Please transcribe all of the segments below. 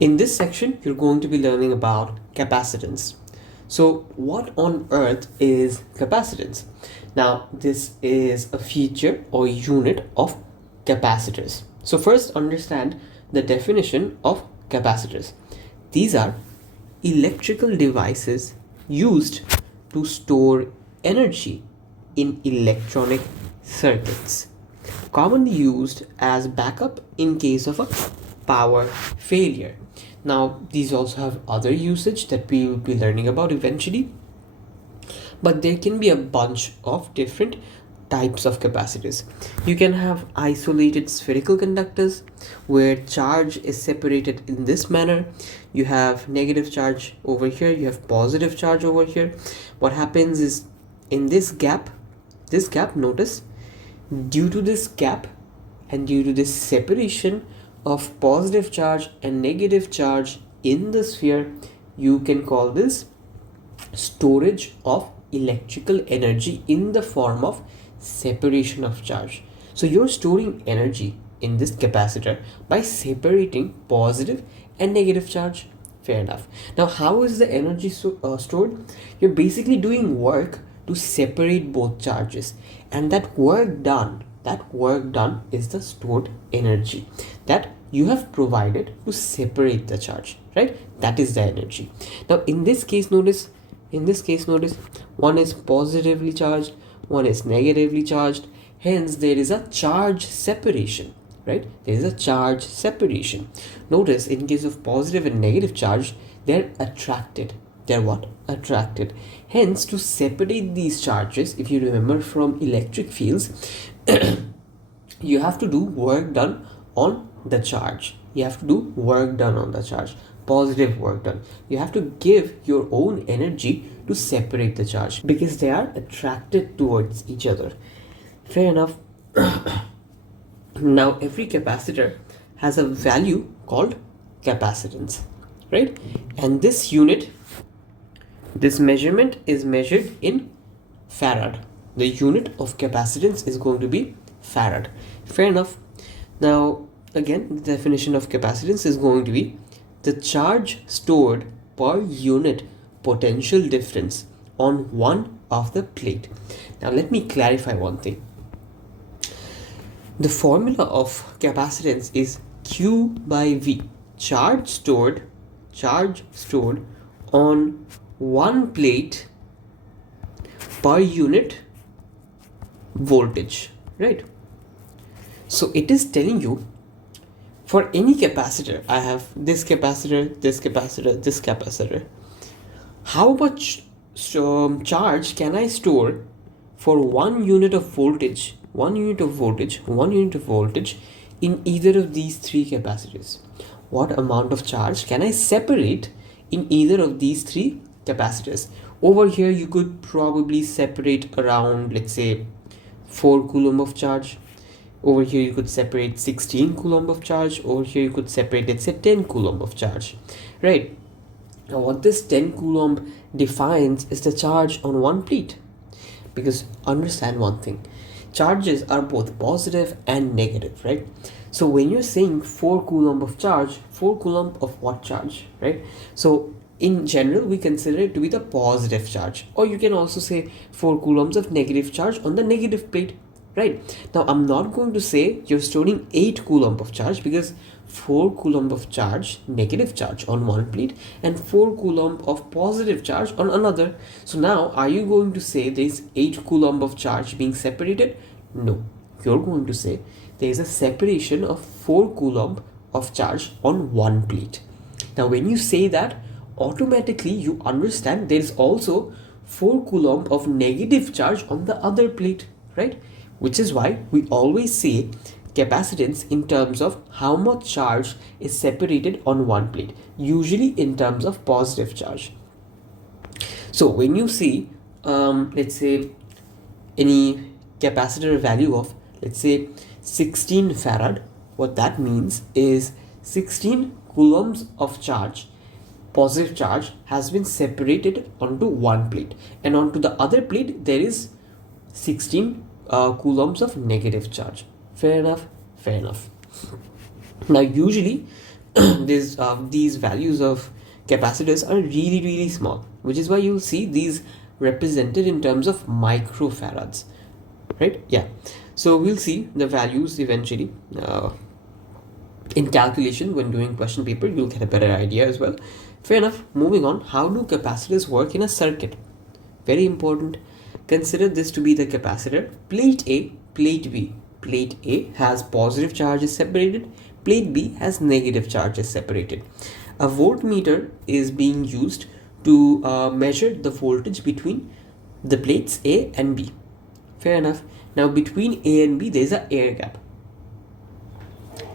In this section, you're going to be learning about capacitance. So what on earth is capacitance? Now, this is a feature or unit of capacitors. So first understand the definition of capacitors. These are electrical devices used to store energy in electronic circuits, commonly used as backup in case of a power failure. Now, these also have other usage that we will be learning about eventually, but there can be a bunch of different types of capacitors. You can have isolated spherical conductors where charge is separated in this manner. You have negative charge over here, you have positive charge over here. What happens is in this gap, notice, due to this gap and due to this separation of positive charge and negative charge in the sphere, you can call this storage of electrical energy in the form of separation of charge. So you're storing energy in this capacitor by separating positive and negative charge. Fair enough. Now, how is the energy stored? You're basically doing work to separate both charges, and that work done is the stored energy that you have provided to separate the charge, right? That is the energy. Now, in this case, notice, one is positively charged, one is negatively charged. Hence, there is a charge separation, right? There is a charge separation. Notice, in case of positive and negative charge, they're attracted. They're what? Attracted. Hence, to separate these charges, if you remember from electric fields, you have to do work done on the charge. You have to do work done on the charge. Positive work done. You have to give your own energy to separate the charge because they are attracted towards each other. Fair enough. Now, every capacitor has a value called capacitance, right? And this unit, this measurement is measured in farad. The unit of capacitance is going to be farad. Fair enough. Now, again, the definition of capacitance is going to be the charge stored per unit potential difference on one of the plate. Now, let me clarify one thing. The formula of capacitance is Q by V. Charge stored on one plate per unit voltage, right? So it is telling you for any capacitor, I have this capacitor, this capacitor, this capacitor. How much charge can I store for 1 unit of voltage, in either of these three capacitors? What amount of charge can I separate in either of these three capacitors? Over here, you could probably separate around, let's say, 4 coulomb of charge. Over here, you could separate 16 coulomb of charge. Over here, you could separate, let's say, 10 coulomb of charge, right? Now, what this 10 coulomb defines is the charge on one plate. Because understand one thing, charges are both positive and negative, right? So when you're saying 4 coulomb of charge, 4 coulomb of what charge, right? So in general, we consider it to be the positive charge, or you can also say 4 coulombs of negative charge on the negative plate, right? Now, I'm not going to say you're storing 8 coulomb of charge, because 4 coulomb of charge, negative charge on one plate, and 4 coulomb of positive charge on another. So now, are you going to say there's 8 coulomb of charge being separated? No. You're going to say there is a separation of 4 coulomb of charge on one plate. Now, when you say that, automatically you understand there is also 4 coulomb of negative charge on the other plate, right? Which is why we always say capacitance in terms of how much charge is separated on one plate, usually in terms of positive charge. So when you see, let's say, any capacitor value of, let's say, 16 farad, what that means is 16 coulombs of charge, positive charge, has been separated onto one plate, and onto the other plate there is 16 coulombs of negative charge. Fair enough. Now, usually these values of capacitors are really small, which is why you'll see these represented in terms of microfarads, right? Yeah, so we'll see the values eventually in calculation. When doing question paper, you'll get a better idea as well. Fair enough. Moving on, how do capacitors work in a circuit? Very important. Consider this to be the capacitor. Plate A, plate B. Plate A has positive charges separated. Plate B has negative charges separated. A voltmeter is being used to measure the voltage between the plates A and B. Fair enough. Now between A and B there is an air gap,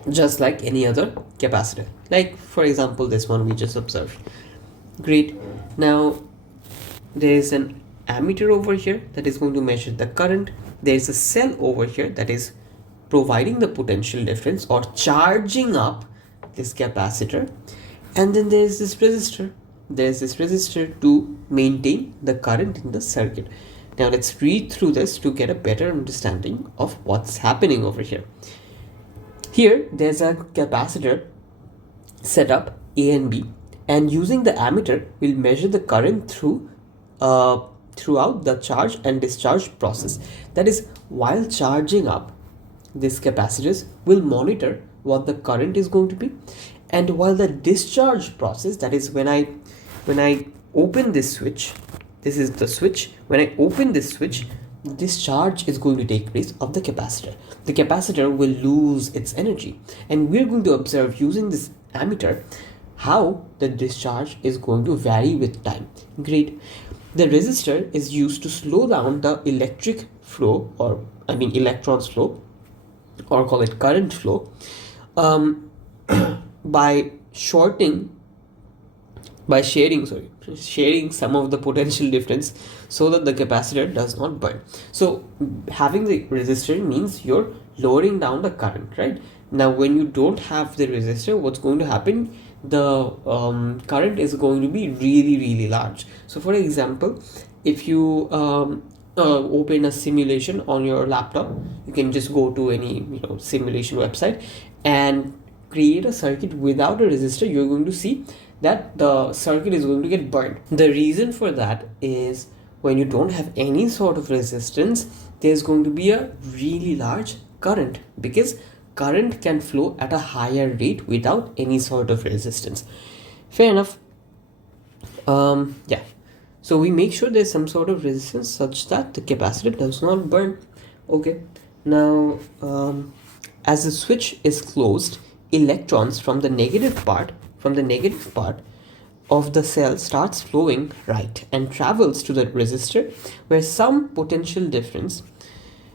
just like any other capacitor. Like for example this one we just observed. Great. Now there is an ammeter over here that is going to measure the current. There is a cell over here that is providing the potential difference or charging up this capacitor, and then there is this resistor. There is this resistor to maintain the current in the circuit. Now let's read through this to get a better understanding of what's happening over here. Here there's a capacitor set up A and B, and using the ammeter we'll measure the current throughout the charge and discharge process. That is, while charging up this capacitors, we'll monitor what the current is going to be, and while the discharge process, that is when I open this switch, this is the switch, when I open this switch, discharge is going to take place of the capacitor. The capacitor will lose its energy, and we're going to observe using this ammeter how the discharge is going to vary with time. Great. The resistor is used to slow down the electric flow, or electrons flow, or call it current flow, by sharing some of the potential difference so that the capacitor does not burn. So having the resistor means you're lowering down the current, right? Now when you don't have the resistor, what's going to happen? The current is going to be really large. So for example, if you open a simulation on your laptop, you can just go to any simulation website and create a circuit without a resistor. You're going to see that the circuit is going to get burned. The reason for that is when you don't have any sort of resistance, there's going to be a really large current, because current can flow at a higher rate without any sort of resistance. Fair enough. Yeah, so we make sure there's some sort of resistance such that the capacitor does not burn. Okay, now as the switch is closed, electrons from the negative part of the cell starts flowing right and travels to the resistor, where some potential difference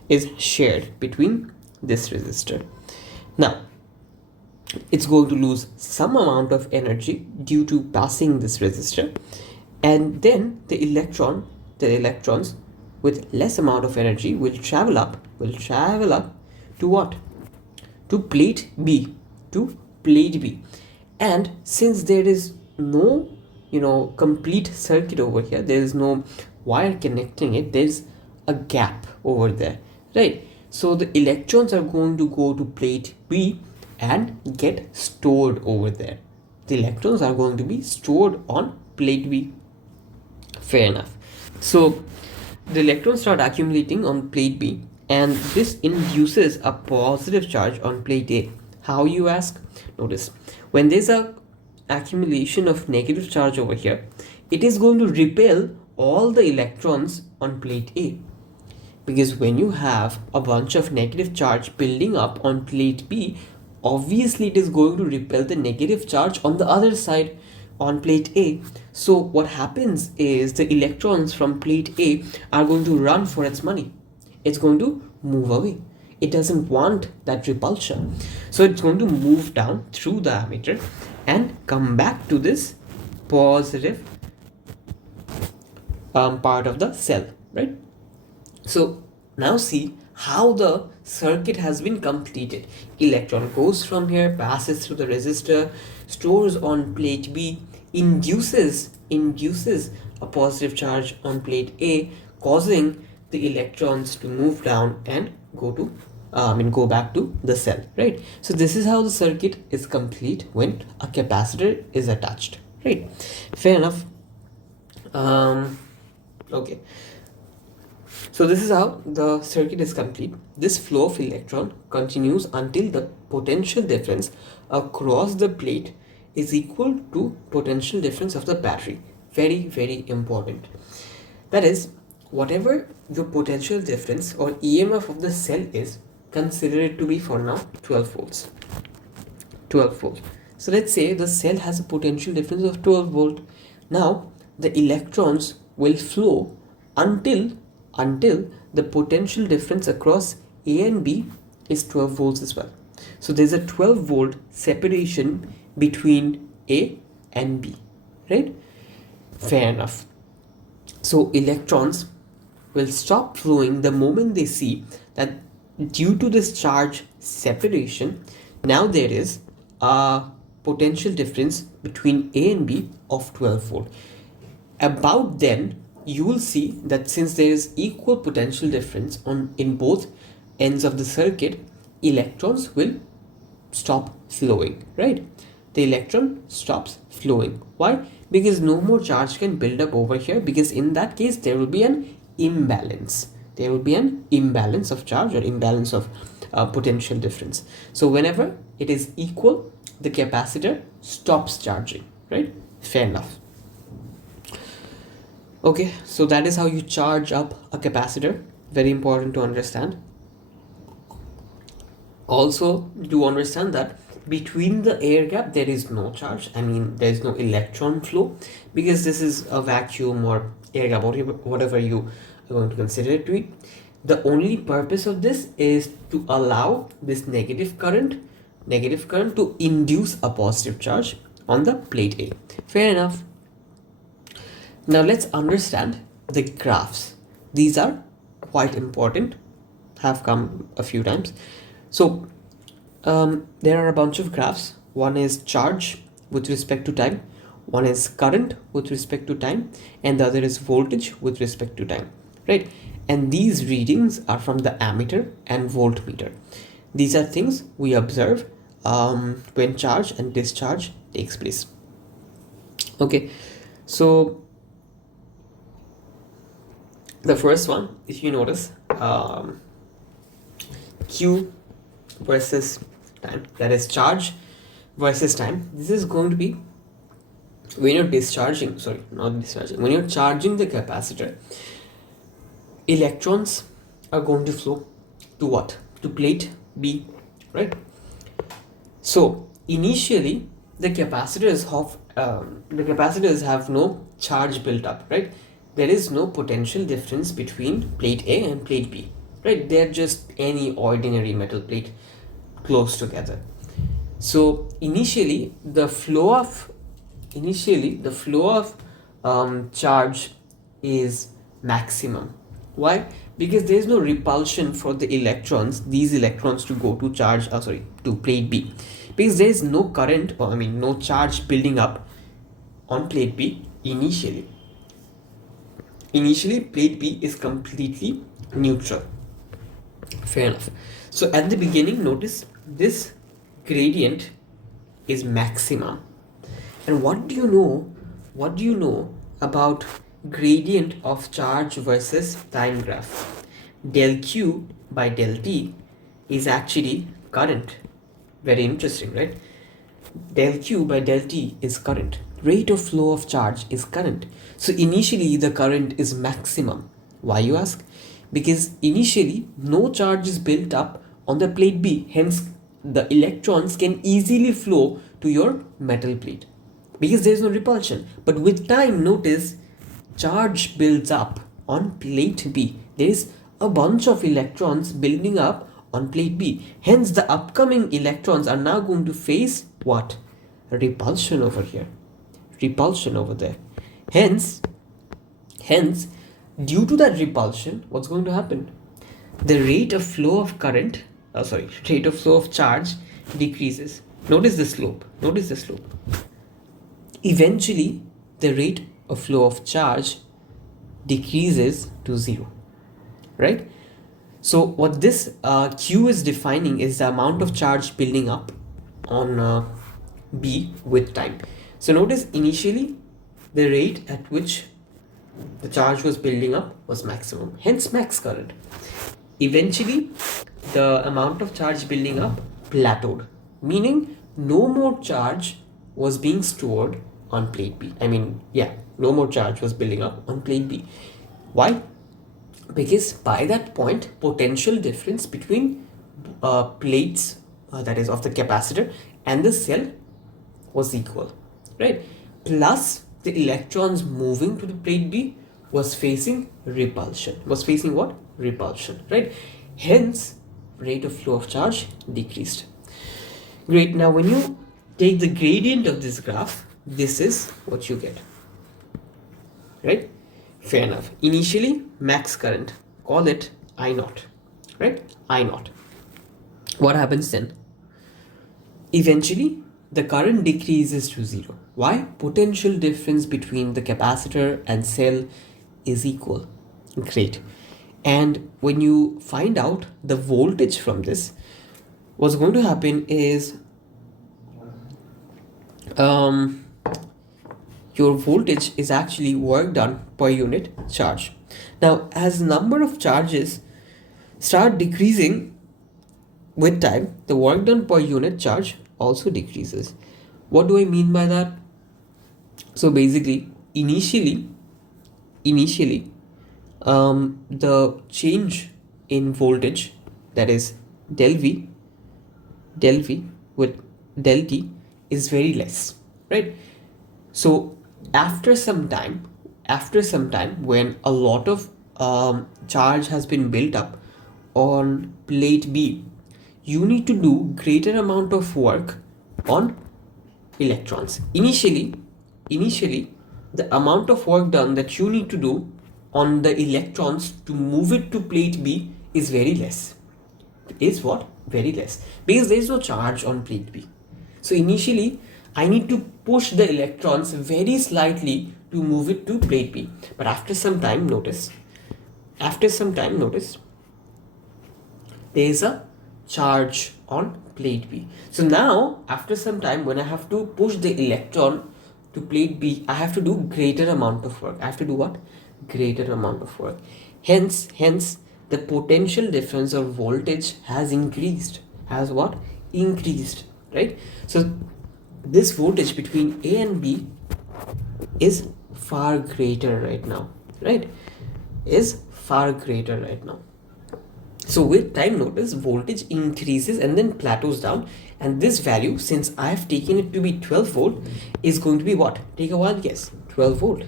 is shared between this resistor. Now it's going to lose some amount of energy due to passing this resistor, and then the electrons with less amount of energy will travel up to what? To plate B. And since there is no complete circuit over here, there is no wire connecting it, there's a gap over there, right? So the electrons are going to go to plate B and get stored over there. The electrons are going to be stored on plate B. Fair enough. So the electrons start accumulating on plate B, and this induces a positive charge on plate A. How, you ask? Notice, when there's a accumulation of negative charge over here, it is going to repel all the electrons on plate A, because when you have a bunch of negative charge building up on plate B, obviously it is going to repel the negative charge on the other side, on plate A. So what happens is the electrons from plate A are going to run for its money. It's going to move away. It doesn't want that repulsion, so it's going to move down through the ammeter and come back to this positive part of the cell, right? So now see how the circuit has been completed. Electron goes from here, passes through the resistor, stores on plate B, induces a positive charge on plate A, causing the electrons to move down and go to go back to the cell, right? So this is how the circuit is complete when a capacitor is attached, right? Fair enough. Okay, so this is how the circuit is complete. This flow of electron continues until the potential difference across the plate is equal to potential difference of the battery. Very, very important. That is, whatever your potential difference or EMF of the cell is, consider it to be for now 12 volts. 12 volts. So let's say the cell has a potential difference of 12 volt. Now the electrons will flow until the potential difference across A and B is 12 volts as well. So there's a 12 volt separation between A and B, right? Fair enough. So electrons will stop flowing the moment they see that due to this charge separation, now there is a potential difference between A and B of 12 volt. About then, you will see that since there is equal potential difference in both ends of the circuit, electrons will stop flowing, right? The electron stops flowing. Why? Because no more charge can build up over here, because in that case there will be an imbalance. There will be an imbalance of charge or imbalance of potential difference. So whenever it is equal, the capacitor stops charging, right? Fair enough. Okay, so that is how you charge up a capacitor. Very important to understand. Also, do understand that between the air gap there is no charge. There is no electron flow, because this is a vacuum or air gap, whatever you are going to consider it to be. The only purpose of this is to allow this negative current to induce a positive charge on the plate A. Fair enough. Now let's understand the graphs. These are quite important, have come a few times. So there are a bunch of graphs. One is charge with respect to time, one is current with respect to time, and the other is voltage with respect to time, right? And these readings are from the ammeter and voltmeter. These are things we observe when charge and discharge takes place. Okay, so the first one, if you notice, Q versus time, that is charge versus time. This is going to be when you're when you're charging the capacitor, electrons are going to flow to what? To plate B, right? So initially the capacitors have no charge built up, right? There is no potential difference between plate A and plate B, right? They're just any ordinary metal plate close together. So initially the flow of charge is maximum. Why? Because there is no repulsion for these electrons to go to plate B, because there is no current, or no charge building up on plate B initially. Initially plate B is completely neutral. Fair enough. So at the beginning, notice this gradient is maximum. And what do you know about gradient of charge versus time graph? Del Q by del T is actually current. Very interesting, right? Del Q by del T is current. Rate of flow of charge is current. So initially the current is maximum. Why, you ask? Because initially no charge is built up on the plate B, hence the electrons can easily flow to your metal plate because there is no repulsion. But with time, notice charge builds up on plate B. There is a bunch of electrons building up on plate B. Hence the upcoming electrons are now going to face what? Repulsion over here, repulsion over there. Hence due to that repulsion, what's going to happen? The rate of flow of charge decreases. Notice the slope. Eventually the rate of flow of charge decreases to 0, right? So what this Q is defining is the amount of charge building up on B with time. So notice initially the rate at which the charge was building up was maximum, hence max current. Eventually, the amount of charge building up plateaued, meaning no more charge was being stored on plate B. No more charge was building up on plate B. Why? Because by that point, potential difference between plates, that is of the capacitor and the cell, was equal, right? Plus the electrons moving to the plate B was facing repulsion. Was facing what? Repulsion, right? Hence, rate of flow of charge decreased. Great. Now, when you take the gradient of this graph, this is what you get, right? Fair enough. Initially, max current. Call it I naught, right? I naught. What happens then? Eventually, the current decreases to zero. Why? Potential difference between the capacitor and cell is equal. Great. And when you find out the voltage from this, what's going to happen is your voltage is actually work done per unit charge. Now, as number of charges start decreasing with time, the work done per unit charge also decreases. What do I mean by that? So basically, initially, the change in voltage, that is del V with del T, is very less, right? So after some time, when a lot of charge has been built up on plate B, you need to do greater amount of work on electrons. Initially, the amount of work done that you need to do on the electrons to move it to plate B is very less. Is what? Very less. Because there is no charge on plate B. So initially, I need to push the electrons very slightly to move it to plate B. But after some time, notice, there is a charge on plate B. So now, after some time, when I have to push the electron to plate B, I have to do greater amount of work. I have to do what? Greater amount of work. Hence, the potential difference of voltage has increased. Has what? Increased, right? So this voltage between A and B is far greater right now, right? Is far greater right now. So with time, notice voltage increases and then plateaus down, and this value, since I have taken it to be 12 volt, is going to be what? Take a wild guess. 12 volt,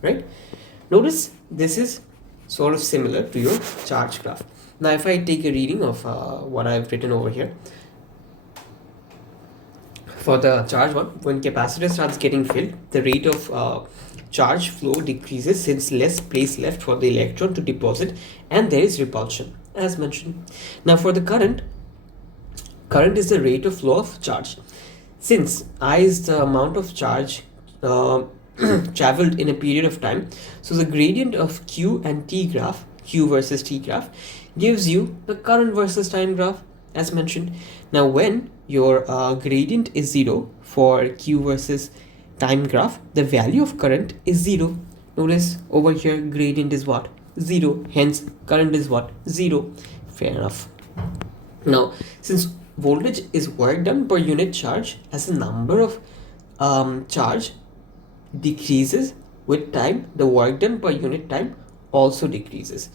right? Notice this is sort of similar to your charge graph. Now if I take a reading of what I've written over here, for the charge one, when capacitor starts getting filled, the rate of charge flow decreases since less place left for the electron to deposit, and there is repulsion, as mentioned. Now for the current is the rate of flow of charge. Since I is the amount of charge traveled in a period of time, so the gradient of Q and T graph, Q versus T graph, gives you the current versus time graph, as mentioned. Now when your gradient is 0 for Q versus time graph, the value of current is 0. Notice over here gradient is what? 0. Hence current is what? 0. Fair enough. Now since voltage is work done per unit charge, as the number of charge decreases with time, the work done per unit time also decreases.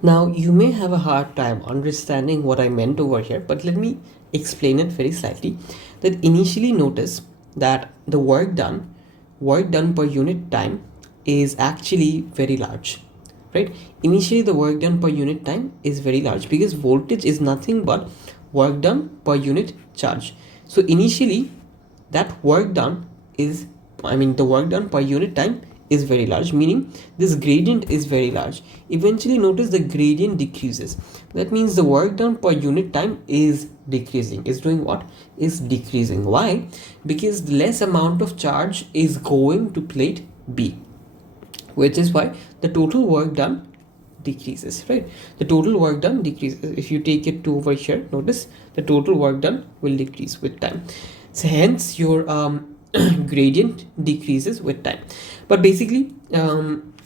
Now you may have a hard time understanding what I meant over here, but let me explain it very slightly. That initially, notice that the work done per unit time is actually very large, right? Initially the work done per unit time is very large because voltage is nothing but work done per unit charge. So initially that work done is, the work done per unit time is very large, meaning this gradient is very large. Eventually notice the gradient decreases. That means the work done per unit time is decreasing. Is doing what? Is decreasing. Why? Because less amount of charge is going to plate B, which is why the total work done decreases, right? The total work done decreases. If you take it to over here, notice the total work done will decrease with time. So hence your gradient decreases with time. But basically,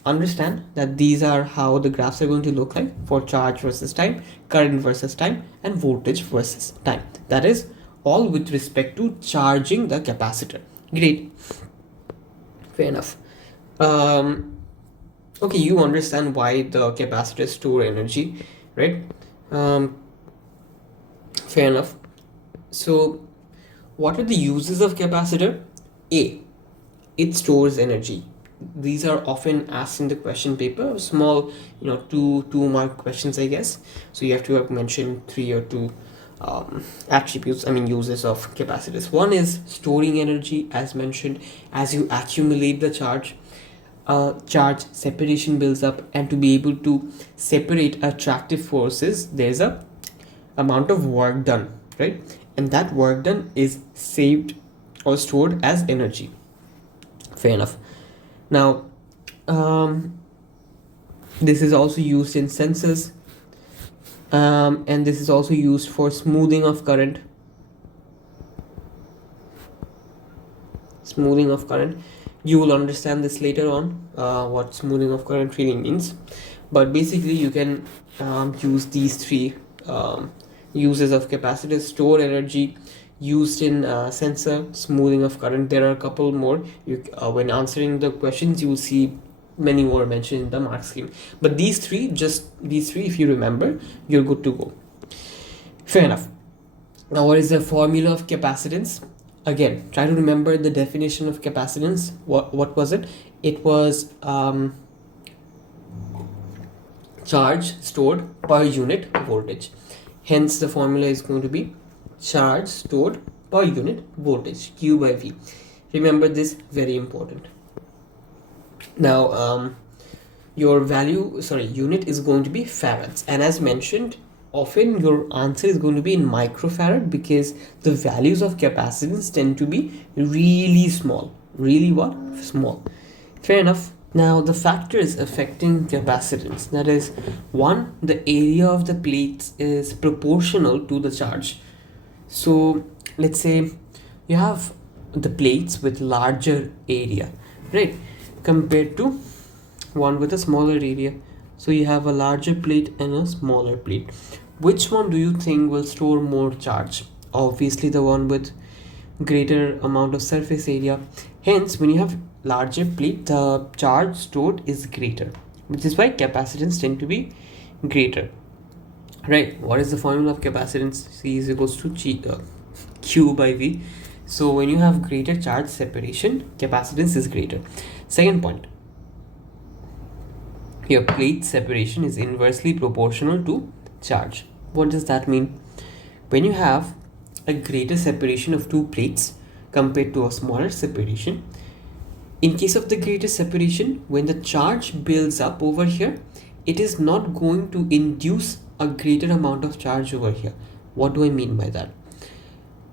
understand that these are how the graphs are going to look like for charge versus time, current versus time, and voltage versus time. That is all with respect to charging the capacitor. Great. Fair enough. Okay, you understand why the capacitors store energy, right? Fair enough. So what are the uses of capacitor? A, it stores energy. These are often asked in the question paper, small, two mark questions, I guess. So you have to mention 3 or 2 attributes, uses of capacitors. One is storing energy, as mentioned. As you accumulate the charge, charge separation builds up, and to be able to separate attractive forces, there's a amount of work done, right? And that work done is saved or stored as energy. Fair enough. Now, this is also used in sensors, and this is also used for smoothing of current. Smoothing of current. You will understand this later on, what smoothing of current really means. But basically, you can use these 3 uses of capacitors: store energy, used in sensor, smoothing of current. There are a couple more. When answering the questions, you will see many more mentioned in the mark scheme. But these 3, if you remember, you're good to go. Fair enough. Now, what is the formula of capacitance? Again, try to remember the definition of capacitance. What was it? It was charge stored per unit voltage. Hence, the formula is going to be charge stored per unit voltage, Q by V. Remember this, very important. Now, your unit is going to be farads, and as mentioned, often your answer is going to be in microfarad, because the values of capacitance tend to be really small. Really what? Small. Fair enough. Now, the factors affecting capacitance, that is, 1, the area of the plates is proportional to the charge. So let's say you have the plates with larger area, right, compared to one with a smaller area. So you have a larger plate and a smaller plate. Which one do you think will store more charge? Obviously the one with greater amount of surface area. Hence, when you have larger plate, the charge stored is greater, which is why capacitance tend to be greater, right? What is the formula of capacitance? C is equals to Q by V. So when you have greater charge separation, capacitance is greater. Second point, your plate separation is inversely proportional to charge. What does that mean? When you have a greater separation of 2 plates compared to a smaller separation, in case of the greater separation, when the charge builds up over here, it is not going to induce a greater amount of charge over here. What do I mean by that?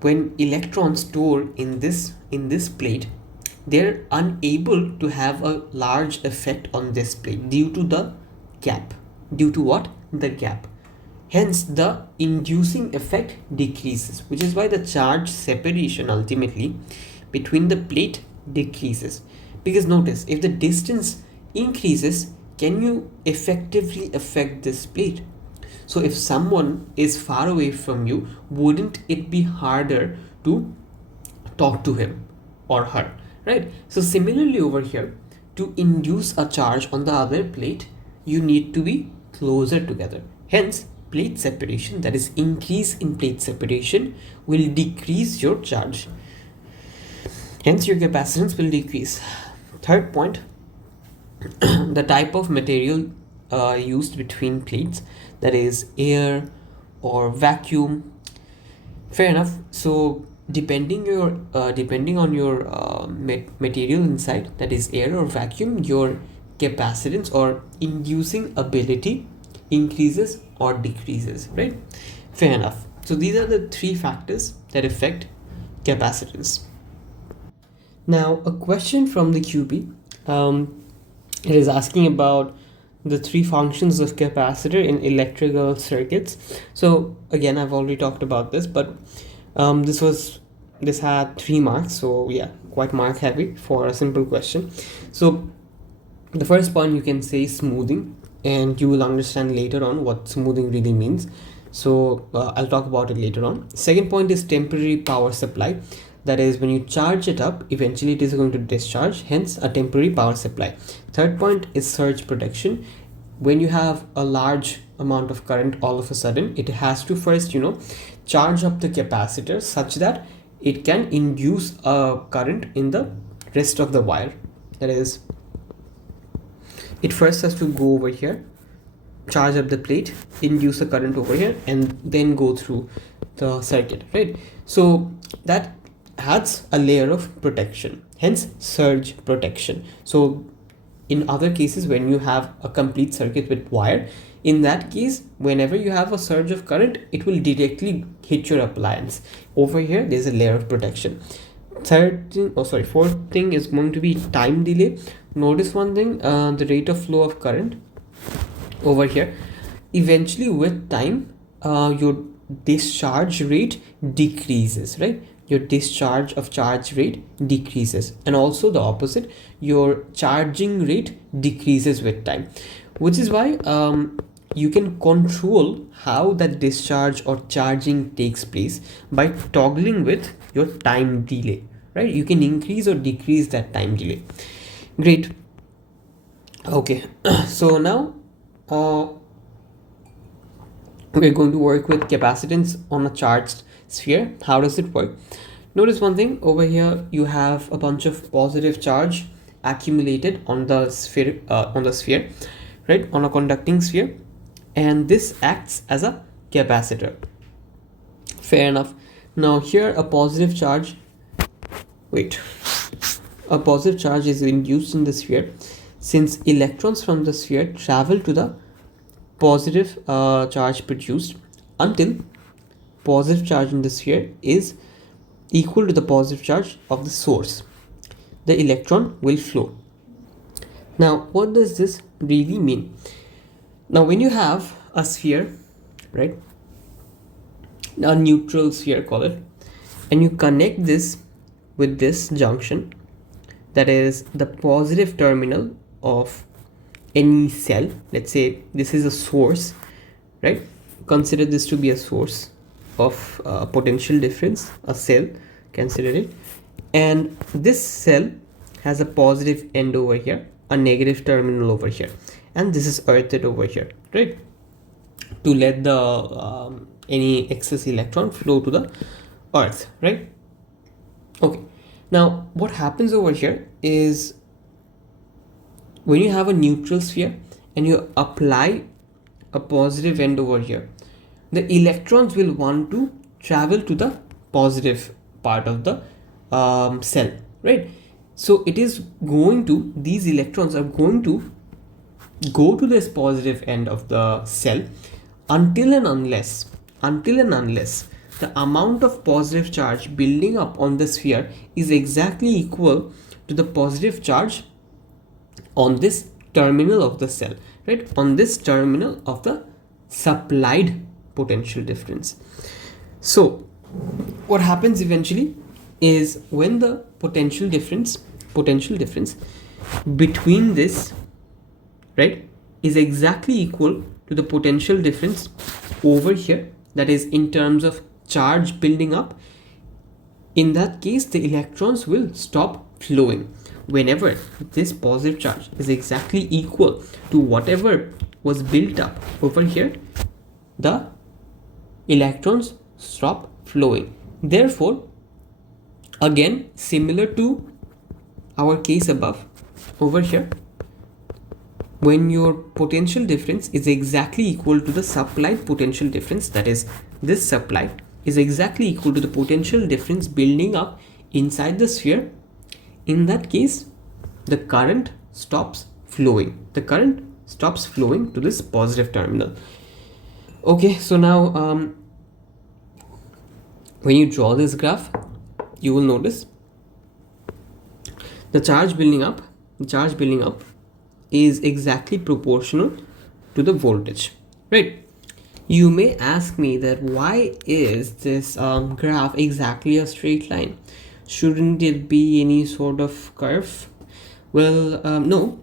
When electrons store in this plate, they're unable to have a large effect on this plate due to the gap. Due to what? The gap. Hence, the inducing effect decreases, which is why the charge separation ultimately between the plate decreases. Because notice, if the distance increases, can you effectively affect this plate? So if someone is far away from you, wouldn't it be harder to talk to him or her, right? So similarly over here, to induce a charge on the other plate, you need to be closer together. Hence, plate separation, that is increase in plate separation, will decrease your charge. Hence, your capacitance will decrease. Third point, the type of material used between plates, that is air or vacuum. Fair enough. So depending on your material inside, that is air or vacuum, your capacitance or inducing ability increases or decreases, right? Fair enough. So these are the 3 factors that affect capacitance. Now, a question from the QB, it is asking about the three functions of capacitor in electrical circuits. So again, I've already talked about this, but this had 3 marks, so yeah, quite mark heavy for a simple question. So the first point you can say smoothing, and you will understand later on what smoothing really means. So I'll talk about it later on. Second point is temporary power supply. That is, when you charge it up, eventually it is going to discharge, hence a temporary power supply. Third point is surge protection. When you have a large amount of current, all of a sudden it has to first, charge up the capacitor such that it can induce a current in the rest of the wire. That is, it first has to go over here, charge up the plate, induce a current over here, and then go through the circuit, right? So that adds a layer of protection, hence surge protection. So in other cases, when you have a complete circuit with wire, in that case, whenever you have a surge of current, it will directly hit your appliance. Over here, there's a layer of protection. Fourth thing is going to be time delay. Notice one thing, the rate of flow of current over here, eventually with time, your discharge rate decreases, right? Your discharge of charge rate decreases, and also the opposite, your charging rate decreases with time, which is why you can control how that discharge or charging takes place by toggling with your time delay, right? You can increase or decrease that time delay. Great. Okay, so now we're going to work with capacitance on a charged sphere. How does it work? Notice one thing, over here you have a bunch of positive charge accumulated on the sphere, right, on a conducting sphere, and this acts as a capacitor. Fair enough. Now here a positive charge is induced in the sphere. Since electrons from the sphere travel to the positive charge produced, until positive charge in the sphere is equal to the positive charge of the source, the electron will flow. Now what does this really mean? Now when you have a sphere, right, a neutral sphere, call it, and you connect this with this junction, that is the positive terminal of any cell. Let's say this is a source, right? Consider this to be a source of potential difference, a cell, consider it, and this cell has a positive end over here, a negative terminal over here, and this is earthed over here, right, to let the any excess electron flow to the earth, right? Okay, now what happens over here is, when you have a neutral sphere and you apply a positive end over here, the electrons will want to travel to the positive part of the cell, right? So it is going to, these electrons are going to go to this positive end of the cell until and unless the amount of positive charge building up on the sphere is exactly equal to the positive charge on this terminal of the cell, right, on this terminal of the supplied potential difference. So what happens eventually is, when the potential difference between this, right, is exactly equal to the potential difference over here, that is in terms of charge building up, in that case the electrons will stop flowing. Whenever this positive charge is exactly equal to whatever was built up over here, the electrons stop flowing. Therefore, again, similar to our case above, over here, when your potential difference is exactly equal to the supplied potential difference, that is this supply is exactly equal to the potential difference building up inside the sphere, in that case the current stops flowing. The current stops flowing to this positive terminal. Okay, so now when you draw this graph, you will notice the charge building up is exactly proportional to the voltage, right? You may ask me that why is this graph exactly a straight line? Shouldn't it be any sort of curve? Well, no,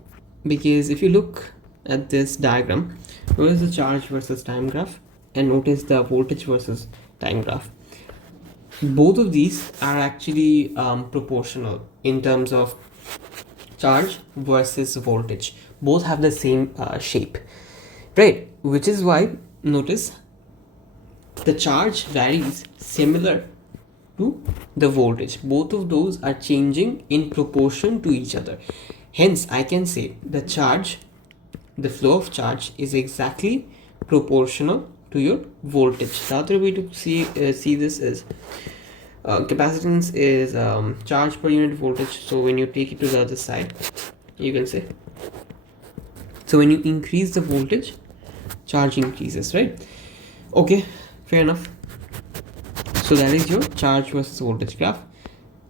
because if you look at this diagram, notice the charge versus time graph and notice the voltage versus time graph. Both of these are actually proportional in terms of charge versus voltage. Both have the same shape, right? Which is why notice the charge varies similar to the voltage. Both of those are changing in proportion to each other. Hence, I can say the flow of charge is exactly proportional to your voltage. The other way to see this is capacitance is charge per unit voltage. So when you take it to the other side, you can say, so when you increase the voltage, charge increases, right? Okay, fair enough. So that is your charge versus voltage graph.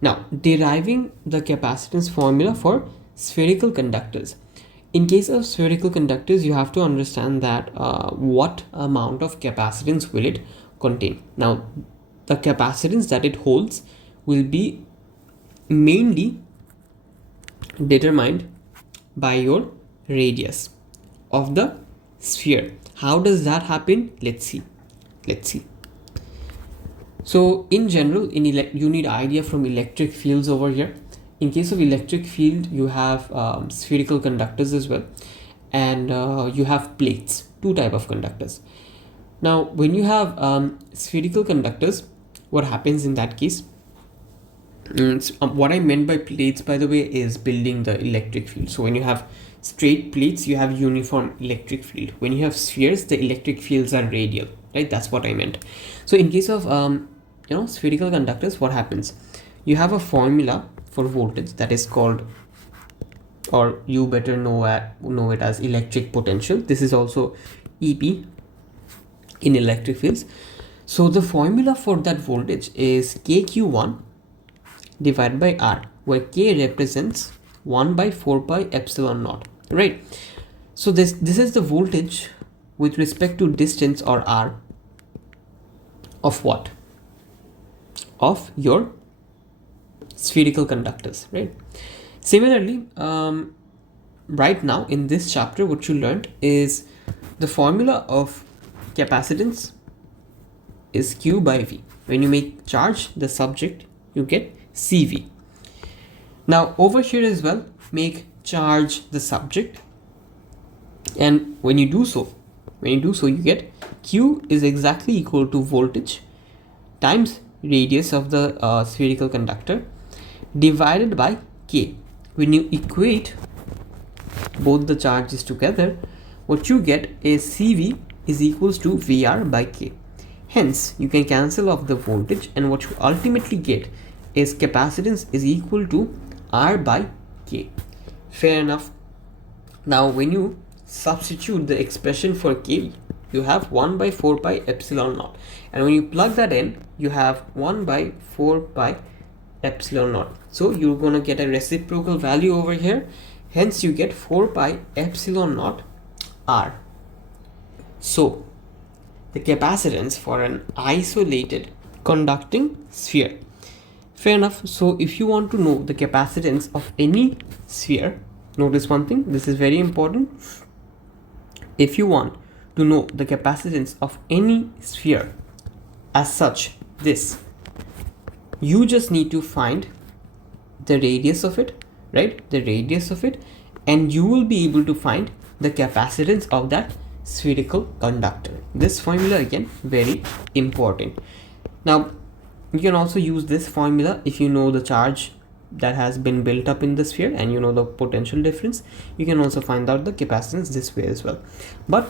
Now, deriving the capacitance formula for spherical conductors. In case of spherical conductors, you have to understand that what amount of capacitance will it contain. Now, the capacitance that it holds will be mainly determined by your radius of the sphere. How does that happen? Let's see. So in general, you need idea from electric fields over here. In case of electric field, you have spherical conductors as well, and you have plates, two type of conductors. Now, when you have spherical conductors, what happens in that case? What I meant by plates, by the way, is building the electric field. So when you have straight plates, you have uniform electric field. When you have spheres, the electric fields are radial, right? That's what I meant. So in case of spherical conductors, what happens? You have a formula for voltage that is called, or you better know it as electric potential. This is also EP in electric fields. So the formula for that voltage is kq1 divided by r, where k represents 1 by 4 pi epsilon naught, right? So this is the voltage with respect to distance, or r, of what? Of your spherical conductors, right? Similarly, right now in this chapter, what you learned is the formula of capacitance is Q by V. When you make charge the subject, you get CV. Now over here as well, make charge the subject, and when you do so, you get Q is exactly equal to voltage times radius of the spherical conductor divided by K. When you equate both the charges together, what you get is CV is equals to VR by K. Hence, you can cancel off the voltage, and what you ultimately get is capacitance is equal to R by K. Fair enough. Now, when you substitute the expression for K, you have 1 by 4 pi epsilon naught. And when you plug that in, you have 1 by 4 pi epsilon naught. So you're going to get a reciprocal value over here. Hence, you get 4 pi epsilon naught R. So, the capacitance for an isolated conducting sphere. Fair enough. So if you want to know the capacitance of any sphere, notice one thing, this is very important. If you want to know the capacitance of any sphere as such, you just need to find the radius of it, right? The radius of it, and you will be able to find the capacitance of that spherical conductor. This formula again very important. Now you can also use this formula if you know the charge that has been built up in the sphere and you know the potential difference. You can also find out the capacitance this way as well. But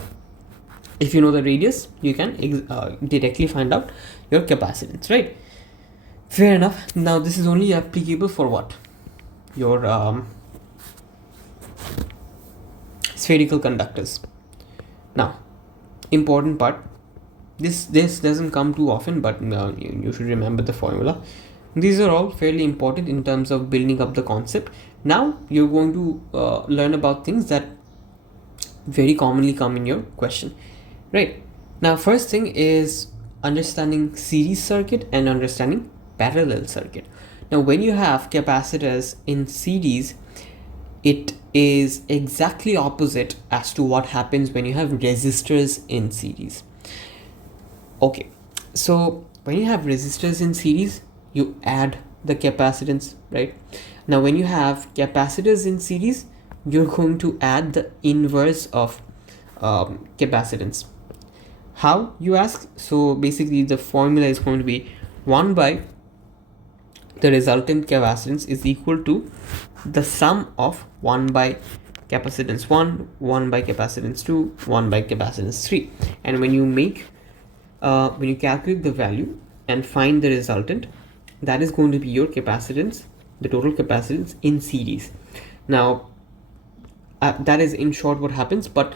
if you know the radius, you can directly find out your capacitance, right? Fair enough. Now this is only applicable for what? Your spherical conductors. Now, important part, this doesn't come too often, but you should remember the formula. These are all fairly important in terms of building up the concept. Now you're going to learn about things that very commonly come in your question, right? Now, first thing is understanding series circuit and understanding parallel circuit. Now, when you have capacitors in series, it is exactly opposite as to what happens when you have resistors in series. Okay, so when you have resistors in series, you add the capacitance, right? Now, when you have capacitors in series, you're going to add the inverse of capacitance. How, you ask? So basically the formula is going to be 1 by the resultant capacitance is equal to the sum of 1 by capacitance 1, 1 by capacitance 2, 1 by capacitance 3. And when you calculate the value and find the resultant, that is going to be your capacitance, the total capacitance in series. Now, that is in short what happens, but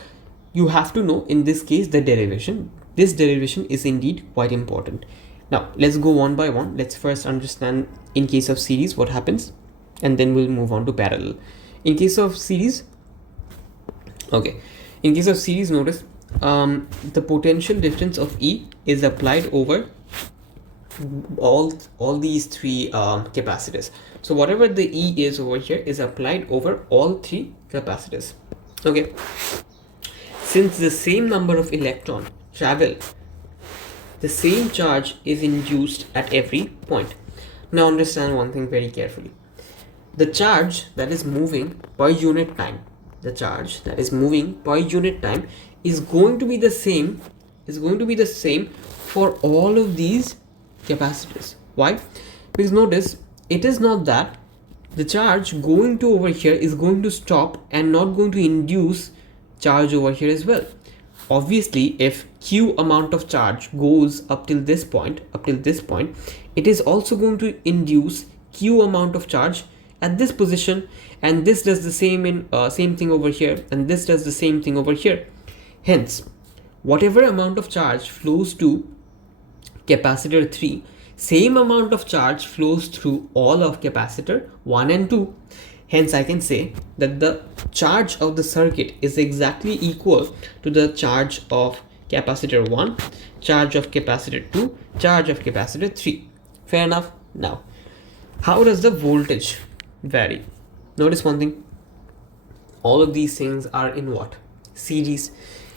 you have to know in this case the derivation. This derivation is indeed quite important. Now let's go one by one. Let's first understand in case of series what happens, and then we'll move on to parallel. In case of series, okay, in case of series, notice the potential difference of E is applied over all these three capacitors. So whatever the E is over here is applied over all three capacitors. Okay, since the same number of electrons travel, the same charge is induced at every point. Now understand one thing very carefully. The charge that is moving per unit time, the charge that is moving per unit time is going to be the same for all of these capacitors. Why? Because notice, it is not that the charge going to over here is going to stop and not going to induce charge over here as well. Obviously, if Q amount of charge goes up till this point, it is also going to induce Q amount of charge at this position, and this does the same in same thing over here, and this does the same thing over here. Hence, whatever amount of charge flows to capacitor 3, same amount of charge flows through all of capacitor 1 and 2. Hence, I can say that the charge of the circuit is exactly equal to the charge of capacitor 1, charge of capacitor 2, charge of capacitor 3. Fair enough? Now, how does the voltage vary? Notice one thing. All of these things are in what? Series.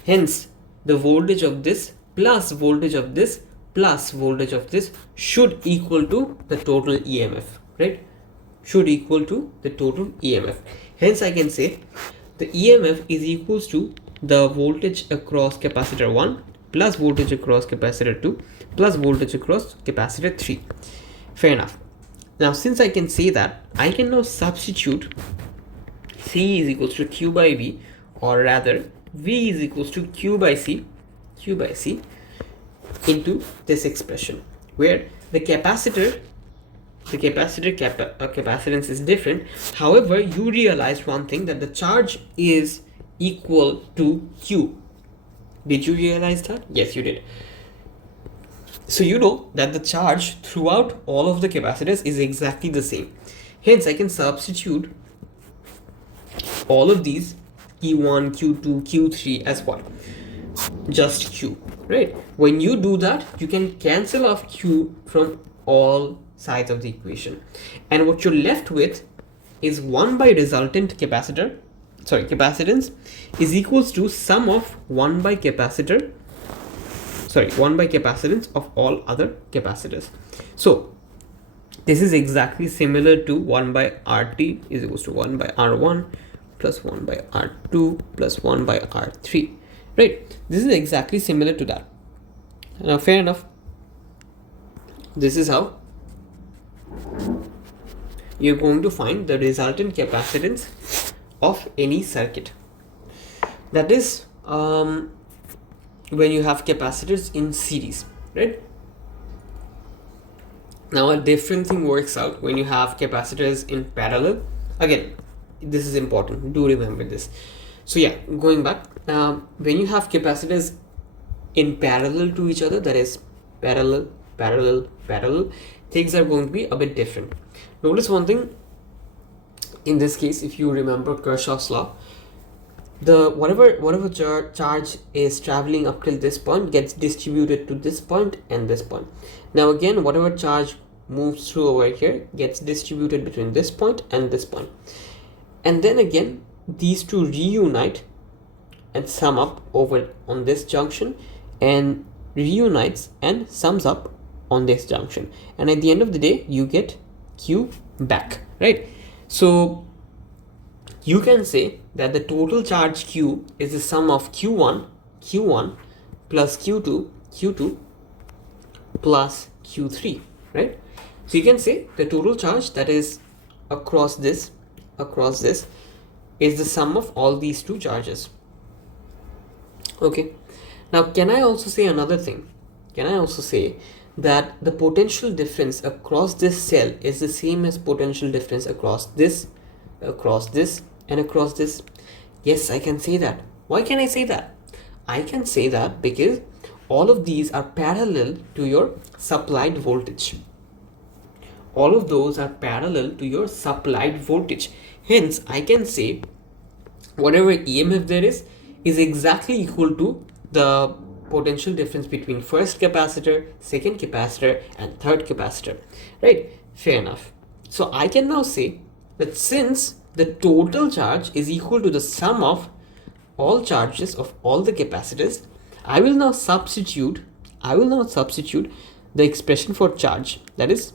Hence, the voltage of this plus voltage of this plus voltage of this should equal to the total EMF, right? Should equal to the total EMF. Hence, I can say the EMF is equals to the voltage across capacitor 1 plus voltage across capacitor 2 plus voltage across capacitor 3. Fair enough. Now, since I can say that, I can now substitute C is equals to Q by V, or rather V is equals to Q by C into this expression, where the capacitance is different. However, you realize one thing, that the charge is equal to Q. Did you realize that? Yes, you did. So you know that the charge throughout all of the capacitors is exactly the same. Hence, I can substitute all of these Q1, Q2, Q3 as what? Just Q, right? When you do that, you can cancel off Q from all sides of the equation, and what you're left with is 1 by resultant capacitance is equals to sum of 1 by capacitance of all other capacitors. So this is exactly similar to 1 by RT is equals to 1 by R1 plus 1 by R2 plus 1 by R3, right? This is exactly similar to that. Now, fair enough. This is how you're going to find the resultant capacitance of any circuit. That is when you have capacitors in series, right? Now, a different thing works out when you have capacitors in parallel. Again, this is important, do remember this. So yeah, going back, when you have capacitors in parallel to each other, that is parallel, things are going to be a bit different. Notice one thing. In this case, if you remember Kirchhoff's law, the whatever charge is traveling up till this point gets distributed to this point and this point. Now again, whatever charge moves through over here gets distributed between this point and this point, and then again these two reunite and sum up over on this junction, and reunites and sums up on this junction, and at the end of the day you get Q back, right? So you can say that the total charge Q is the sum of Q1 plus Q2 plus Q3, right? So you can say the total charge that is across this is the sum of all these two charges. Okay, now can I also say another thing? Can I also say that the potential difference across this cell is the same as potential difference across this, and across this? Yes, I can say that. Why can I say that? I can say that because all of these are parallel to your supplied voltage. All of those are parallel to your supplied voltage. Hence, I can say whatever EMF there is exactly equal to the potential difference between first capacitor, second capacitor, and third capacitor, right? Fair enough. So I can now say that since the total charge is equal to the sum of all charges of all the capacitors, I will now substitute the expression for charge, that is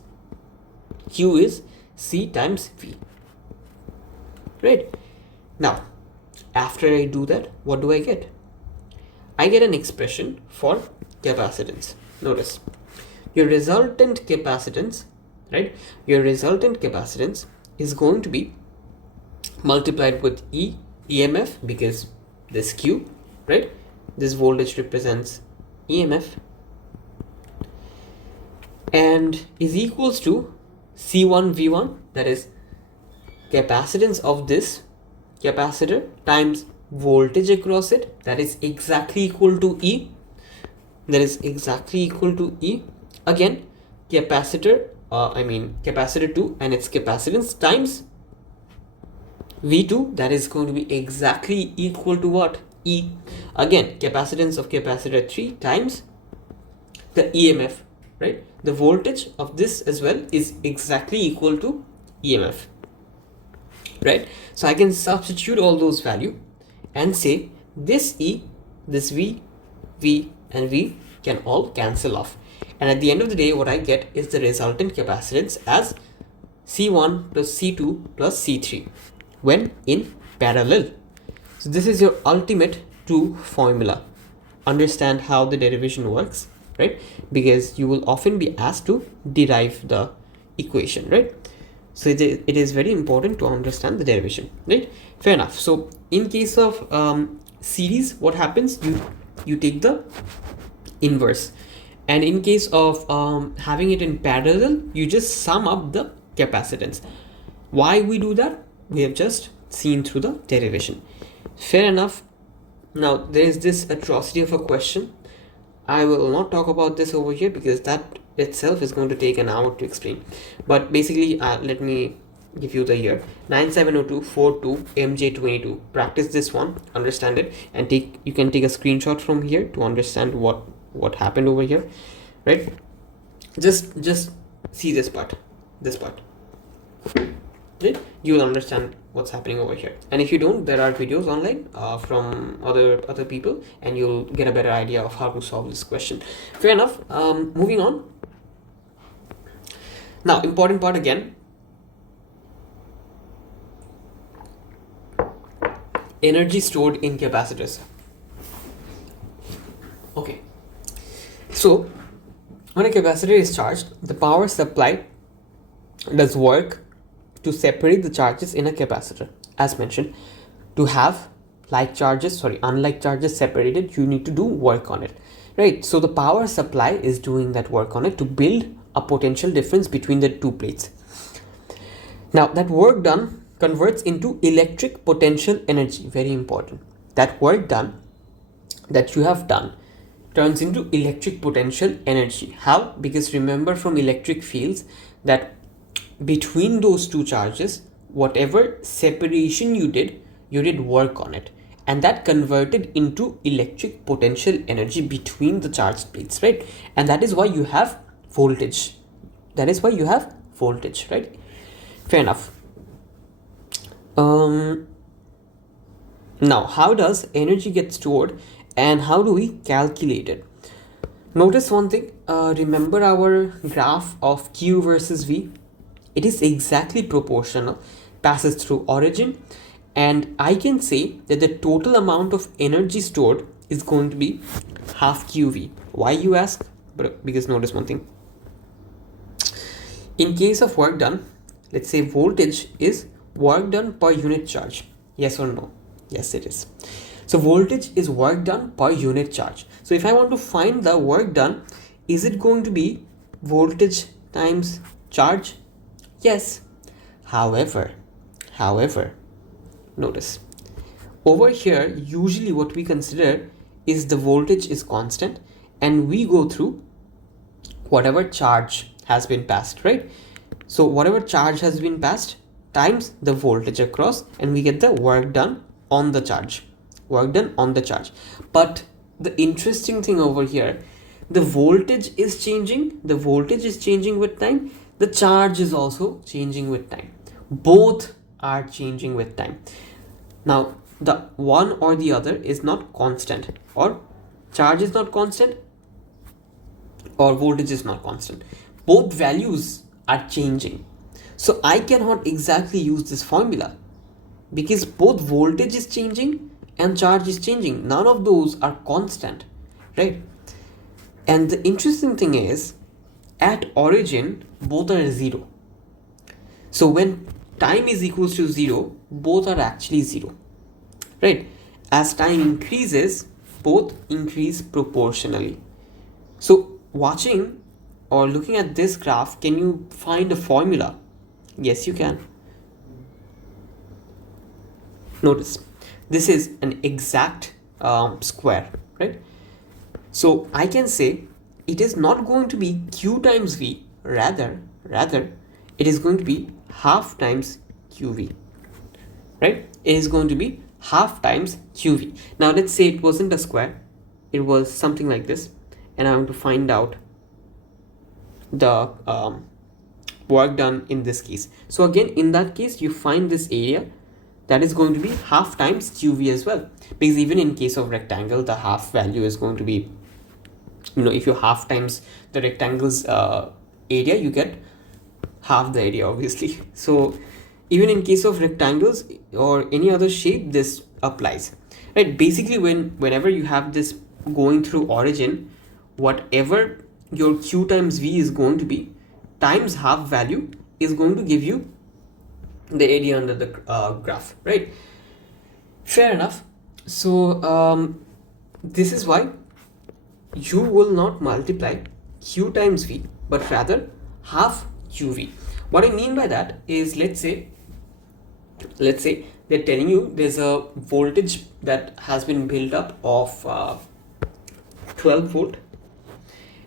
Q is C times V, right? Now after I do that, what do I get? I get an expression for capacitance. Notice your resultant capacitance, right? Your resultant capacitance is going to be multiplied with EMF, because this Q, right? This voltage represents EMF, and is equals to C1 V1, that is capacitance of this capacitor times voltage across it, that is exactly equal to E. Again, capacitor 2 and its capacitance times V2, that is going to be exactly equal to what? E. Again, capacitance of capacitor 3 times the EMF, right? The voltage of this as well is exactly equal to EMF, right? So I can substitute all those values and say this E, this V, and V can all cancel off, and at the end of the day what I get is the resultant capacitance as C1 plus C2 plus C3 when in parallel. So this is your ultimate 2 formula. Understand how the derivation works, right? Because you will often be asked to derive the equation, right? So it is very important to understand the derivation, right? Fair enough. So in case of series, what happens? You take the inverse, and in case of having it in parallel, you just sum up the capacitance. Why we do that? We have just seen through the derivation. Fair enough. Now there is this atrocity of a question. I will not talk about this over here because that itself is going to take an hour to explain. But basically, let me give you the year 970242 MJ22. Practice this one, understand it, and you can take a screenshot from here to understand what happened over here, right? Just see this part, right? You will understand what's happening over here, and if you don't, there are videos online from other people, and you'll get a better idea of how to solve this question. Fair enough. Moving on. Now, important part again. Energy stored in capacitors. Okay. So, when a capacitor is charged, the power supply does work to separate the charges in a capacitor. As mentioned, to have unlike charges separated, you need to do work on it, right? So the power supply is doing that work on it to build a potential difference between the two plates. Now that work done converts into electric potential energy. Very important. That work done that you have done turns into electric potential energy. How? Because remember from electric fields that between those two charges, whatever separation you did work on it, and that converted into electric potential energy between the charged plates, right? And that is why you have voltage. That is why you have voltage, right? Fair enough. Now, how does energy get stored and how do we calculate it? Notice one thing, remember our graph of Q versus V? It is exactly proportional, passes through origin, and I can say that the total amount of energy stored is going to be half QV. Why, you ask? Because notice one thing. In case of work done, let's say voltage is work done per unit charge. Yes or no? Yes, it is. So voltage is work done per unit charge. So if I want to find the work done, is it going to be voltage times charge? Yes. However, notice over here, usually what we consider is the voltage is constant and we go through whatever charge has been passed, right? So whatever charge has been passed times the voltage across, and we get the work done on the charge. But the interesting thing over here, the voltage is changing with time, the charge is also changing with time. Both are changing with time. Now the one or the other is not constant, or charge is not constant, or voltage is not constant. Both values are changing. So I cannot exactly use this formula because both voltage is changing and charge is changing. None of those are constant, right? And the interesting thing is, at origin, both are 0. So when time is equals to 0, both are actually 0, right? As time increases, both increase proportionally. So watching or looking at this graph, can you find a formula? Yes, you can. Notice this is an exact square, right? So I can say it is not going to be Q times V, rather it is going to be half times QV, right? It is going to be half times QV. Now let's say it wasn't a square, it was something like this, and I want to find out the work done in this case. So again, in that case, you find this area, that is going to be half times QV as well, because even in case of rectangle, the half value is going to be, if you half times the rectangle's area, you get half the area, obviously. So even in case of rectangles or any other shape, this applies, right? Basically, whenever you have this going through origin, whatever your Q times V is going to be times half value is going to give you the area under the graph, right? Fair enough. So this is why you will not multiply Q times V, but rather half QV. What I mean by that is, let's say they're telling you there's a voltage that has been built up of 12 volt,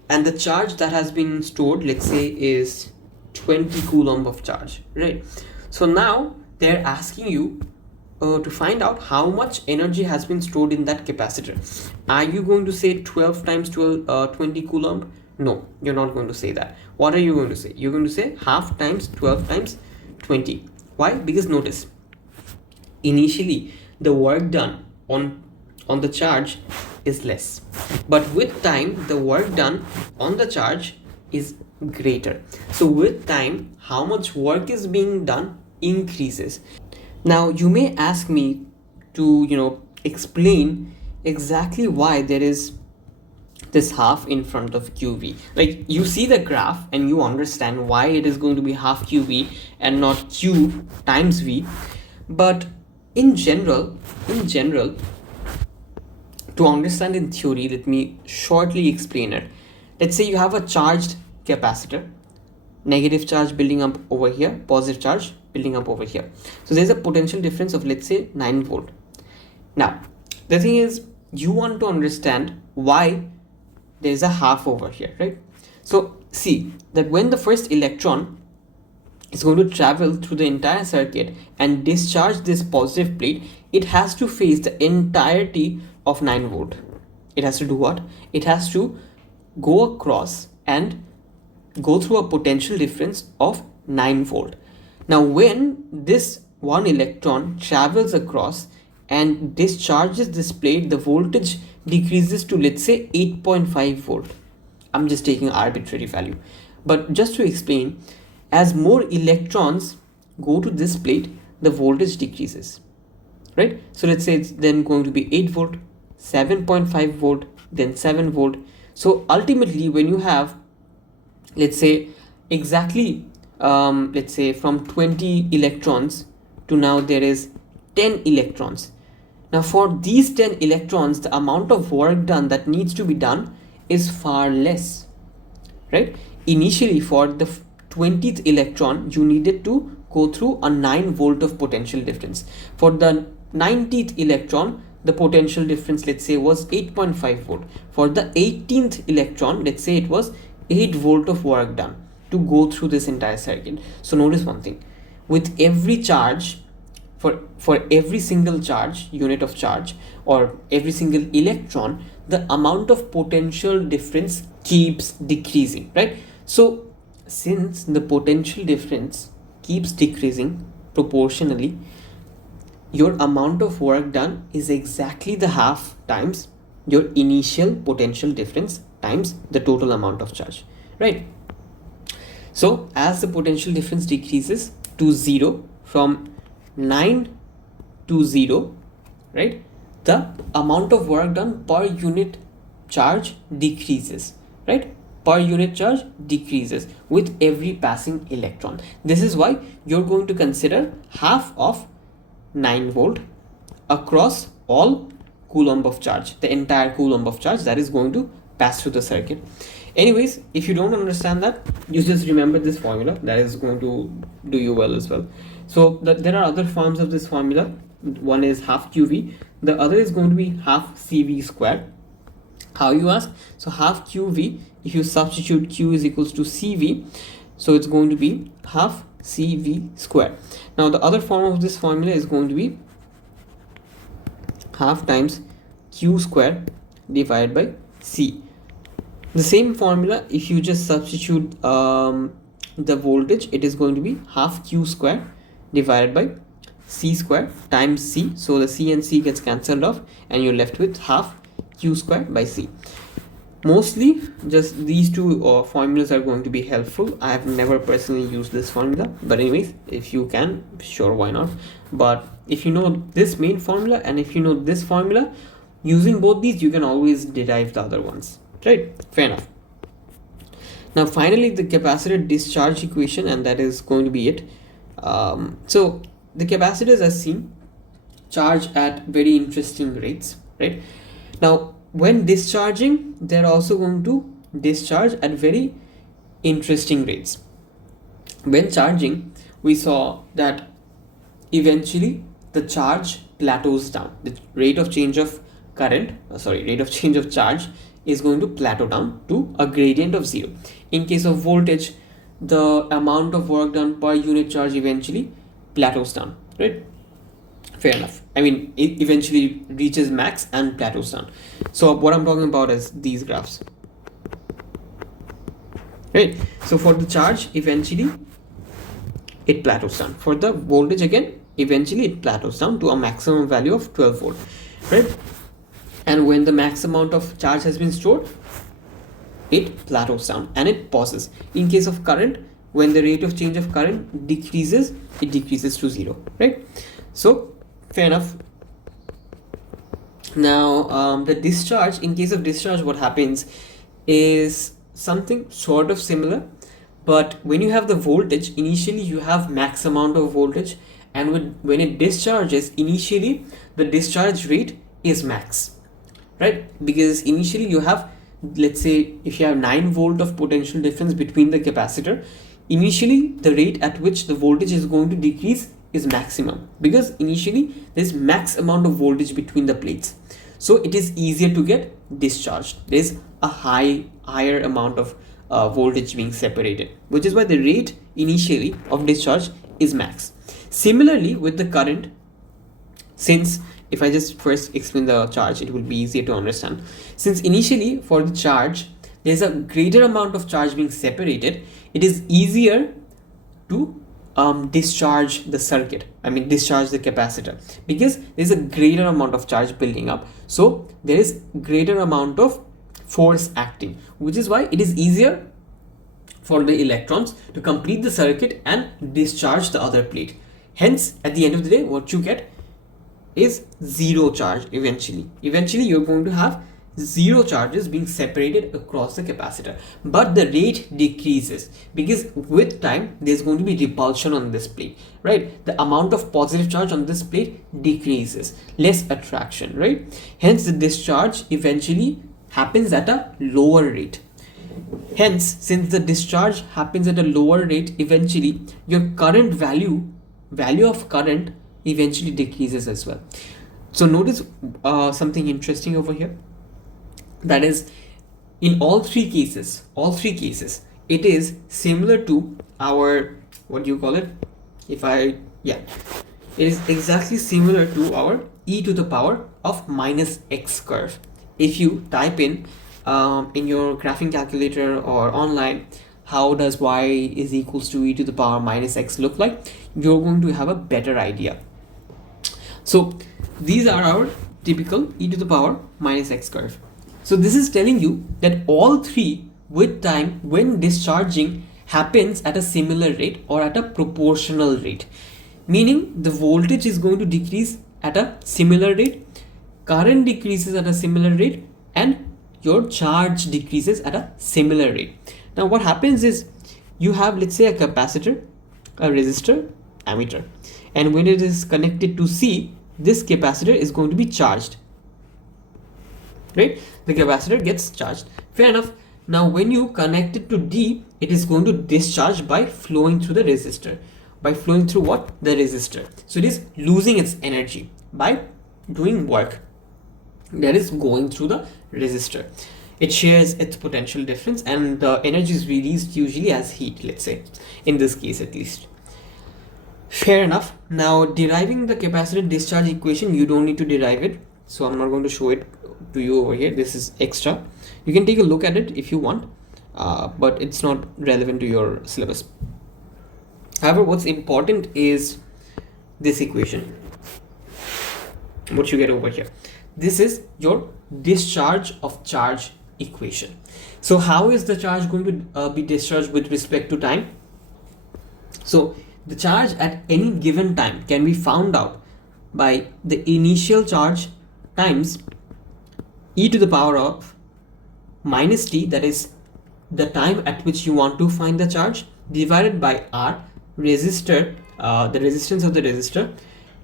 and the charge that has been stored, let's say, is 20 coulomb of charge, right? So now they're asking you to find out how much energy has been stored in that capacitor. Are you going to say 12 times 20 coulomb? No, you're not going to say that. What are you going to say? You're going to say half times 12 times 20. Why? Because notice, initially the work done on the charge is less, but with time the work done on the charge is greater. So with time, how much work is being done increases. Now you may ask me to explain exactly why there is this half in front of QV. Like, you see the graph and you understand why it is going to be half QV and not Q times V. But in general, to understand in theory, let me shortly explain it. Let's say you have a charged capacitor, negative charge building up over here, positive charge building up over here. So there's a potential difference of, let's say, 9 volt. Now the thing is, you want to understand why there's a half over here, right? So see that when the first electron is going to travel through the entire circuit and discharge this positive plate, it has to face the entirety of 9 volt. It has to do what? It has to go across and go through a potential difference of 9 volt. Now when this one electron travels across and discharges this plate, the voltage decreases to, let's say, 8.5 volt. I'm just taking an arbitrary value, but just to explain, as more electrons go to this plate, the voltage decreases, right? So let's say it's then going to be 8 volt, 7.5 volt, then 7 volt. So ultimately, when you have, let's say, exactly let's say from 20 electrons to now there is 10 electrons. Now for these 10 electrons, the amount of work done that needs to be done is far less, right? Initially for the 20th electron, you needed to go through a 9 volt of potential difference. For the 90th electron, the potential difference, let's say, was 8.5 volt. For the 18th electron, let's say it was 8 volt of work done to go through this entire circuit. So notice one thing, with every charge, for every single charge, unit of charge, or every single electron, the amount of potential difference keeps decreasing, right? So since the potential difference keeps decreasing proportionally, your amount of work done is exactly the half times your initial potential difference times the total amount of charge, right? So as the potential difference decreases to 0, from 9 to 0, right, the amount of work done per unit charge decreases, right? Per unit charge decreases with every passing electron. This is why you're going to consider half of 9 volt across all coulomb of charge, the entire coulomb of charge that is going to pass through the circuit. Anyways, if you don't understand that, you just remember this formula, that is going to do you well as well. So there are other forms of this formula. One is half QV, the other is going to be half CV square. How, you ask? So half QV, if you substitute Q is equals to CV, so it's going to be half CV square. Now the other form of this formula is going to be half times Q square divided by C. The same formula, if you just substitute the voltage, it is going to be half Q square divided by C square times C. So the C and C gets cancelled off and you're left with half Q square by C. Mostly just these two formulas are going to be helpful. I have never personally used this formula, but anyways, if you can, sure, why not? But if you know this main formula and if you know this formula, using both these you can always derive the other ones, right? Fair enough. Now finally the capacitor discharge equation, and that is going to be it. So the capacitors, as seen, charge at very interesting rates, right? Now when discharging, they're also going to discharge at very interesting rates. When charging, we saw that eventually the charge plateaus down. The rate of change of rate of change of charge is going to plateau down to a gradient of 0. In case of voltage, the amount of work done per unit charge eventually plateaus down, right? Fair enough. I mean, it eventually reaches max and plateaus down. So what I'm talking about is these graphs, right? So for the charge, eventually it plateaus down. For the voltage, again, eventually it plateaus down to a maximum value of 12 volt, right? And when the max amount of charge has been stored, it plateaus down and it pauses. In case of current, when the rate of change of current decreases, it decreases to 0, right? So fair enough. Now the discharge, in case of discharge, what happens is something sort of similar, but when you have the voltage, initially you have max amount of voltage, and when it discharges, initially the discharge rate is max, right? Because initially you have, let's say, if you have 9 volt of potential difference between the capacitor, initially the rate at which the voltage is going to decrease is maximum, because initially there's max amount of voltage between the plates, so it is easier to get discharged. There's a higher amount of voltage being separated, which is why the rate initially of discharge is max. Similarly with the current, since if I just first explain the charge, it will be easier to understand. Since initially for the charge there's a greater amount of charge being separated, it is easier to discharge the circuit, discharge the capacitor, because there's a greater amount of charge building up, so there is greater amount of force acting, which is why it is easier for the electrons to complete the circuit and discharge the other plate. Hence at the end of the day what you get is zero charge. Eventually you're going to have zero charges being separated across the capacitor, but the rate decreases because with time there's going to be repulsion on this plate, right? The amount of positive charge on this plate decreases, less attraction, right? Hence the discharge eventually happens at a lower rate. Hence, since the discharge happens at a lower rate, eventually your current value of current eventually decreases as well. So notice something interesting over here. That is, in all three cases, it is similar to our, what do you call it? It is exactly similar to our e to the power of minus x curve. If you type in your graphing calculator or online, how does y is equals to e to the power minus x look like, you're going to have a better idea. So these are our typical e to the power minus x curve. So this is telling you that all three with time, when discharging, happens at a similar rate or at a proportional rate, meaning the voltage is going to decrease at a similar rate, current decreases at a similar rate, and your charge decreases at a similar rate. Now what happens is, you have, let's say, a capacitor, a resistor, ammeter, and when it is connected to C, this capacitor is going to be charged, right? The capacitor gets charged. Fair enough. Now when you connect it to D, it is going to discharge by flowing through the resistor. By flowing through what? The resistor. So it is losing its energy by doing work that is going through the resistor. It shares its potential difference and the energy is released usually as heat, let's say, in this case at least. Fair enough. Now deriving the capacitor discharge equation, you don't need to derive it, so I'm not going to show it to you over here. This is extra. You can take a look at it if you want, but it's not relevant to your syllabus. However, what's important is this equation, what you get over here. This is your discharge of charge equation. So how is the charge going to be discharged with respect to time? So the charge at any given time can be found out by the initial charge times e to the power of minus t, that is the time at which you want to find the charge, divided by R, resistor, the resistance of the resistor,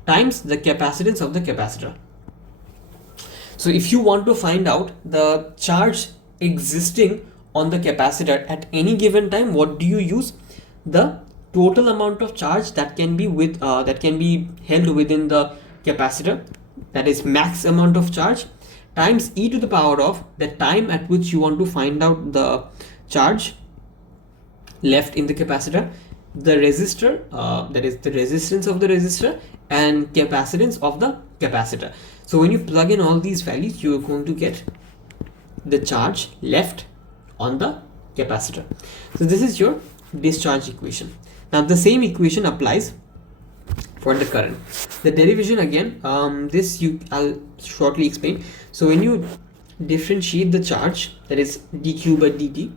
times the capacitance of the capacitor. So if you want to find out the charge existing on the capacitor at any given time, what do you use? The total amount of charge that can be held within the capacitor, that is max amount of charge, times e to the power of the time at which you want to find out the charge left in the capacitor, the resistor, that is the resistance of the resistor, and capacitance of the capacitor. So when you plug in all these values, you are going to get the charge left on the capacitor. So this is your discharge equation. Now the same equation applies for the current. The derivation again, I'll shortly explain. So when you differentiate the charge, that is dq by dt,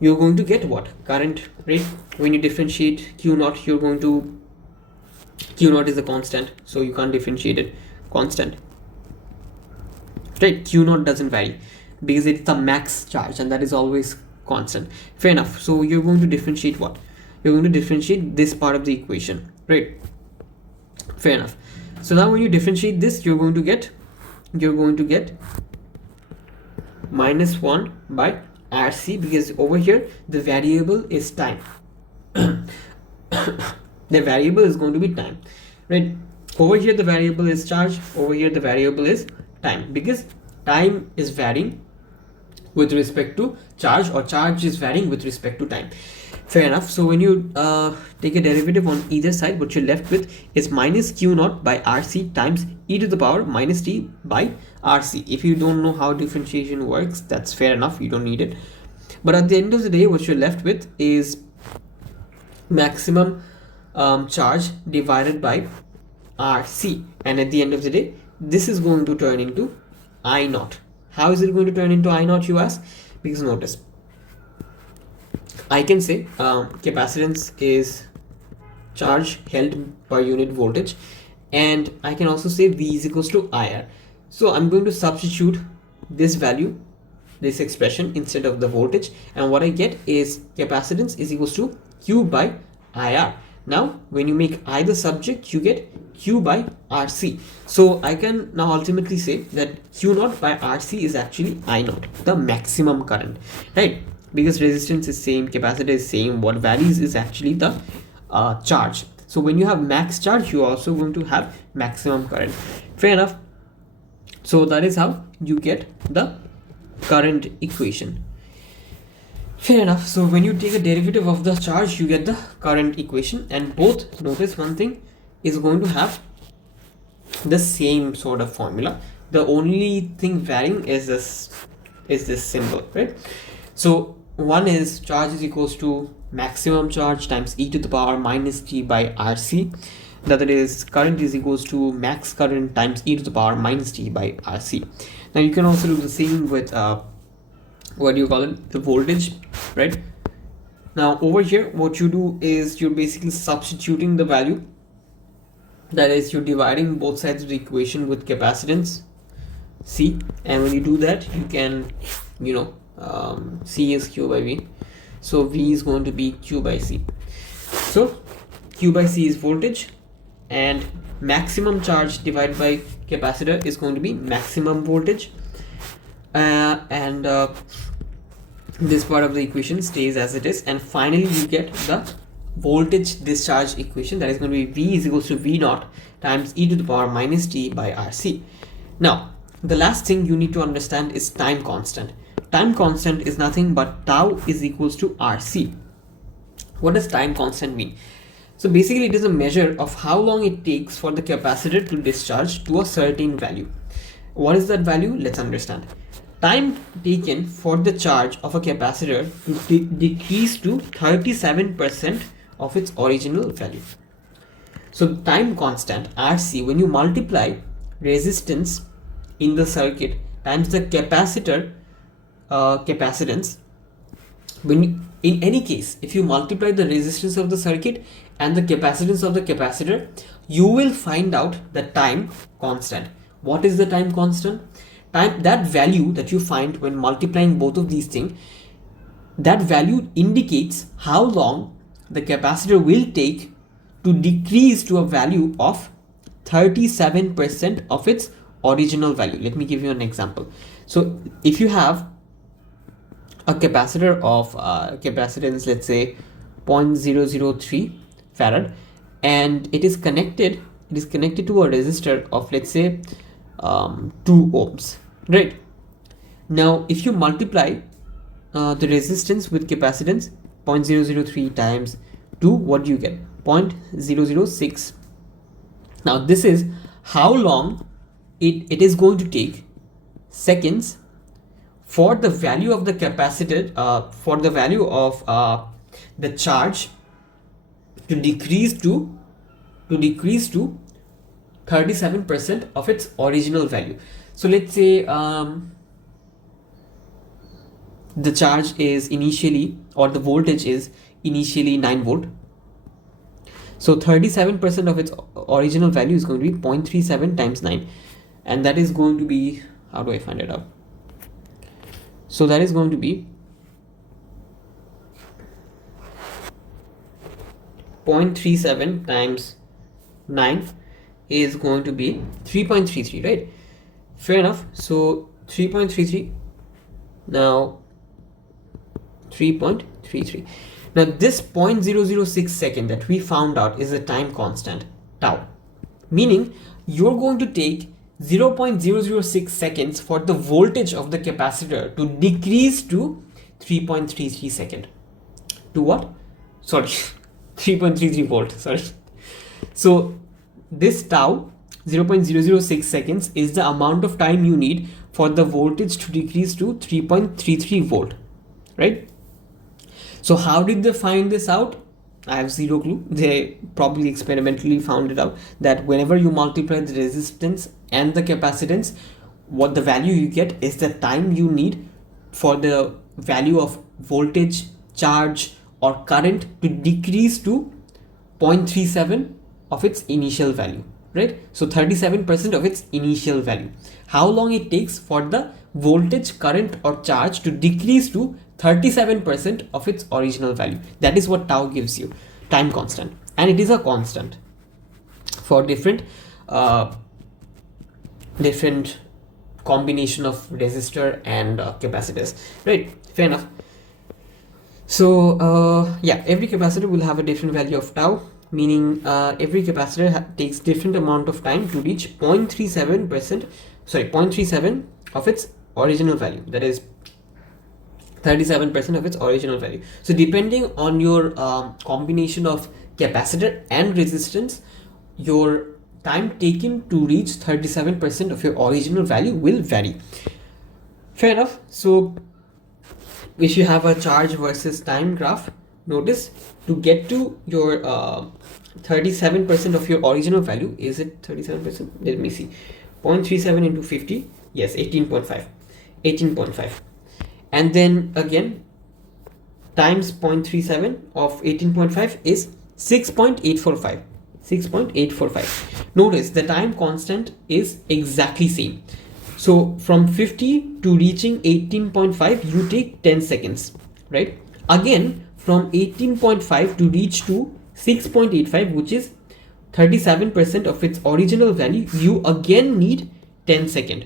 you're going to get what? Current, right? When you differentiate q naught, you're going to, q naught is a constant, so you can't differentiate it, constant, right? Q naught doesn't vary because it's the max charge and that is always constant. Fair enough. So you're going to differentiate what? You're going to differentiate this part of the equation, right? Fair enough. So now when you differentiate this, you're going to get minus 1 by RC, because over here the variable is time. The variable is going to be time, right? Over here the variable is charge, over here the variable is time, because time is varying with respect to charge, or charge is varying with respect to time. Fair enough. So when you take a derivative on either side, what you're left with is minus q naught by rc times e to the power minus t by rc. If you don't know how differentiation works, that's fair enough, you don't need it. But at the end of the day, what you're left with is maximum charge divided by rc, and at the end of the day, this is going to turn into I naught. How is it going to turn into I naught, you ask? Because notice, I can say capacitance is charge held per unit voltage, and I can also say V is equals to IR. So I'm going to substitute this value, this expression, instead of the voltage, and what I get is capacitance is equals to Q by IR. Now when you make I the subject, you get Q by RC. So I can now ultimately say that Q naught by RC is actually I naught, the maximum current, right? Because resistance is same, capacitor is same, what varies is actually the charge. So when you have max charge, you are also going to have maximum current. Fair enough. So that is how you get the current equation. Fair enough. So when you take a derivative of the charge, you get the current equation, and both, notice one thing, is going to have the same sort of formula. The only thing varying is this symbol, right? So one is charge is equals to maximum charge times e to the power minus t by rc. The other is current is equals to max current times e to the power minus t by rc. Now you can also do the same with what do you call it, the voltage, right? Now over here, what you do is you're basically substituting the value, that is, you're dividing both sides of the equation with capacitance C, and when you do that, you can, you know, C is Q by V, so V is going to be Q by C. So Q by C is voltage, and maximum charge divided by capacitor is going to be maximum voltage, and this part of the equation stays as it is, and finally you get the voltage discharge equation, that is going to be V is equals to V naught times e to the power minus t by RC. Now the last thing you need to understand is time constant. Time constant is nothing but tau is equals to RC. What does time constant mean? So basically it is a measure of how long it takes for the capacitor to discharge to a certain value. What is that value? Let's understand. Time taken for the charge of a capacitor to decrease to 37% of its original value. So time constant RC, when you multiply resistance in the circuit times the capacitor capacitance, when you, in any case, if you multiply the resistance of the circuit and the capacitance of the capacitor, you will find out the time constant. What is the time constant? Time, that value that you find when multiplying both of these things, that value indicates how long the capacitor will take to decrease to a value of 37% of its original value. Let me give you an example. So if you have a capacitor of capacitance, let's say 0.003 farad, and it is connected to a resistor of, let's say, 2 ohms, right? Now if you multiply the resistance with capacitance, 0.003 times 2, what do you get? 0.006. Now this is how long it is going to take seconds for the value of the capacitor, for the value of the charge to decrease to 37% of its original value. So let's say the charge is initially, or the voltage is initially 9 volt. So 37% of its original value is going to be 0.37 times 9, and that is going to be, how do I find it out? So that is going to be 0.37 times 9 is going to be 3.33, right? Fair enough. So 3.33, now 3.33. Now this 0.006 second that we found out is the time constant tau, meaning you're going to take 0.006 seconds for the voltage of the capacitor to decrease to 3.33 second. To what? Sorry, 3.33 volt, sorry. So this tau, 0.006 seconds, is the amount of time you need for the voltage to decrease to 3.33 volt, right? So how did they find this out? I have zero clue. They probably experimentally found it out that whenever you multiply the resistance and the capacitance, what the value you get is the time you need for the value of voltage, charge, or current to decrease to 0.37 of its initial value, right? So 37% of its initial value. How long it takes for the voltage, current, or charge to decrease to 37% of its original value. That is what tau gives you, time constant, and it is a constant for different combination of resistor and capacitors, right? Fair enough. So yeah, every capacitor will have a different value of tau, meaning every capacitor takes different amount of time to reach 0.37 of its original value, that is 37% of its original value. So depending on your combination of capacitor and resistance, your time taken to reach 37% of your original value will vary. Fair enough. So if you have a charge versus time graph, notice to get to your 37% of your original value, is it 37%? Let me see. 0.37 into 50, yes, 18.5. And then again times 0.37 of 18.5 is 6.845. Notice the time constant is exactly same. So from 50 to reaching 18.5 you take 10 seconds, right? Again from 18.5 to reach to 6.85, which is 37% of its original value, you again need 10 seconds.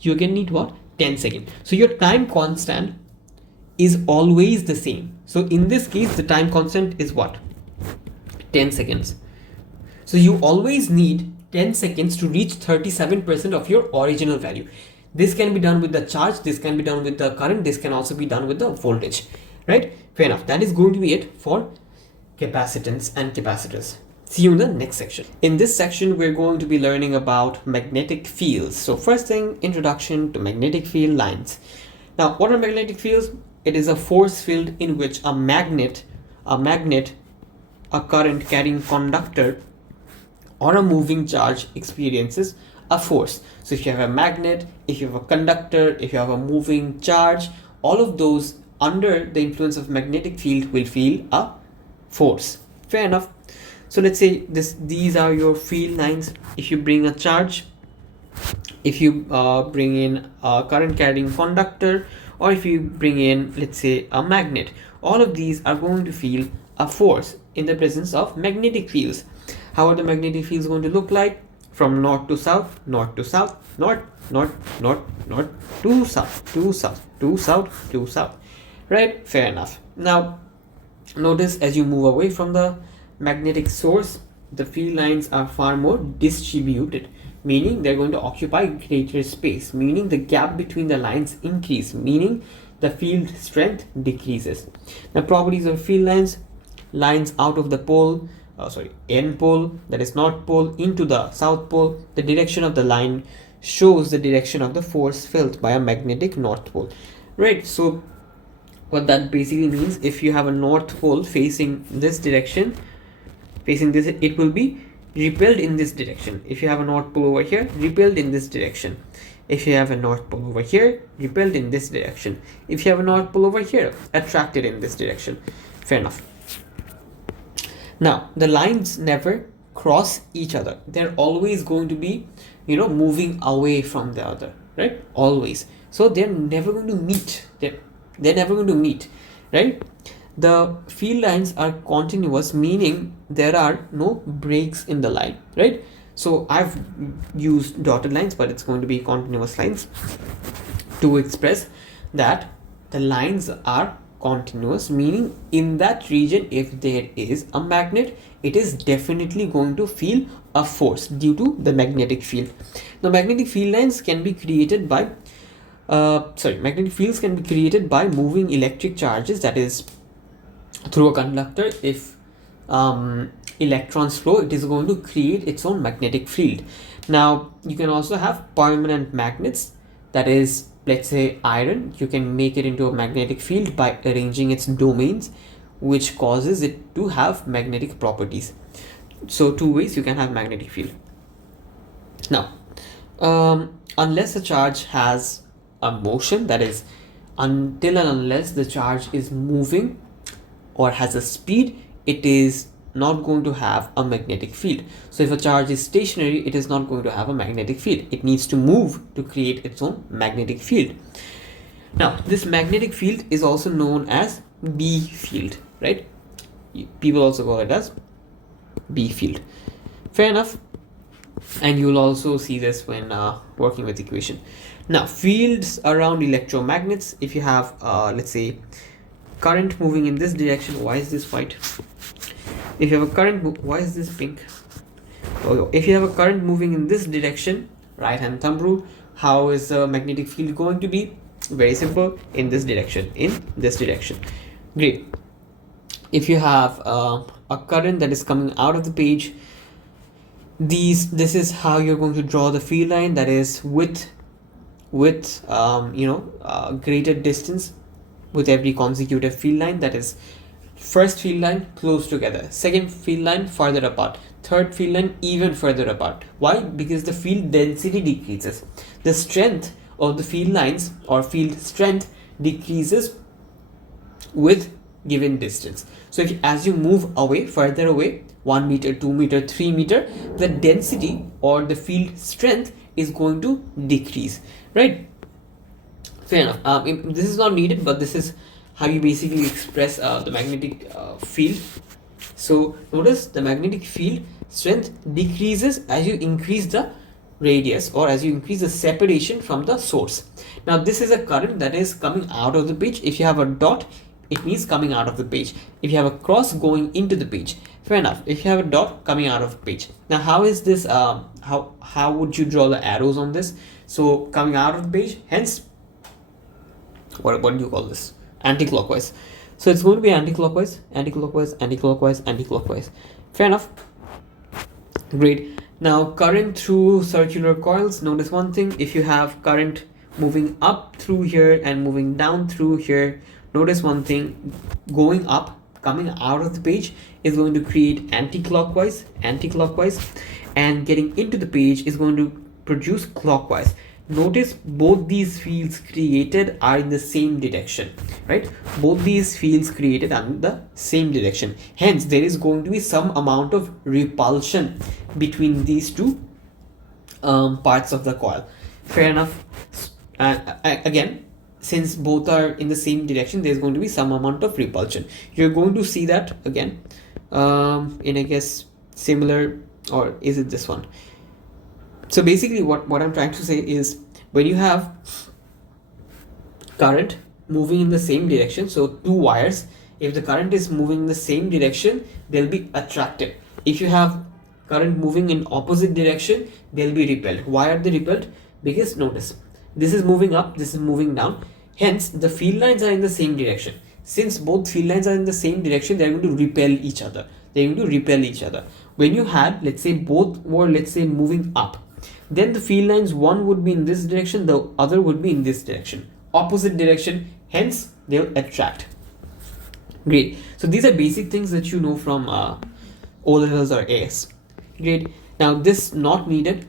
You again need what? 10 seconds. So your time constant is always the same. So in this case the time constant is what? 10 seconds. So you always need 10 seconds to reach 37% of your original value. This can be done with the charge, this can be done with the current, this can also be done with the voltage, right? Fair enough. That is going to be it for capacitance and capacitors. See you in the next section. In this section, we're going to be learning about magnetic fields. So first thing, introduction to magnetic field lines. Now, what are magnetic fields? It is a force field in which a magnet, a current carrying conductor, or a moving charge experiences a force. So if you have a magnet, if you have a conductor, if you have a moving charge, all of those under the influence of magnetic field will feel a force. Fair enough. So let's say these are your field lines. If you bring a charge, if you bring in a current carrying conductor, or if you bring in, let's say, a magnet, all of these are going to feel a force in the presence of magnetic fields. How are the magnetic fields going to look like? From north to south, north to south, north to south, to south, to south, to south, right? Fair enough. Now notice as you move away from the magnetic source, the field lines are far more distributed, meaning they're going to occupy greater space, meaning the gap between the lines increase, meaning the field strength decreases. The properties of field lines out of the pole, N pole, that is north pole, into the south pole, the direction of the line shows the direction of the force felt by a magnetic north pole, right? So what that basically means, if you have a north pole facing this direction, it will be repelled in this direction. If you have a north pole over here, repelled in this direction. If you have a north pole over here, repelled in this direction. If you have a north pole over here, attracted in this direction. Fair enough. Now the lines never cross each other. They're always going to be, moving away from the other, right? Always. So they're never going to meet. They're never going to meet, right? The field lines are continuous, meaning there are no breaks in the line, right? So I've used dotted lines, but it's going to be continuous lines to express that the lines are continuous, meaning in that region, if there is a magnet, it is definitely going to feel a force due to the magnetic field. Now magnetic field lines can be created by magnetic fields can be created by moving electric charges, that is through a conductor. If electrons flow, it is going to create its own magnetic field. Now you can also have permanent magnets, that is, let's say iron. You can make it into a magnetic field by arranging its domains, which causes it to have magnetic properties. So two ways you can have magnetic field. Now unless a charge has a motion, that is, until and unless the charge is moving or has a speed, it is not going to have a magnetic field. So if a charge is stationary, it is not going to have a magnetic field. It needs to move to create its own magnetic field. Now this magnetic field is also known as B field, right? People also call it as B field. Fair enough. And you'll also see this when working with equation. Now fields around electromagnets, if you have let's say current moving in this direction. Why is this white? If you have a current, why is this pink? If you have a current moving in this direction, right hand thumb rule, how is the magnetic field going to be? Very simple, in this direction, Great. If you have a current that is coming out of the page, this is how you're going to draw the field line, that is with greater distance with every consecutive field line. That is, first field line close together, second field line farther apart, third field line even further apart. Why? Because the field density decreases. The strength of the field lines or field strength decreases with given distance. So as you move away, further away, 1 meter, 2 meter, 3 meter, the density or the field strength is going to decrease, right? Fair enough. This is not needed, but this is how you basically express the magnetic field. So notice the magnetic field strength decreases as you increase the radius or as you increase the separation from the source. Now this is a current that is coming out of the page. If you have a dot, it means coming out of the page. If you have a cross, going into the page. Fair enough. If you have a dot, coming out of the page. Now how is this how would you draw the arrows on this? So coming out of the page, hence what do you call this? Anti-clockwise. So it's going to be anti-clockwise, anti-clockwise, anti-clockwise, anti-clockwise. Fair enough. Great. Now current through circular coils. Notice one thing: if you have current moving up through here and moving down through here, notice one thing: going up, coming out of the page is going to create anti-clockwise, and getting into the page is going to produce clockwise. Notice both these fields created are in the same direction, right? Both these fields created are in the same direction. Hence, there is going to be some amount of repulsion between these two parts of the coil. Fair enough. Again, since both are in the same direction, there's going to be some amount of repulsion. You're going to see that again in, I guess, similar, or is it this one? So basically what I'm trying to say is, when you have current moving in the same direction, so two wires, if the current is moving in the same direction, they'll be attracted. If you have current moving in opposite direction, they'll be repelled. Why are they repelled? Because notice, this is moving up, this is moving down. Hence, the field lines are in the same direction. Since both field lines are in the same direction, they're going to repel each other. When you had, let's say, both were, let's say, moving up, then the field lines, one would be in this direction, the other would be in this direction, opposite direction, hence they'll attract. Great. So these are basic things that you know from O-levels or AS. Great. Now this not needed.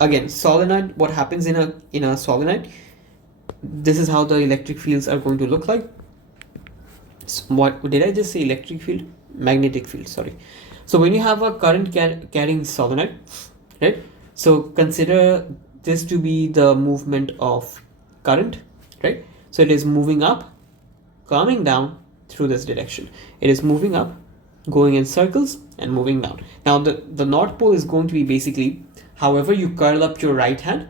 Again, solenoid, what happens in a solenoid, this is how the electric fields are going to look like. What did I just say? Electric field? Magnetic field, sorry. So when you have a current carrying solenoid, right? So consider this to be the movement of current, right? So it is moving up, coming down through this direction. It is moving up, going in circles, and moving down. Now the north pole is going to be basically, however you curl up your right hand,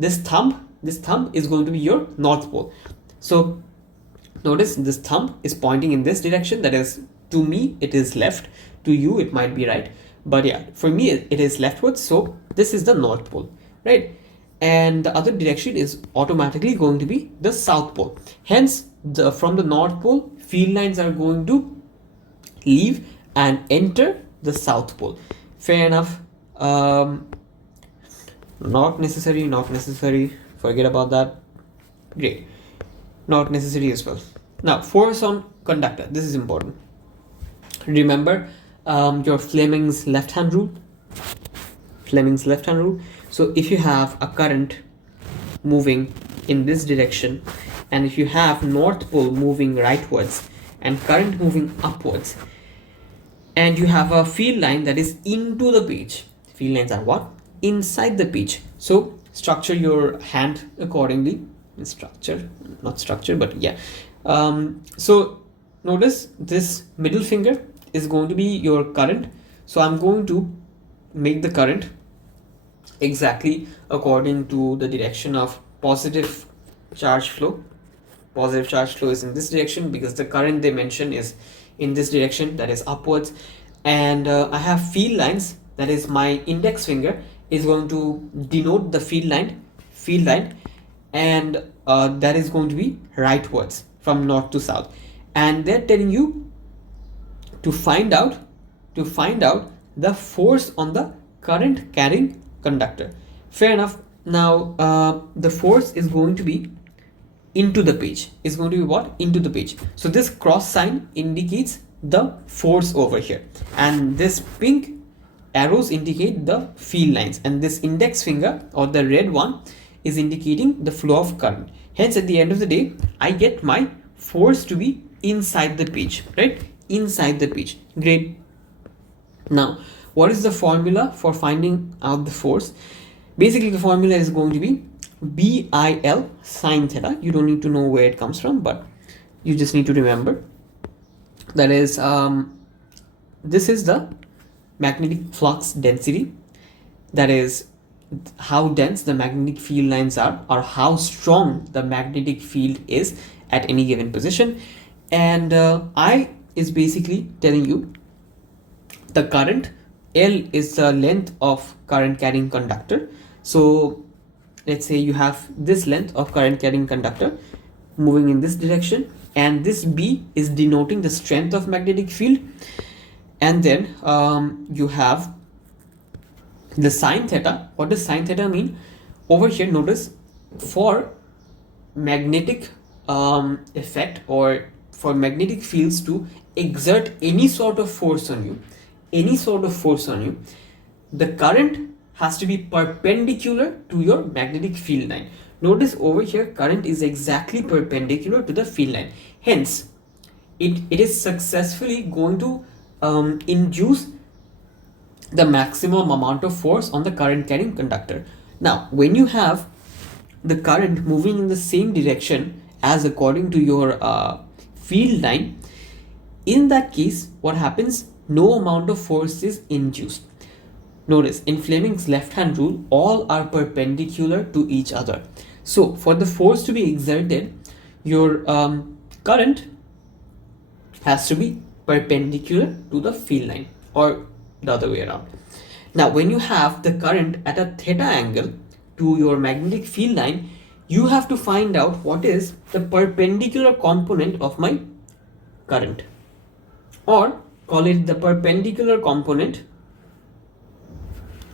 this thumb is going to be your north pole. So Notice this thumb is pointing in this direction. That is, to me it is left, to you it might be right, but yeah, for me it is leftwards. So this is the north pole, right? And the other direction is automatically going to be the south pole. Hence from the north pole, field lines are going to leave and enter the south pole. Fair enough. Not necessary, forget about that. Great, not necessary as well. Now, force on conductor, this is important. Remember your Fleming's left hand rule. So if you have a current moving in this direction, and if you have north pole moving rightwards and current moving upwards, and you have a field line that is into the page, field lines are what? Inside the page. So structure your hand accordingly. Not structure, but yeah. So notice this middle finger is going to be your current. So I'm going to make the current exactly according to the direction of positive charge flow. Positive charge flow is in this direction because the current they mention is in this direction, that is upwards. And I have field lines, that is my index finger is going to denote the field line, and that is going to be rightwards from north to south. And they're telling you to find out the force on the current carrying conductor. Fair enough. Now the force is going to be into the page, is going to be what? Into the page. So this cross sign indicates the force over here, and this pink arrows indicate the field lines, and this index finger or the red one is indicating the flow of current. Hence at the end of the day, I get my force to be inside the page, right? Inside the page. Great. Now what is the formula for finding out the force? Basically the formula is going to be BIL sine theta. You don't need to know where it comes from, but you just need to remember that is this is the magnetic flux density, that is how dense the magnetic field lines are, or how strong the magnetic field is at any given position. And I is basically telling you the current. L is the length of current carrying conductor. So let's say you have this length of current carrying conductor moving in this direction, and this B is denoting the strength of magnetic field. And then you have the sine theta. What does sine theta mean? Over here, notice for magnetic effect, or for magnetic fields to exert any sort of force on you, the current has to be perpendicular to your magnetic field line. Notice over here, current is exactly perpendicular to the field line. Hence, it is successfully going to induce the maximum amount of force on the current carrying conductor. Now, when you have the current moving in the same direction as according to your field line, in that case, what happens? No amount of force is induced. Notice in Fleming's left hand rule, all are perpendicular to each other. So for the force to be exerted, your current has to be perpendicular to the field line, or the other way around. Now when you have the current at a theta angle to your magnetic field line, you have to find out what is the perpendicular component of my current, or call it the perpendicular component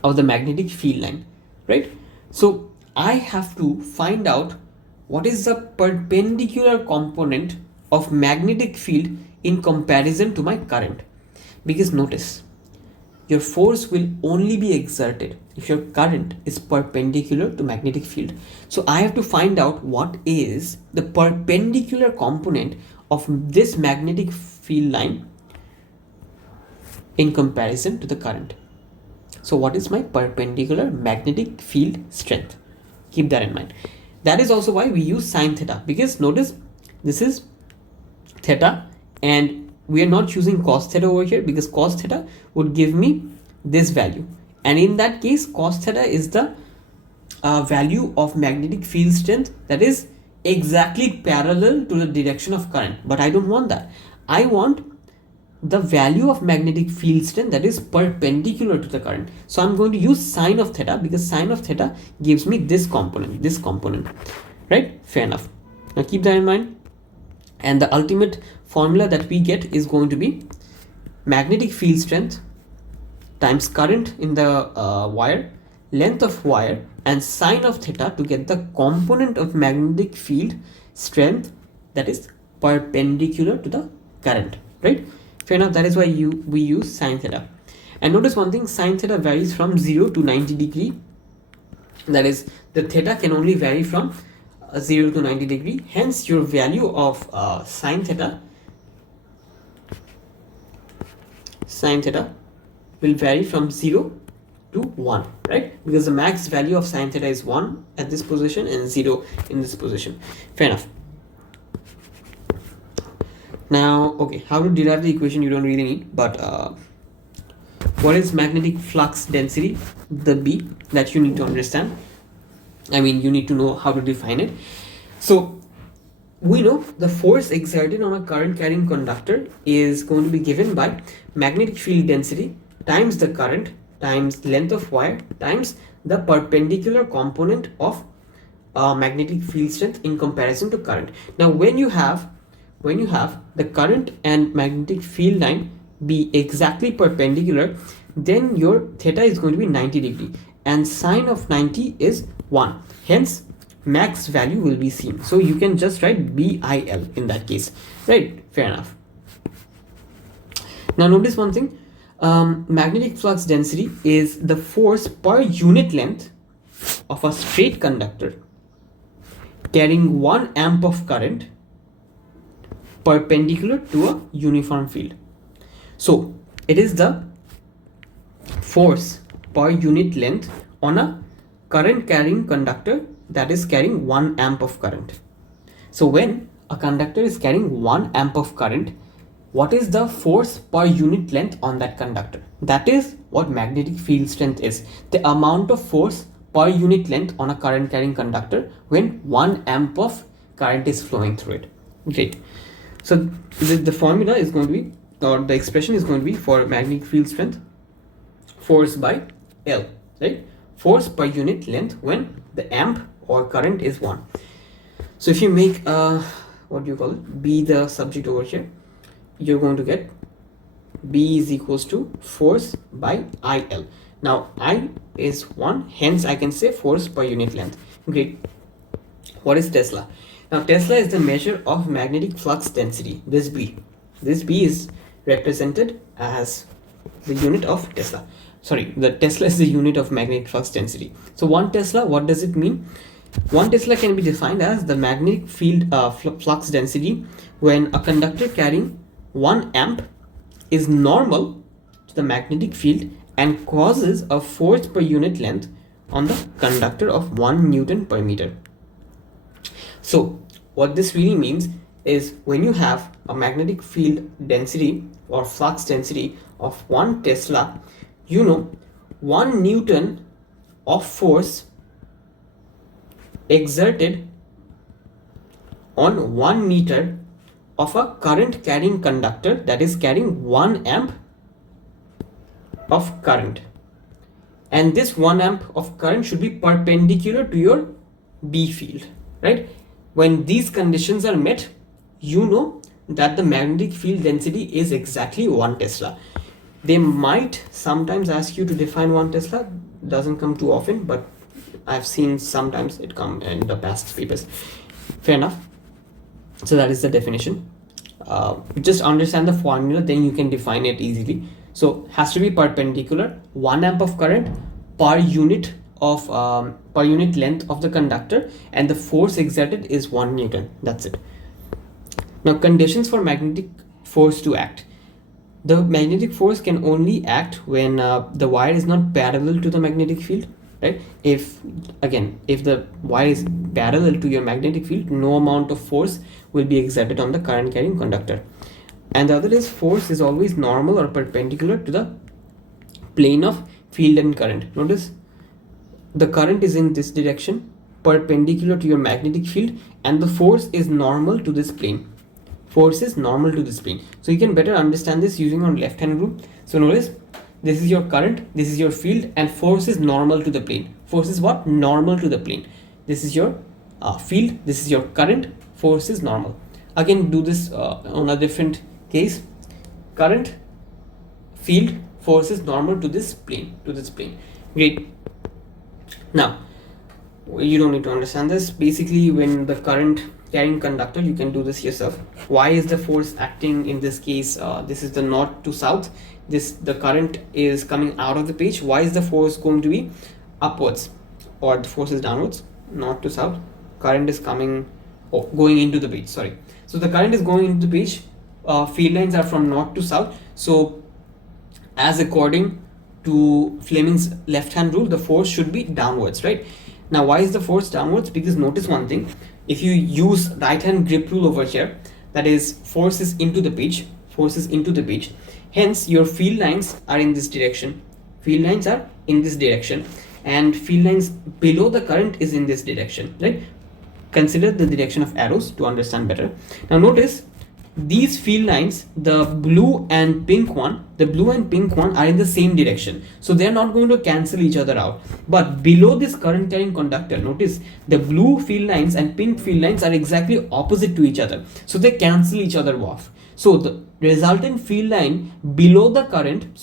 of the magnetic field line, right? So I have to find out what is the perpendicular component of magnetic field in comparison to my current, because notice your force will only be exerted if your current is perpendicular to magnetic field. So I have to find out what is the perpendicular component of this magnetic field line in comparison to the current. So what is my perpendicular magnetic field strength? Keep that in mind. That is also why we use sine theta, because notice this is theta and we are not using cos theta over here, because cos theta would give me this value, and in that case cos theta is the value of magnetic field strength that is exactly parallel to the direction of current, but I don't want that. I want the value of magnetic field strength that is perpendicular to the current. So I'm going to use sine of theta, because sine of theta gives me this component, right? Fair enough. Now keep that in mind. And the ultimate formula that we get is going to be magnetic field strength times current in the wire, length of wire, and sine of theta to get the component of magnetic field strength that is perpendicular to the current, right? Fair enough. That is why we use sine theta. And notice one thing, sine theta varies from 0 to 90 degree. That is, the theta can only vary from 0 to 90 degree. Hence your value of sine theta will vary from 0 to 1, right? Because the max value of sine theta is 1 at this position and 0 in this position. Fair enough. Now, okay, how to derive the equation you don't really need, but what is magnetic flux density, the B, that you need to understand. I mean, you need to know how to define it. So we know the force exerted on a current carrying conductor is going to be given by magnetic field density times the current times length of wire times the perpendicular component of magnetic field strength in comparison to current. Now when you have the current and magnetic field line be exactly perpendicular, then your theta is going to be 90 degree and sine of 90 is 1. Hence max value will be seen. So you can just write BIL in that case, right? Fair enough. Now notice one thing, magnetic flux density is the force per unit length of a straight conductor carrying 1 amp of current perpendicular to a uniform field. So it is the force per unit length on a current carrying conductor that is carrying 1 amp of current. So when a conductor is carrying 1 amp of current, what is the force per unit length on that conductor? That is what magnetic field strength is, the amount of force per unit length on a current carrying conductor when 1 amp of current is flowing through it. Great. So the formula is going to be, or the expression is going to be, for magnetic field strength, force by L, right? Force per unit length when the amp or current is 1. So if you make what do you call it, B the subject over here, you're going to get B is equals to force by IL. Now I is 1, hence I can say force per unit length. Great. What is Tesla? Now Tesla is the measure of magnetic flux density, this B. This B is represented as the unit of Tesla. Sorry, the Tesla is the unit of magnetic flux density. So 1 Tesla, what does it mean? 1 Tesla can be defined as the magnetic field flux density when a conductor carrying 1 amp is normal to the magnetic field and causes a force per unit length on the conductor of 1 Newton per meter. So what this really means is when you have a magnetic field density or flux density of 1 Tesla, you know 1 Newton of force exerted on 1 meter of a current carrying conductor that is carrying 1 amp of current, and this 1 amp of current should be perpendicular to your B field, right? When these conditions are met, you know that the magnetic field density is exactly 1 Tesla. They might sometimes ask you to define 1 Tesla, doesn't come too often, but I've seen sometimes it come in the past papers. Fair enough. So that is the definition. Just understand the formula, then you can define it easily. So has to be perpendicular, 1 amp of current per unit of per unit length of the conductor, and the force exerted is 1 Newton. That's it. Now conditions for magnetic force to act. The magnetic force can only act when the wire is not parallel to the magnetic field, right? If the wire is parallel to your magnetic field, no amount of force will be exerted on the current carrying conductor. And the other is force is always normal or perpendicular to the plane of field and current. Notice the current is in this direction perpendicular to your magnetic field, and the force is normal to this plane. Force is normal to this plane. So you can better understand this using our left hand rule. So notice, this is your current, this is your field, and force is normal to the plane. Force is what? Normal to the plane. This is your field, this is your current, force is normal. Again, do this on a different case. Current, field, force is normal to this plane, Great. Now, you don't need to understand this. Basically, when the current carrying conductor, you can do this yourself. Why is the force acting in this case? This is the north to south. The current is coming out of the page. Why is the force going to be upwards, or the force is downwards? North to south. Current is coming, going into the page. Sorry. So the current is going into the page. Field lines are from north to south. So, as according to Fleming's left-hand rule, the force should be downwards, right? Now, why is the force downwards? Because notice one thing. If you use right-hand grip rule over here, that is, force is into the page. Force is into the page. Hence, your field lines are in this direction. Field lines are in this direction, and field lines below the current is in this direction, right? Consider the direction of arrows to understand better. Now notice these field lines, the blue and pink one are in the same direction, so they are not going to cancel each other out. But below this current carrying conductor, notice the blue field lines and pink field lines are exactly opposite to each other, so they cancel each other off. So the resultant field line below the current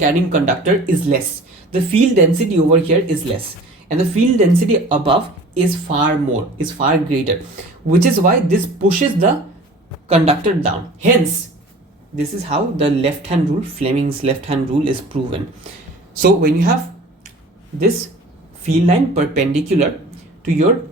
carrying conductor is less. The field density over here is less, and the field density above is far greater, which is why this pushes the conductor down. Hence, this is how the left-hand rule, Fleming's left-hand rule, is proven. So when you have this field line perpendicular to your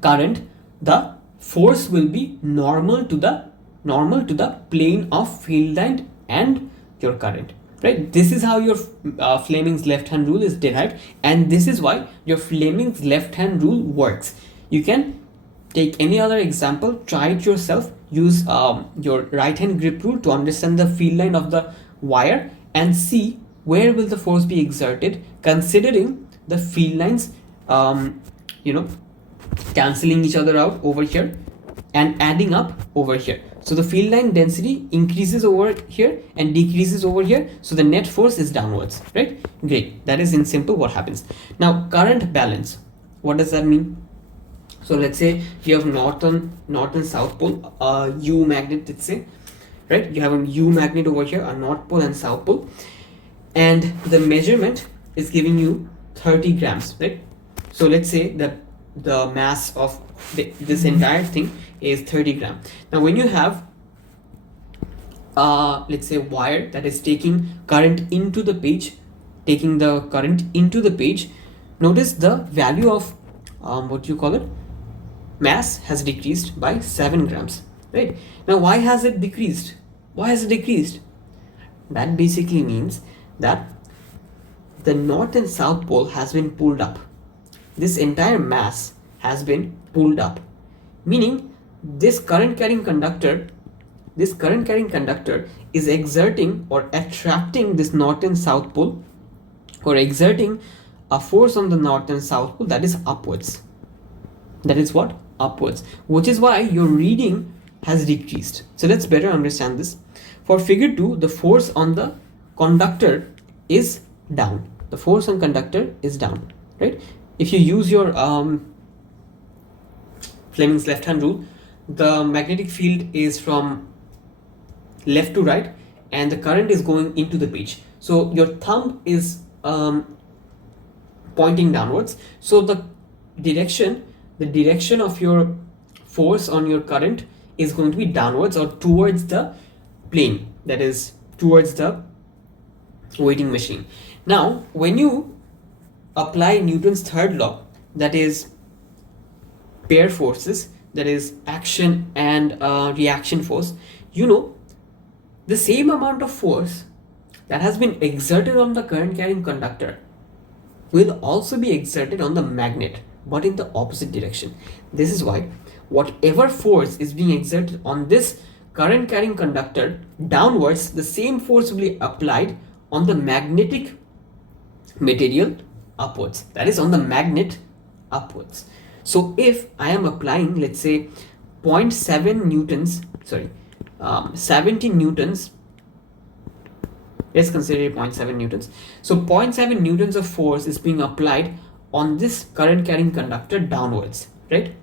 current, the force will be normal to the plane of field line and your current. Right? This is how your Fleming's left-hand rule is derived, and this is why your Fleming's left-hand rule works. You can take any other example, try it yourself, use your right-hand grip rule to understand the field line of the wire and see where will the force be exerted, considering the field lines cancelling each other out over here and adding up over here. So the field line density increases over here and decreases over here, so the net force is downwards, right? Great. That is in simple what happens. Now, current balance, what does that mean? So let's say you have north and south pole, U magnet, let's say, right? You have a U magnet over here, a north pole and south pole, and the measurement is giving you 30 grams, right? So let's say that the mass of this entire thing is 30 grams. Now when you have let's say wire that is taking current into the page, notice the value of mass has decreased by 7 grams, right? Now why has it decreased? That basically means that the north and south pole has been pulled up. This entire mass has been pulled up, meaning this current carrying conductor is exerting or attracting this north and south pole, or exerting a force on the north and south pole that is upwards. That is what? Upwards. Which is why your reading has decreased. So let's better understand this. For figure 2, the force on the conductor is down. The force on conductor is down, right? If you use your Fleming's left-hand rule, the magnetic field is from left to right and the current is going into the page. So your thumb is pointing downwards. So the direction of your force on your current is going to be downwards or towards the plane, that is towards the weighting machine. Now, when you apply Newton's third law, that is pair forces, that is action and reaction force, you know the same amount of force that has been exerted on the current carrying conductor will also be exerted on the magnet, but in the opposite direction. This is why whatever force is being exerted on this current carrying conductor downwards, the same force will be applied on the magnetic material upwards, that is on the magnet upwards. So if I am applying, let's say, 0.7 newtons, 70 newtons, let's consider it 0.7 newtons. So 0.7 newtons of force is being applied on this current carrying conductor downwards, right?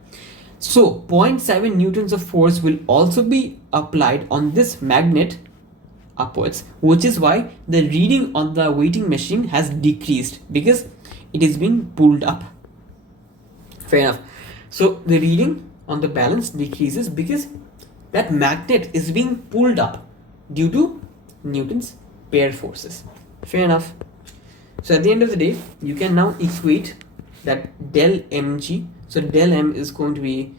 So 0.7 newtons of force will also be applied on this magnet upwards, which is why the reading on the weighting machine has decreased, because it is being pulled up. Fair enough. So the reading on the balance decreases because that magnet is being pulled up due to Newton's pair forces. Fair enough. So at the end of the day, you can now equate that del mg. So del m is going to be,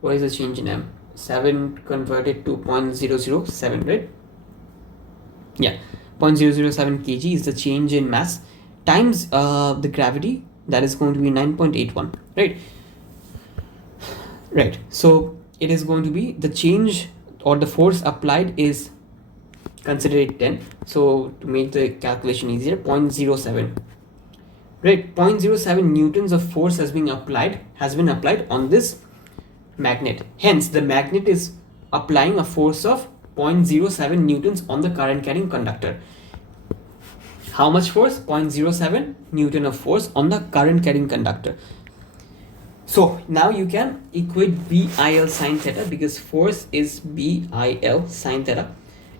what is the change in m? 7 converted to 0.007, right? Yeah, 0.007 kg is the change in mass times the gravity, that is going to be 9.81, right? Right, so it is going to be the change or the force applied is, consider it 10, so to make the calculation easier, 0.07, right? 0.07 newtons of force has been applied on this magnet. Hence the magnet is applying a force of 0.07 newtons on the current carrying conductor. How much force? 0.07 newton of force on the current carrying conductor. So now you can equate BIL sine theta, because force is BIL sine theta,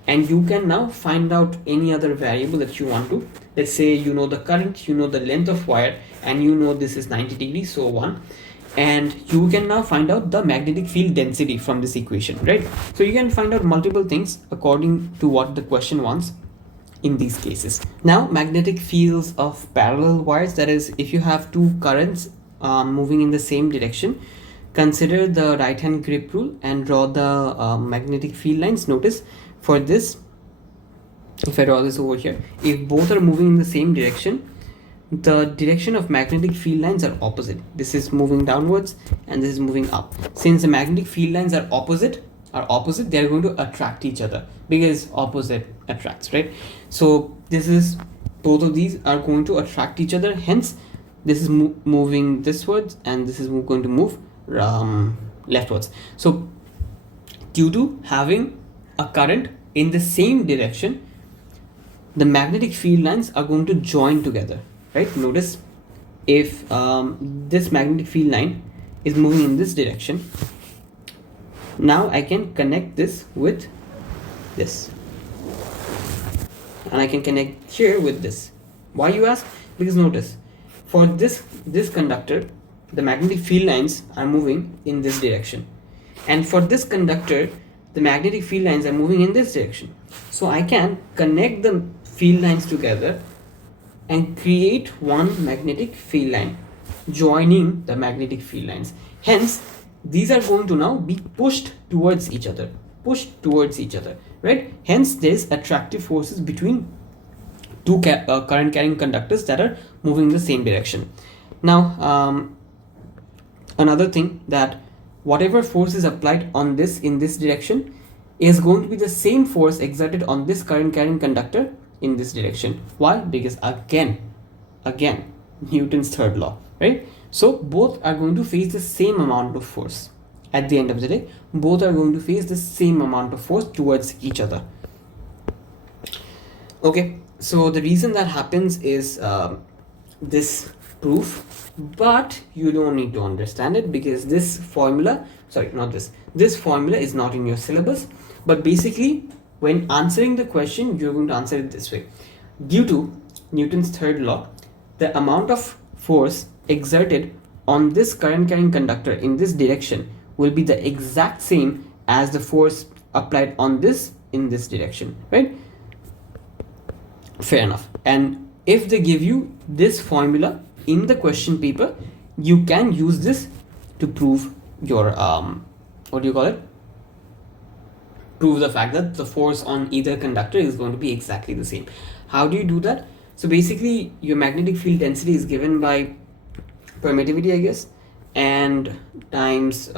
and you can now find out any other variable that you want to. Let's say you know the current, you know the length of wire, and you know this is 90 degrees, so 1, and you can now find out the magnetic field density from this equation, right? So you can find out multiple things according to what the question wants in these cases. Now magnetic fields of parallel wires, that is, if you have two currents moving in the same direction, consider the right hand grip rule and draw the magnetic field lines. Notice for this, if I draw this over here, if both are moving in the same direction, the direction of magnetic field lines are opposite. This is moving downwards and this is moving up. Since the magnetic field lines are opposite, they are going to attract each other, because opposite attracts, right? So this is, both of these are going to attract each other, hence this is moving thiswards and this is going to move leftwards. So due to having a current in the same direction, the magnetic field lines are going to join together, right? Notice if this magnetic field line is moving in this direction, now I can connect this with this, and I can connect here with this. Why, you ask? Because notice, for this conductor, the magnetic field lines are moving in this direction, and for this conductor, the magnetic field lines are moving in this direction. So I can connect the field lines together and create one magnetic field line joining the magnetic field lines. Hence these are going to now be pushed towards each other, right? Hence there's attractive forces between two current carrying conductors that are moving in the same direction. Now another thing, that whatever force is applied on this in this direction is going to be the same force exerted on this current carrying conductor in this direction. Why? Because again Newton's third law, right? So both are going to face the same amount of force. At the end of the day, both are going to face the same amount of force towards each other. Okay, so the reason that happens is this proof, but you don't need to understand it, because this formula, this formula is not in your syllabus. But basically, when answering the question, you're going to answer it this way. Due to Newton's third law, the amount of force exerted on this current carrying conductor in this direction will be the exact same as the force applied on this in this direction, right? Fair enough. And if they give you this formula in the question paper, you can use this to prove your prove the fact that the force on either conductor is going to be exactly the same. How do you do that? So basically, your magnetic field density is given by permittivity, I guess, and times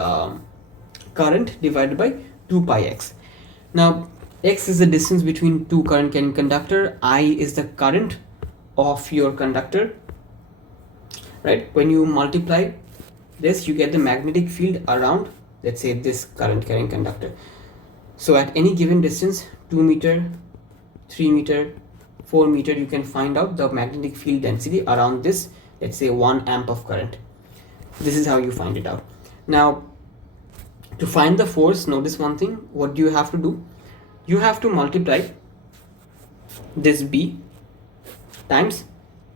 current divided by 2 pi x. Now x is the distance between two current carrying conductor, I is the current of your conductor, right? When you multiply this, you get the magnetic field around, let's say, this current carrying conductor. So at any given distance, 2 meter, 3 meter, 4 meter, you can find out the magnetic field density around this, let's say 1 amp of current. This is how you find it out. Now, to find the force, notice one thing. What do you have to do? You have to multiply this B times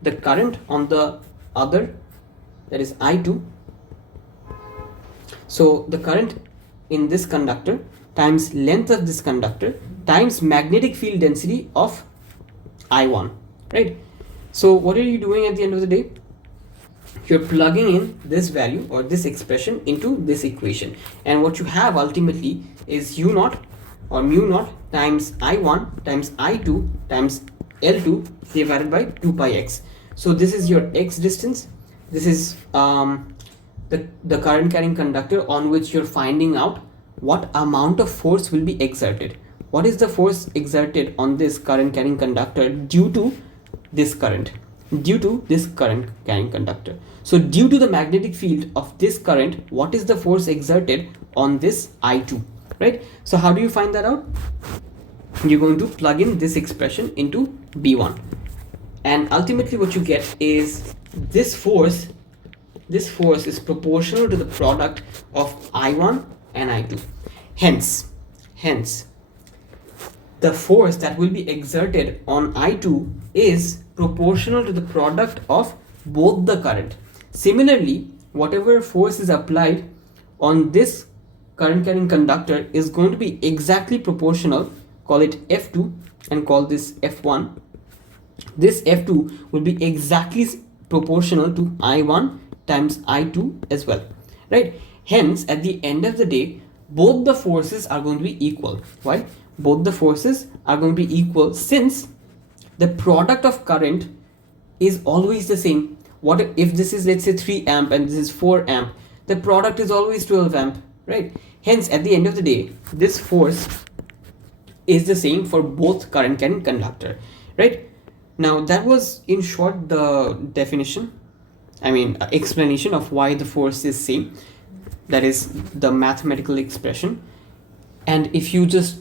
the current on the other, that is I2. So the current in this conductor times length of this conductor times magnetic field density of I1, right? So what are you doing at the end of the day? You're plugging in this value or this expression into this equation, and what you have ultimately is u naught or mu naught times I1 times I2 times L2 divided by 2 pi x. So this is your x distance. This is the current carrying conductor on which you're finding out what amount of force will be exerted. What is the force exerted on this current carrying conductor due to this current? Due to this current carrying conductor. So due to the magnetic field of this current, what is the force exerted on this I2, right? So how do you find that out? You're going to plug in this expression into B1, and ultimately what you get is this force is proportional to the product of I1 and I2. Hence the force that will be exerted on I2 is proportional to the product of both the current. Similarly, whatever force is applied on this current carrying conductor is going to be exactly proportional, call it F2 and call this F1. This F2 will be exactly proportional to I1 times I2 as well, right? Hence, at the end of the day, both the forces are going to be equal. Why? Both the forces are going to be equal since the product of current is always the same. What if this is, let's say, 3 amp and this is 4 amp? The product is always 12 amp, right? Hence, at the end of the day, this force is the same for both current carrying conductor, right? Now, that was in short the definition, explanation of why the force is same. That is the mathematical expression. And if you just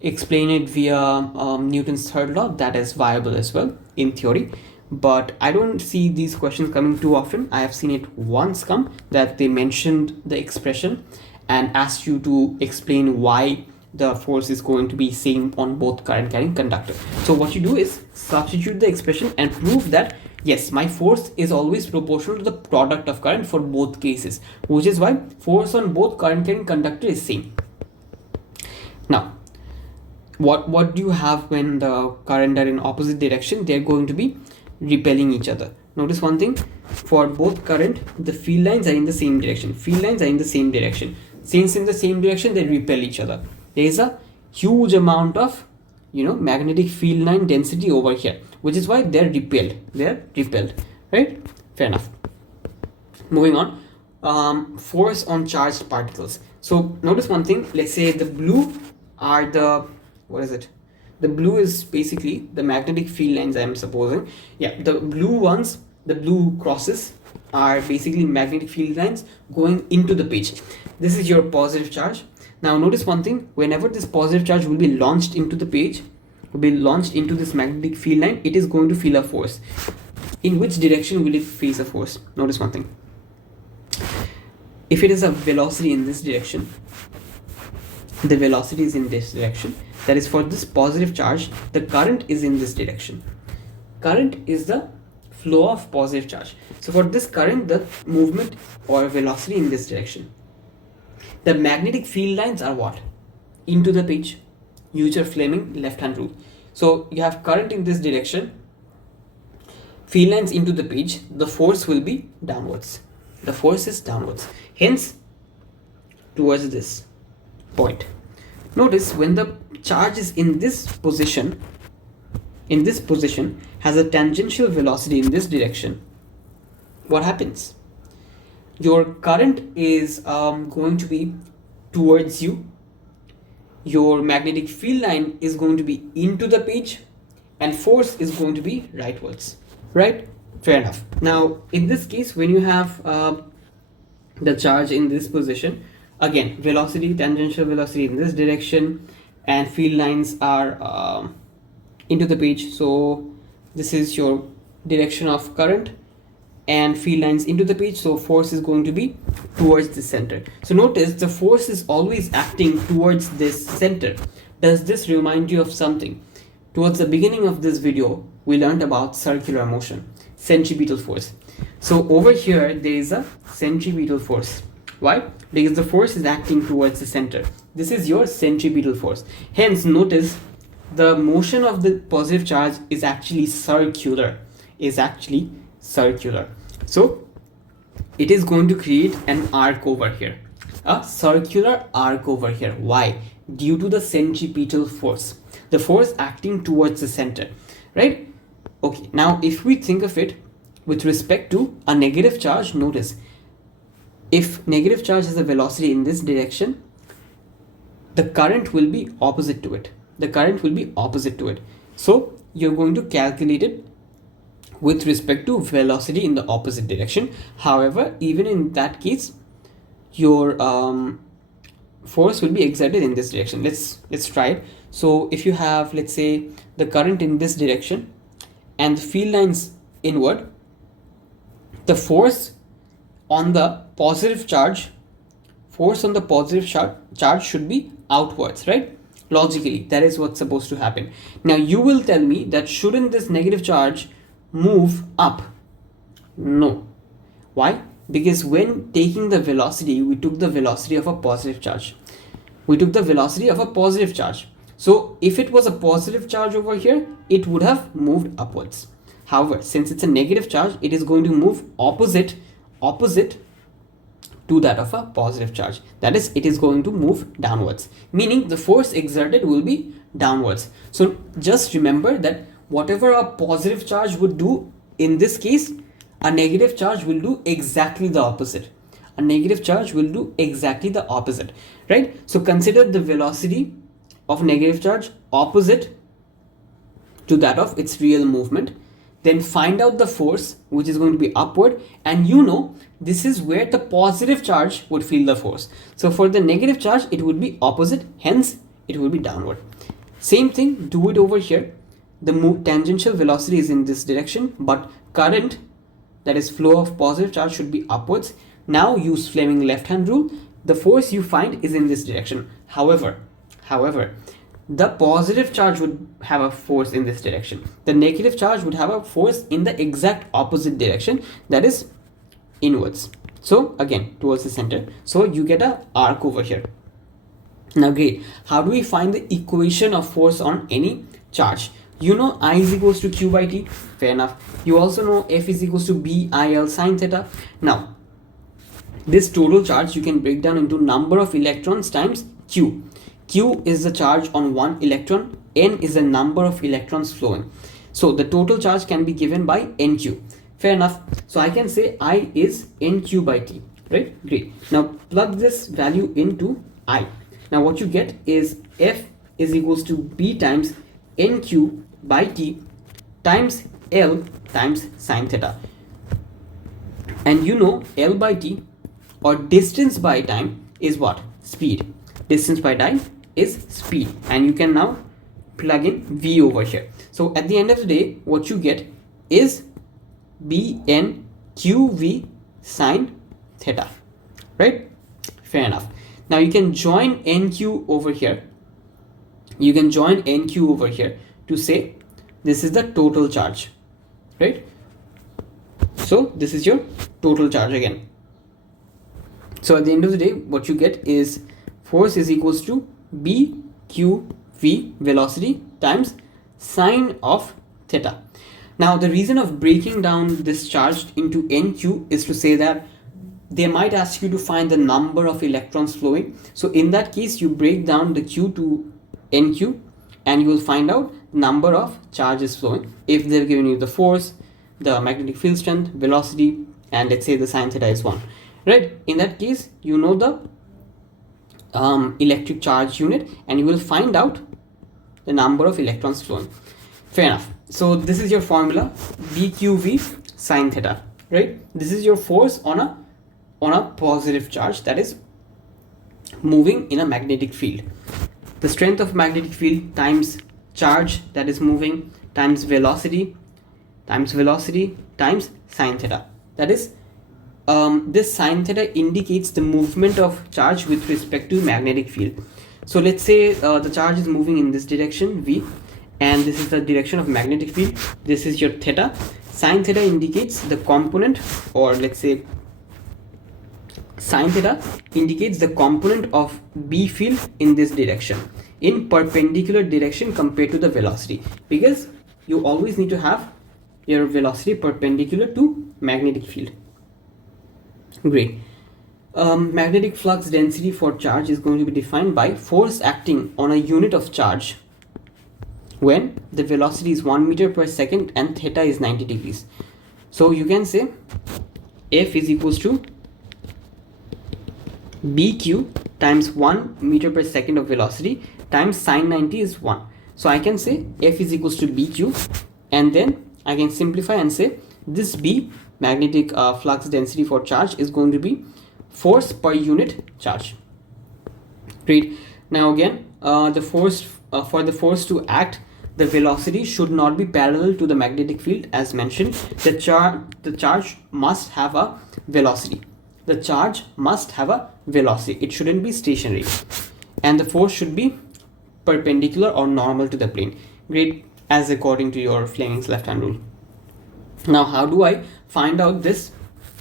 explain it via Newton's third law, that is viable as well in theory. But I don't see these questions coming too often. I have seen it once come that they mentioned the expression and asked you to explain why the force is going to be same on both current carrying conductor. So what you do is substitute the expression and prove that yes, my force is always proportional to the product of current for both cases, which is why force on both current carrying conductor is same. Now, what do you have when the current are in opposite direction? They're going to be repelling each other. Notice one thing, for both current, the field lines are in the same direction. Since in the same direction, they repel each other. There is a huge amount of magnetic field line density over here, which is why they're repelled, right? Fair enough. Moving on, force on charged particles. So notice one thing, let's say the blue are the blue is basically the magnetic field lines, I'm supposing. Yeah, the blue crosses are basically magnetic field lines going into the page. This is your positive charge. Now notice one thing, whenever this positive charge will be launched into the page, will be launched into this magnetic field line, it is going to feel a force. In which direction will it face a force? Notice one thing. If it is a velocity in this direction, the velocity is in this direction. That is, for this positive charge, the current is in this direction. Current is the flow of positive charge. So for this current, the movement or velocity in this direction. The magnetic field lines are what? Into the page. Use your Fleming left-hand rule. So you have current in this direction, field lines into the page, the force will be downwards. The force is downwards. Hence, towards this point. Notice when the charge is in this position, has a tangential velocity in this direction, what happens? Your current is going to be towards you. Your magnetic field line is going to be into the page, and force is going to be rightwards, right? Fair enough. Now, in this case, when you have the charge in this position, again, velocity, tangential velocity in this direction, and field lines are into the page. So this is your direction of current and field lines into the page. So force is going to be towards the center. So notice the force is always acting towards this center. Does this remind you of something? Towards the beginning of this video, we learned about circular motion, centripetal force. So over here, there is a centripetal force. Why? Because the force is acting towards the center. This is your centripetal force. Hence, notice the motion of the positive charge is actually circular. So it is going to create an arc over here, a circular arc over here. Why? Due to the centripetal force, the force acting towards the center, right? Okay, now if we think of it with respect to a negative charge, notice if negative charge has a velocity in this direction, the current will be opposite to it. So you're going to calculate it with respect to velocity in the opposite direction. However, even in that case, your force will be exerted in this direction. Let's try it. So if you have, let's say, the current in this direction and the field lines inward, the force on the positive charge should be outwards, right? Logically, that is what's supposed to happen. Now you will tell me that shouldn't this negative charge move up? No. Why? Because when taking the velocity, we took the velocity of a positive charge. So if it was a positive charge over here, it would have moved upwards. However, since it's a negative charge, it is going to move opposite to that of a positive charge. That is, it is going to move downwards, meaning the force exerted will be downwards. So just remember that whatever a positive charge would do, in this case, a negative charge will do exactly the opposite. Right? So consider the velocity of negative charge opposite to that of its real movement. Then find out the force, which is going to be upward, and you know this is where the positive charge would feel the force. So for the negative charge, it would be opposite, hence it will be downward. Same thing, do it over here. The tangential velocity is in this direction, but current, that is flow of positive charge, should be upwards. Now use Fleming left hand rule. The force you find is in this direction. However, the positive charge would have a force in this direction. The negative charge would have a force in the exact opposite direction, that is inwards. So again, towards the center. So you get an arc over here. Now great. How do we find the equation of force on any charge? You know I is equals to q by t. Fair enough. You also know F is equals to B I L sine theta. Now, this total charge you can break down into number of electrons times Q. Q is the charge on one electron. N is the number of electrons flowing. So the total charge can be given by NQ. Fair enough. So I can say I is NQ by T. Right? Great. Now plug this value into I. Now what you get is F is equals to B times NQ by T times L times sine theta. And you know L by T, or distance by time, is what? Speed. Distance by time is speed. And you can now plug in V over here. So at the end of the day, what you get is BNQV sine theta. Right? Fair enough. Now you can join NQ over here. To say this is the total charge. Right? So this is your total charge again. So at the end of the day, what you get is force is equals to BQV, velocity, times sine of theta. Now the reason of breaking down this charge into NQ is to say that they might ask you to find the number of electrons flowing. So in that case, you break down the Q to NQ and you will find out number of charges flowing. If they've given you the force, the magnetic field strength, velocity, and let's say the sine theta is 1. Right? In that case, you know the electric charge unit, and you will find out the number of electrons flowing. Fair enough. So this is your formula, BQV sine theta, right? This is your force on a positive charge that is moving in a magnetic field. The strength of magnetic field times charge that is moving times velocity times sine theta. That is, this sine theta indicates the movement of charge with respect to magnetic field. So let's say the charge is moving in this direction v, and this is the direction of magnetic field. This is your theta. Sine theta indicates the component, or let's say sine theta indicates the component of B field in this direction, in perpendicular direction compared to the velocity, because you always need to have your velocity perpendicular to magnetic field. Great. Magnetic flux density for charge is going to be defined by force acting on a unit of charge when the velocity is 1 meter per second and theta is 90 degrees. So you can say F is equals to BQ times 1 meter per second of velocity times sine 90 is 1. So I can say F is equals to BQ, and then I can simplify and say this B, magnetic flux density for charge, is going to be force per unit charge. Great. Now again, the force for the force to act, the velocity should not be parallel to the magnetic field. As mentioned, the charge must have a velocity. The charge must have a velocity. It shouldn't be stationary, and the force should be perpendicular or normal to the plane. Great, as according to your Fleming's left hand rule. Now how do I find out this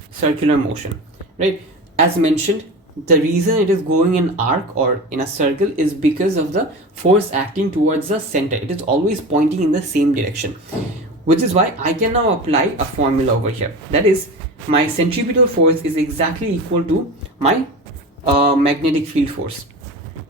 circular motion, right? As mentioned, the reason it is going in arc or in a circle is because of the force acting towards the center. It is always pointing in the same direction, which is why I can now apply a formula over here. That is, my centripetal force is exactly equal to my magnetic field force.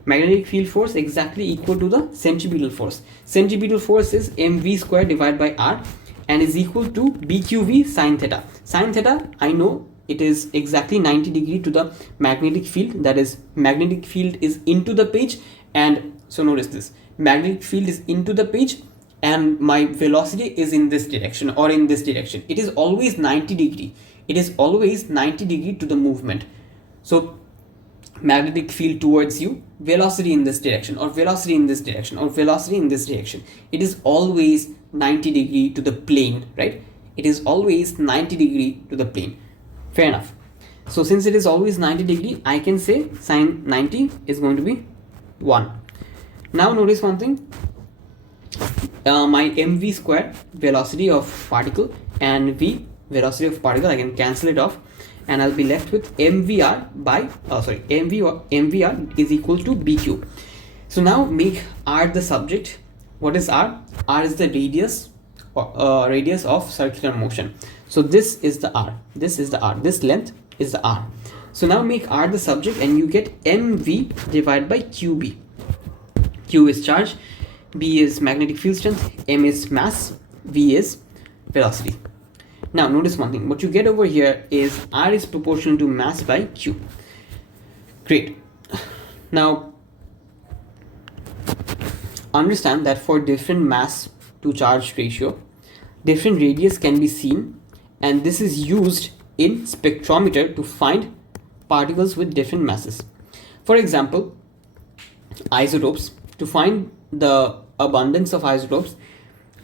Magnetic field force exactly equal to the centripetal force. Centripetal force is mv square divided by r, and is equal to bqv sine theta. Sine theta, I know it is exactly 90 degree to the magnetic field. That is, magnetic field is into the page, and so notice this, magnetic field is into the page and my velocity is in this direction or in this direction. It is always 90 degree. It is always 90 degree to the movement. So magnetic field towards you, velocity in this direction, or velocity in this direction, or velocity in this direction. It is always 90 degree to the plane, right? It is always 90 degree to the plane. Fair enough. So since it is always 90 degree, I can say sine 90 is going to be 1. Now notice one thing. My mv square, velocity of particle, and v, velocity of particle, I can cancel it off, and I'll be left with mvr by mvr is equal to bq. So now make r the subject. What is r? R is the radius of circular motion. So this is the r, this is the r, this length is the r. So now make r the subject and you get mv divided by qb. Q is charge, b is magnetic field strength, m is mass, v is velocity. Now notice one thing, what you get over here is r is proportional to mass by q. Great. Now understand that for different mass to charge ratio, different radius can be seen, and this is used in spectrometer to find particles with different masses. For example, isotopes. To find the abundance of isotopes,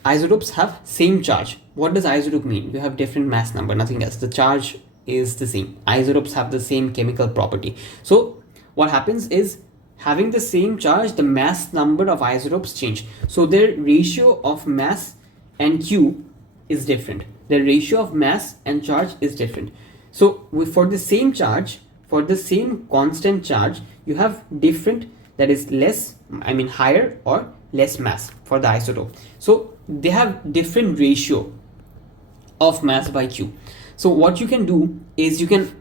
isotopes have same charge. What does isotope mean? You have different mass number, nothing else. The charge is the same. Isotopes have the same chemical property. So what happens is, having the same charge, the mass number of isotopes change. So their ratio of mass and Q is different. The ratio of mass and charge is different. So for the same charge, for the same constant charge, you have different, that is less, I mean higher or less mass for the isotope. So they have different ratio of mass by Q. So what you can do is you can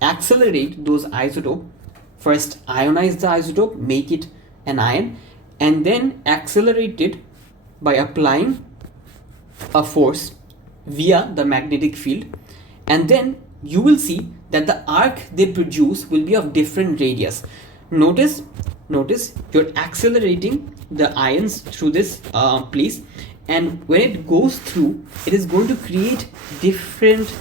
accelerate those isotope. First ionize the isotope, make it an ion, and then accelerate it by applying a force via the magnetic field, and then you will see that the arc they produce will be of different radius. Notice you're accelerating the ions through this place, and when it goes through, it is going to create different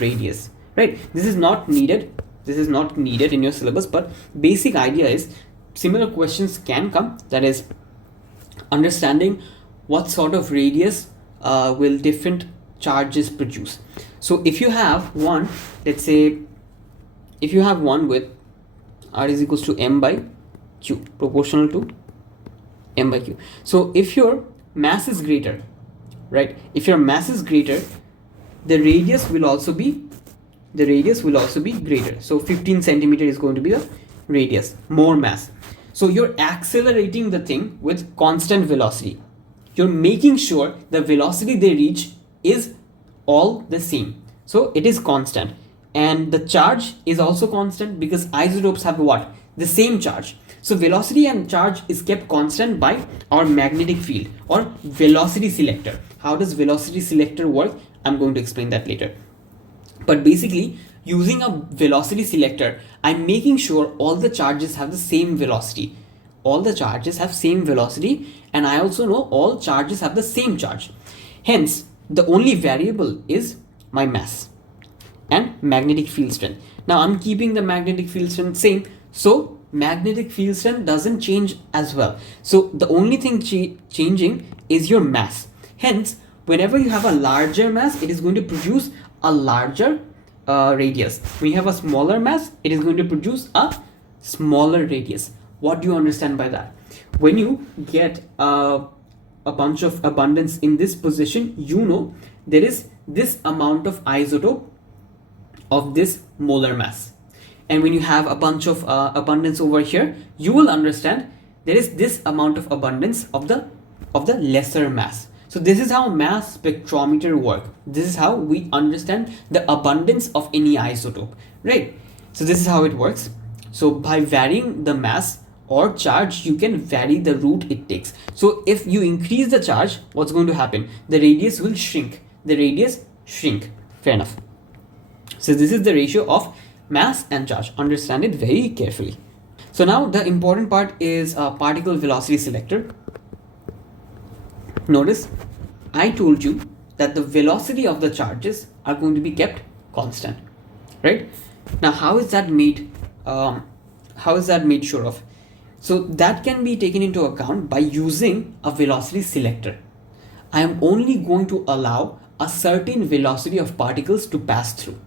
radius, right? This is not needed in your syllabus, but basic idea is similar questions can come, that is understanding what sort of radius will different charges produce. So if you have one, let's say if you have one with r is equals to m by q, proportional to m by q. So if your mass is greater, right, if your mass is greater, the radius will also be greater. So 15 centimeter is going to be the radius, more mass. So you're accelerating the thing with constant velocity. You're making sure the velocity they reach is all the same. So it is constant. And the charge is also constant because isotopes have what? The same charge. So velocity and charge is kept constant by our magnetic field or velocity selector. How does velocity selector work? I'm going to explain that later. But basically, using a velocity selector, I'm making sure all the charges have the same velocity. All the charges have same velocity, and I also know all charges have the same charge. Hence, the only variable is my mass and magnetic field strength. Now I'm keeping the magnetic field strength same, so magnetic field strength doesn't change as well. So the only thing changing is your mass. Hence, whenever you have a larger mass, it is going to produce a larger radius. When you have a smaller mass, it is going to produce a smaller radius. What do you understand by that? When you get a bunch of abundance in this position, you know there is this amount of isotope of this molar mass. And when you have a bunch of abundance over here, you will understand there is this amount of abundance of the lesser mass. So this is how mass spectrometer work. This is how we understand the abundance of any isotope, right? So this is how it works. So by varying the mass or charge, you can vary the route it takes. So if you increase the charge, what's going to happen? The radius will shrink. Fair enough. So this is the ratio of mass and charge. Understand it very carefully. So now the important part is a particle velocity selector. Notice I told you that the velocity of the charges are going to be kept constant, right? Now how is that made sure of? So that can be taken into account by using a velocity selector. I am only going to allow a certain velocity of particles to pass through.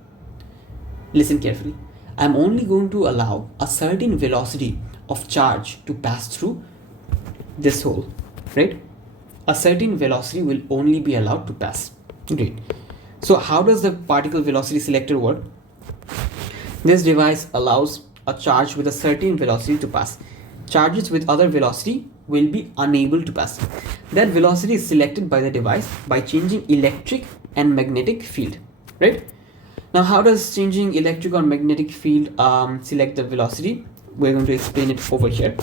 Listen carefully. I am only going to allow a certain velocity of charge to pass through this hole, right? A certain velocity will only be allowed to pass. Great. So how does the particle velocity selector work? This device allows a charge with a certain velocity to pass. Charges with other velocity will be unable to pass. That velocity is selected by the device by changing electric and magnetic field, right? Now how does changing electric or magnetic field select the velocity? We're going to explain it over here.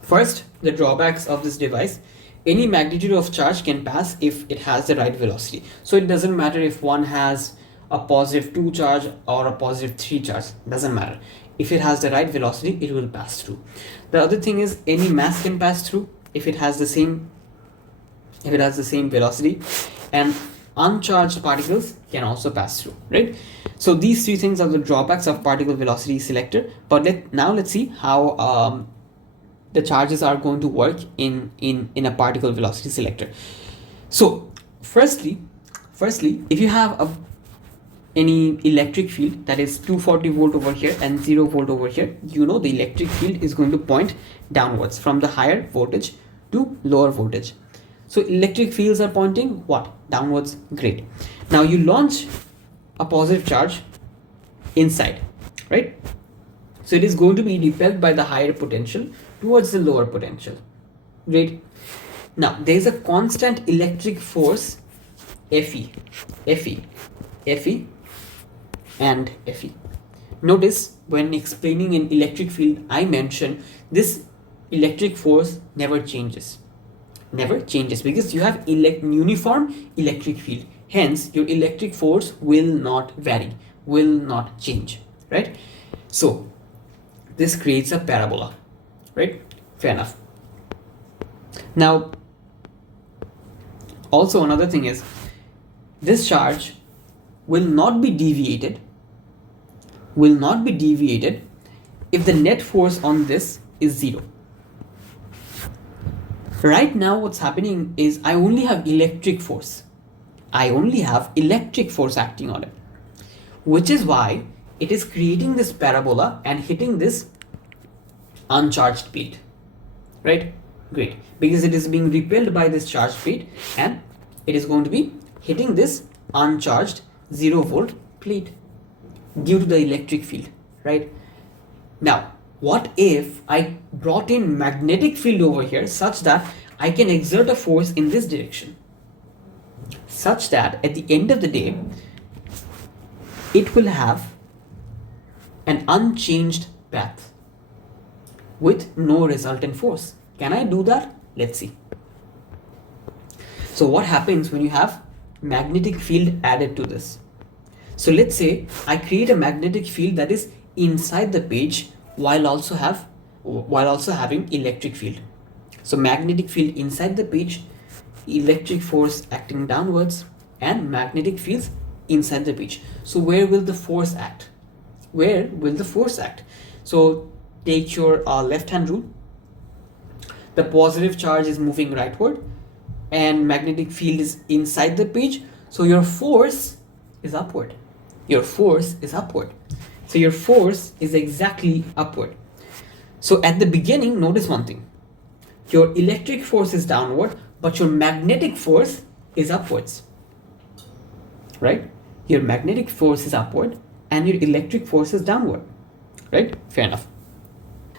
First, the drawbacks of this device. Any magnitude of charge can pass if it has the right velocity. So it doesn't matter if one has a positive 2 charge or a positive 3 charge, doesn't matter. If it has the right velocity, it will pass through. The other thing is any mass can pass through if it has the same velocity, and uncharged particles can also pass through, right? So these three things are the drawbacks of particle velocity selector. But let's see how the charges are going to work in a particle velocity selector. So firstly, if you have any electric field that is 240 volt over here and 0 volt over here, you know the electric field is going to point downwards from the higher voltage to lower voltage. So electric fields are pointing what? Downwards. Great. Now you launch a positive charge inside, right? So it is going to be repelled by the higher potential towards the lower potential. Great. Now there is a constant electric force Fe and Fe. Notice when explaining an electric field, I mentioned this electric force never changes because you have uniform electric field. Hence your electric force will not vary, will not change, right? So this creates a parabola, right? Fair enough. Now Also, another thing is, this charge will not be deviated if the net force on this is 0. Right now what's happening is I only have electric force. Acting on it, which is why it is creating this parabola and hitting this uncharged plate, right? Great, because it is being repelled by this charged plate and it is going to be hitting this uncharged 0-volt plate due to the electric field, right? Now, what if I brought in magnetic field over here such that I can exert a force in this direction, such that at the end of the day, it will have an unchanged path with no resultant force. Can I do that? Let's see. So what happens when you have magnetic field added to this? So let's say I create a magnetic field that is inside the page while also having electric field. So magnetic field inside the page, electric force acting downwards, and magnetic fields inside the page. So where will the force act? So take your left hand rule. The positive charge is moving rightward and magnetic field is inside the page, so your force is upward. So your force is exactly upward. So at the beginning, notice one thing. Your electric force is downward, but your magnetic force is upwards, right? Your magnetic force is upward and your electric force is downward, right? Fair enough.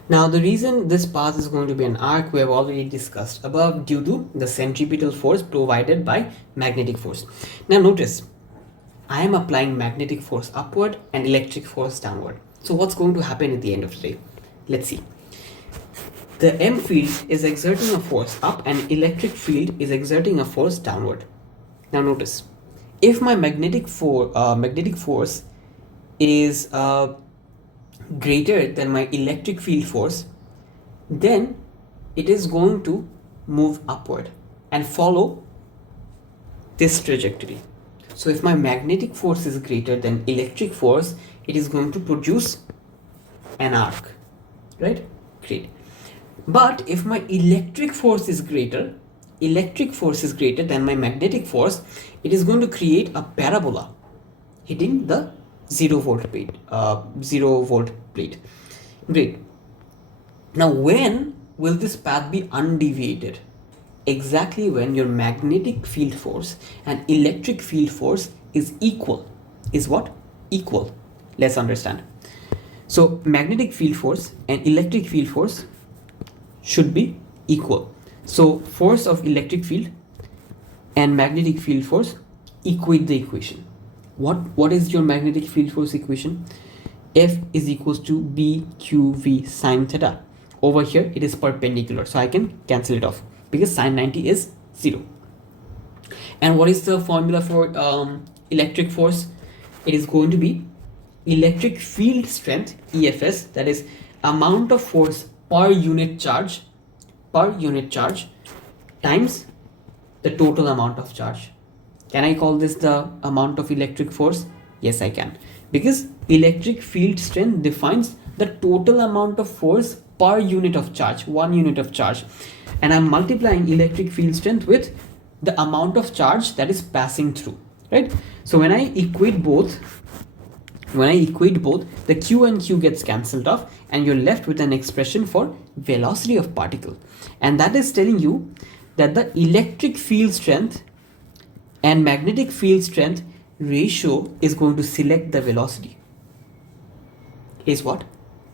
Now, the reason this path is going to be an arc we have already discussed above, due to the centripetal force provided by magnetic force. Now notice, I am applying magnetic force upward and electric force downward. So what's going to happen at the end of the day? Let's see. The M field is exerting a force up and electric field is exerting a force downward. Now notice, if my magnetic force is greater than my electric field force, then it is going to move upward and follow this trajectory. So if my magnetic force is greater than electric force, it is going to produce an arc, right? Great. But if my electric force is greater than my magnetic force, it is going to create a parabola hitting the 0-volt plate. Great. Now, when will this path be undeviated? Exactly when your magnetic field force and electric field force is equal. Is what? Equal. Let's understand. So magnetic field force and electric field force should be equal. So force of electric field and magnetic field force equate the equation. What is your magnetic field force equation? F is equals to BQV sine theta. Over here it is perpendicular, so I can cancel it off because sine 90 is 0. And what is the formula for electric force? It is going to be electric field strength, EFS, that is amount of force per unit charge times the total amount of charge. Can I call this the amount of electric force? Yes, I can, because electric field strength defines the total amount of force per unit of charge, 1 unit of charge, and I'm multiplying electric field strength with the amount of charge that is passing through, right? So when I equate both, the Q and Q gets cancelled off and you're left with an expression for velocity of particle, and that is telling you that the electric field strength and magnetic field strength ratio is going to select the velocity. Is what?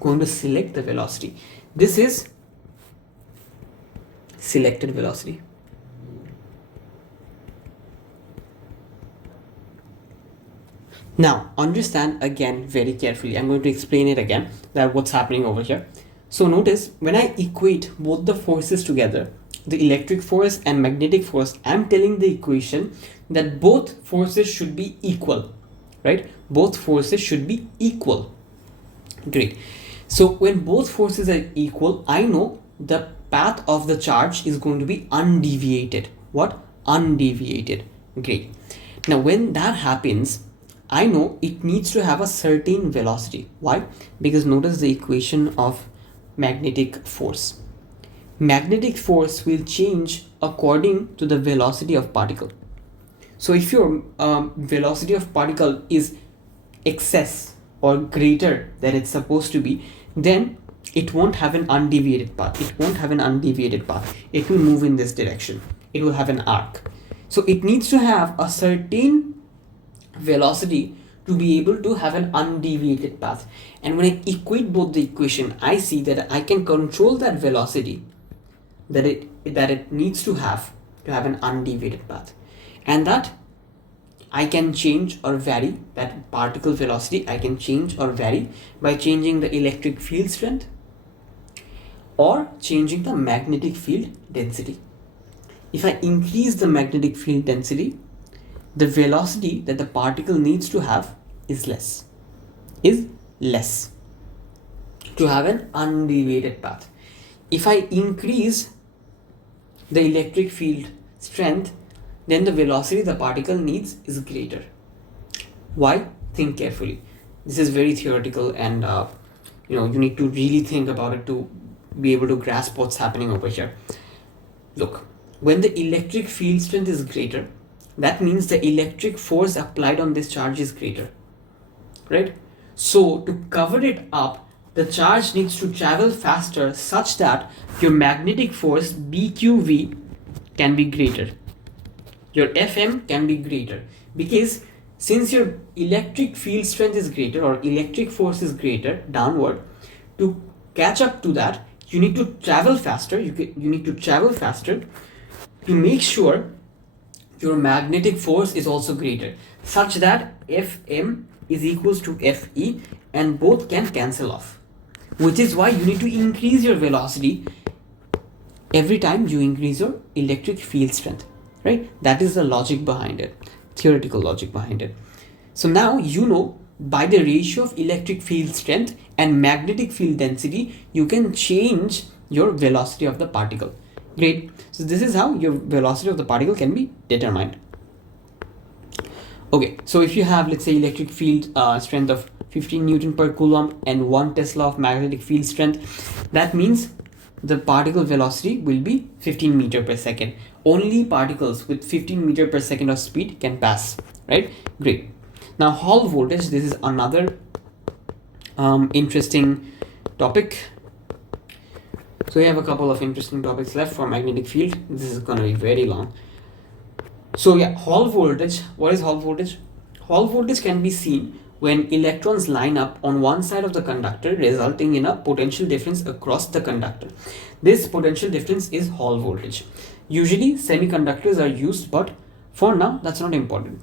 Going to select the velocity. This is selected velocity. Now understand again very carefully. I'm going to explain it again, that what's happening over here. So notice, when I equate both the forces together, the electric force and magnetic force, I'm telling the equation that both forces should be equal, right? Both forces should be equal. Great. So when both forces are equal, I know the path of the charge is going to be undeviated. What? undeviated. Great. Now when that happens, I know it needs to have a certain velocity. Why? Because notice the equation of magnetic force. Magnetic force will change according to the velocity of particle. So if your velocity of particle is excess or greater than it's supposed to be, then it won't have an undeviated path. It won't have an undeviated path. It will move in this direction. It will have an arc. So it needs to have a certain velocity to be able to have an undeviated path. And when I equate both the equation, I see that I can control that velocity that it needs to have an undeviated path, and that I can change or vary that particle velocity. I can change or vary by changing the electric field strength or changing the magnetic field density. If I increase the magnetic field density, the velocity that the particle needs to have is less to have an undeviated path. If I increase the electric field strength, then the velocity the particle needs is greater. Why? Think carefully. This is very theoretical, and you need to really think about it to be able to grasp what's happening over here. Look, when the electric field strength is greater, that means the electric force applied on this charge is greater, right? So to cover it up, the charge needs to travel faster such that your magnetic force BQV can be greater. Your FM can be greater, because since your electric field strength is greater or electric force is greater downward, to catch up to that, you need to travel faster. You need to travel faster to make sure your magnetic force is also greater, such that Fm is equals to Fe and both can cancel off. Which is why you need to increase your velocity every time you increase your electric field strength, right? That is the logic behind it, theoretical logic behind it. So now you know by the ratio of electric field strength and magnetic field density, you can change your velocity of the particle. Great. So this is how your velocity of the particle can be determined. Okay, so if you have, let's say, electric field strength of 15 Newton per Coulomb and 1 Tesla of magnetic field strength, that means the particle velocity will be 15 meter per second. Only particles with 15 meter per second of speed can pass, right? Great. Now Hall voltage, this is another interesting topic. So we have a couple of interesting topics left for magnetic field. This is going to be very long. So yeah, Hall voltage. What is Hall voltage? Hall voltage can be seen when electrons line up on one side of the conductor, resulting in a potential difference across the conductor. This potential difference is Hall voltage. Usually semiconductors are used, but for now that's not important.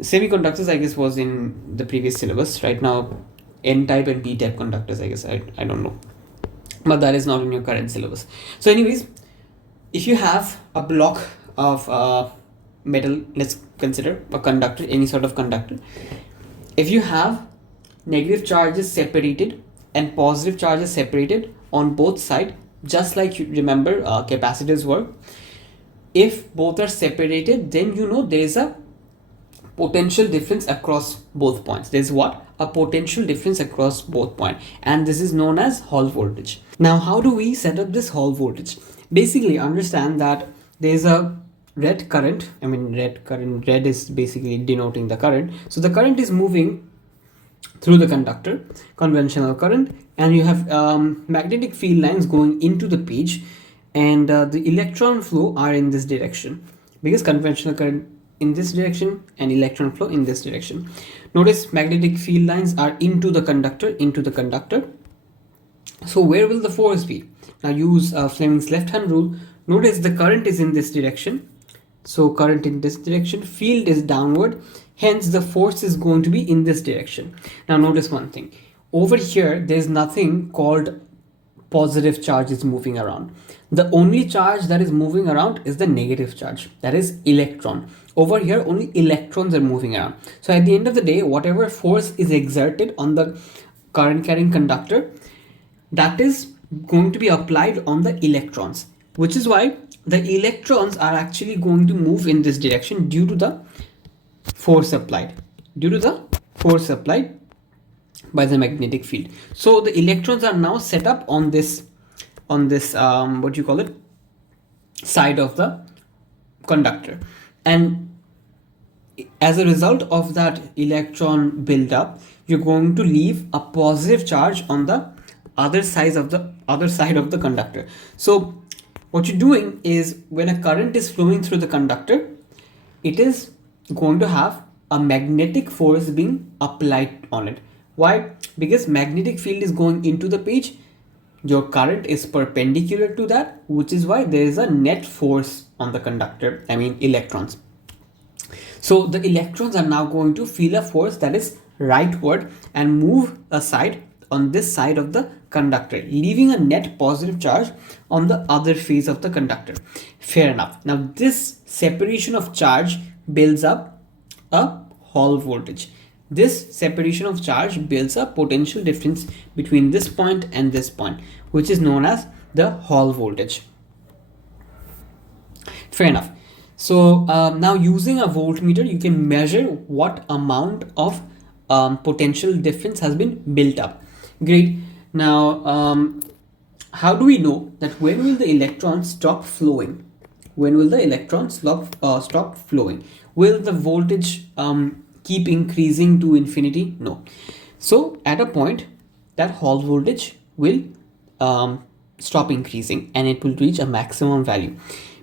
Semiconductors, I guess, was in the previous syllabus. Right now N-type and P-type conductors, I guess, I don't know, but that is not in your current syllabus. So anyways, if you have a block of metal, let's consider a conductor, any sort of conductor. If you have negative charges separated and positive charges separated on both sides, just like you remember capacitors work, if both are separated, then you know there is a potential difference across both points. There's what? A potential difference across both points, and this is known as Hall voltage. Now how do we set up this Hall voltage? Basically understand that there's a red current. Red is basically denoting the current. So the current is moving through the conductor, conventional current, and you have magnetic field lines going into the page, and the electron flow are in this direction, because conventional current in this direction and electron flow in this direction. Notice magnetic field lines are into the conductor. So where will the force be? Now use Fleming's left hand rule. Notice the current is in this direction, so current in this direction, field is downward, hence the force is going to be in this direction. Now notice one thing, over here there's nothing called positive charge is moving around. The only charge that is moving around is the negative charge, that is electron. Over here only electrons are moving around. So at the end of the day, whatever force is exerted on the current carrying conductor, that is going to be applied on the electrons. which is why the electrons are actually going to move in this direction due to the force applied, due to the force applied by the magnetic field. So the electrons are now set up on this what you call it, side of the conductor, and as a result of that electron build up, you're going to leave a positive charge on the other side of the conductor. So what you're doing is, when a current is flowing through the conductor, it is going to have a magnetic force being applied on it. Why? Because magnetic field is going into the page, your current is perpendicular to that, which is why there is a net force on the conductor, I mean electrons. So the electrons are now going to feel a force that is rightward and move aside on this side of the conductor, leaving a net positive charge on the other face of the conductor. Fair enough. Now this separation of charge builds up a Hall voltage. This separation of charge builds a potential difference between this point and this point, which is known as the Hall voltage. Fair enough. So now using a voltmeter, you can measure what amount of potential difference has been built up. Great. Now, how do we know that when will the electrons stop flowing? When will the electrons stop flowing? Will the voltage keep increasing to infinity? No. So at a point, that Hall voltage will stop increasing and it will reach a maximum value.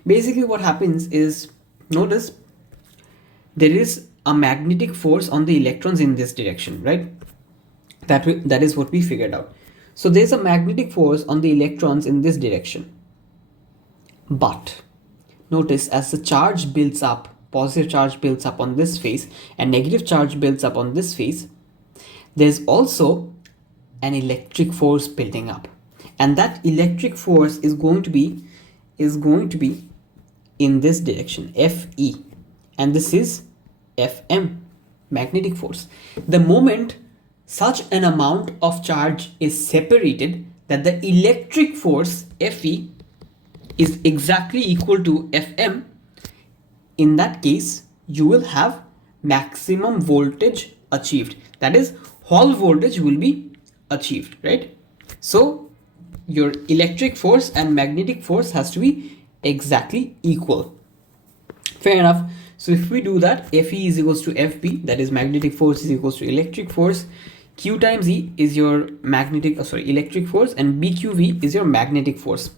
Basically what happens is, notice there is a magnetic force on the electrons in this direction, right? That is what we figured out. So there's a magnetic force on the electrons in this direction. But notice as the charge builds up, positive charge builds up on this face and negative charge builds up on this face, there's also an electric force building up. And that electric force is going to be in this direction, Fe, and this is Fm, magnetic force. The moment such an amount of charge is separated that the electric force Fe is exactly equal to Fm, in that case you will have maximum voltage achieved, that is Hall voltage will be achieved, right? So your electric force and magnetic force has to be exactly equal. Fair enough. So if we do that, Fe is equals to Fb, that is magnetic force is equals to electric force. Q times E is your electric force, and BQV is your magnetic force.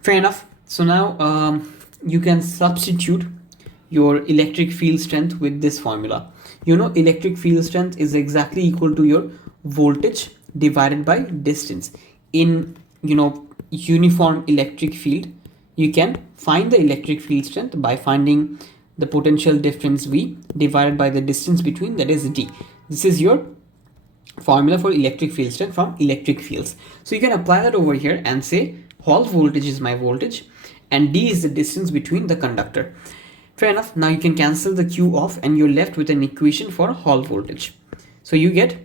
Fair enough. So now you can substitute your electric field strength with this formula. You know, electric field strength is exactly equal to your voltage divided by distance. In uniform electric field, you can find the electric field strength by finding the potential difference V divided by the distance between, that is D. This is your formula for electric field strength from electric fields. So you can apply that over here and say Hall voltage is my voltage and D is the distance between the conductor. Fair enough. Now you can cancel the Q off and you're left with an equation for Hall voltage. So you get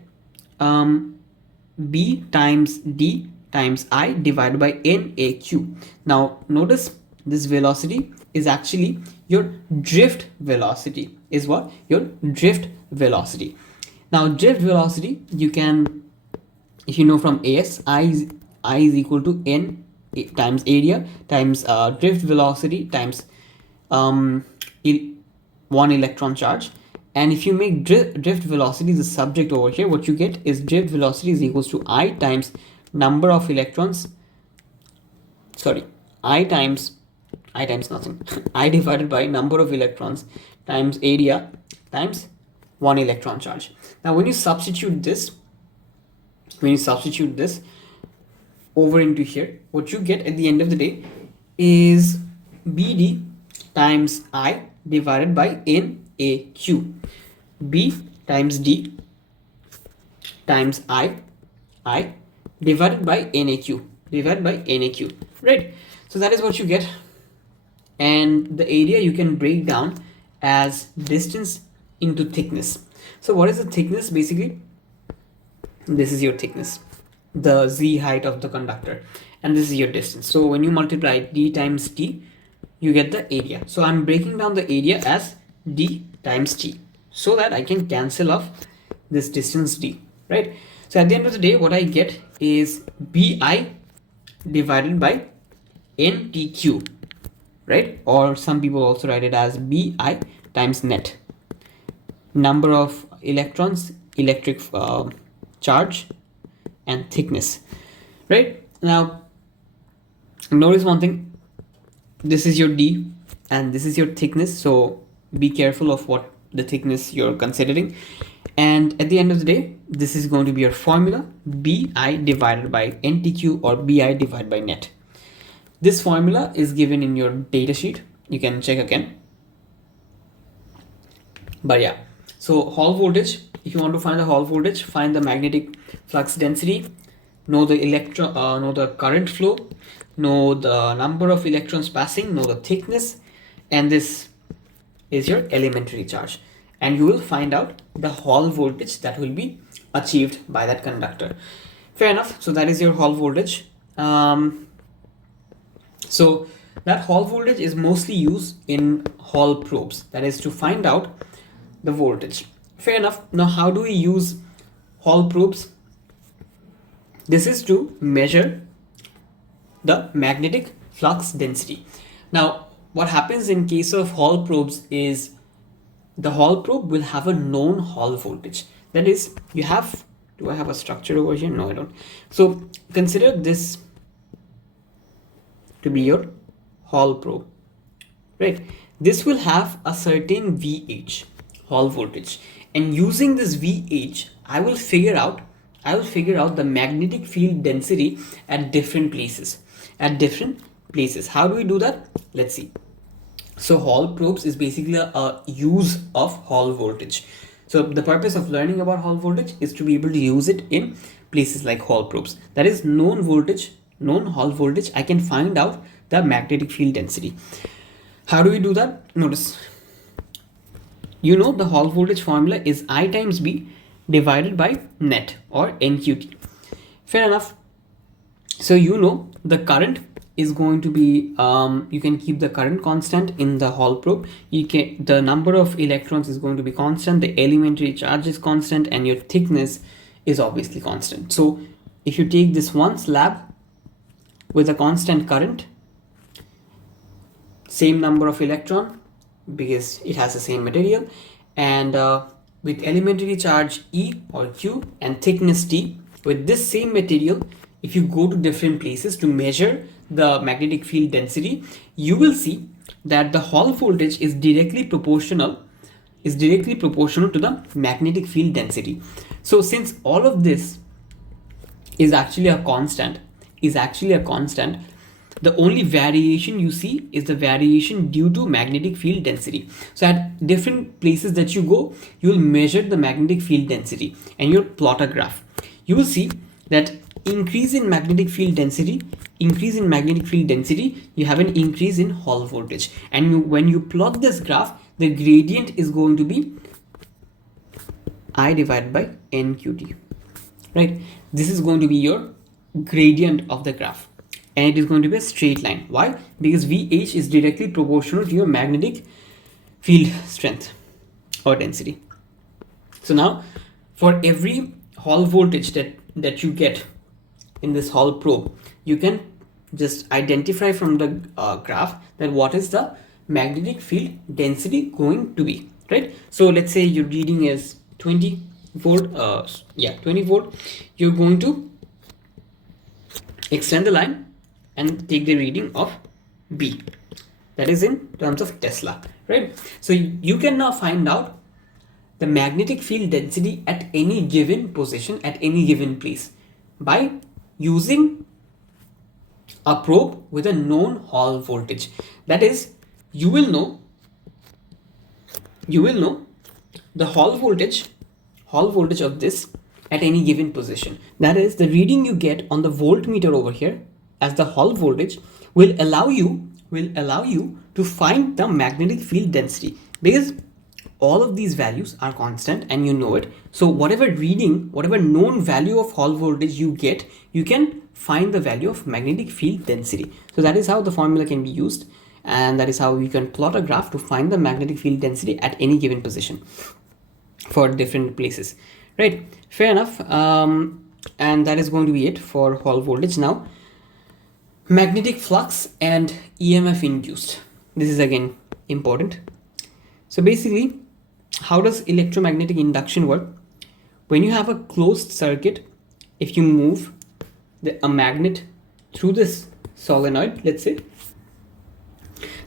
B times D times I divided by NAQ. Now notice this velocity is actually your drift velocity, is what? Your drift velocity. Now drift velocity, you can, if you know from AS, I is equal to N times area times drift velocity times 1 electron charge. And if you make drift velocity the subject over here, what you get is drift velocity is equals to I times number of electrons, I times nothing, I divided by number of electrons times area times 1 electron charge. Now when you substitute this over into here, what you get at the end of the day is BD times I divided by NAQ. B times D times I divided by NAQ, right? So that is what you get. And the area you can break down as distance into thickness. So what is the thickness? Basically, this is your thickness, the Z height of the conductor, and this is your distance. So when you multiply d times t, you get the area. So I'm breaking down the area as d times t so that I can cancel off this distance d, right? So at the end of the day, what I get is bi divided by ntq, right? Or some people also write it as bi times net, number of electrons, electric charge, and thickness, right? Now notice one thing, this is your d and this is your thickness, so be careful of what the thickness you're considering. And at the end of the day, this is going to be your formula, bi divided by ntq or bi divided by net. This formula is given in your data sheet, you can check again. But yeah, so Hall voltage, if you want to find the Hall voltage, find the magnetic flux density, know the know the current flow, know the number of electrons passing, know the thickness, and this is your elementary charge, and you will find out the Hall voltage that will be achieved by that conductor. Fair enough. So that is your Hall voltage. So that Hall voltage is mostly used in Hall probes, that is to find out the voltage. Fair enough. Now how do we use Hall probes? This is to measure the magnetic flux density. Now what happens in case of Hall probes is the Hall probe will have a known Hall voltage. That is, you have, do I have a structure over here? No, I don't. So consider this to be your Hall probe, right? This will have a certain VH, Hall voltage, and using this VH, I will figure out the magnetic field density at different places. How do we do that? Let's see. So Hall probes is basically a use of Hall voltage. So the purpose of learning about Hall voltage is to be able to use it in places like Hall probes. That is known voltage, known Hall voltage, I can find out the magnetic field density. How do we do that? Notice, you know the Hall voltage formula is I times B divided by net or NQT. Fair enough. So you know the current is going to be, you can keep the current constant in the Hall probe. The number of electrons is going to be constant, the elementary charge is constant, and your thickness is obviously constant. So if you take this one slab with a constant current, same number of electron because it has the same material, and with elementary charge E or Q and thickness T, with this same material, if you go to different places to measure the magnetic field density, you will see that the Hall voltage is directly proportional to the magnetic field density. So since all of this is actually a constant, the only variation you see is the variation due to magnetic field density. So at different places that you go, you will measure the magnetic field density and you'll plot a graph. You will see that increase in magnetic field density, you have an increase in Hall voltage. And when you plot this graph, the gradient is going to be I divided by NQT, right? This is going to be your gradient of the graph, and it is going to be a straight line. Why? Because VH is directly proportional to your magnetic field strength or density. So now for every Hall voltage that you get in this Hall probe, you can just identify from the graph that what is the magnetic field density going to be, right? So let's say your reading is 20 volt, 20 volt. You're going to extend the line and take the reading of B, that is in terms of Tesla, right? So you can now find out the magnetic field density at any given position, at any given place, by using a probe with a known Hall voltage. That is, you will know the Hall voltage of this at any given position. That is, the reading you get on the voltmeter over here as the Hall voltage will allow you to find the magnetic field density, because all of these values are constant and you know it. So whatever reading, whatever known value of Hall voltage you get, you can find the value of magnetic field density. So that is how the formula can be used, and that is how you can plot a graph to find the magnetic field density at any given position for different places, right? Fair enough. And that is going to be it for Hall voltage. Now, magnetic flux and EMF induced. This is again important. So basically, how does electromagnetic induction work? When you have a closed circuit, if you move a magnet through this solenoid, let's say,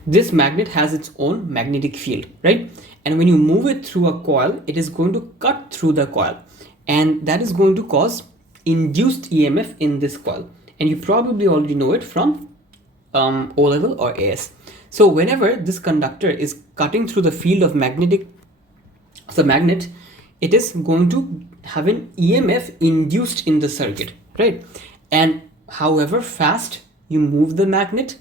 this magnet has its own magnetic field, right? And when you move it through a coil, it is going to cut through the coil, and that is going to cause induced EMF in this coil. And you probably already know it from O level or AS. So whenever this conductor is cutting through the field of the magnet, it is going to have an EMF induced in the circuit, right? And however fast you move the magnet,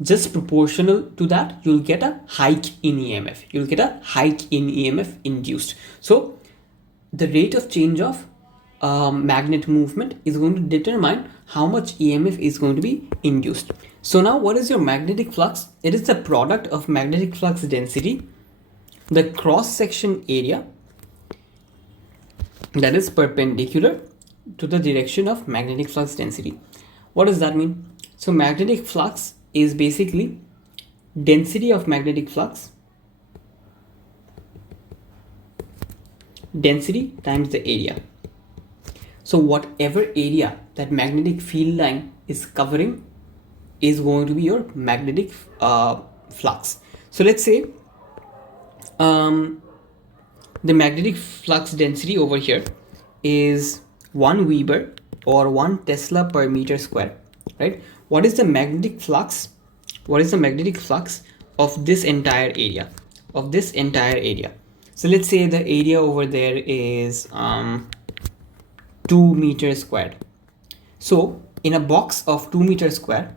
just proportional to that, you'll get a hike in EMF. You'll get a hike in EMF induced. So the rate of change of magnet movement is going to determine how much EMF is going to be induced. So now what is your magnetic flux? It is the product of magnetic flux density, the cross section area that is perpendicular to the direction of magnetic flux density. What does that mean? So magnetic flux is basically density of magnetic flux, density times the area. So whatever area that magnetic field line is covering is going to be your magnetic flux. So let's say the magnetic flux density over here is 1 Weber or 1 Tesla per meter square, right? What is the magnetic flux? What is the magnetic flux of this entire area? So let's say the area over there is 2 meters squared. So in a box of 2 meters square,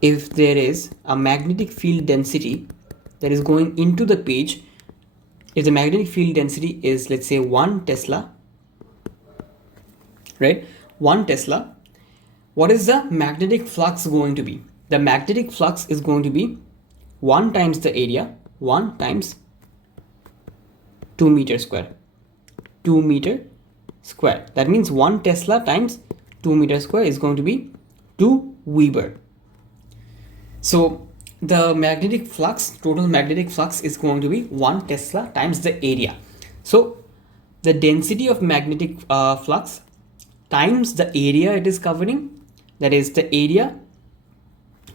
if there is a magnetic field density that is going into the page, if the magnetic field density is, let's say, 1 Tesla, right? 1 Tesla, what is the magnetic flux going to be? The magnetic flux is going to be 1 times the area, 1 times 2 meters square. 2 meter square. That means 1 Tesla times 2 meters square is going to be 2 Weber. So the magnetic flux, total magnetic flux is going to be 1 Tesla times the area. So the density of magnetic flux times the area it is covering, that is the area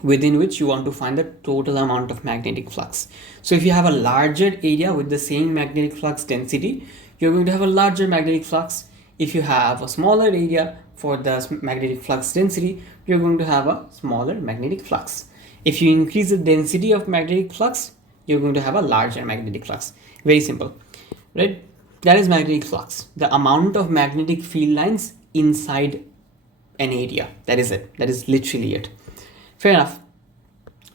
within which you want to find the total amount of magnetic flux. So if you have a larger area with the same magnetic flux density, you're going to have a larger magnetic flux. If you have a smaller area for the magnetic flux density, you're going to have a smaller magnetic flux. If you increase the density of magnetic flux, you're going to have a larger magnetic flux. Very simple, right? That is magnetic flux, the amount of magnetic field lines inside an area. That is it. That is literally it. Fair enough.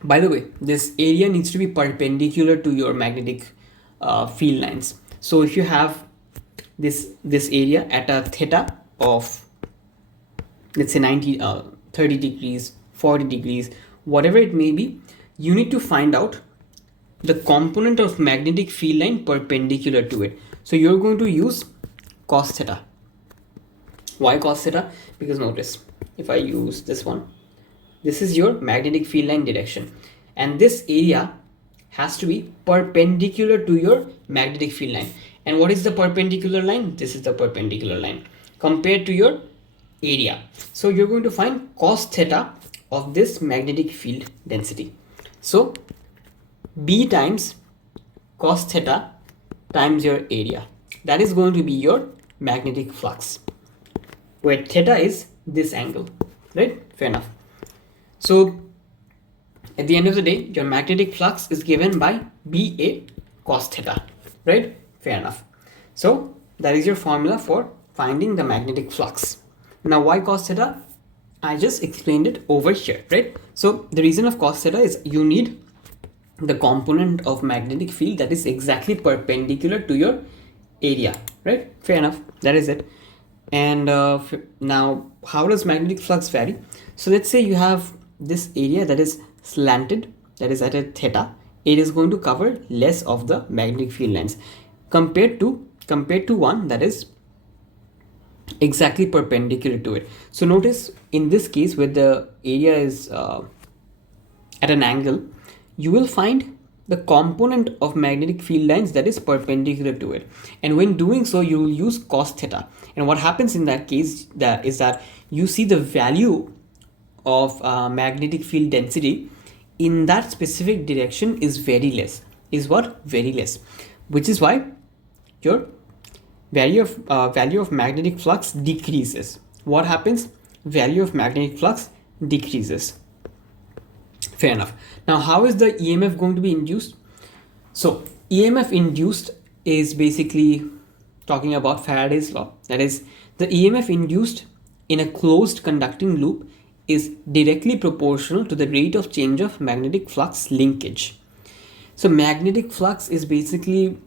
By the way, this area needs to be perpendicular to your magnetic field lines. So if you have this area at a theta of, let's say 30 degrees, 40 degrees, whatever it may be, you need to find out the component of magnetic field line perpendicular to it. So you're going to use cos theta. Why cos theta? Because notice, if I use this one, this is your magnetic field line direction, and this area has to be perpendicular to your magnetic field line. And what is the perpendicular line? This is the perpendicular line compared to your area. So you're going to find cos theta of this magnetic field density. So B times cos theta times your area, that is going to be your magnetic flux, where theta is this angle, right? Fair enough. So at the end of the day, your magnetic flux is given by BA cos theta, right? Fair enough. So that is your formula for finding the magnetic flux. Now why cos theta? I just explained it over here, right? So the reason of cos theta is you need the component of magnetic field that is exactly perpendicular to your area, right? Fair enough, that is it. And now how does magnetic flux vary? So let's say you have this area that is slanted, that is at a theta. It is going to cover less of the magnetic field lines compared to one that is exactly perpendicular to it. So notice in this case where the area is at an angle, you will find the component of magnetic field lines that is perpendicular to it, and when doing so you will use cos theta. And what happens in that case is that you see the value of magnetic field density in that specific direction is very less, very less, which is why your value of magnetic flux decreases. What happens? Value of magnetic flux decreases. Fair enough. Now how is the EMF going to be induced? So EMF induced is basically talking about Faraday's law. That is, the EMF induced in a closed conducting loop is directly proportional to the rate of change of magnetic flux linkage. So magnetic flux is basically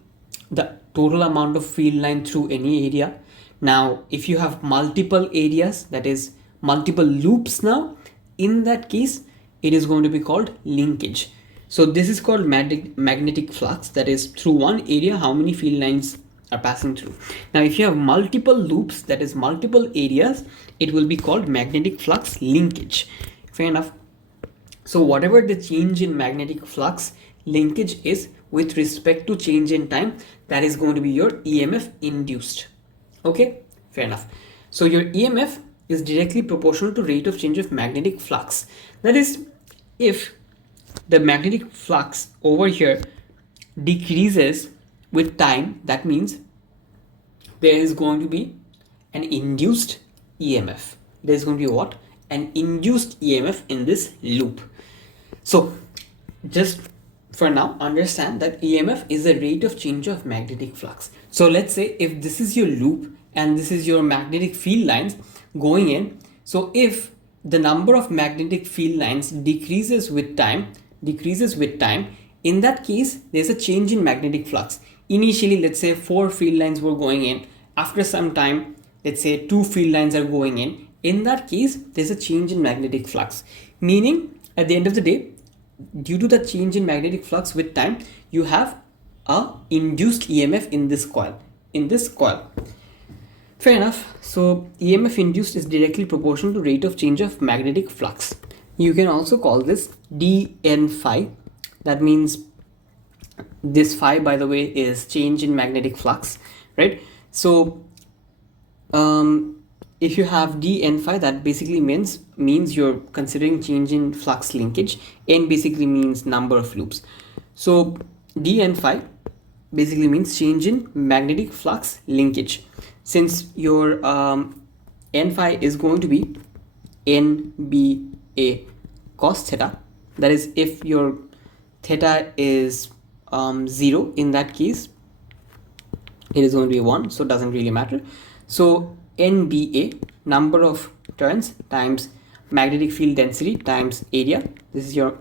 the total amount of field line through any area. Now if you have multiple areas, that is multiple loops, now in that case it is going to be called linkage. So this is called magnetic flux, that is through one area how many field lines are passing through. Now if you have multiple loops, that is multiple areas, it will be called magnetic flux linkage. Fair enough. So whatever the change in magnetic flux linkage is with respect to change in time, that is going to be your EMF induced. Okay, fair enough. So your EMF is directly proportional to rate of change of magnetic flux. That is, if the magnetic flux over here decreases with time, that means there is going to be an induced EMF. There is going to be what? An induced EMF in this loop. So just for now, understand that EMF is the rate of change of magnetic flux. So let's say if this is your loop and this is your magnetic field lines going in. So if the number of magnetic field lines decreases with time, in that case, there's a change in magnetic flux. Initially, let's say 4 field lines were going in. After some time, let's say 2 field lines are going in. In that case, there's a change in magnetic flux. Meaning, at the end of the day, due to the change in magnetic flux with time, you have a induced EMF in this coil. Fair enough. So EMF induced is directly proportional to rate of change of magnetic flux. You can also call this dN phi. That means this phi, by the way, is change in magnetic flux, right? So if you have dN phi, that basically means you're considering change in flux linkage. N basically means number of loops. So dN phi basically means change in magnetic flux linkage. Since your N phi is going to be NBA cos theta, that is if your theta is 0, in that case it is going to be 1, so it doesn't really matter. So NBA, number of turns times magnetic field density times area. This is your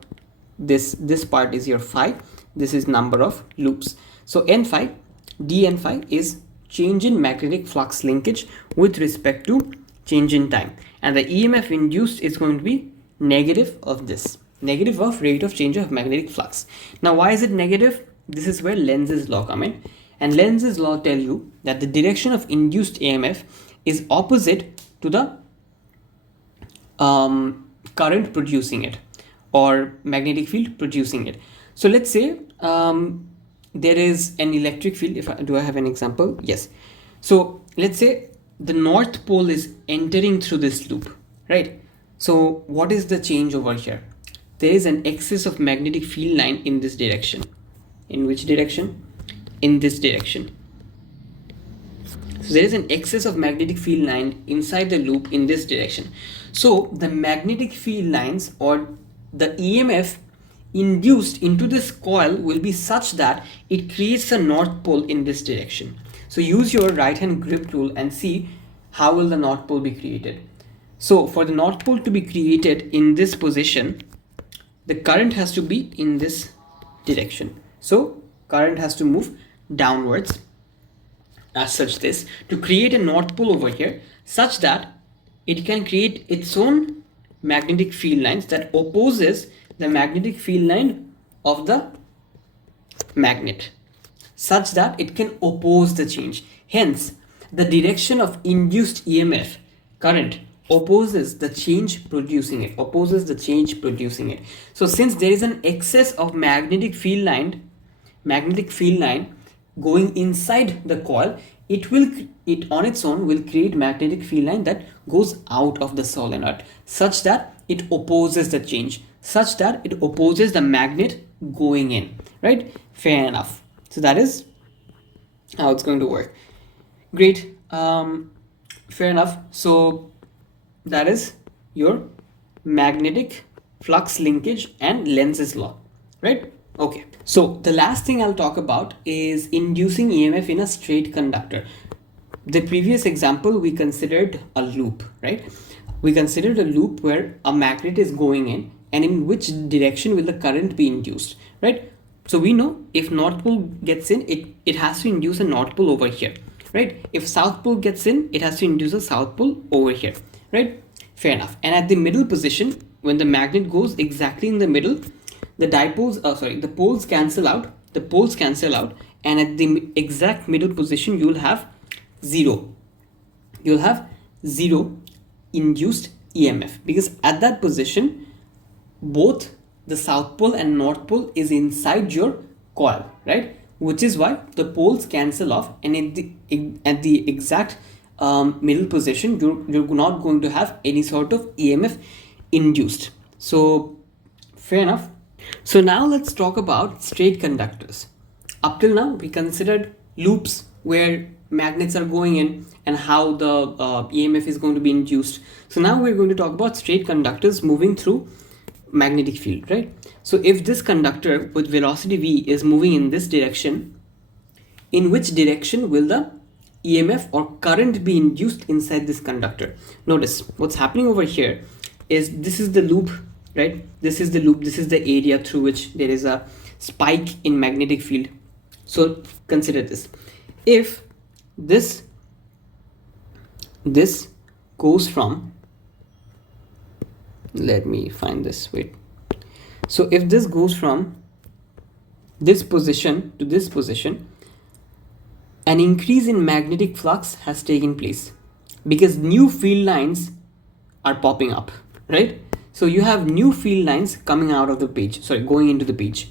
this part is your phi. This is number of loops. So N phi, dN phi is change in magnetic flux linkage with respect to change in time, and the EMF induced is going to be negative of this, negative of rate of change of magnetic flux. Now why is it negative? This is where Lenz's law come in, and Lenz's law tell you that the direction of induced EMF is opposite to the current producing it, or magnetic field producing it. So let's say there is an electric field. Do I have an example? Yes. So let's say the north pole is entering through this loop, right? So what is the change over here? There is an excess of magnetic field line in this direction. In which direction? In this direction. So there is an excess of magnetic field line inside the loop in this direction. So the magnetic field lines, or the EMF induced into this coil, will be such that it creates a north pole in this direction. So use your right hand grip rule and see how will the north pole be created. So for the north pole to be created in this position, the current has to be in this direction. So current has to move downwards as such this to create a north pole over here, such that it can create its own magnetic field lines that opposes the magnetic field line of the magnet, such that it can oppose the change. Hence, the direction of induced EMF current opposes the change producing it, so since there is an excess of magnetic field line going inside the coil, it on its own will create magnetic field line that goes out of the solenoid, such that it opposes the change, such that it opposes the magnet going in, right? Fair enough. So that is how it's going to work. Great. Fair enough. So that is your magnetic flux linkage and Lenz's law, right? Okay. So the last thing I'll talk about is inducing EMF in a straight conductor. The previous example, we considered a loop, right? We considered a loop where a magnet is going in, and in which direction will the current be induced, right? So we know if north pole gets in, it has to induce a north pole over here, right? If south pole gets in, it has to induce a south pole over here, right? Fair enough. And at the middle position, when the magnet goes exactly in the middle, the poles cancel out, and at the exact middle position, you'll have zero induced EMF, because at that position, both the south pole and north pole is inside your coil, right? Which is why the poles cancel off, and at the exact middle position, you're not going to have any sort of EMF induced. So fair enough. So now let's talk about straight conductors. Up till now, we considered loops where magnets are going in and how the EMF is going to be induced. So now we're going to talk about straight conductors moving through magnetic field, right? So if this conductor with velocity v is moving in this direction, in which direction will the EMF or current be induced inside this conductor? Notice what's happening over here is this is the loop, right? This is the loop, this is the area through which there is a spike in magnetic field. So consider this. If this goes from, let me find this, wait. So if this goes from this position to this position, an increase in magnetic flux has taken place because new field lines are popping up, right? So you have new field lines coming out of the page, going into the page.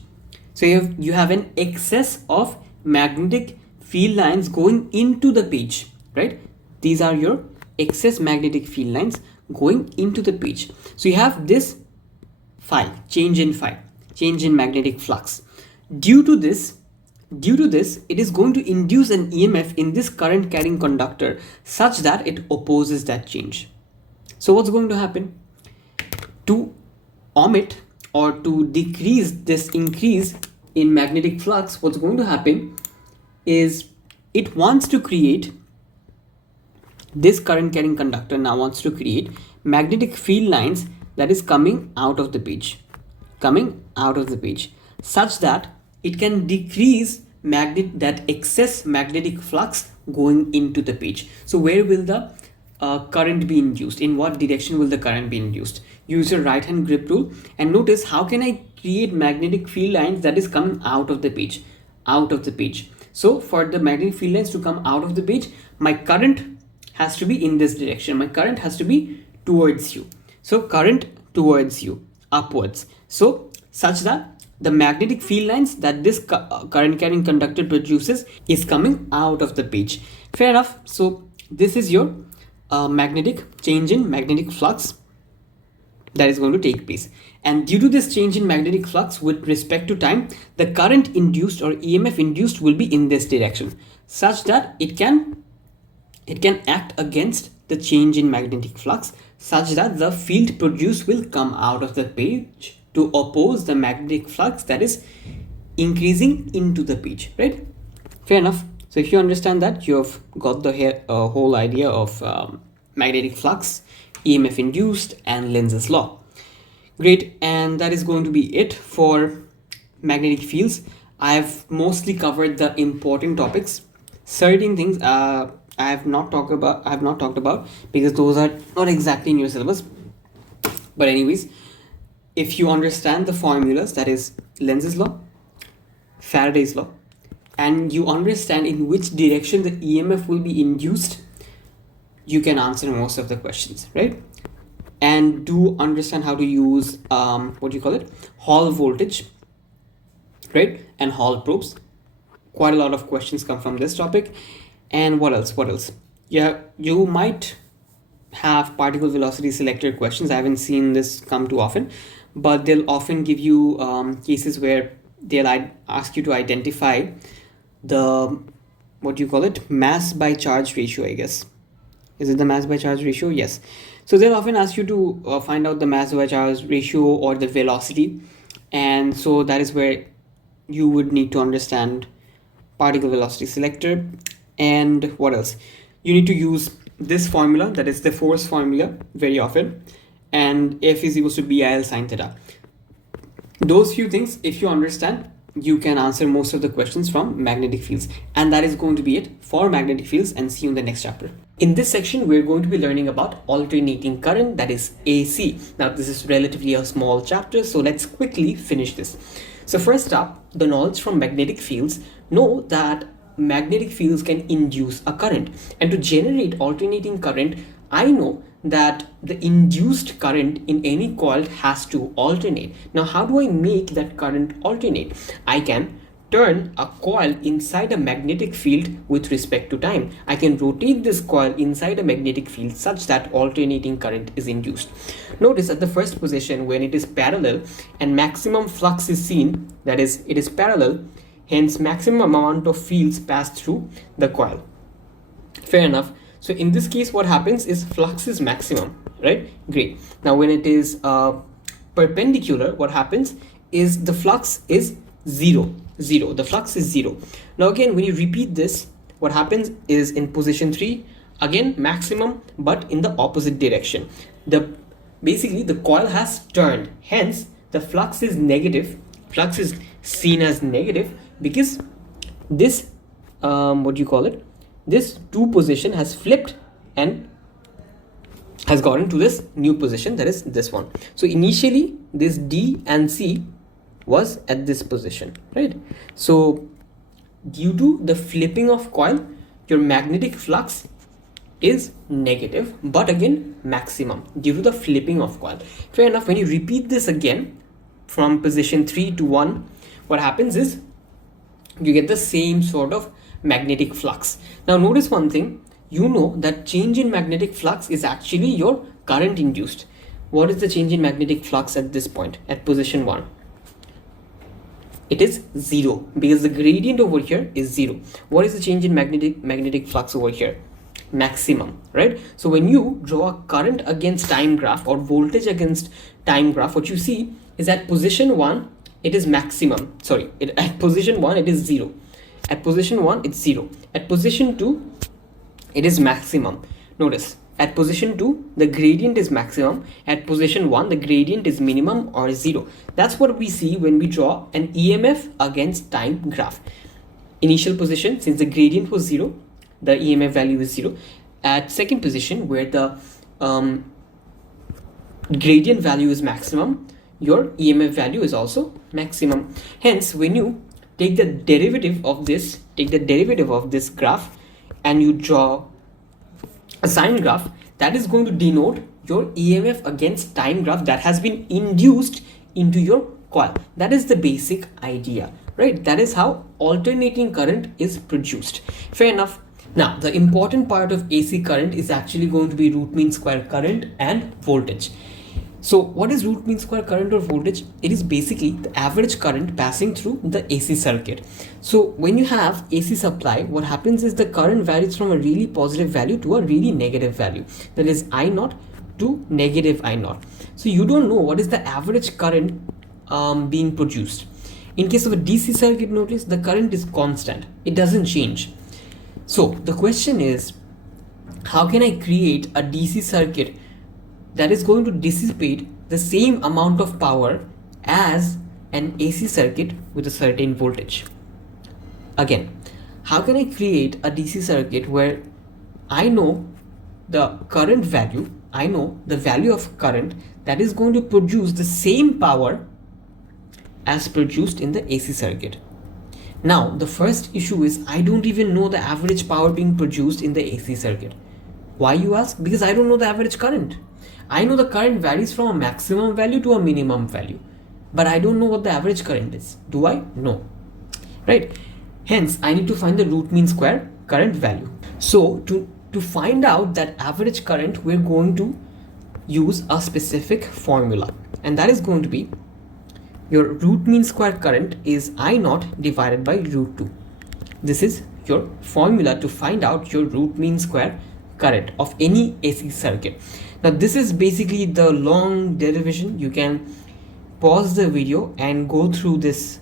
So you have an excess of magnetic field lines going into the page, right? These are your excess magnetic field lines going into the page. So you have this change in magnetic flux. Due to this, it is going to induce an EMF in this current carrying conductor such that it opposes that change. So what's going to happen? To omit or to decrease this increase in magnetic flux, what's going to happen is it wants to create, this current carrying conductor now wants to create magnetic field lines that is coming out of the page, such that it can decrease that excess magnetic flux going into the page. So where will the current be induced? In what direction will the current be induced? Use your right hand grip rule and notice how can I create magnetic field lines that is coming out of the page. So for the magnetic field lines to come out of the page, my current has to be in this direction. My current has to be towards you. So current towards you, upwards. So such that the magnetic field lines that this current carrying conductor produces is coming out of the page. Fair enough. So this is your change in magnetic flux that is going to take place. And due to this change in magnetic flux with respect to time, the current induced or EMF induced will be in this direction, such that it can act against the change in magnetic flux, such that the field produced will come out of the page to oppose the magnetic flux that is increasing into the page, right? Fair enough. So if you understand that, you have got the whole idea of magnetic flux, EMF induced, and Lenz's law. Great. And that is going to be it for magnetic fields, I've mostly covered the important topics. Certain things I have not talked about because those are not exactly in your syllabus. But anyways, if you understand the formulas, that is Lenz's law, Faraday's law, and you understand in which direction the EMF will be induced, you can answer most of the questions, right? And do understand how to use Hall voltage, right? And Hall probes. Quite a lot of questions come from this topic. And what else? Yeah, you might have particle velocity selector questions. I haven't seen this come too often, but they'll often give you cases where they'll ask you to identify the mass by charge ratio, I guess. Is it the mass by charge ratio? Yes. So they'll often ask you to find out the mass by charge ratio or the velocity, and so that is where you would need to understand particle velocity selector. And what else? You need to use this formula, that is the force formula, very often, and F is equals to BIL sine theta. Those few things, if you understand, you can answer most of the questions from magnetic fields. And that is going to be it for magnetic fields, and see you in the next chapter. In this section, we're going to be learning about alternating current, that is AC. Now, this is relatively a small chapter, so let's quickly finish this. So first up, the knowledge from magnetic fields. Know that magnetic fields can induce a current, and to generate alternating current, I know that the induced current in any coil has to alternate. Now, how do I make that current alternate? I can turn a coil inside a magnetic field with respect to time. I can rotate this coil inside a magnetic field such that alternating current is induced. Notice at the first position, when it is parallel and maximum flux is seen, that is, it is parallel, hence maximum amount of fields pass through the coil. Fair enough. So in this case, what happens is flux is maximum, right? Great. Now when it is perpendicular, what happens is the flux is zero. The flux is zero. Now again, when you repeat this, what happens is in position 3, again maximum, but in the opposite direction. Basically the coil has turned, hence the flux is negative. Flux is seen as negative because this this 2 position has flipped and has gotten to this new position, that is this one. So initially this D and C was at this position, right? So due to the flipping of coil, your magnetic flux is negative, but again maximum due to the flipping of coil. Fair enough. When you repeat this again from position 3 to 1, what happens is you get the same sort of magnetic flux. Now notice one thing, you know that change in magnetic flux is actually your current induced. What is the change in magnetic flux at this point, at position 1? It is 0 because the gradient over here is 0. What is the change in magnetic flux over here? Maximum, right? So when you draw a current against time graph or voltage against time graph, what you see is at position 1 it is maximum. At position 1 it is 0. At position 1 it's 0. At position 2 it is maximum. Notice at position 2 the gradient is maximum. At position 1 the gradient is minimum or 0. That's what we see when we draw an EMF against time graph. Initial position, since the gradient was 0, the EMF value is 0. At second position, where the gradient value is maximum, your EMF value is also maximum. Hence, when you take the derivative of this graph and you draw a sine graph, that is going to denote your EMF against time graph that has been induced into your coil. That is the basic idea, right? That is how alternating current is produced. Fair enough. Now, the important part of AC current is actually going to be root mean square current and voltage. So what is root mean square current or voltage? It is basically the average current passing through the AC circuit. So when you have AC supply, what happens is the current varies from a really positive value to a really negative value. That is I0 to negative I0. So you don't know what is the average current being produced. In case of a DC circuit, notice the current is constant. It doesn't change. So the question is, how can I create a DC circuit that is going to dissipate the same amount of power as an AC circuit with a certain voltage. Again, how can I create a DC circuit where I know the current value, I know the value of current that is going to produce the same power as produced in the AC circuit? Now, the first issue is I don't even know the average power being produced in the AC circuit. Why, you ask? Because I don't know the average current. I know the current varies from a maximum value to a minimum value, but I don't know what the average current is. Do I? No. Right? Hence, I need to find the root mean square current value. So, to find out that average current, we're going to use a specific formula, and that is going to be your root mean square current is I naught divided by root 2. This is your formula to find out your root mean square current of any AC circuit. Now this is basically the long derivation. You can pause the video and go through this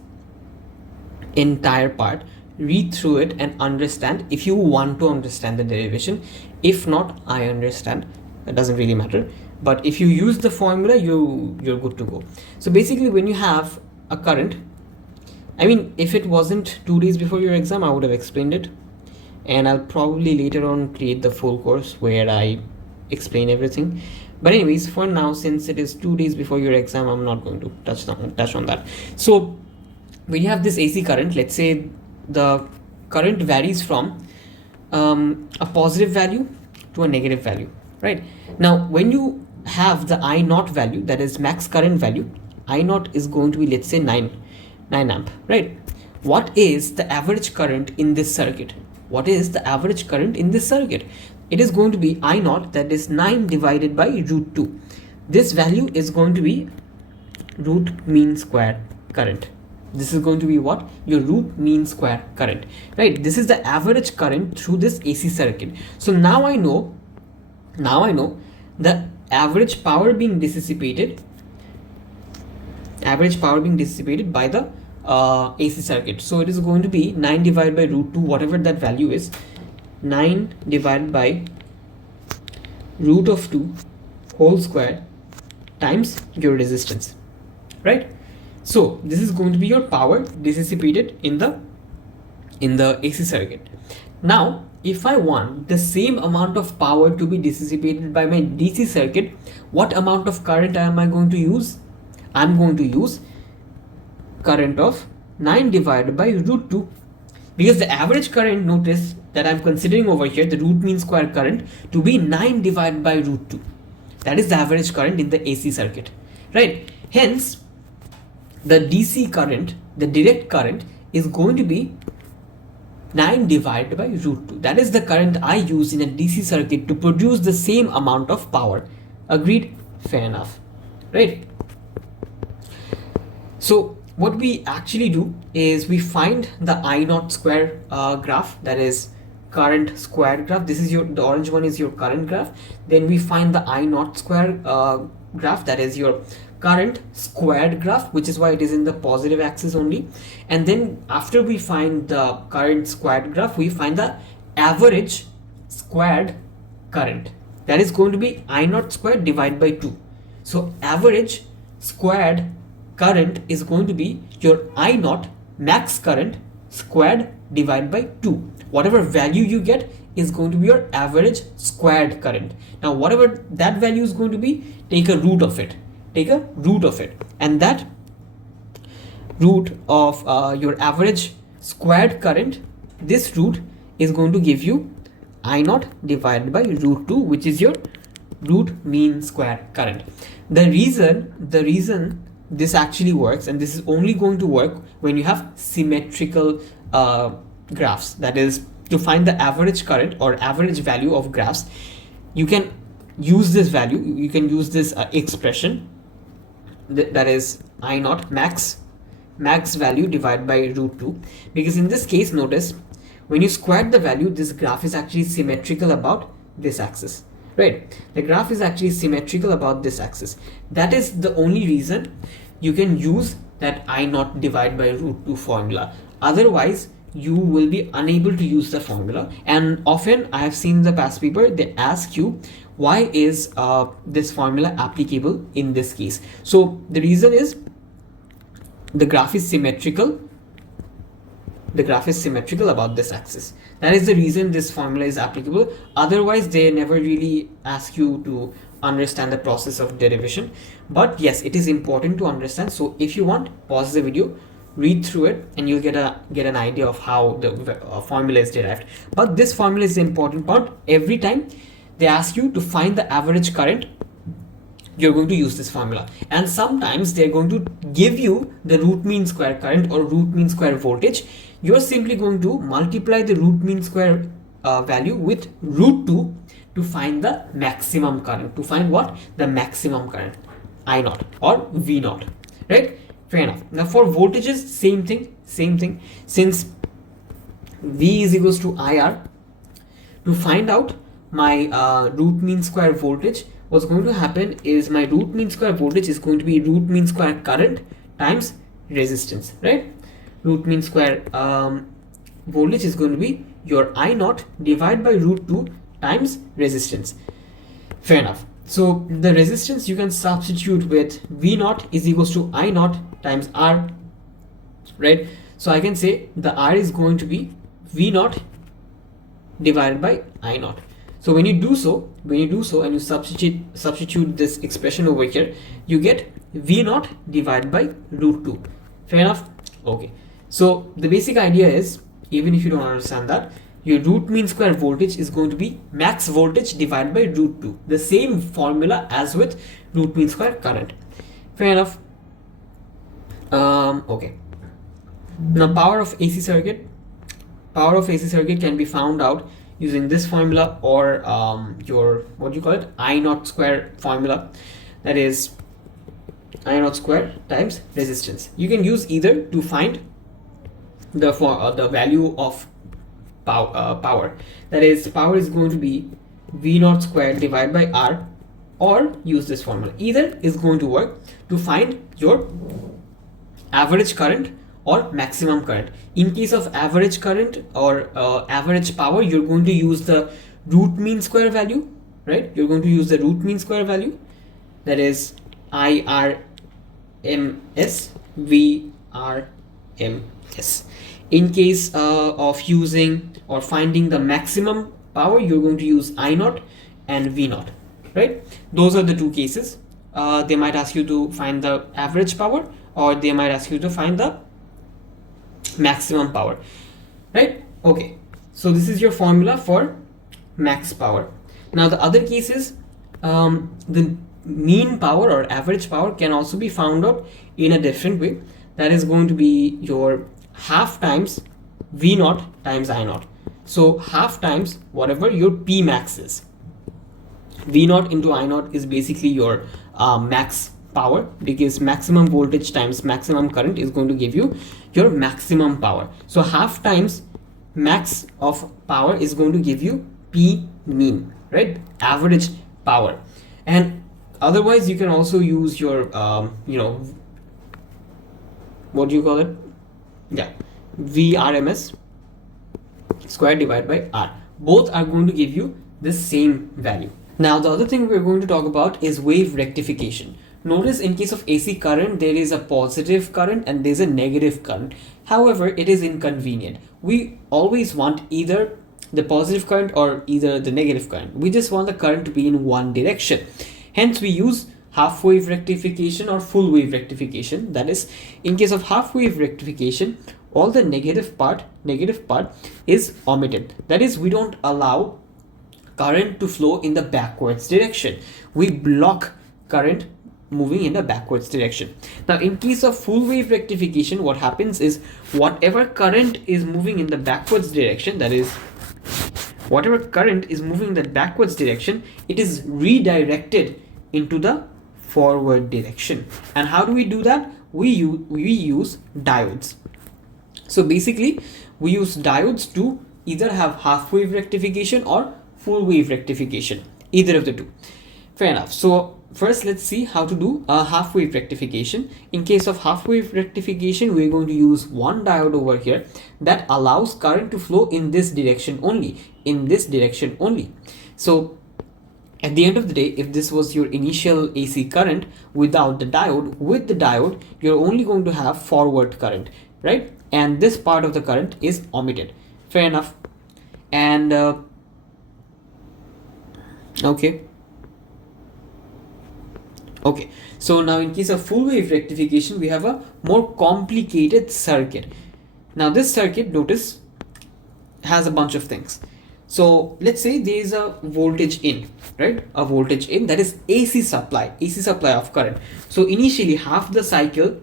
entire part, read through it and understand if you want to understand the derivation. If not, I understand, it doesn't really matter. But if you use the formula, you're good to go. So basically, when you have a current, I mean, if it wasn't 2 days before your exam, I would have explained it, and I'll probably later on create the full course where I explain everything. But anyways, for now, since it is 2 days before your exam, I'm not going to touch on that. So when you have this AC current, let's say the current varies from a positive value to a negative value, right? Now when you have the I naught value, that is max current value, I naught is going to be, let's say 9 amp, right? What is the average current in this circuit? What is the average current in this circuit? It is going to be I naught, that is 9 divided by root 2. This value is going to be root mean square current. This is going to be what? Your root mean square current, right? This is the average current through this AC circuit. So now I know the average power being dissipated by the AC circuit. So it is going to be 9 divided by root 2, whatever that value is, 9 divided by root of 2 whole square times your resistance, right? So this is going to be your power dissipated in the AC circuit. Now if I want the same amount of power to be dissipated by my DC circuit, what amount of current am I going to use? I'm going to use current of 9 divided by root 2, because the average current, notice that I'm considering over here the root mean square current to be 9 divided by root 2. That is the average current in the AC circuit, right? Hence the DC current, the direct current, is going to be 9 divided by root 2. That is the current I use in a DC circuit to produce the same amount of power. Agreed? Fair enough, right? So what we actually do is we find the I naught square graph, that is current square graph. This is the orange one is your current graph. Then we find the I naught square graph, that is your current squared graph, which is why it is in the positive axis only. And then after we find the current squared graph, we find the average squared current, that is going to be I naught squared divided by 2. So average squared current is going to be your I naught max current squared divided by 2. Whatever value you get is going to be your average squared current. Now whatever that value is going to be, take a root of it, and that root of your average squared current, this root is going to give you I naught divided by root 2, which is your root mean square current. The reason this actually works, and this is only going to work when you have symmetrical graphs, that is to find the average current or average value of graphs, you can use this value, you can use this expression, that is I naught max value divided by root 2, because in this case, notice when you square the value, this graph is actually symmetrical about this axis, right? The graph is actually symmetrical about this axis. That is the only reason you can use that I naught divided by root 2 formula. Otherwise you will be unable to use the formula. And often I have seen the past paper, they ask you, why is this formula applicable in this case? So the reason is, the graph is symmetrical. The graph is symmetrical about this axis. That is the reason this formula is applicable. Otherwise, they never really ask you to understand the process of derivation. But yes, it is important to understand. So if you want, pause the video, read through it, and you'll get an idea of how the formula is derived. But this formula is the important part. Every time they ask you to find the average current, you're going to use this formula, and sometimes they're going to give you the root mean square current or root mean square voltage. You're simply going to multiply the root mean square value with root 2 to find the maximum current, to find what? The maximum current, I naught or V naught, right? Fair enough. Now for voltages, same thing. Since V is equals to IR, to find out my root mean square voltage, what's going to happen is my root mean square voltage is going to be root mean square current times resistance, right? Root mean square voltage is going to be your I naught divided by root 2 times resistance. Fair enough. So the resistance you can substitute with V naught is equals to I naught times R, right? So I can say the R is going to be V naught divided by I naught. So when you do so and you substitute this expression over here, you get V naught divided by root 2. Fair enough? Okay. So the basic idea is, even if you don't understand that, your root mean square voltage is going to be max voltage divided by root 2. The same formula as with root mean square current. Fair enough? Okay. Now power of AC circuit. Power of AC circuit can be found out using this formula or your, what do you call it, I naught square formula. That is I naught square times resistance. You can use either to find the value of power. That is, power is going to be V naught square divided by R, or use this formula. Either is going to work to find your average current or maximum current. In case of average current or average power, you're going to use the root mean square value, right? You're going to use the root mean square value, that is IRMS VRMS. In case of using or finding the maximum power, you're going to use I naught and V naught, right? Those are the two cases. They might ask you to find the average power, or they might ask you to find the maximum power, right? Okay, so this is your formula for max power. Now the other cases, the mean power or average power can also be found out in a different way. That is going to be your half times V naught times I naught. So half times whatever your P max is. V naught into I naught is basically your max power, because maximum voltage times maximum current is going to give you your maximum power. So half times max of power is going to give you P mean, right? Average power. And otherwise you can also use your what do you call it? Yeah, VRMS square divided by R. Both are going to give you the same value. Now the other thing we're going to talk about is wave rectification. Notice in case of AC current, there is a positive current and there's a negative current. However, it is inconvenient. We always want either the positive current or either the negative current. We just want the current to be in one direction. Hence, we use half wave rectification or full wave rectification. That is, in case of half wave rectification, all the negative part is omitted. That is, we don't allow current to flow in the backwards direction. We block current moving in the backwards direction. Now in case of full wave rectification, what happens is whatever current is moving in the backwards direction, that is whatever current is moving in the backwards direction, it is redirected into the forward direction. And how do we do that? We use diodes. So basically we use diodes to either have half wave rectification or full wave rectification, either of the two. Fair enough. So first let's see how to do a half wave rectification. In case of half wave rectification, we're going to use one diode over here that allows current to flow in this direction only, So At the end of the day, if this was your initial AC current without the diode, with the diode, you're only going to have forward current, right? And this part of the current is omitted. Fair enough. And okay. Okay, so now in case of full wave rectification, we have a more complicated circuit. Now this circuit, notice, has a bunch of things. So let's say there is a voltage in, right? A voltage in, that is AC supply of current. So initially half the cycle,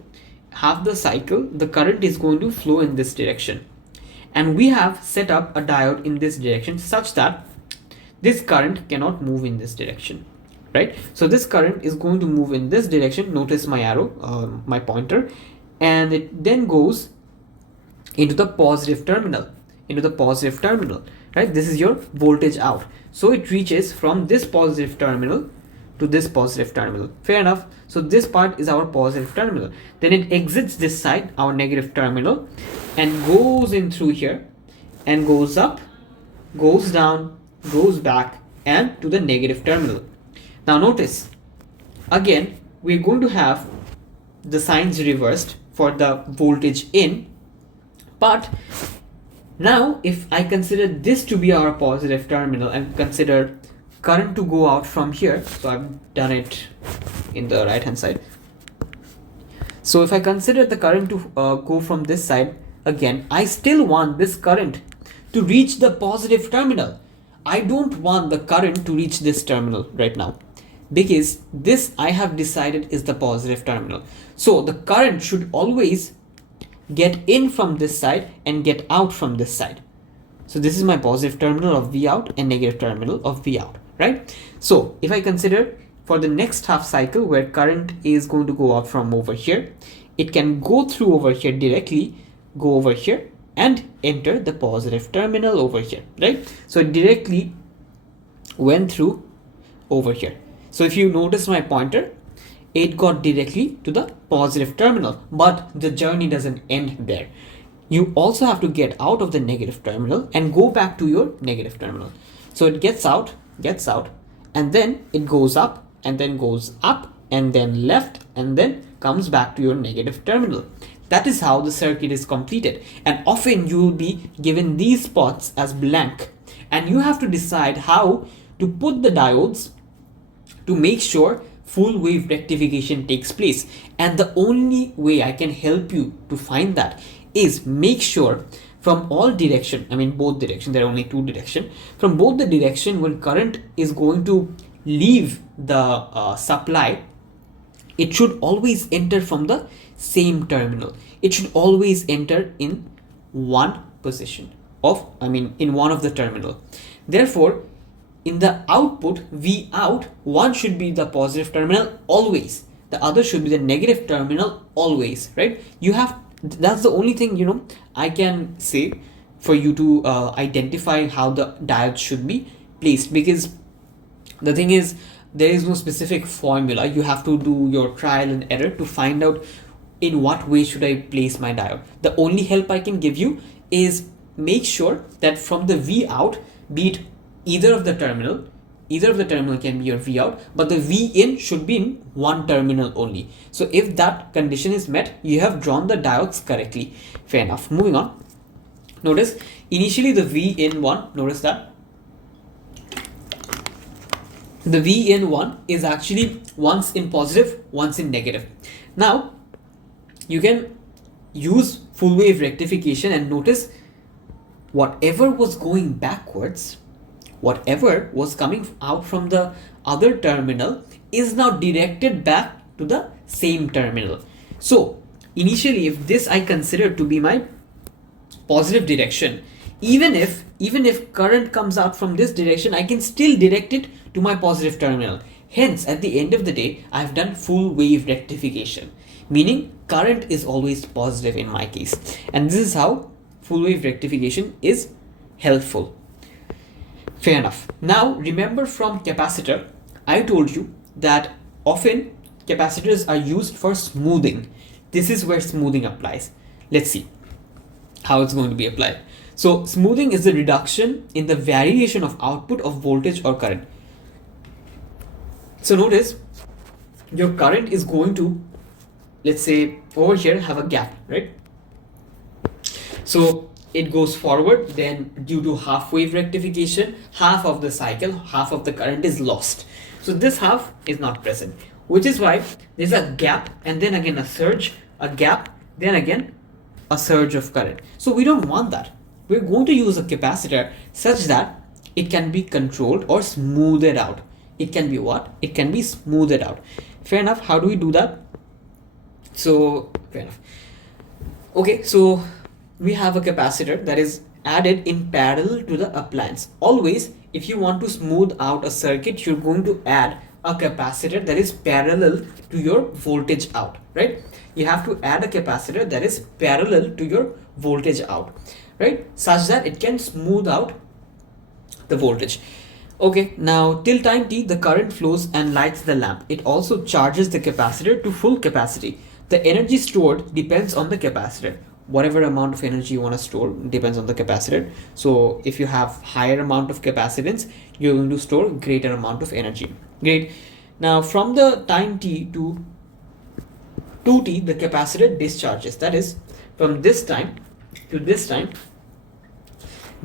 the current is going to flow in this direction. And we have set up a diode in this direction such that this current cannot move in this direction, right? So this current is going to move in this direction. Notice my arrow, my pointer, and it then goes into the positive terminal, right? This is your voltage out. So it reaches from this positive terminal to this positive terminal. Fair enough. So this part is our positive terminal. Then it exits this side, our negative terminal, and goes in through here and goes up, goes down, goes back, and to the negative terminal. Now notice, again, we're going to have the signs reversed for the voltage in, but now if I consider this to be our positive terminal and consider current to go out from here, so I've done it in the right hand side. So if I consider the current to go from this side, again, I still want this current to reach the positive terminal. I don't want the current to reach this terminal right now, because this I have decided is the positive terminal. So the current should always get in from this side and get out from this side. So this is my positive terminal of V out and negative terminal of V out, right? So if I consider for the next half cycle where current is going to go out from over here, it can go through over here directly, go over here and enter the positive terminal over here, right? So it directly went through over here. So if you notice my pointer, it got directly to the positive terminal, but the journey doesn't end there. You also have to get out of the negative terminal and go back to your negative terminal. So it gets out, and then it goes up, and then goes up, and then left, and then comes back to your negative terminal. That is how the circuit is completed. And often you will be given these spots as blank, and you have to decide how to put the diodes to make sure full wave rectification takes place. And the only way I can help you to find that is make sure from all direction, I mean both direction, there are only two direction, from both the direction when current is going to leave the supply, it should always enter from the same terminal. It should always enter in one position of, in one of the terminal. Therefore, in the output V out, one should be the positive terminal always, the other should be the negative terminal always, right? That's the only thing I can say for you to identify how the diode should be placed, because the thing is, there is no specific formula. You have to do your trial and error to find out in what way should I place my diode. The only help I can give you is make sure that from the V out, be it either of the terminal can be your V out, but the V in should be in one terminal only. So if that condition is met, you have drawn the diodes correctly. Fair enough. Moving on. Notice initially the V in one, notice that the V in one is actually once in positive, once in negative. Now you can use full wave rectification and notice whatever was going backwards, whatever was coming out from the other terminal is now directed back to the same terminal. So initially, if this I consider to be my positive direction, even if current comes out from this direction, I can still direct it to my positive terminal. Hence, at the end of the day, I've done full wave rectification, meaning current is always positive in my case. And this is how full wave rectification is helpful. Fair enough. Now remember from capacitor, I told you that often capacitors are used for smoothing. This is where smoothing applies. Let's see how it's going to be applied. So smoothing is the reduction in the variation of output of voltage or current. So notice your current is going to, let's say over here, have a gap, right? So it goes forward, then due to half wave rectification, half of the cycle, half of the current is lost. So this half is not present, which is why there's a gap and then again a surge, a gap, then again a surge of current. So we don't want that. We're going to use a capacitor such that it can be controlled or smoothed out. It can be what? It can be smoothed out. Fair enough. How do we do that? So fair enough. Okay, so we have a capacitor that is added in parallel to the appliance. Always, if you want to smooth out a circuit, you're going to add a capacitor that is parallel to your voltage out, right? You have to add a capacitor that is parallel to your voltage out, right? Such that it can smooth out the voltage. Okay, now till time t, the current flows and lights the lamp. It also charges the capacitor to full capacity. The energy stored depends on the capacitor. Whatever amount of energy you want to store depends on the capacitor. So if you have higher amount of capacitance, you're going to store greater amount of energy. Great. Now from the time t to 2t, the capacitor discharges. That is, from this time to this time,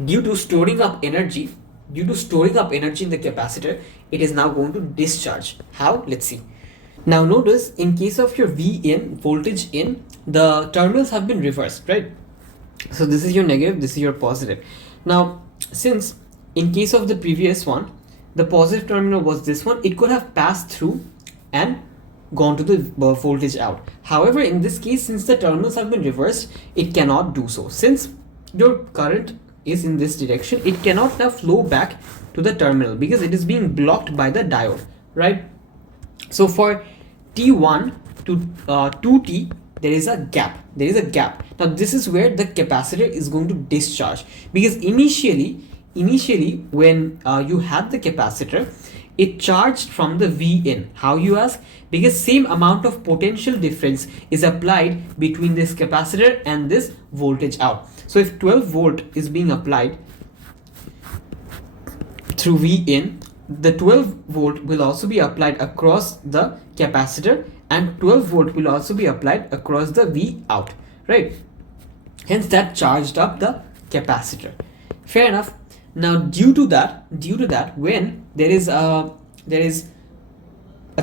due to storing up energy in the capacitor, it is now going to discharge. How? Let's see. Now notice, in case of your V in, voltage in, the terminals have been reversed, right? So this is your negative, this is your positive. Now, since in case of the previous one, the positive terminal was this one, it could have passed through and gone to the voltage out. However, in this case, since the terminals have been reversed, it cannot do so. Since your current is in this direction, it cannot now flow back to the terminal because it is being blocked by the diode, right? So for T1 to 2T, there is a gap. Now this is where the capacitor is going to discharge, because initially when you had the capacitor, it charged from the V in. How, you ask? Because same amount of potential difference is applied between this capacitor and this voltage out. So if 12 volt is being applied through V in, the 12 volt will also be applied across the capacitor, and 12 volt will also be applied across the V out, right? Hence that charged up the capacitor. Fair enough. Now due to that, when there is a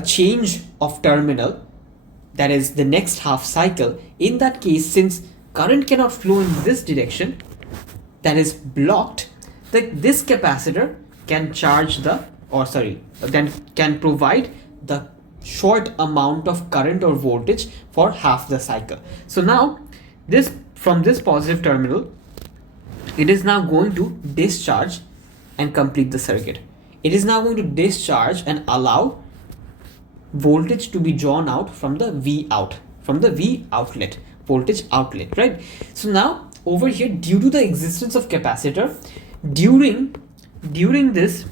change of terminal, that is the next half cycle, in that case, since current cannot flow in this direction, that is blocked, this capacitor can charge can provide the short amount of current or voltage for half the cycle. So now this, from this positive terminal, it is now going to discharge and complete the circuit. It is now going to discharge and allow voltage to be drawn out from the V out, from the V outlet, voltage outlet, right? So now over here, due to the existence of capacitor, during this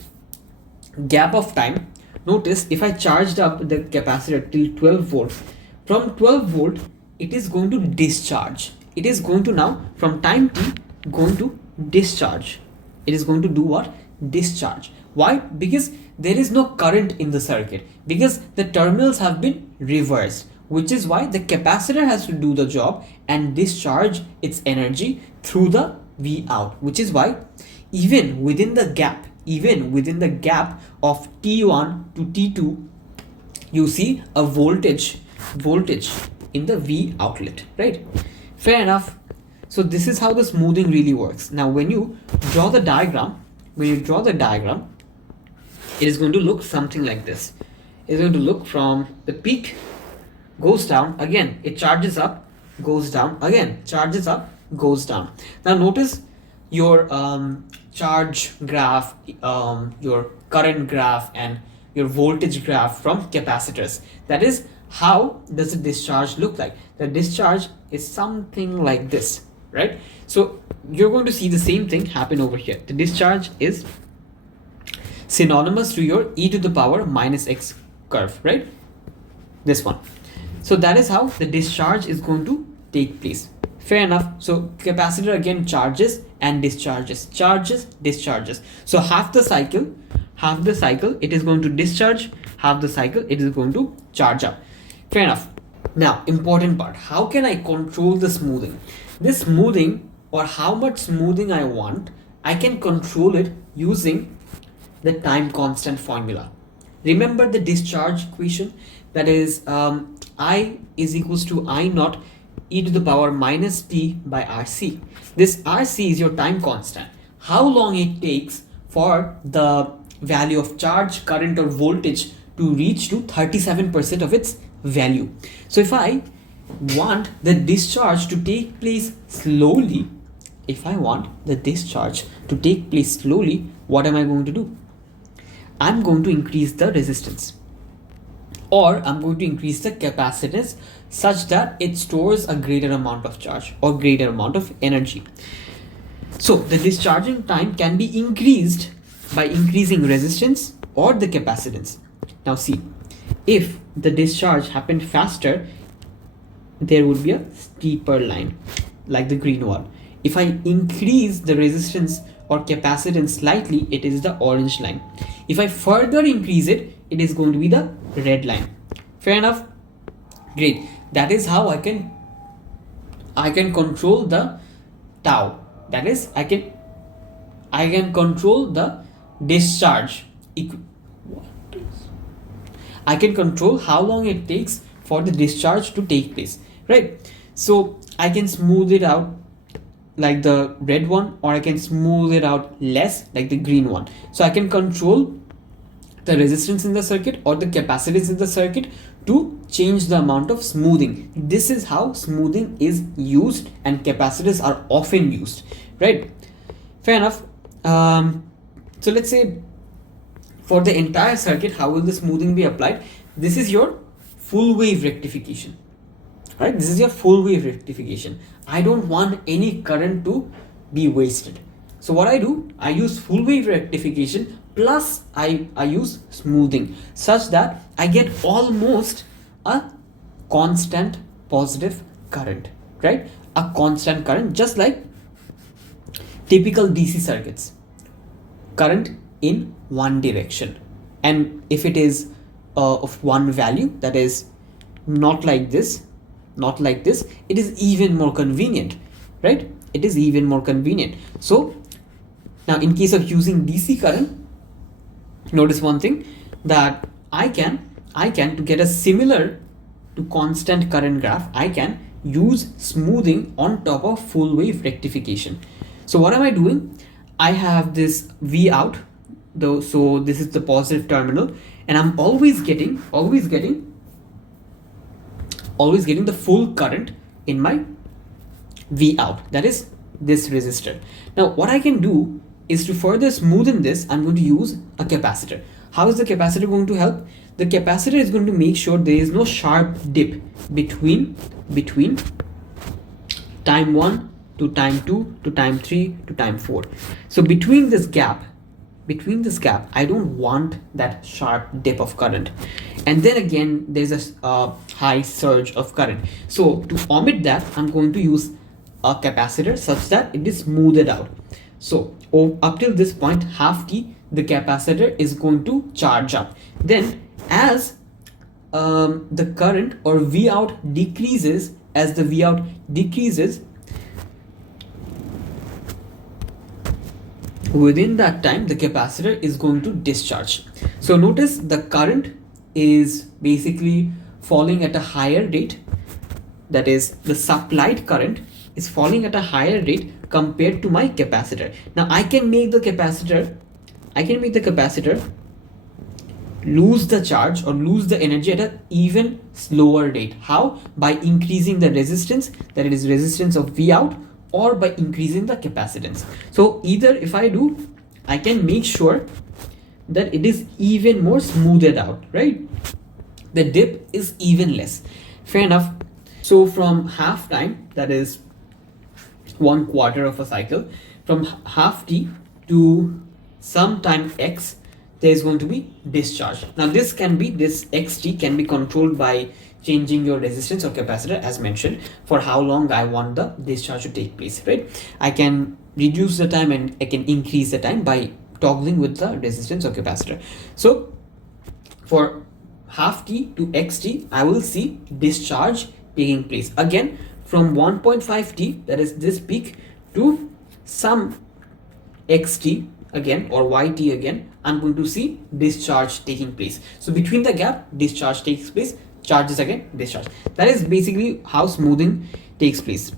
gap of time, notice if I charged up the capacitor till 12 volt, from 12 volt it is going to discharge. It is going to now, from time t, going to discharge. It is going to do what? Discharge. Why? Because there is no current in the circuit, because the terminals have been reversed, which is why the capacitor has to do the job and discharge its energy through the V out, which is why even within the gap of T1 to T2, you see a voltage in the V outlet, right? Fair enough. So this is how the smoothing really works. Now when you draw the diagram, it is going to look something like this. It's going to look from the peak, goes down, again it charges up, goes down, again charges up, goes down. Now notice your charge graph, your current graph, and your voltage graph from capacitors. That is, how does the discharge look like? The discharge is something like this, right? So you're going to see the same thing happen over here. The discharge is synonymous to your e to the power minus x curve, right? This one. So that is how the discharge is going to take place. Fair enough. So capacitor again charges and discharges, charges, discharges. So half the cycle it is going to discharge, half the cycle, it is going to charge up. Fair enough. Now, important part, how can I control the smoothing? This smoothing, or how much smoothing I want, I can control it using the time constant formula. Remember the discharge equation, that is I is equals to I naught e to the power minus t by RC. This RC is your time constant. How long it takes for the value of charge, current or voltage to reach to 37% of its value. So if I want the discharge to take place slowly, what am I going to do? I'm going to increase the resistance, or I'm going to increase the capacitance such that it stores a greater amount of charge or greater amount of energy. So the discharging time can be increased by increasing resistance or the capacitance. Now see, if the discharge happened faster, there would be a steeper line like the green one. If I increase the resistance or capacitance slightly, it is the orange line. If I further increase it, it is going to be the red line. Fair enough? Great. That is how I can control the tau. That is, I can control the discharge. I can control how long it takes for the discharge to take place, right? So I can smooth it out like the red one, or I can smooth it out less like the green one. So I can control the resistance in the circuit or the capacitance in the circuit to change the amount of smoothing. This is how smoothing is used, and capacitors are often used, right? Fair enough. So let's say for the entire circuit, how will the smoothing be applied? This is your full wave rectification, right? This is your full wave rectification. I don't want any current to be wasted. So what I do, I use full wave rectification plus I use smoothing such that I get almost a constant positive current, right? A constant current, just like typical DC circuits. Current in one direction, and if it is of one value, that is not like this, it is even more convenient, right? It is even more convenient. So now in case of using DC current, notice one thing, that I can to get a similar to constant current graph, I can use smoothing on top of full wave rectification. So what am I doing? I have this V out though, so this is the positive terminal, and I'm always getting the full current in my V out, that is this resistor. Now what I can do is, to further smoothen this, I'm going to use a capacitor. How is the capacitor going to help? The capacitor is going to make sure there is no sharp dip between time 1 to time 2 to time 3 to time 4. So between this gap, I don't want that sharp dip of current, and then again there's a high surge of current. So to omit that, I'm going to use a capacitor such that it is smoothed out. So up till this point, half T, the capacitor is going to charge up. Then as the current or V out decreases, within that time, the capacitor is going to discharge. So notice the current is basically falling at a higher rate, that is the supplied current is falling at a higher rate compared to my capacitor. Now I can make the capacitor lose the charge or lose the energy at an even slower rate. How? By increasing the resistance, that is resistance of V out, or by increasing the capacitance. So either if I do, I can make sure that it is even more smoothed out, right? The dip is even less. Fair enough. So from half time, that is 1/4 of a cycle, from half T to some time X, there is going to be discharge. Now this xt can be controlled by changing your resistance or capacitor, as mentioned, for how long I want the discharge to take place, right? I can reduce the time and I can increase the time by toggling with the resistance or capacitor. So for half t to xt, I will see discharge taking place. Again, from 1.5t, that is this peak, to some xt again or yt again, I'm going to see discharge taking place. So between the gap, discharge takes place, charges again, discharge. That is basically how smoothing takes place.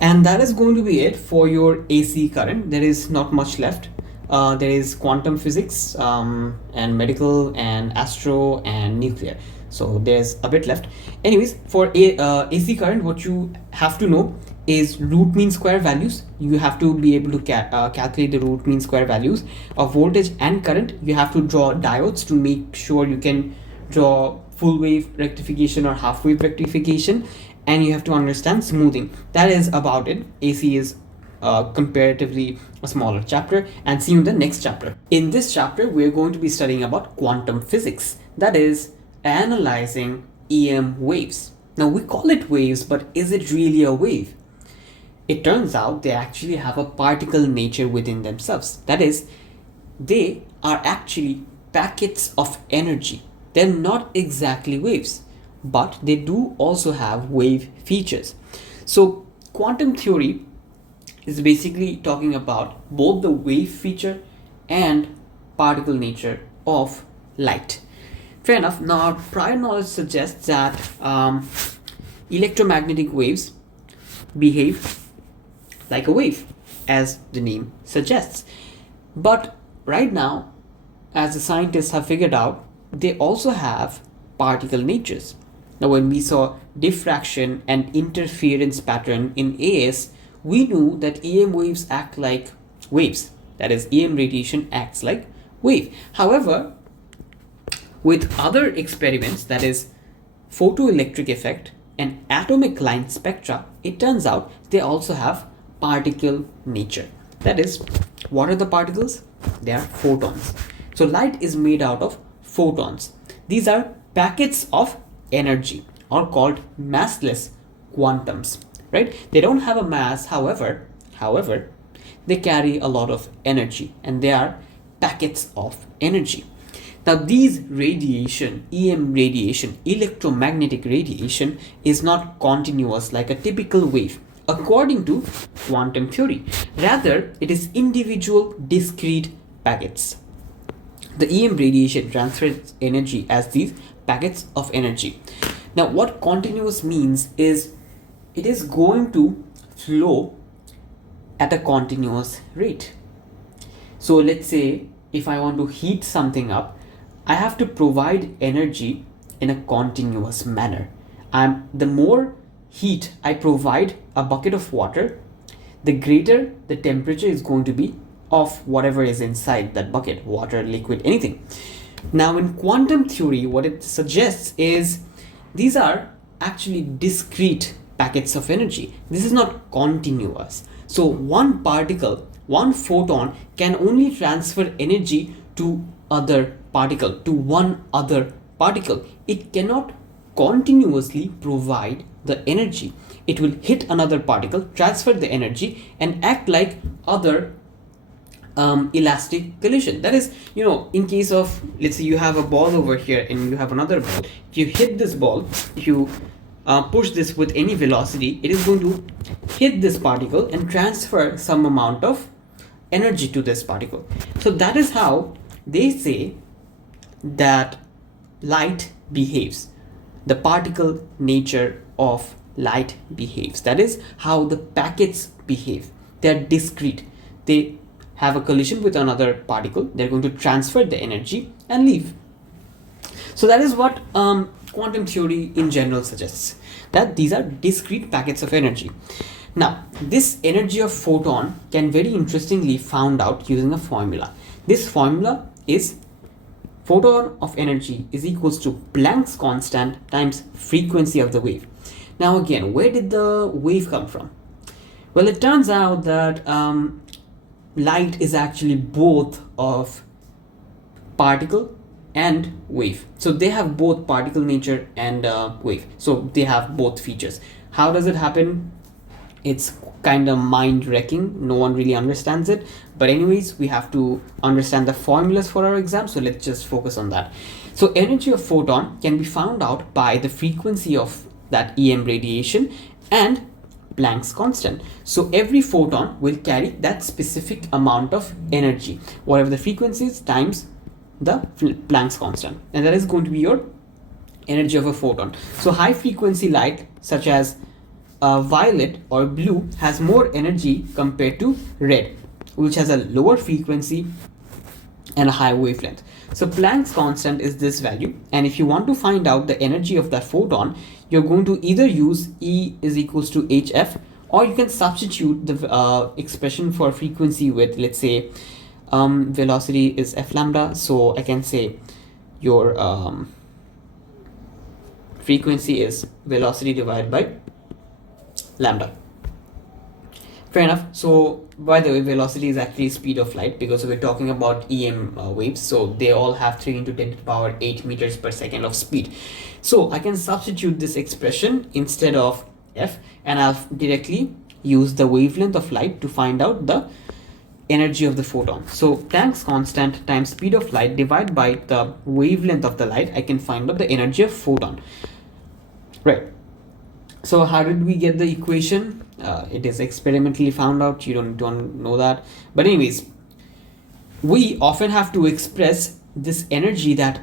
And that is going to be it for your AC current. There is not much left. There is quantum physics and medical and astro and nuclear. So there's a bit left. Anyways, for AC current, what you have to know is root mean square values. You have to be able to calculate the root mean square values of voltage and current. You have to draw diodes to make sure you can draw full wave rectification or half wave rectification, and you have to understand smoothing. That is about it. AC is comparatively a smaller chapter, and see you in the next chapter. In this chapter, we're going to be studying about quantum physics, that is analyzing EM waves. Now we call it waves, but is it really a wave? It turns out they actually have a particle nature within themselves. That is, they are actually packets of energy. They're not exactly waves, but they do also have wave features. So quantum theory is basically talking about both the wave feature and particle nature of light. Fair enough. Now our prior knowledge suggests that electromagnetic waves behave like a wave, as the name suggests. But right now, as the scientists have figured out, they also have particle natures. Now when we saw diffraction and interference pattern in AS, we knew that EM waves act like waves. That is, EM radiation acts like wave. However, with other experiments, that is photoelectric effect and atomic line spectra, it turns out they also have particle nature. That is, what are the particles? They are photons. So light is made out of photons. These are packets of energy, or called massless quantums, right? They don't have a mass, however, they carry a lot of energy, and they are packets of energy. Now these radiation, EM radiation, electromagnetic radiation, is not continuous like a typical wave according to quantum theory. Rather, it is individual discrete packets. The EM radiation transfers energy as these packets of energy. Now what continuous means is it is going to flow at a continuous rate. So let's say if I want to heat something up, I have to provide energy in a continuous manner. The more heat I provide a bucket of water, the greater the temperature is going to be of whatever is inside that bucket, water, liquid, anything. Now in quantum theory, what it suggests is these are actually discrete packets of energy. This is not continuous. So one particle, one photon, can only transfer energy to other particle, to one other particle. It cannot continuously provide the energy. It will hit another particle, transfer the energy, and act like other elastic collision. That is, in case of, let's say you have a ball over here and you have another ball. If you hit this ball, if you push this with any velocity, it is going to hit this particle and transfer some amount of energy to this particle. So that is how they say that light behaves. The particle nature of light behaves. That is how the packets behave. They are discrete. They have a collision with another particle. They're going to transfer the energy and leave. So that is what quantum theory in general suggests, that these are discrete packets of energy. Now, this energy of photon can very interestingly found out using a formula. This formula is photon of energy is equals to Planck's constant times frequency of the wave. Now again, where did the wave come from? Well, it turns out that light is actually both of particle and wave. So they have both particle nature and wave. So they have both features. How does it happen? It's kind of mind-wrecking. No one really understands it. But anyways, we have to understand the formulas for our exam. So let's just focus on that. So energy of photon can be found out by the frequency of that EM radiation and Planck's constant. So every photon will carry that specific amount of energy, whatever the frequency is times the Planck's constant, and that is going to be your energy of a photon. So high frequency light such as violet or blue has more energy compared to red, which has a lower frequency and a high wavelength. So Planck's constant is this value, and if you want to find out the energy of that photon, you're going to either use E is equals to hf, or you can substitute the expression for frequency with, let's say, velocity is f lambda, so I can say your frequency is velocity divided by lambda. Fair enough. So by the way, velocity is actually speed of light, because we're talking about EM waves, so they all have 3 into 10 to the power 8 meters per second of speed. So I can substitute this expression instead of f, and I'll directly use the wavelength of light to find out the energy of the photon. So Planck's constant times speed of light divided by the wavelength of the light, I can find out the energy of photon. Right. So how did we get the equation? It is experimentally found out. You don't know that. But anyways, we often have to express this energy that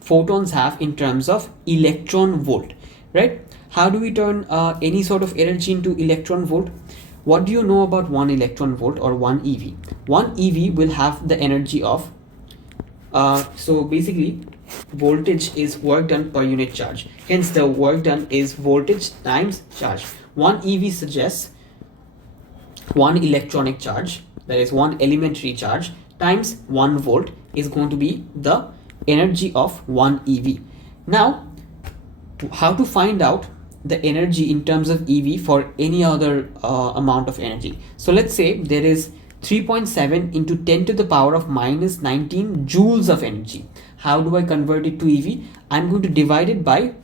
photons have in terms of electron volt, right? How do we turn any sort of energy into electron volt? What do you know about 1 electron volt or 1 eV? 1 eV will have the energy of, so basically voltage is work done per unit charge. Hence the work done is voltage times charge. 1 EV suggests 1 electronic charge, that is 1 elementary charge, times 1 volt is going to be the energy of 1 EV. Now, how to find out the energy in terms of EV for any other amount of energy? So let's say there is 3.7 into 10 to the power of minus 19 joules of energy. How do I convert it to EV? I'm going to divide it by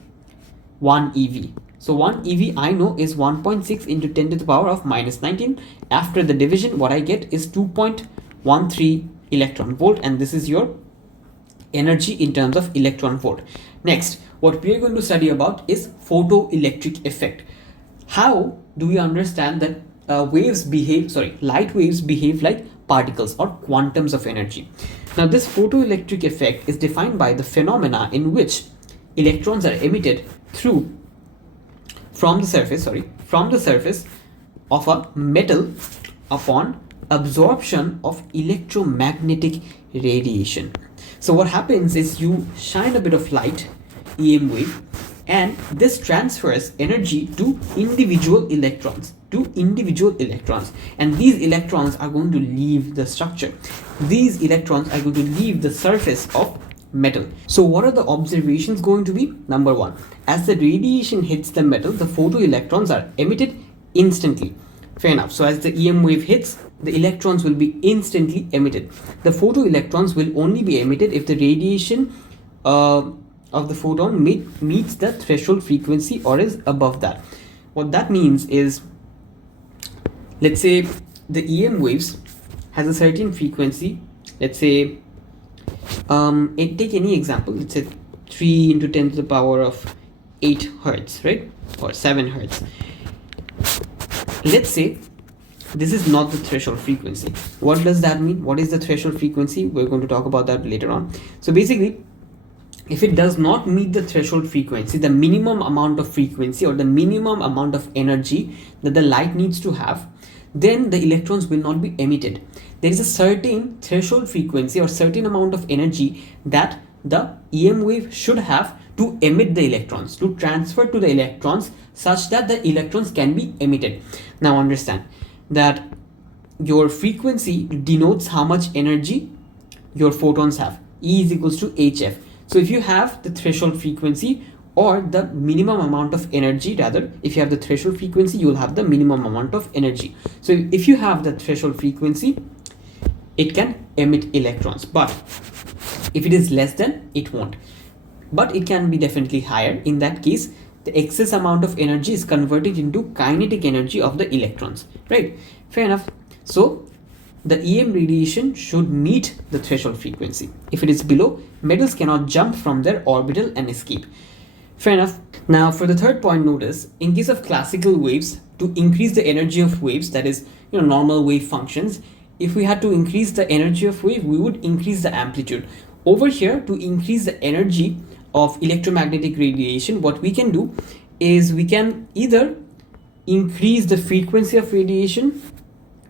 1 EV. So 1 EV I know is 1.6 into 10 to the power of minus 19. After the division, what I get is 2.13 electron volt, and this is your energy in terms of electron volt. Next, what we are going to study about is photoelectric effect. How do we understand that light waves behave like particles or quantums of energy? Now, this photoelectric effect is defined by the phenomena in which electrons are emitted from the surface of a metal upon absorption of electromagnetic radiation. So what happens is you shine a bit of light, EM wave, and this transfers energy to individual electrons, and these electrons are going to leave the structure. These electrons are going to leave the surface of metal. So what are the observations going to be? Number one, as the radiation hits the metal, the photoelectrons are emitted instantly. Fair enough. So as the EM wave hits, the electrons will be instantly emitted. The photoelectrons will only be emitted if the radiation of the photon meets the threshold frequency or is above that. What that means is, let's say the EM waves has a certain frequency. Let's say take any example. Let's say 3 into 10 to the power of 8 hertz, right? Or 7 hertz. Let's say this is not the threshold frequency. What does that mean? What is the threshold frequency? We're going to talk about that later on. So basically, if it does not meet the threshold frequency, the minimum amount of frequency or the minimum amount of energy that the light needs to have, then the electrons will not be emitted. There is a certain threshold frequency or certain amount of energy that the EM wave should have to emit the electrons, to transfer to the electrons such that the electrons can be emitted. Now understand that your frequency denotes how much energy your photons have. E is equals to hf. So if you have the threshold frequency or the minimum amount of energy, rather, if you have the threshold frequency, you will have the minimum amount of energy. So if you have the threshold frequency, it can emit electrons, but if it is less than, it won't. But it can be definitely higher. In that case, the excess amount of energy is converted into kinetic energy of the electrons, right? Fair enough. So the EM radiation should meet the threshold frequency. If it is below, metals cannot jump from their orbital and escape. Fair enough. Now for the third point, notice in case of classical waves, to increase the energy of waves, that is, normal wave functions, if we had to increase the energy of wave, we would increase the amplitude. Over here, to increase the energy of electromagnetic radiation, what we can do is we can either increase the frequency of radiation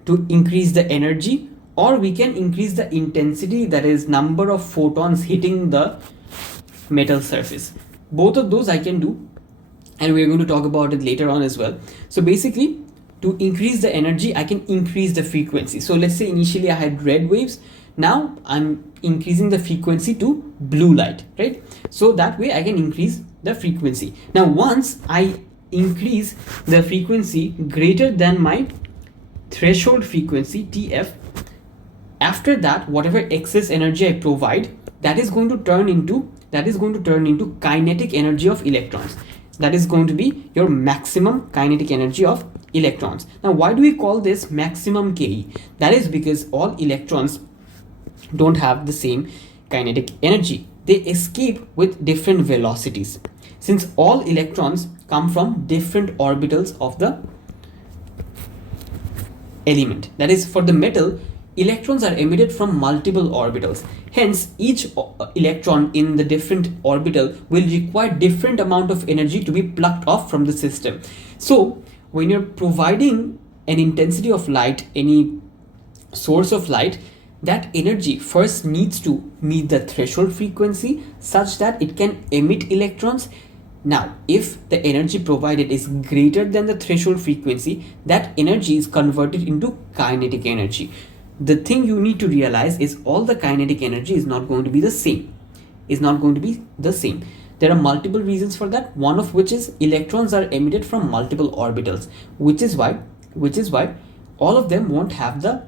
to increase the energy, or we can increase the intensity, that is number of photons hitting the metal surface. Both of those I can do, and we're going to talk about it later on as well. So basically, to increase the energy, I can increase the frequency. So let's say initially I had red waves, now I'm increasing the frequency to blue light, right? So that way I can increase the frequency. Now once I increase the frequency greater than my threshold frequency TF, after that whatever excess energy I provide, that is going to turn into kinetic energy of electrons. That is going to be your maximum kinetic energy of electrons. Now why do we call this maximum Ke? That is because all electrons don't have the same kinetic energy. They escape with different velocities. Since all electrons come from different orbitals of the element, that is, for the metal, electrons are emitted from multiple orbitals. Hence, each electron in the different orbital will require different amount of energy to be plucked off from the system. So when you're providing an intensity of light, any source of light, that energy first needs to meet the threshold frequency such that it can emit electrons. Now, if the energy provided is greater than the threshold frequency, that energy is converted into kinetic energy. The thing you need to realize is all the kinetic energy is not going to be the same. There are multiple reasons for that, one of which is electrons are emitted from multiple orbitals, which is why all of them won't have the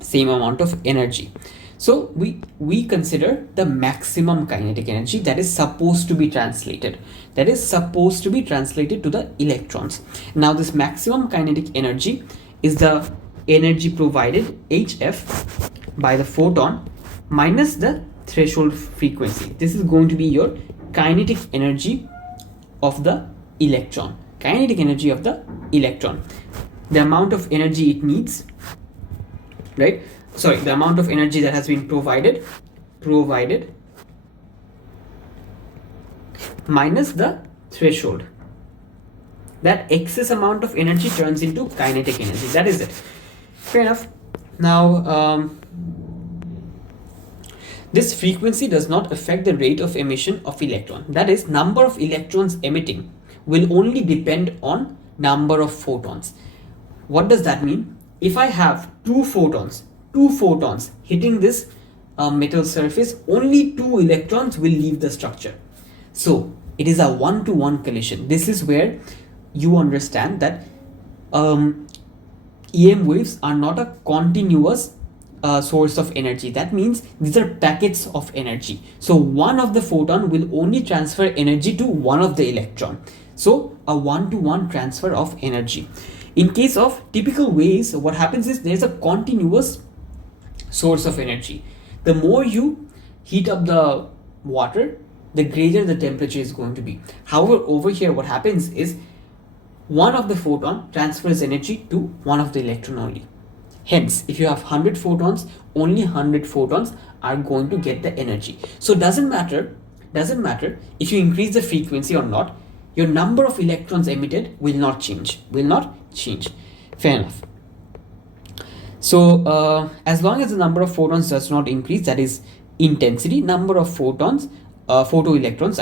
same amount of energy. So we consider the maximum kinetic energy that is supposed to be translated to the electrons. Now this maximum kinetic energy is the energy provided, HF, by the photon minus the threshold frequency. This is going to be your kinetic energy of the electron. The amount of energy it needs, right? Sorry, the amount of energy that has been provided minus the threshold. That excess amount of energy turns into kinetic energy. That is it. Fair enough. Now, this frequency does not affect the rate of emission of electron. That is, number of electrons emitting will only depend on number of photons. What does that mean? If I have two photons hitting this metal surface, only 2 electrons will leave the structure. So it is a one-to-one collision. This is where you understand that EM waves are not a continuous source of energy. That means these are packets of energy. So one of the photon will only transfer energy to one of the electron. So a one-to-one transfer of energy. In case of typical waves, what happens is there's a continuous source of energy. The more you heat up the water, the greater the temperature is going to be. However, over here what happens is one of the photon transfers energy to one of the electron only. Hence, if you have 100 photons, only 100 photons are going to get the energy. So doesn't matter if you increase the frequency or not, your number of electrons emitted will not change. Fair enough. So as long as the number of photons does not increase, that is intensity, number of photons, photoelectrons,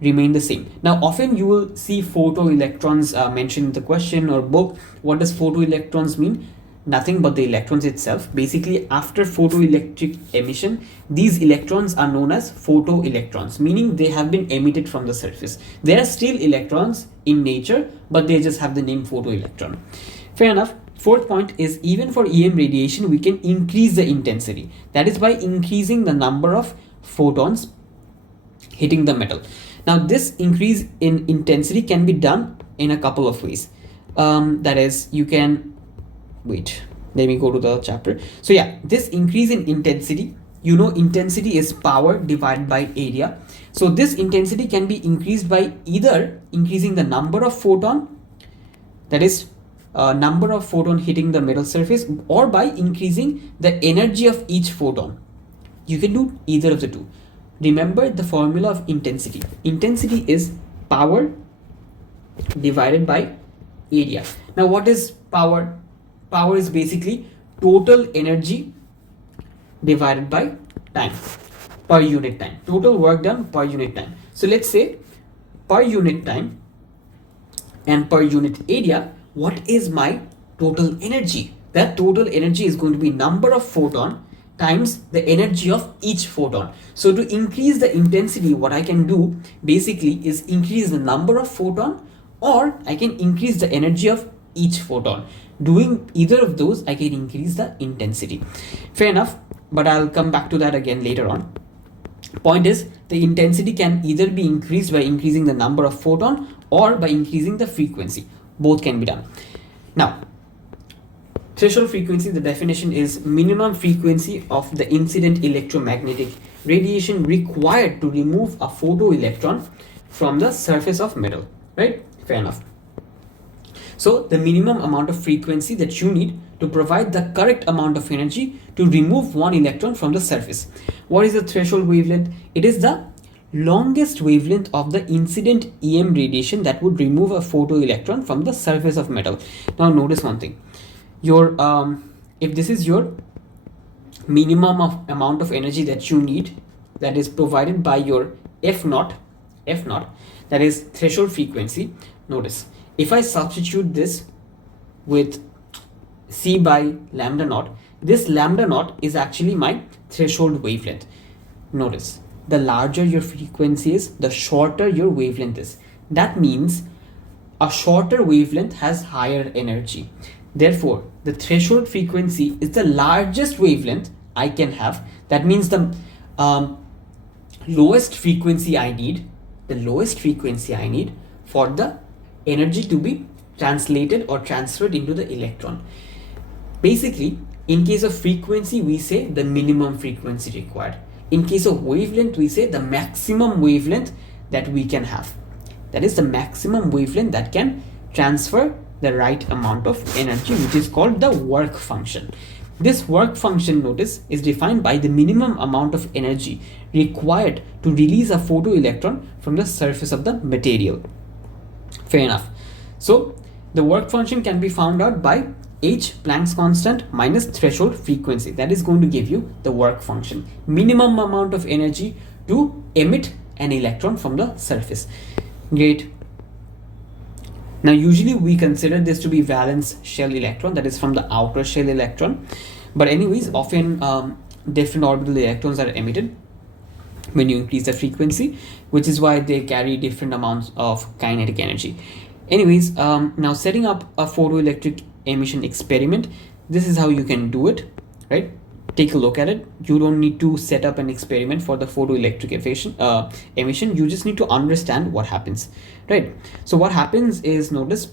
remain the same. Now often you will see photoelectrons mentioned in the question or book. What does photoelectrons mean? Nothing but the electrons itself. Basically, after photoelectric emission, these electrons are known as photoelectrons, meaning they have been emitted from the surface. They are still electrons in nature, but they just have the name photoelectron. Fair enough. Fourth point is, even for EM radiation, we can increase the intensity. That is by increasing the number of photons hitting the metal. Now this increase in intensity can be done in a couple of ways. That is, you can, wait, let me go to the chapter. So yeah, this increase in intensity, you know, intensity is power divided by area. So this intensity can be increased by either increasing the number of photon, that is number of photon hitting the metal surface, or by increasing the energy of each photon. You can do either of the two. Remember the formula of intensity. Intensity is power divided by area. Now what is power? Power is basically total energy divided by time, per unit time. Total work done per unit time. So let's say per unit time and per unit area, what is my total energy? That total energy is going to be number of photon times the energy of each photon. So to increase the intensity, what I can do basically is increase the number of photon, or I can increase the energy of each photon. Doing either of those, I can increase the intensity. Fair enough, but I'll come back to that again later on. Point is, the intensity can either be increased by increasing the number of photon or by increasing the frequency. Both can be done. Now, threshold frequency, the definition is minimum frequency of the incident electromagnetic radiation required to remove a photoelectron from the surface of metal, right? Fair enough. So the minimum amount of frequency that you need to provide the correct amount of energy to remove one electron from the surface. What is the threshold wavelength? It is the longest wavelength of the incident EM radiation that would remove a photoelectron from the surface of metal. Now notice one thing. Your if this is your minimum of amount of energy that you need, that is provided by your F naught, that is threshold frequency. Notice, if I substitute this with C by lambda naught, this lambda naught is actually my threshold wavelength. Notice, the larger your frequency is, the shorter your wavelength is. That means a shorter wavelength has higher energy. Therefore, the threshold frequency is the largest wavelength I can have. That means the lowest frequency I need, for the energy to be translated or transferred into the electron. Basically, in case of frequency, we say the minimum frequency required. In case of wavelength, we say the maximum wavelength that we can have. That is the maximum wavelength that can transfer the right amount of energy, which is called the work function. This work function, notice, is defined by the minimum amount of energy required to release a photoelectron from the surface of the material. Fair enough. So the work function can be found out by H, Planck's constant, minus threshold frequency. That is going to give you the work function. Minimum amount of energy to emit an electron from the surface. Great. Now usually we consider this to be valence shell electron, that is from the outer shell electron. But anyways, often different orbital electrons are emitted when you increase the frequency, which is why they carry different amounts of kinetic energy. Anyways, now setting up a photoelectric emission experiment, this is how you can do it, right? Take a look at it. You don't need to set up an experiment for the photoelectric emission. You just need to understand what happens, right? So what happens is, notice,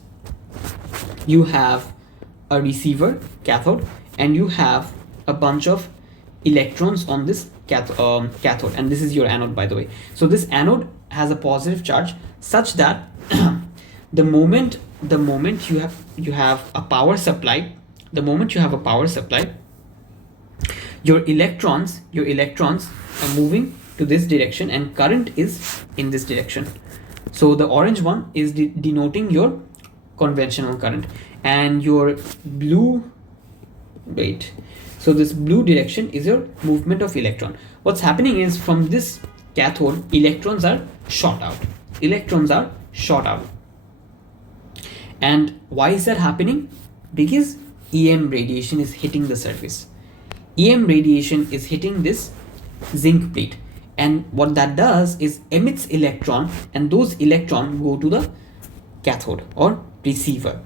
you have a receiver cathode and you have a bunch of electrons on this cathode, and this is your anode, by the way. So this anode has a positive charge such that the moment you have a power supply, your electrons are moving to this direction and current is in this direction. So the orange one is denoting your conventional current, and your blue, so this blue direction is your movement of electron. What's happening is, from this cathode, electrons are shot out. And why is that happening? Because EM radiation is hitting the surface. EM radiation is hitting this zinc plate, and what that does is emits electron, and those electrons go to the cathode or receiver,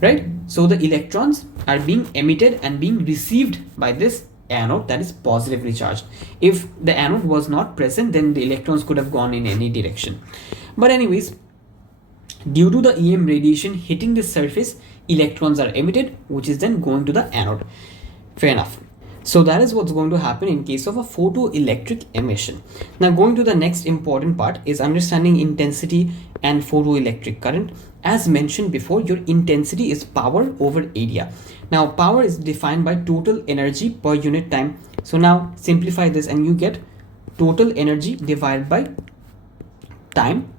right? So the electrons are being emitted and being received by this anode that is positively charged. If the anode was not present, then the electrons could have gone in any direction. But anyways, due to the EM radiation hitting the surface, electrons are emitted, which is then going to the anode. Fair enough. So that is what's going to happen in case of a photoelectric emission. Now going to the next important part is understanding intensity and photoelectric current. As mentioned before, your intensity is power over area. Now power is defined by total energy per unit time. So now simplify this and you get total energy divided by time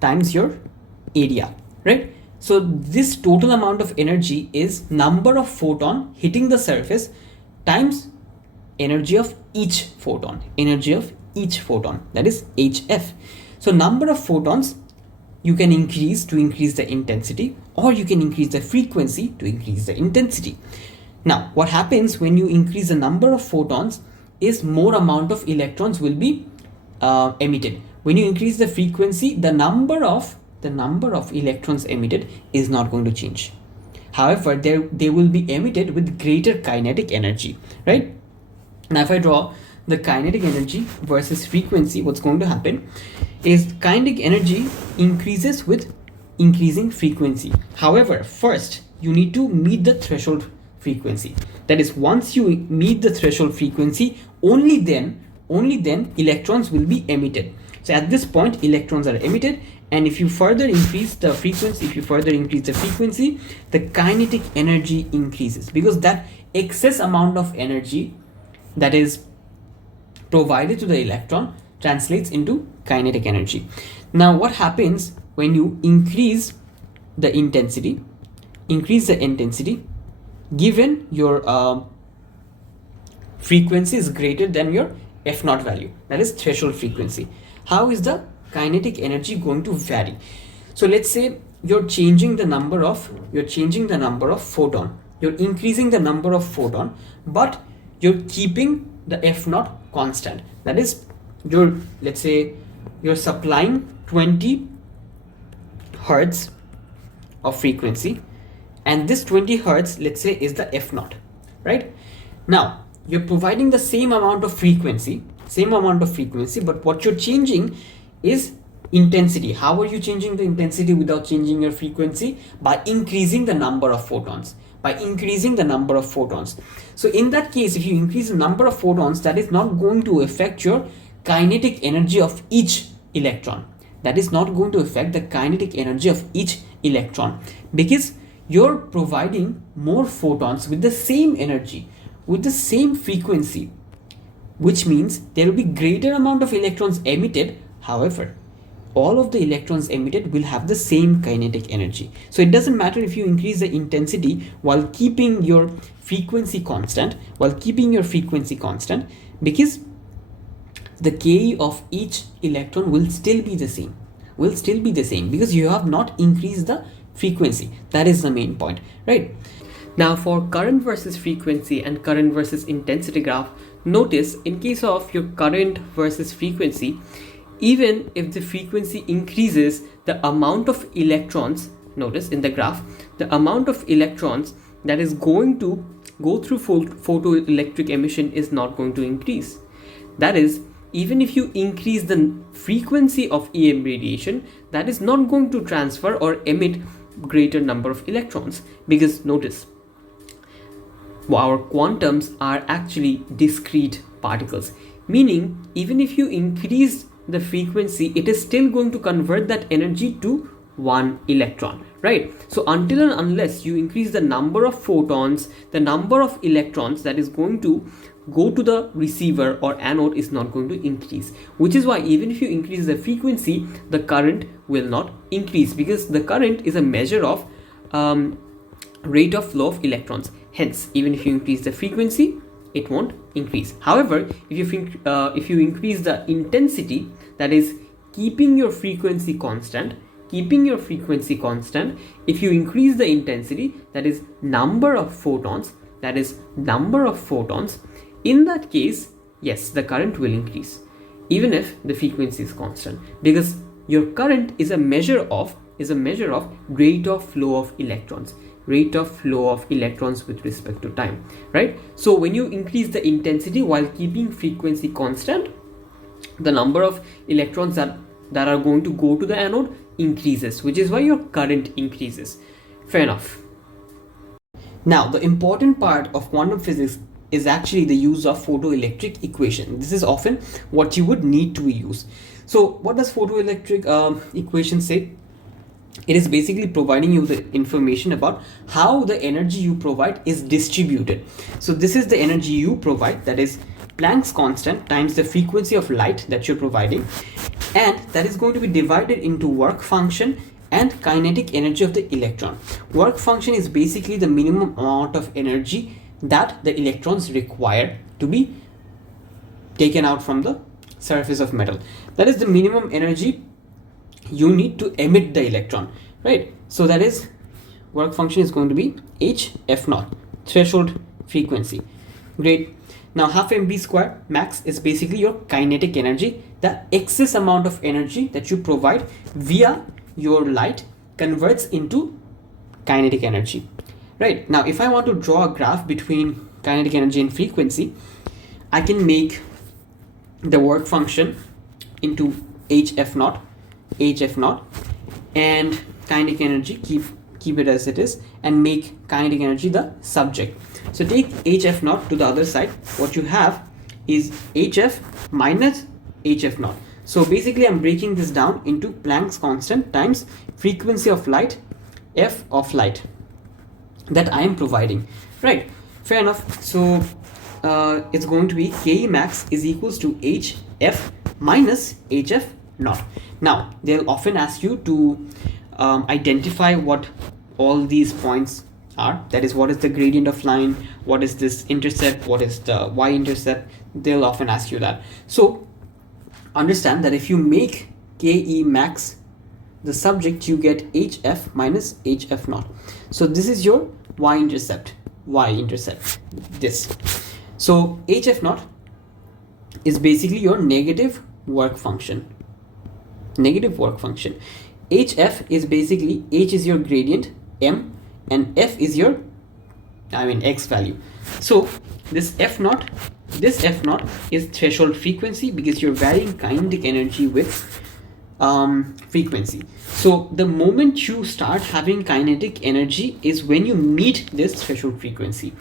times your area, right? So this total amount of energy is number of photon hitting the surface times energy of each photon, that is HF. So number of photons you can increase to increase the intensity, or you can increase the frequency to increase the intensity. Now what happens when you increase the number of photons is more amount of electrons will be emitted. When you increase the frequency, the number of electrons emitted is not going to change. However, they will be emitted with greater kinetic energy, right? Now if I draw the kinetic energy versus frequency, what's going to happen is kinetic energy increases with increasing frequency. However, first you need to meet the threshold frequency. That is, once you meet the threshold frequency, only then electrons will be emitted. So at this point electrons are emitted, and if you further increase the frequency, the kinetic energy increases, because that excess amount of energy that is provided to the electron translates into kinetic energy. Now what happens when you increase the intensity, given your frequency is greater than your F naught value, that is threshold frequency? How is the kinetic energy going to vary? So let's say you're changing the number of photon, you're increasing the number of photon, but you're keeping the F naught constant. That is, let's say you're supplying 20 hertz of frequency, and this 20 hertz, let's say, is the F naught, right? Now you're providing the same amount of frequency, but what you're changing is intensity. How are you changing the intensity without changing your frequency? By increasing the number of photons. So in that case, if you increase the number of photons, that is not going to affect your kinetic energy of each electron. Because you're providing more photons with the same energy, with the same frequency, which means there will be greater amount of electrons emitted. However, all of the electrons emitted will have the same kinetic energy. So it doesn't matter if you increase the intensity while keeping your frequency constant, because the Ke of each electron will still be the same, because you have not increased the frequency. That is the main point, right? Now for current versus frequency and current versus intensity graph, notice in case of your current versus frequency, even if the frequency increases, the amount of electrons, notice in the graph, the amount of electrons that is going to go through photoelectric emission is not going to increase. That is, even if you increase the frequency of EM radiation, that is not going to transfer or emit greater number of electrons, because notice, our quantums are actually discrete particles, meaning even if you increase the frequency, it is still going to convert that energy to one electron, right? So until and unless you increase the number of photons, the number of electrons that is going to go to the receiver or anode is not going to increase, which is why even if you increase the frequency, the current will not increase, because the current is a measure of rate of flow of electrons. Hence, even if you increase the frequency, it won't increase. However, if you increase the intensity, that is keeping your frequency constant, if you increase the intensity, that is number of photons, in that case, yes, the current will increase, even if the frequency is constant, because your current is a measure of rate of flow of electrons, rate of flow of electrons with respect to time, right? So when you increase the intensity while keeping frequency constant, the number of electrons that are going to go to the anode increases, which is why your current increases. Fair enough. Now, the important part of quantum physics is actually the use of photoelectric equation. This is often what you would need to use. So what does photoelectric equation say? It is basically providing you the information about how the energy you provide is distributed. So this is the energy you provide, that is Planck's constant times the frequency of light that you're providing, and that is going to be divided into work function and kinetic energy of the electron. Work function is basically the minimum amount of energy that the electrons require to be taken out from the surface of metal. That is the minimum energy you need to emit the electron, right? So that is, work function is going to be hf0, threshold frequency. Great. Now half mv square max is basically your kinetic energy, the excess amount of energy that you provide via your light converts into kinetic energy, right? Now if I want to draw a graph between kinetic energy and frequency, I can make the work function into hf0, and kinetic energy, keep it as it is, and make kinetic energy the subject. So take hf0 to the other side. What you have is hf minus hf0. So basically I'm breaking this down into Planck's constant times frequency of light, f of light, that I am providing, right? Fair enough. So it's going to be Ke max is equals to hf minus hf naught. Now they'll often ask you to identify what all these points are, that is, what is the gradient of line, what is this intercept, what is the y-intercept. They'll often ask you that. So understand that if you make Ke max the subject, you get hf minus hf naught. So this is your y-intercept, this. So hf naught is basically your negative work function. Hf is basically, h is your gradient, m, and f is your, x value. So this f naught is threshold frequency, because you're varying kinetic energy with frequency. So the moment you start having kinetic energy is when you meet this threshold frequency.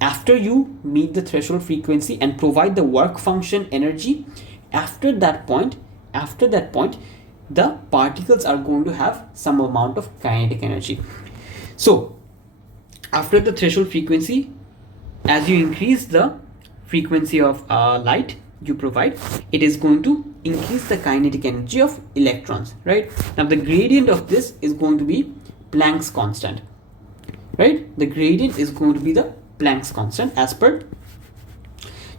After you meet the threshold frequency and provide the work function energy, after that point the particles are going to have some amount of kinetic energy. So after the threshold frequency, as you increase the frequency of light you provide, it is going to increase the kinetic energy of electrons, right? Now the gradient of this is going to be Planck's constant, right? The gradient is going to be the Planck's constant as per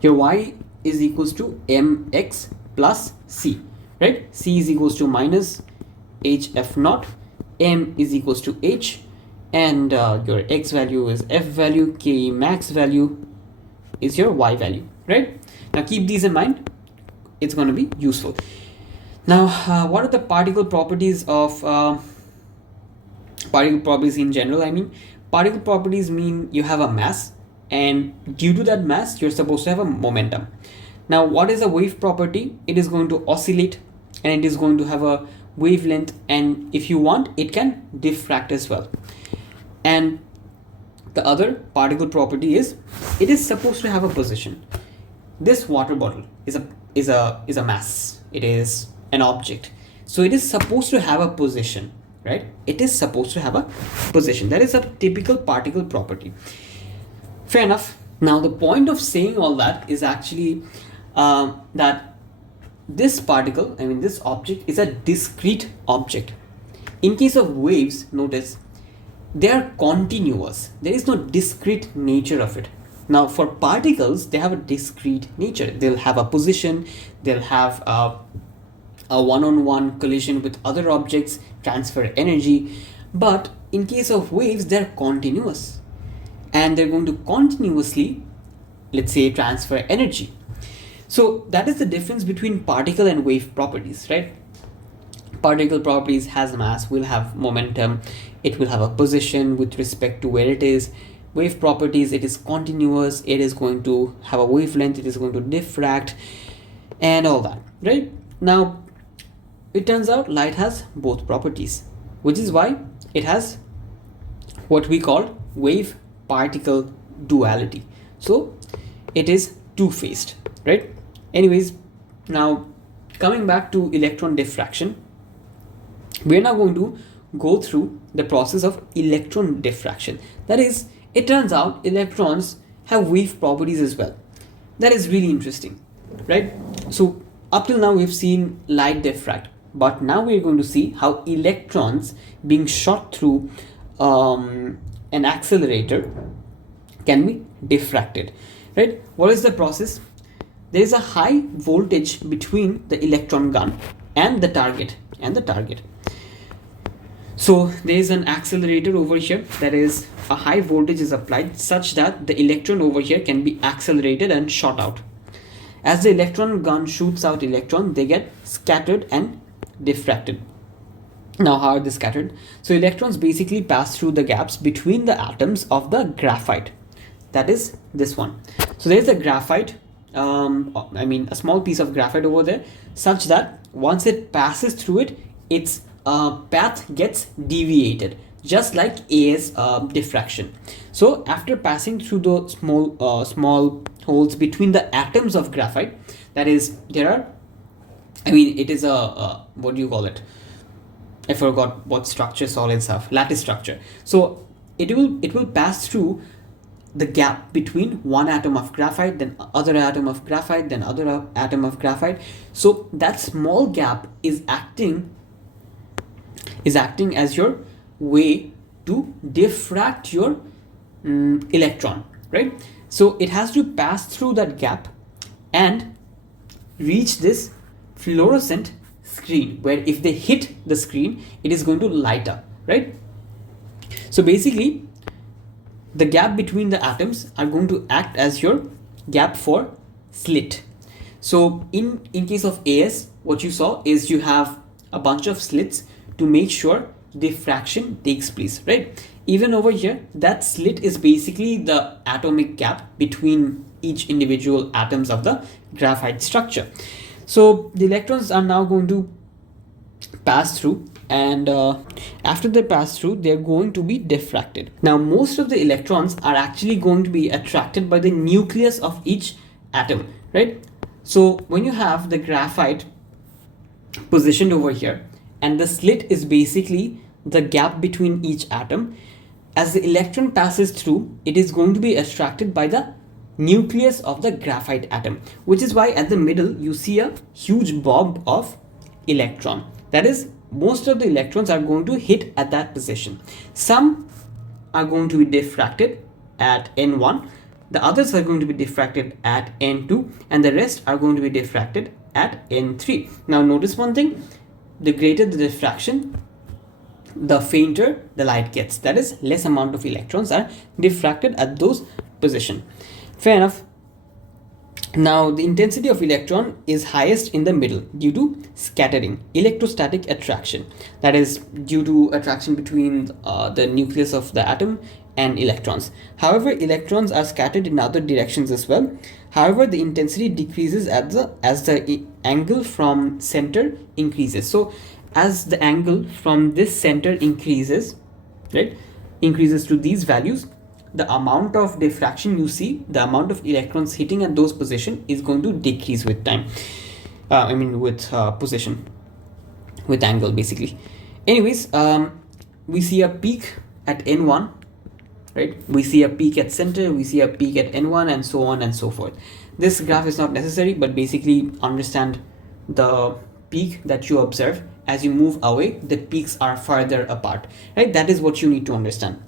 your y is equals to mx plus c, right? C is equals to minus hf naught, m is equals to h, and your x value is f value, Ke max value is your y value, right? Now keep these in mind, it's going to be useful. Now what are the particle properties of particle properties in general? Particle properties mean you have a mass, and due to that mass you're supposed to have a momentum. Now what is a wave property? It is going to oscillate, and it is going to have a wavelength, and if you want it can diffract as well. And the other particle property is it is supposed to have a position. This water bottle is a mass, it is an object, so it is supposed to have a position, right? It is supposed to have a position. That is a typical particle property. Fair enough. Now the point of saying all that is actually that this particle, this object is a discrete object. In case of waves, notice they are continuous. There is no discrete nature of it. Now for particles, they have a discrete nature. They'll have a position, they'll have a one-on-one collision with other objects, transfer energy. But in case of waves, they're continuous, and they're going to continuously, let's say, transfer energy. So that is the difference between particle and wave properties, right? Particle properties: has mass, will have momentum, it will have a position with respect to where it is. Wave properties: it is continuous, it is going to have a wavelength, it is going to diffract, and all that, right? Now it turns out light has both properties, which is why it has what we call wave particle duality. So it is two-faced, right? Anyways, now coming back to electron diffraction, we are now going to go through the process of electron diffraction. That is, it turns out electrons have wave properties as well. That is really interesting, right? So up till now we've seen light diffract, but now we're going to see how electrons being shot through an accelerator can be diffracted, right? What is the process? There is a high voltage between the electron gun and the target So there is an accelerator over here, that is a high voltage is applied such that the electron over here can be accelerated and shot out. As the electron gun shoots out electron, they get scattered and diffracted. Now how are they scattered? So electrons basically pass through the gaps between the atoms of the graphite. That is this one. So there's a graphite, a small piece of graphite over there, such that once it passes through it, its path gets deviated, just like AS diffraction. So after passing through the small holes between the atoms of graphite, that is, there are, it is a what do you call it? I forgot what structure solids have. Lattice structure. So it will pass through the gap between one atom of graphite, then other atom of graphite, then other atom of graphite. So that small gap is acting as your way to diffract your electron, right? So it has to pass through that gap and reach this fluorescent screen, where if they hit the screen, it is going to light up, right? So basically the gap between the atoms are going to act as your gap for slit. So in case of AS, what you saw is you have a bunch of slits to make sure diffraction takes place, right? Even over here, that slit is basically the atomic gap between each individual atoms of the graphite structure. So the electrons are now going to pass through, and after they pass through, they're going to be diffracted. Now most of the electrons are actually going to be attracted by the nucleus of each atom, right? So when you have the graphite positioned over here, and the slit is basically the gap between each atom, as the electron passes through, it is going to be attracted by the nucleus of the graphite atom, which is why at the middle you see a huge bob of electron. That is, most of the electrons are going to hit at that position. Some are going to be diffracted at N1, the others are going to be diffracted at N2, and the rest are going to be diffracted at N3. Now notice one thing, the greater the diffraction, the fainter the light gets. That is, less amount of electrons are diffracted at those positions. Fair enough. Now the intensity of electron is highest in the middle due to scattering, electrostatic attraction. That is due to attraction between the nucleus of the atom and electrons. However, electrons are scattered in other directions as well. However, the intensity decreases as the angle from center increases. So as the angle from this center increases, right, increases to these values, the amount of diffraction you see, the amount of electrons hitting at those positions is going to decrease with time. With position, with angle basically. Anyways, we see a peak at N1, right? We see a peak at center, we see a peak at N1, and so on and so forth. This graph is not necessary, but basically understand the peak that you observe. As you move away, the peaks are farther apart, right? That is what you need to understand.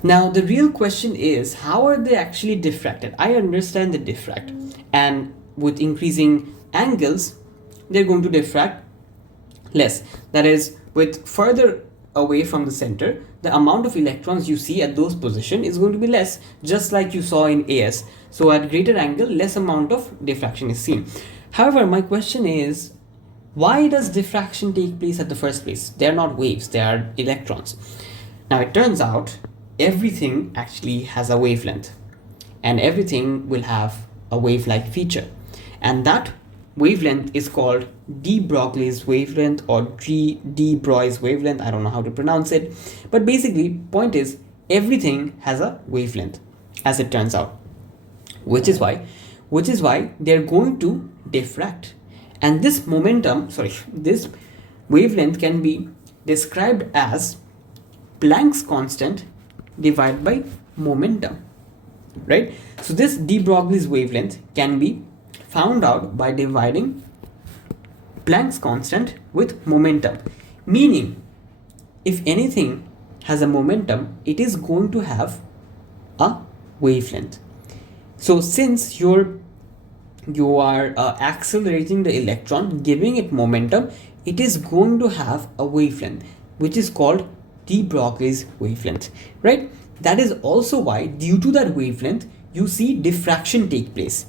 Now the real question is, how are they actually diffracted? I understand the diffract, and with increasing angles, they're going to diffract less. That is, with further away from the center, the amount of electrons you see at those positions is going to be less, just like you saw in AS. So at greater angle, less amount of diffraction is seen. However, my question is, why does diffraction take place at the first place? They are not waves, they are electrons. Now it turns out everything actually has a wavelength, and everything will have a wave-like feature, and that wavelength is called de Broglie's wavelength or de Broglie's wavelength. I don't know how to pronounce it, but basically point is everything has a wavelength, as it turns out, which is why they're going to diffract. And this this wavelength can be described as Planck's constant divided by momentum, right? So this de Broglie's wavelength can be found out by dividing Planck's constant with momentum, meaning if anything has a momentum, it is going to have a wavelength. So since you are accelerating the electron, giving it momentum, it is going to have a wavelength, which is called de Broglie's wavelength, right? That is also why, due to that wavelength, you see diffraction take place.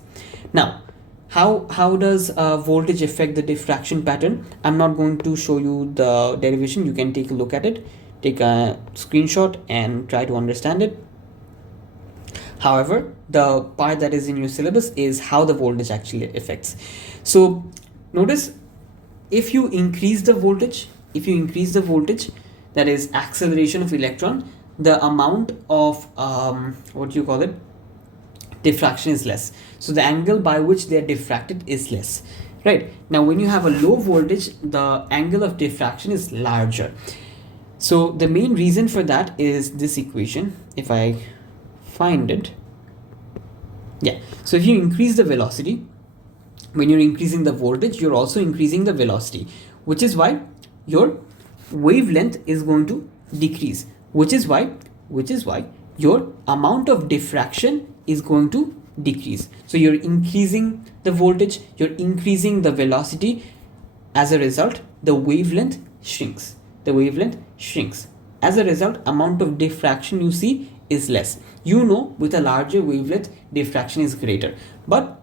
Now, how does voltage affect the diffraction pattern? I'm not going to show you the derivation. You can take a look at it, take a screenshot and try to understand it. However, the part that is in your syllabus is how the voltage actually affects. So notice, if you increase the voltage, that is acceleration of electron, the amount of diffraction is less. So the angle by which they are diffracted is less, right? Now when you have a low voltage, the angle of diffraction is larger. So the main reason for that is this equation. If I find it, yeah, so if you increase the velocity, when you're increasing the voltage, you're also increasing the velocity, which is why your wavelength is going to decrease, which is why your amount of diffraction is going to decrease. So you're increasing the voltage, you're increasing the velocity. As a result, the wavelength shrinks. As a result, amount of diffraction you see is less. You know, with a larger wavelength, diffraction is greater, but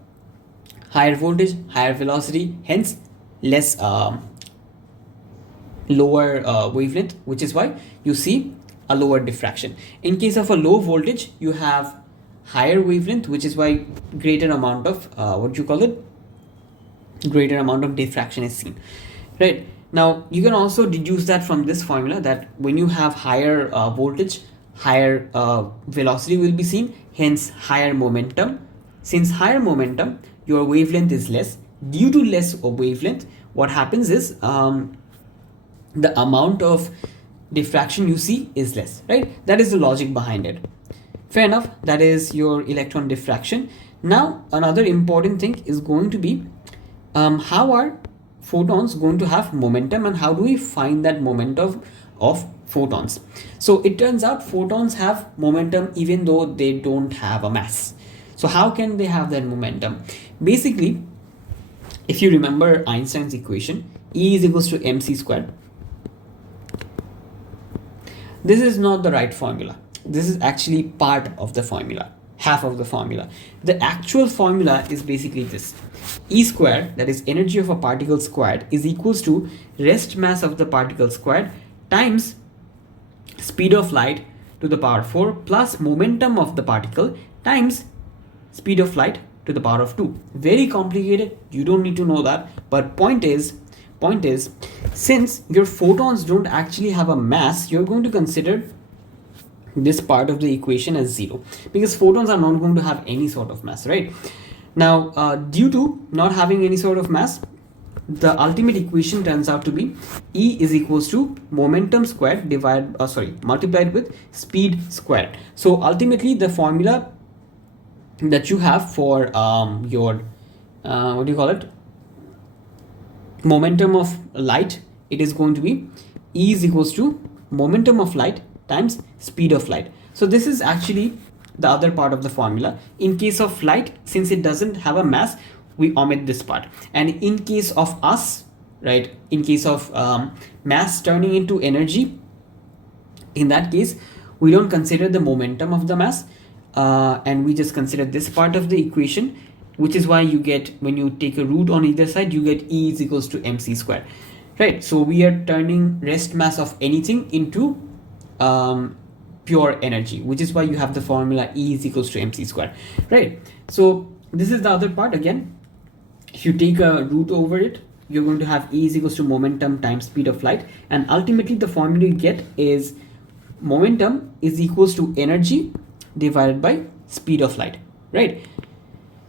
higher voltage, higher velocity, hence less lower wavelength, which is why you see a lower diffraction. In case of a low voltage, you have higher wavelength, which is why greater amount of greater amount of diffraction is seen, right? Now you can also deduce that from this formula, that when you have higher voltage, higher velocity will be seen, hence higher momentum. Since higher momentum, your wavelength is less. Due to less wavelength, what happens is the amount of diffraction you see is less, right? That is the logic behind it. Fair enough, that is your electron diffraction. Now another important thing is going to be how are photons going to have momentum, and how do we find that momentum of photons? So it turns out photons have momentum even though they don't have a mass. So how can they have that momentum? Basically, if you remember Einstein's equation, E is equals to mc squared. This is not the right formula. This is actually part of the formula, half of the formula. The actual formula is basically this: E squared, that is energy of a particle squared, is equals to rest mass of the particle squared times speed of light to the power 4 plus momentum of the particle times speed of light to the power of 2. Very complicated, you don't need to know that, but point is, since your photons don't actually have a mass, you're going to consider this part of the equation as 0, because photons are not going to have any sort of mass, right? Now due to not having any sort of mass, the ultimate equation turns out to be E is equals to momentum squared multiplied with speed squared. So ultimately the formula that you have for your momentum of light, it is going to be E is equals to momentum of light times speed of light. So this is actually the other part of the formula. In case of light, since it doesn't have a mass, we omit this part. And in case of us, right, in case of mass turning into energy, in that case we don't consider the momentum of the mass, and we just consider this part of the equation. which is why you get, when you take a root on either side, you get E is equals to mc square, right? So we are turning rest mass of anything into pure energy, which is why you have the formula E is equals to mc square, right? So this is the other part. Again, if you take a root over it, you're going to have E is equals to momentum times speed of light, and ultimately the formula you get is momentum is equals to energy divided by speed of light, right?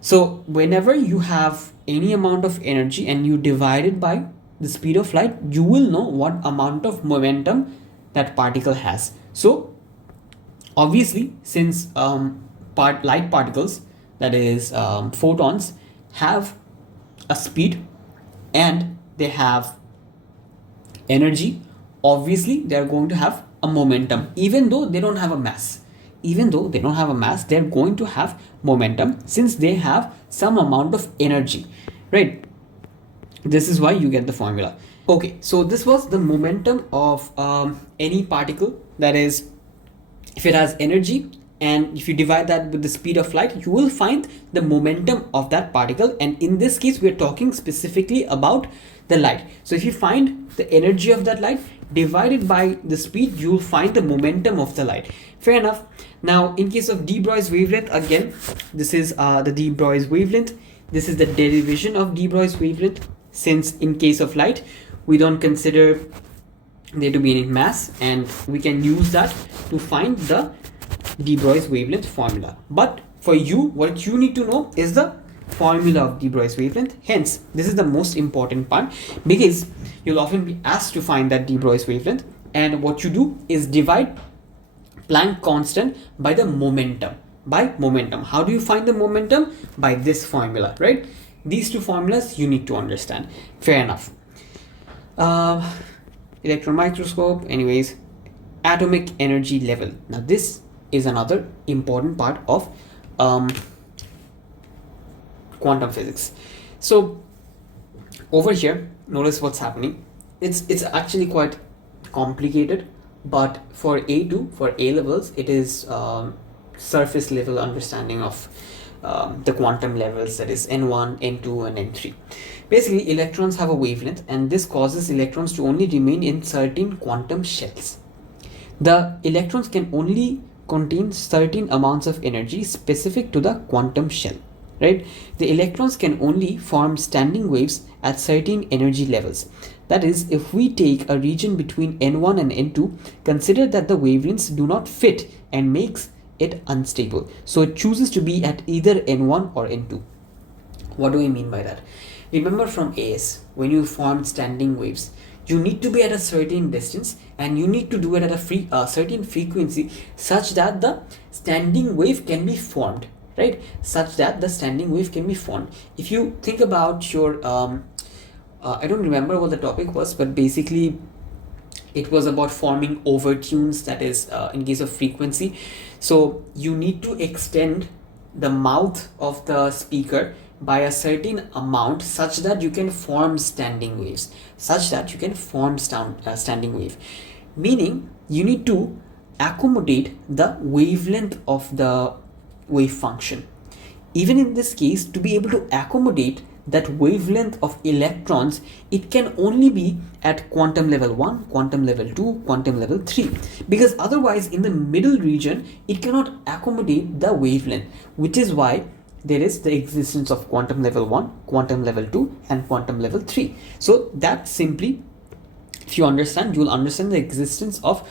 So whenever you have any amount of energy and you divide it by the speed of light, you will know what amount of momentum that particle has. So obviously, since light particles, that is photons, have a speed and they have energy, obviously they are going to have a momentum. Even though they don't have a mass, they're going to have momentum since they have some amount of energy, right? This is why you get the formula. Okay, so this was the momentum of any particle. That is, if it has energy and if you divide that with the speed of light, you will find the momentum of that particle. And in this case, we're talking specifically about the light. So if you find the energy of that light divided by the speed, you will find the momentum of the light. Fair enough. Now, in case of de Broglie's wavelength, again, this is the de Broglie's wavelength. This is the derivation of de Broglie's wavelength. Since in case of light, we don't consider there to be any mass, and we can use that to find the de Broglie's wavelength formula. But for you, what you need to know is the formula of de Broglie's wavelength. Hence, this is the most important part, because you'll often be asked to find that de Broglie's wavelength, and what you do is divide Planck constant by the momentum. How do you find the momentum? By this formula, right? These two formulas you need to understand. Fair enough. Electron microscope, anyways, atomic energy level. Now this is another important part of quantum physics. So over here, notice what's happening. It's actually quite complicated, but for A levels, it is surface level understanding of the quantum levels, that is N1, N2 and N3. Basically, electrons have a wavelength, and this causes electrons to only remain in certain quantum shells. The electrons can only contain certain amounts of energy specific to the quantum shell, right? The electrons can only form standing waves at certain energy levels. That is, if we take a region between N1 and N2, consider that the wavelengths do not fit and makes it unstable. So it chooses to be at either N1 or N2. What do we mean by that? Remember from AS, when you form standing waves, you need to be at a certain distance and you need to do it at a certain frequency such that the standing wave can be formed, right? If you think about your, I don't remember what the topic was, but basically it was about forming overtunes, that is in case of frequency. So you need to extend the mouth of the speaker by a certain amount such that you can form standing waves, standing wave, meaning you need to accommodate the wavelength of the wave function. Even in this case, to be able to accommodate that wavelength of electrons, it can only be at quantum level 1, quantum level 2, quantum level 3, because otherwise in the middle region it cannot accommodate the wavelength, which is why there is the existence of quantum level 1, quantum level 2 and quantum level 3. So that simply, if you understand, you will understand the existence of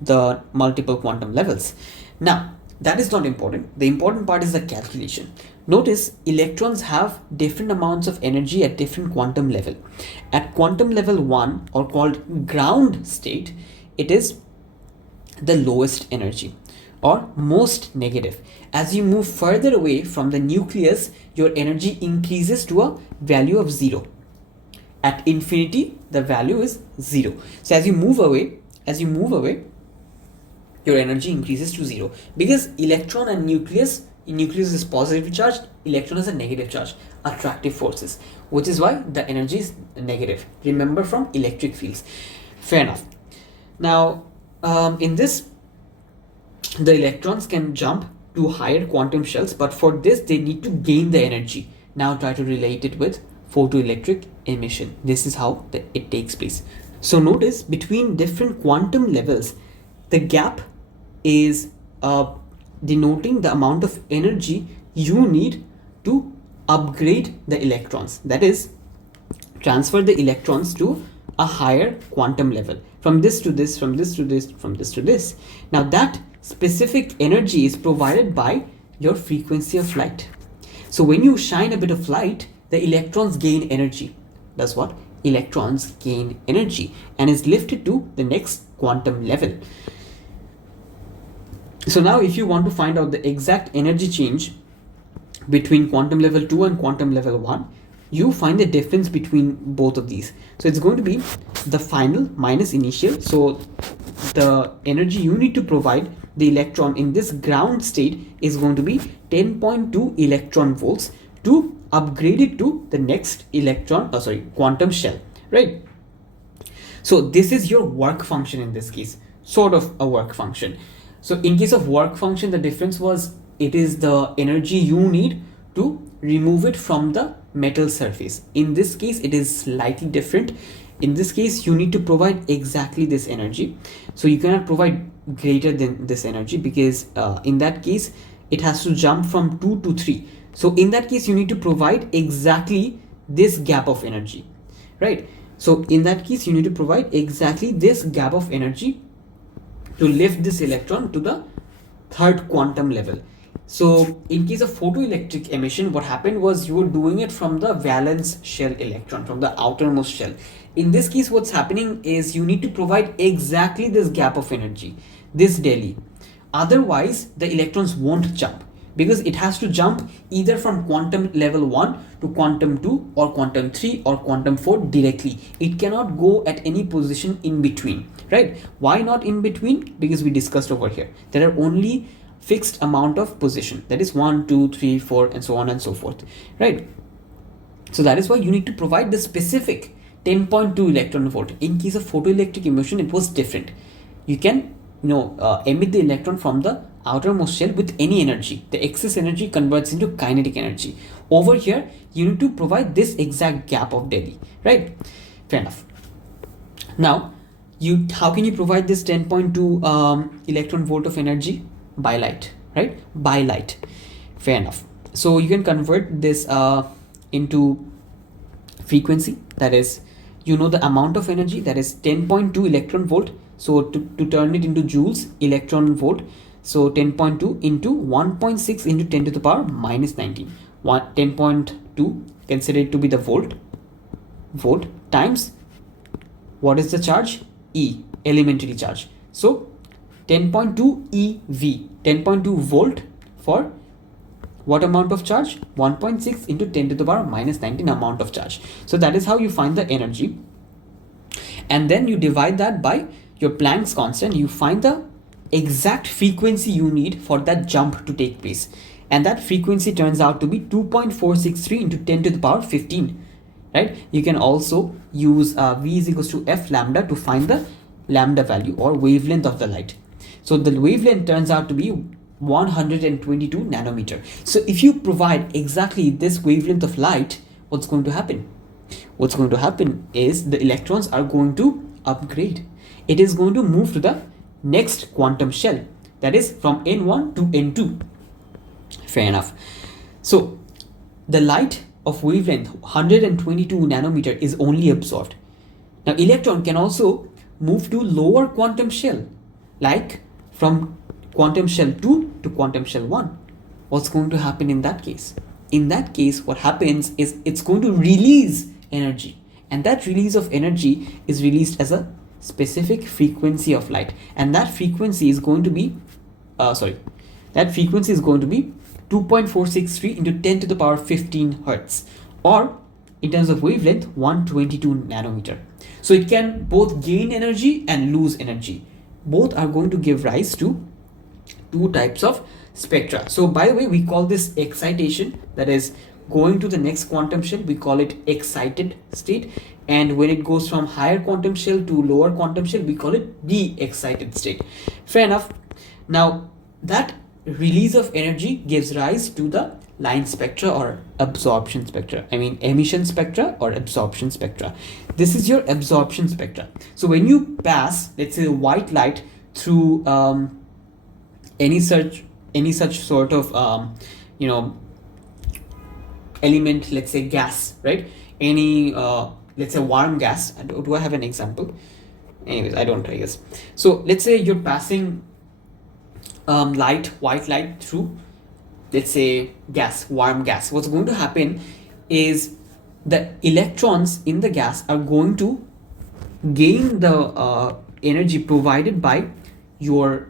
the multiple quantum levels. Now that is not important. The important part is the calculation. Notice electrons have different amounts of energy at different quantum level. At quantum level 1, or called ground state, it is the lowest energy or most negative. As you move further away from the nucleus, your energy increases to a value of 0. At infinity, the value is 0. So as you move away, your energy increases to 0, because electron and nucleus is positively charged, electron is a negative charge, attractive forces, which is why the energy is negative. Remember from electric fields. Fair enough. Now in this, the electrons can jump to higher quantum shells, but for this they need to gain the energy, Now try to relate it with photoelectric emission. This is how it takes place. So notice between different quantum levels, the gap is denoting the amount of energy you need to upgrade the electrons. That is, transfer the electrons to a higher quantum level, from this to this, from this to this, from this to this. Now that specific energy is provided by your frequency of light. So when you shine a bit of light, the electrons gain energy. That's what electrons gain energy and is lifted to the next quantum level. So now if you want to find out the exact energy change between quantum level 2 and quantum level 1, you find the difference between both of these. So it's going to be the final minus initial. So the energy you need to provide the electron in this ground state is going to be 10.2 electron volts to upgrade it to the next quantum shell, right? So this is your work function in this case, sort of a work function. So in case of work function, the difference was it is the energy you need to remove it from the metal surface. In this case, it is slightly different. In this case, you need to provide exactly this energy. So you cannot provide greater than this energy because in that case, it has to jump from 2 to 3. So in that case, you need to provide exactly this gap of energy, right? So in that case, you need to provide exactly this gap of energy to lift this electron to the third quantum level. So in case of photoelectric emission, what happened was you were doing it from the valence shell electron, from the outermost shell. In this case, what's happening is you need to provide exactly this gap of energy, this delta. Otherwise, the electrons won't jump because it has to jump either from quantum level 1 to quantum 2 or quantum 3 or quantum 4 directly. It cannot go at any position in between, right? Why not in between? Because we discussed over here, there are only fixed amount of position, that is 1, 2, 3, 4 and so on and so forth, right? So that is why you need to provide the specific 10.2 electron volt. In case of photoelectric emission, it was different. You can emit the electron from the outermost shell with any energy. The excess energy converts into kinetic energy. Over here, you need to provide this exact gap of delta, right? Fair enough. Now, how can you provide this 10.2 electron volt of energy? By light, right? By light. Fair enough. So you can convert this into frequency, that is, the amount of energy, that is 10.2 electron volt. So to turn it into joules, electron volt, so 10.2 into 1.6 into 10 to the power minus 19. 10.2, consider it to be the volt times, what is the charge? E, elementary charge. So 10.2 EV, 10.2 volt for what amount of charge? 1.6 into 10 to the power minus 19 amount of charge. So that is how you find the energy. And then you divide that by your Planck's constant. You find the exact frequency you need for that jump to take place. And that frequency turns out to be 2.463 into 10 to the power 15, right? You can also use V is equals to F lambda to find the lambda value or wavelength of the light. So the wavelength turns out to be 122 nanometer. So if you provide exactly this wavelength of light, what's going to happen? What's going to happen is the electrons are going to upgrade. It is going to move to the next quantum shell, that is from N1 to N2. Fair enough. So the light of wavelength 122 nanometer is only absorbed. Now electron can also move to lower quantum shell, like from quantum shell 2 to quantum shell 1. What's going to happen in that case? In that case, what happens is it's going to release energy, and that release of energy is released as a specific frequency of light, and that frequency is going to be 2.463 into 10 to the power 15 hertz, or in terms of wavelength 122 nanometer. So it can both gain energy and lose energy. Both are going to give rise to two types of spectra. So by the way, we call this excitation, that is going to the next quantum shell, we call it excited state, and when it goes from higher quantum shell to lower quantum shell, we call it de-excited state. Fair enough. Now that release of energy gives rise to the line spectra or absorption spectra. I mean emission spectra or absorption spectra. This is your absorption spectra. So when you pass, let's say, white light through any such sort of element, let's say gas, right? Any let's say warm gas. Do I have an example? Anyways, I don't, I guess. So let's say you're passing white light through, let's say, gas, warm gas. What's going to happen is the electrons in the gas are going to gain the energy provided by your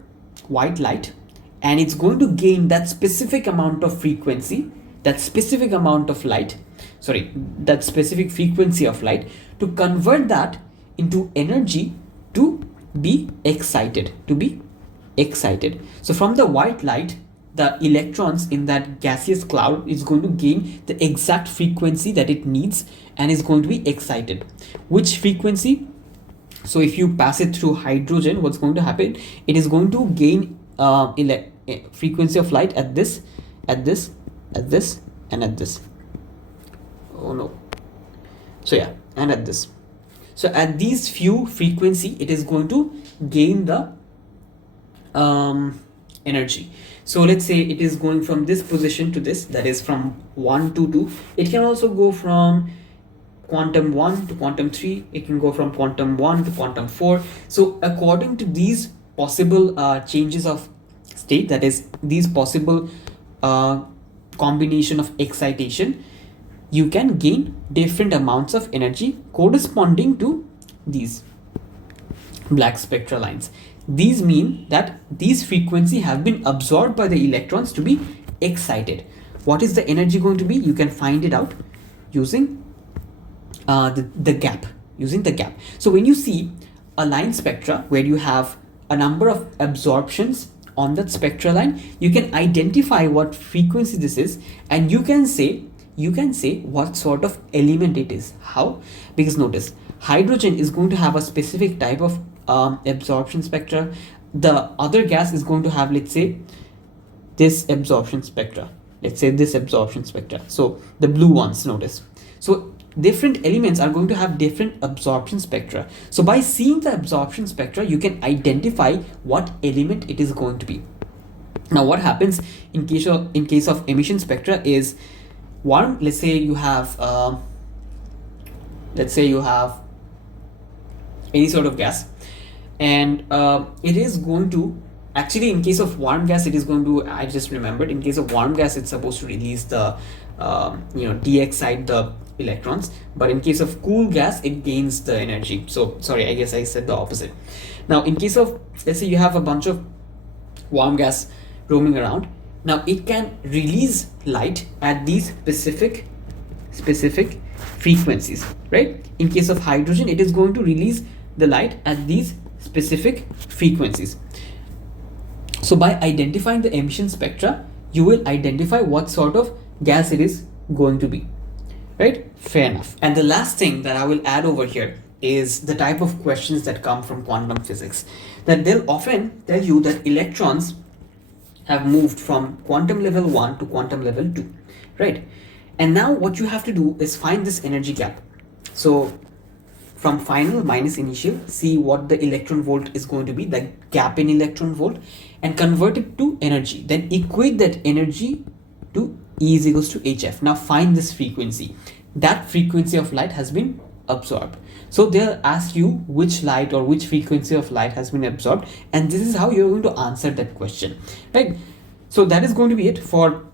white light, and it's going to gain that specific amount of frequency, that specific amount of light, sorry, that specific frequency of light, to convert that into energy to be excited, So from the white light, the electrons in that gaseous cloud is going to gain the exact frequency that it needs and is going to be excited. Which frequency? So if you pass it through hydrogen, what's going to happen? It is going to gain frequency of light at this, and at this. Oh no. So yeah, and at this. So at these few frequency, it is going to gain the energy. So let's say it is going from this position to this, that is from 1 to 2. It can also go from quantum 1 to quantum 3. It can go from quantum 1 to quantum 4. So according to these possible changes of state, that is these possible combination of excitation, you can gain different amounts of energy corresponding to these black spectral lines. These mean that these frequency have been absorbed by the electrons to be excited. What is the energy going to be? You can find it out using the gap, So when you see a line spectra where you have a number of absorptions on that spectral line, you can identify what frequency this is, and you can say what sort of element it is. How? Because notice, hydrogen is going to have a specific type of absorption spectra. The other gas is going to have, let's say, this absorption spectra. So the blue ones, notice. So different elements are going to have different absorption spectra. So by seeing the absorption spectra, you can identify what element it is going to be. Now what happens in case of emission spectra is warm. Let's say you have any sort of gas, and it is going to, actually in case of warm gas, it is going to, I just remembered, in case of warm gas, it's supposed to release the de-excite the electrons, but in case of cool gas, it gains the energy. So sorry, I guess I said the opposite. Now in case of, let's say you have a bunch of warm gas roaming around, now it can release light at these specific frequencies, right? In case of hydrogen, it is going to release the light at these specific frequencies. So by identifying the emission spectra, you will identify what sort of gas it is going to be, right? Fair enough. And the last thing that I will add over here is the type of questions that come from quantum physics, that they'll often tell you that electrons have moved from quantum level 1 to quantum level 2, right? And now what you have to do is find this energy gap. So from final minus initial, see what the electron volt is going to be, the gap in electron volt, and convert it to energy. Then equate that energy to E is equals to HF. Now find this frequency. That frequency of light has been absorbed. So they'll ask you which light or which frequency of light has been absorbed, and this is how you're going to answer that question, right? So that is going to be it for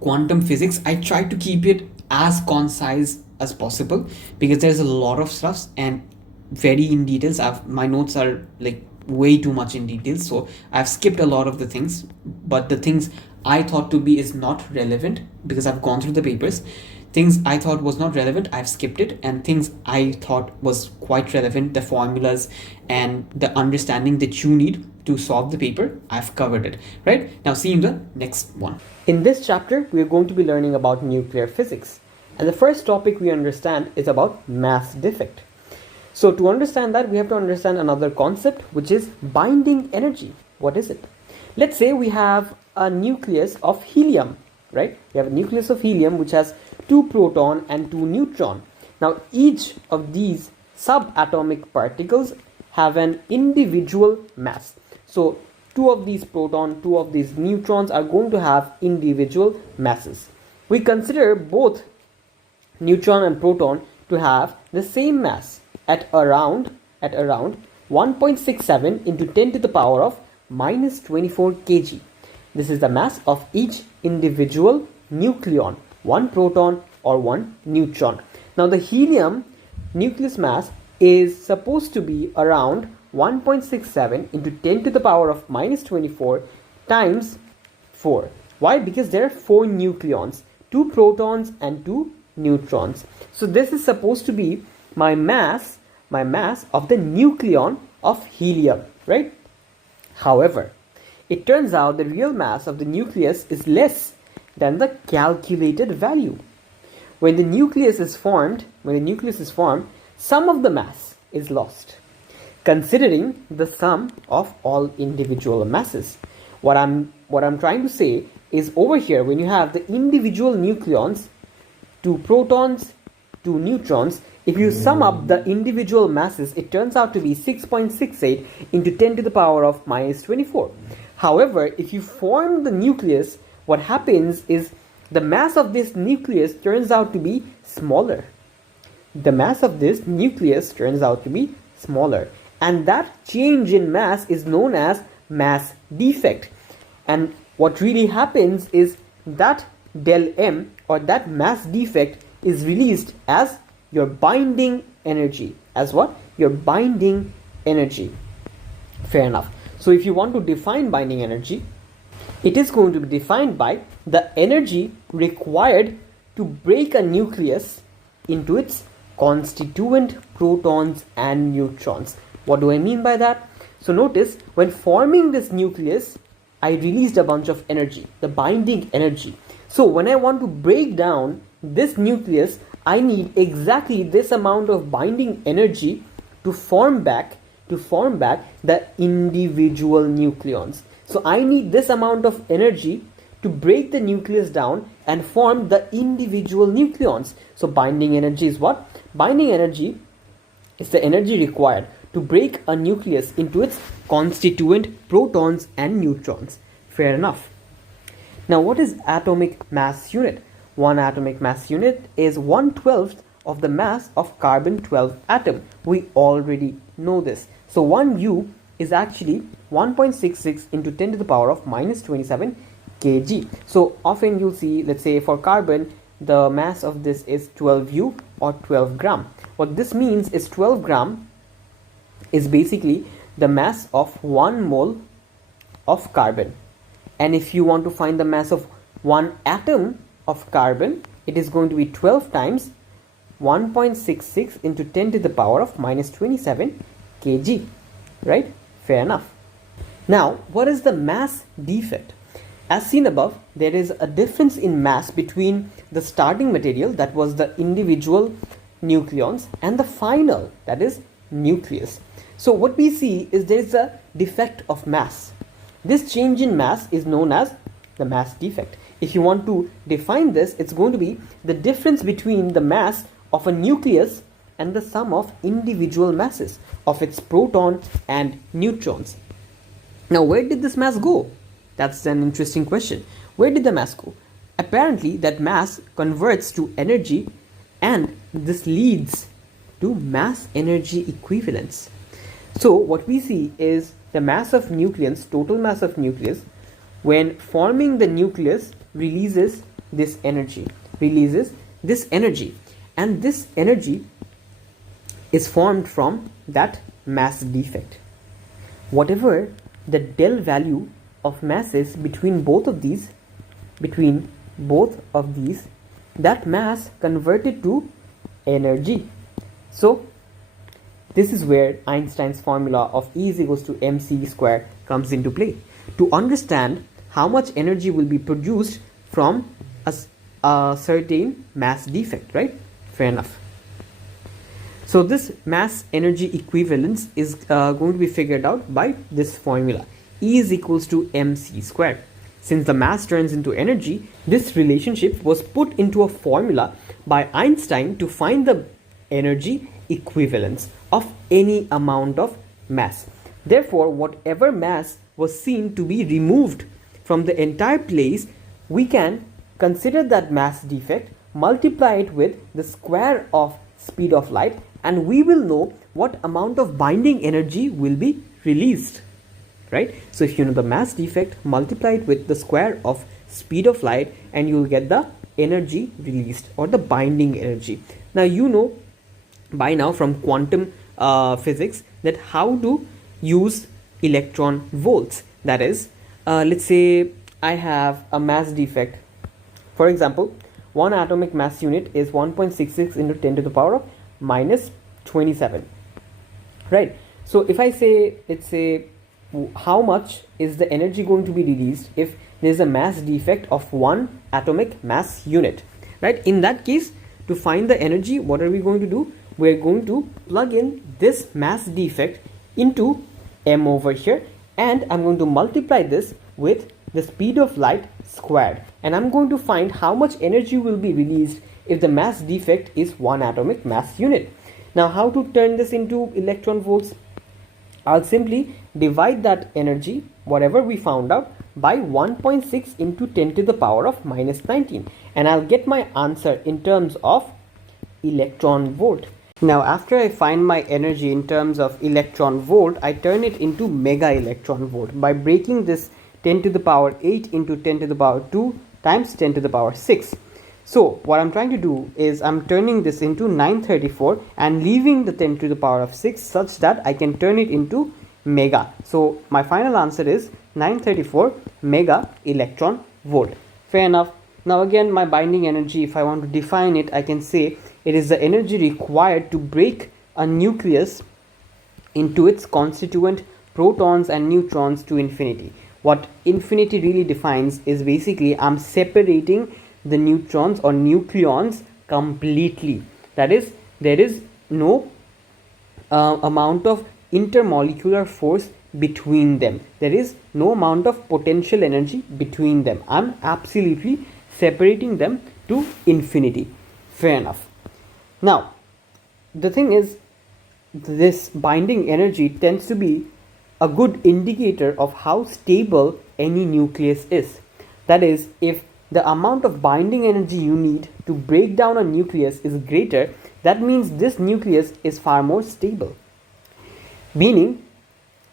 quantum physics. I try to keep it as concise as possible because there's a lot of stuff and very in details. My notes are like way too much in details, so I've skipped a lot of the things, but the things I thought to be is not relevant because I've gone through the papers. Things I thought was not relevant, I've skipped it, and things I thought was quite relevant, the formulas and the understanding that you need to solve the paper, I've covered it, right? Now see you in the next one. In this chapter, we are going to be learning about nuclear physics. And the first topic we understand is about mass defect. So to understand that, we have to understand another concept, which is binding energy. What is it? Let's say we have a nucleus of helium, right? We have a nucleus of helium which has 2 proton and 2 neutron. Now each of these subatomic particles have an individual mass. So 2 of these proton, 2 of these neutrons are going to have individual masses. We consider both neutron and proton to have the same mass at around 1.67 into 10 to the power of minus 24 kg. This is the mass of each individual nucleon, one proton or one neutron. Now the helium nucleus mass is supposed to be around 1.67 into 10 to the power of minus 24 times 4. Why? Because there are 4 nucleons, 2 protons and 2 neutrons. So this is supposed to be my mass of the nucleon of helium, right? However, it turns out the real mass of the nucleus is less than the calculated value. When the nucleus is formed, some of the mass is lost, considering the sum of all individual masses. What I'm trying to say is, over here when you have the individual nucleons, 2 protons, 2 neutrons, if you sum up the individual masses, it turns out to be 6.68 into 10 to the power of minus 24. However, if you form the nucleus, what happens is the mass of this nucleus turns out to be smaller. The mass of this nucleus turns out to be smaller. And that change in mass is known as mass defect. And what really happens is that del M, or that mass defect, is released as your binding energy. As what? Your binding energy. Fair enough. So if you want to define binding energy, it is going to be defined by the energy required to break a nucleus into its constituent protons and neutrons. What do I mean by that? So notice, when forming this nucleus, I released a bunch of energy, the binding energy. So when I want to break down this nucleus, I need exactly this amount of binding energy to form back the individual nucleons. So I need this amount of energy to break the nucleus down and form the individual nucleons. So binding energy is what? Binding energy is the energy required to break a nucleus into its constituent protons and neutrons. Fair enough. Now what is atomic mass unit? One atomic mass unit is 1/12 of the mass of carbon-12 atom. We already know this. So 1 U is actually 1.66 into 10 to the power of minus 27 kg. So often you'll see, let's say for carbon, the mass of this is 12 U or 12 gram. What this means is 12 gram is basically the mass of 1 mole of carbon. And if you want to find the mass of 1 atom of carbon, it is going to be 12 times 1.66 into 10 to the power of minus 27 kg, right? Fair enough. Now, what is the mass defect? As seen above, there is a difference in mass between the starting material, that was the individual nucleons, and the final, that is nucleus. So what we see is there is a defect of mass. This change in mass is known as the mass defect. If you want to define this, it's going to be the difference between the mass of a nucleus and the sum of individual masses of its proton and neutrons. Now, where did this mass go? That's an interesting question. Where did the mass go? Apparently, that mass converts to energy, and this leads to mass energy equivalence. So what we see is the mass of nucleons, total mass of nucleus, when forming the nucleus, releases this energy, and this energy is formed from that mass defect. Whatever the del value of mass is between both of these, that mass converted to energy. So this is where Einstein's formula of E is equals to mc square comes into play, to understand how much energy will be produced from a certain mass defect, right? Fair enough. So this mass energy equivalence is going to be figured out by this formula. E is equals to mc square. Since the mass turns into energy, this relationship was put into a formula by Einstein to find the energy equivalence of any amount of mass. Therefore, whatever mass was seen to be removed from the entire place, we can consider that mass defect, multiply it with the square of speed of light, and we will know what amount of binding energy will be released. Right? So if you know the mass defect, multiply it with the square of speed of light, and you will get the energy released, or the binding energy. Now you know by now from quantum physics that how to use electron volts. That is, let's say I have a mass defect. For example, one atomic mass unit is 1.66 into 10 to the power of minus 27. Right? So if I say, let's say, how much is the energy going to be released if there is a mass defect of one atomic mass unit, right? In that case, to find the energy, what are we going to do? We're going to plug in this mass defect into m over here, and I'm going to multiply this with the speed of light squared, and I'm going to find how much energy will be released if the mass defect is one atomic mass unit. Now, how to turn this into electron volts? I'll simply divide that energy, whatever we found out, by 1.6 into 10 to the power of minus 19, and I'll get my answer in terms of electron volt. Now, after I find my energy in terms of electron volt, I turn it into mega electron volt by breaking this 10 to the power 8 into 10 to the power 2 times 10 to the power 6. So what I'm trying to do is I'm turning this into 934 and leaving the 10 to the power of 6 such that I can turn it into mega. So my final answer is 934 mega electron volt. Fair enough. Now again, my binding energy, if I want to define it, I can say it is the energy required to break a nucleus into its constituent protons and neutrons to infinity. What infinity really defines is basically I'm separating the neutrons or nucleons completely. That is, there is no amount of intermolecular force between them. There is no amount of potential energy between them. I'm absolutely separating them to infinity. Fair enough. Now, the thing is, this binding energy tends to be a good indicator of how stable any nucleus is. That is, if the amount of binding energy you need to break down a nucleus is greater, that means this nucleus is far more stable. Meaning,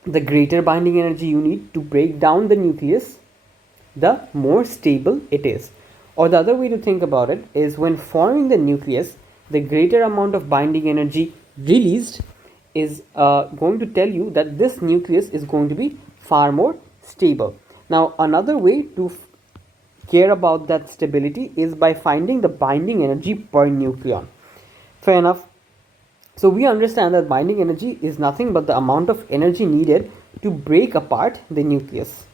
the greater binding energy you need to break down the nucleus, the more stable it is. Or the other way to think about it is when forming the nucleus, the greater amount of binding energy released is going to tell you that this nucleus is going to be far more stable. Now, another way to care about that stability is by finding the binding energy per nucleon. Fair enough. So we understand that binding energy is nothing but the amount of energy needed to break apart the nucleus.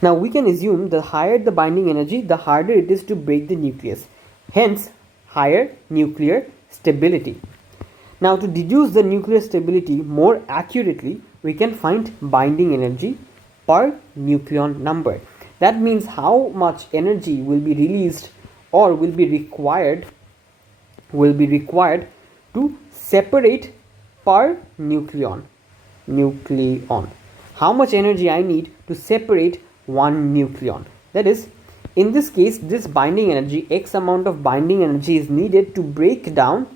Now we can assume the higher the binding energy, the harder it is to break the nucleus. Hence, higher nuclear stability. Now, to deduce the nuclear stability more accurately, we can find binding energy per nucleon number. That means how much energy will be released or will be required to separate per nucleon. How much energy I need to separate one nucleon. That is, in this case, this binding energy, X amount of binding energy is needed to break down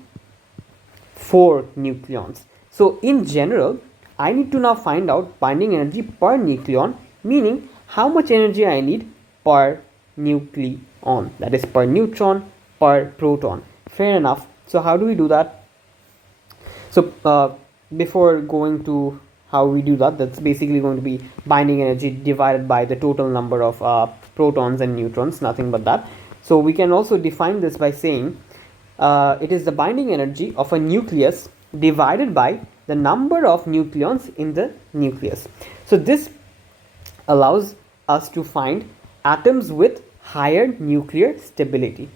4 nucleons. So in general, I need to now find out binding energy per nucleon, meaning how much energy I need per nucleon, that is per neutron, per proton. Fair enough. So how do we do that? So before going to how we do that, that's basically going to be binding energy divided by the total number of protons and neutrons, nothing but that. So we can also define this by saying it is the binding energy of a nucleus divided by the number of nucleons in the nucleus. So this allows us to find atoms with higher nuclear stability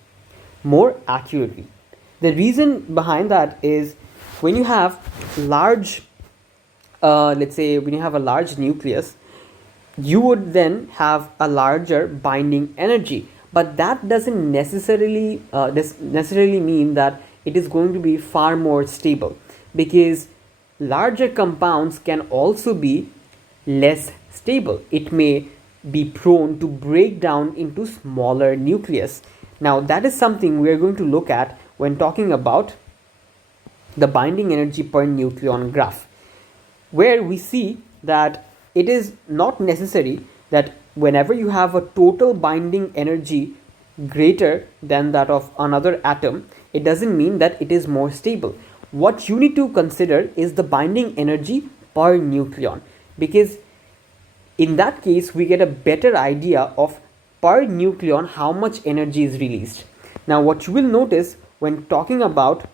more accurately. The reason behind that is when you have large, let's say when you have a large nucleus, you would then have a larger binding energy, but that doesn't necessarily mean that it is going to be far more stable, because larger compounds can also be less stable. It may be prone to break down into smaller nucleus. Now that is something we are going to look at when talking about the binding energy per nucleon graph, where we see that it is not necessary that whenever you have a total binding energy greater than that of another atom, it doesn't mean that it is more stable. What you need to consider is the binding energy per nucleon, because in that case we get a better idea of per nucleon how much energy is released. Now what you will notice when talking about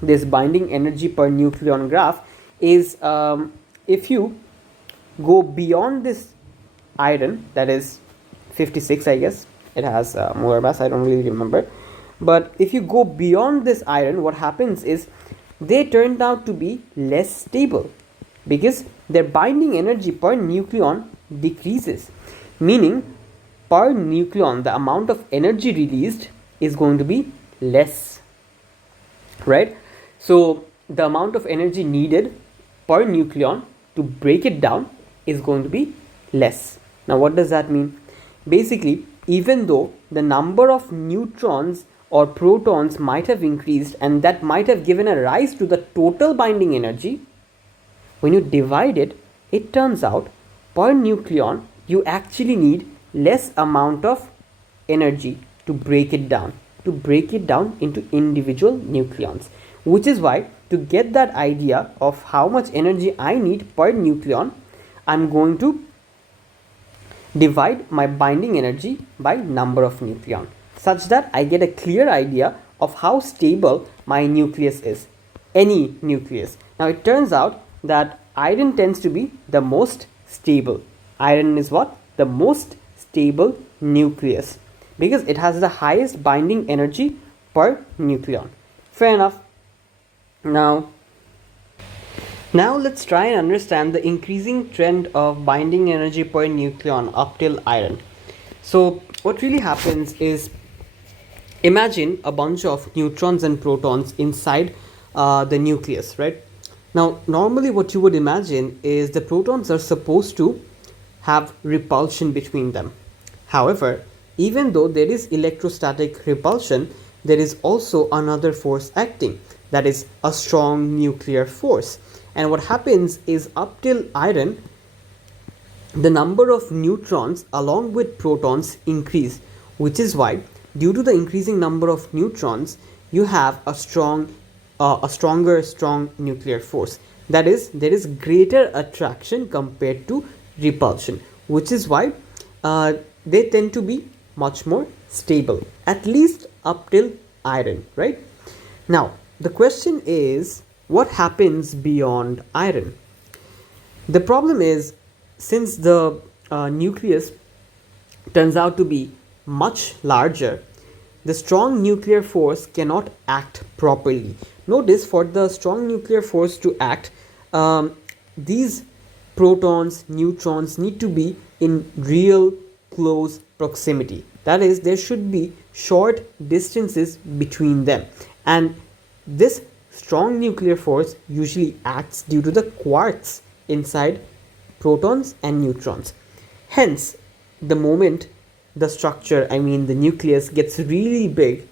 this binding energy per nucleon graph is, if you go beyond this iron, that is 56, I guess it has molar mass, I don't really remember, but if you go beyond this iron, what happens is they turned out to be less stable because their binding energy per nucleon decreases, meaning per nucleon the amount of energy released is going to be less, right? So the amount of energy needed per nucleon to break it down is going to be less. Now what does that mean? Basically, even though the number of neutrons or protons might have increased and that might have given a rise to the total binding energy, when you divide it, it turns out per nucleon you actually need less amount of energy to break it down into individual nucleons, which is why to get that idea of how much energy I need per nucleon, I'm going to divide my binding energy by number of nucleon, such that I get a clear idea of how stable my nucleus is, any nucleus. Now it turns out that iron tends to be the most stable. Iron is what? The most stable nucleus, because it has the highest binding energy per nucleon. Fair enough. Now let's try and understand the increasing trend of binding energy per nucleon up till iron. So what really happens is, imagine a bunch of neutrons and protons inside the nucleus, right? Now normally what you would imagine is the protons are supposed to have repulsion between them. However, even though there is electrostatic repulsion, there is also another force acting, that is a strong nuclear force. And what happens is, up till iron, the number of neutrons along with protons increase, which is why due to the increasing number of neutrons you have a stronger nuclear force. That is, there is greater attraction compared to repulsion, which is why they tend to be much more stable, at least up till iron, right? Now the question is, what happens beyond iron? The problem is, since the nucleus turns out to be much larger, the strong nuclear force cannot act properly. Notice, for the strong nuclear force to act, these protons, neutrons need to be in real close proximity. That is, there should be short distances between them, and this strong nuclear force usually acts due to the quarks inside protons and neutrons. Hence, the moment the structure, I mean the nucleus, gets really big,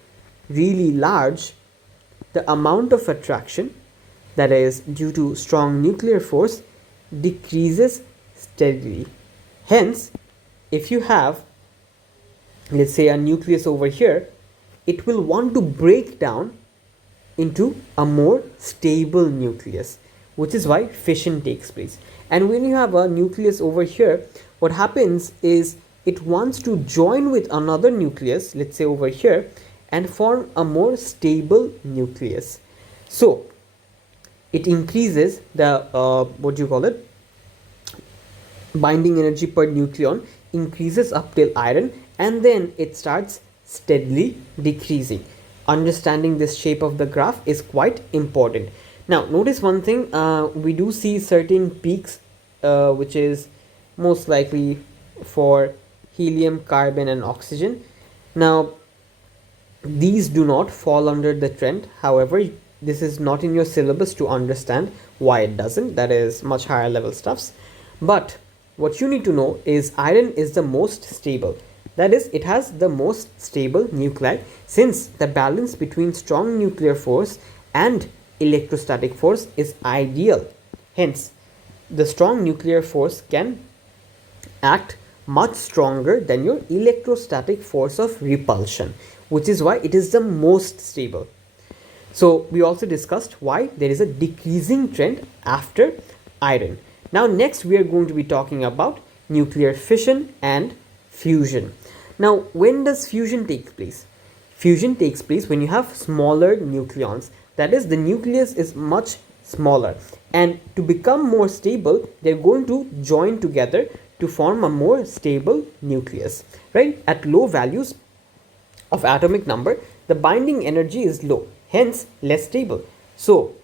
really large, the amount of attraction, that is due to strong nuclear force, decreases steadily. Hence, if you have, let's say, a nucleus over here, it will want to break down into a more stable nucleus, which is why fission takes place. And when you have a nucleus over here, what happens is it wants to join with another nucleus, let's say over here, and form a more stable nucleus. So it increases the binding energy per nucleon increases up till iron, and then it starts steadily decreasing. Understanding this shape of the graph is quite important. Now notice one thing, we do see certain peaks which is most likely for helium, carbon, and oxygen. Now, these do not fall under the trend. However, this is not in your syllabus to understand why it doesn't. That is much higher level stuffs. But what you need to know is iron is the most stable. That is, it has the most stable nuclei, since the balance between strong nuclear force and electrostatic force is ideal. Hence, the strong nuclear force can act much stronger than your electrostatic force of repulsion, which is why it is the most stable. So we also discussed why there is a decreasing trend after iron. Now next we are going to be talking about nuclear fission and fusion. Now when does fusion take place? Fusion takes place when you have smaller nucleons. That is, the nucleus is much smaller, and to become more stable they're going to join together to form a more stable nucleus, right? At low values of atomic number, the binding energy is low, hence less stable. So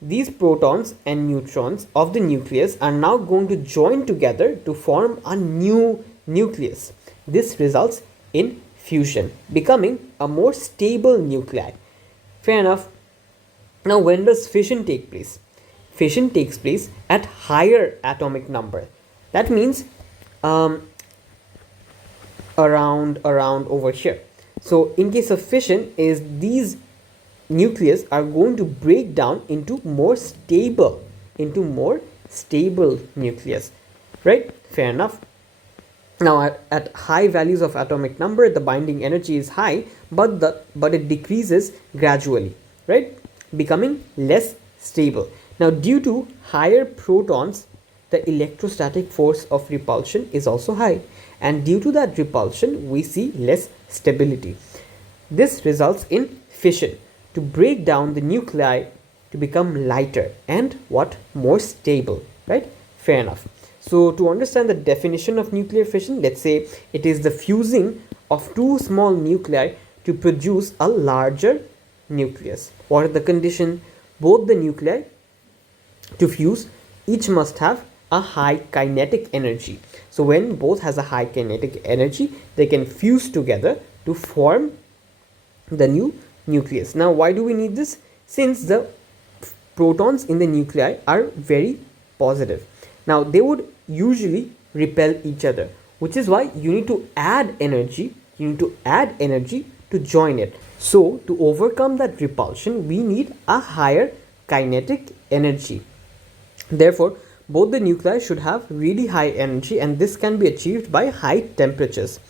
these protons and neutrons of the nucleus are now going to join together to form a new nucleus. This results in fusion, becoming a more stable nuclei. Fair enough. Now when does fission take place? Fission takes place at higher atomic number. That means around over here. So in case of fission, is these nucleus are going to break down into more stable nucleus, right? Fair enough. Now at high values of atomic number, the binding energy is high, but it decreases gradually, right? Becoming less stable. Now due to higher protons, the electrostatic force of repulsion is also high, and due to that repulsion we see less stability. This results in fission, to break down the nuclei to become lighter and more stable, right? Fair enough. So to understand the definition of nuclear fission, let's say it is the fusing of two small nuclei to produce a larger nucleus. What are the conditions? Both the nuclei to fuse, each must have a high kinetic energy. So when both has a high kinetic energy, they can fuse together to form the new nucleus. Now why do we need this? Since the protons in the nuclei are very positive. Now they would usually repel each other, which is why you need to add energy. To join it. So to overcome that repulsion, we need a higher kinetic energy. Therefore, both the nuclei should have really high energy, and this can be achieved by high temperatures.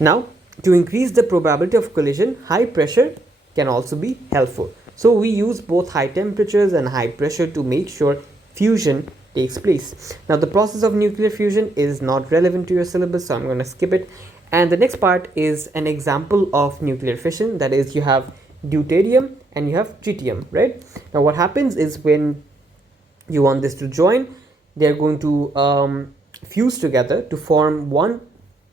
Now, to increase the probability of collision, high pressure can also be helpful. So we use both high temperatures and high pressure to make sure fusion takes place. Now the process of nuclear fusion is not relevant to your syllabus, so I'm going to skip it. And the next part is an example of nuclear fission. That is, you have deuterium and you have tritium, right? Now what happens is, when you want this to join, they're going to fuse together to form one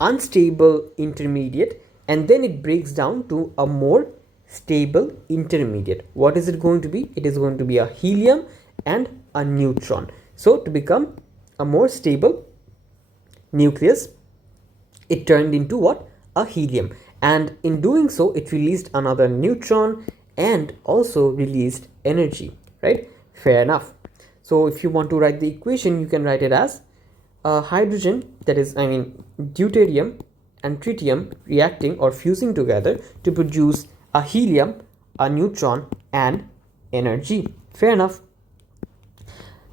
unstable intermediate, and then it breaks down to a more stable intermediate. What is it going to be? It is going to be a helium and a neutron. So to become a more stable nucleus, it turned into what? A helium. And in doing so, it released another neutron and also released energy, right? Fair enough. So if you want to write the equation, you can write it as hydrogen, deuterium and tritium reacting or fusing together to produce a helium, a neutron and energy. Fair enough.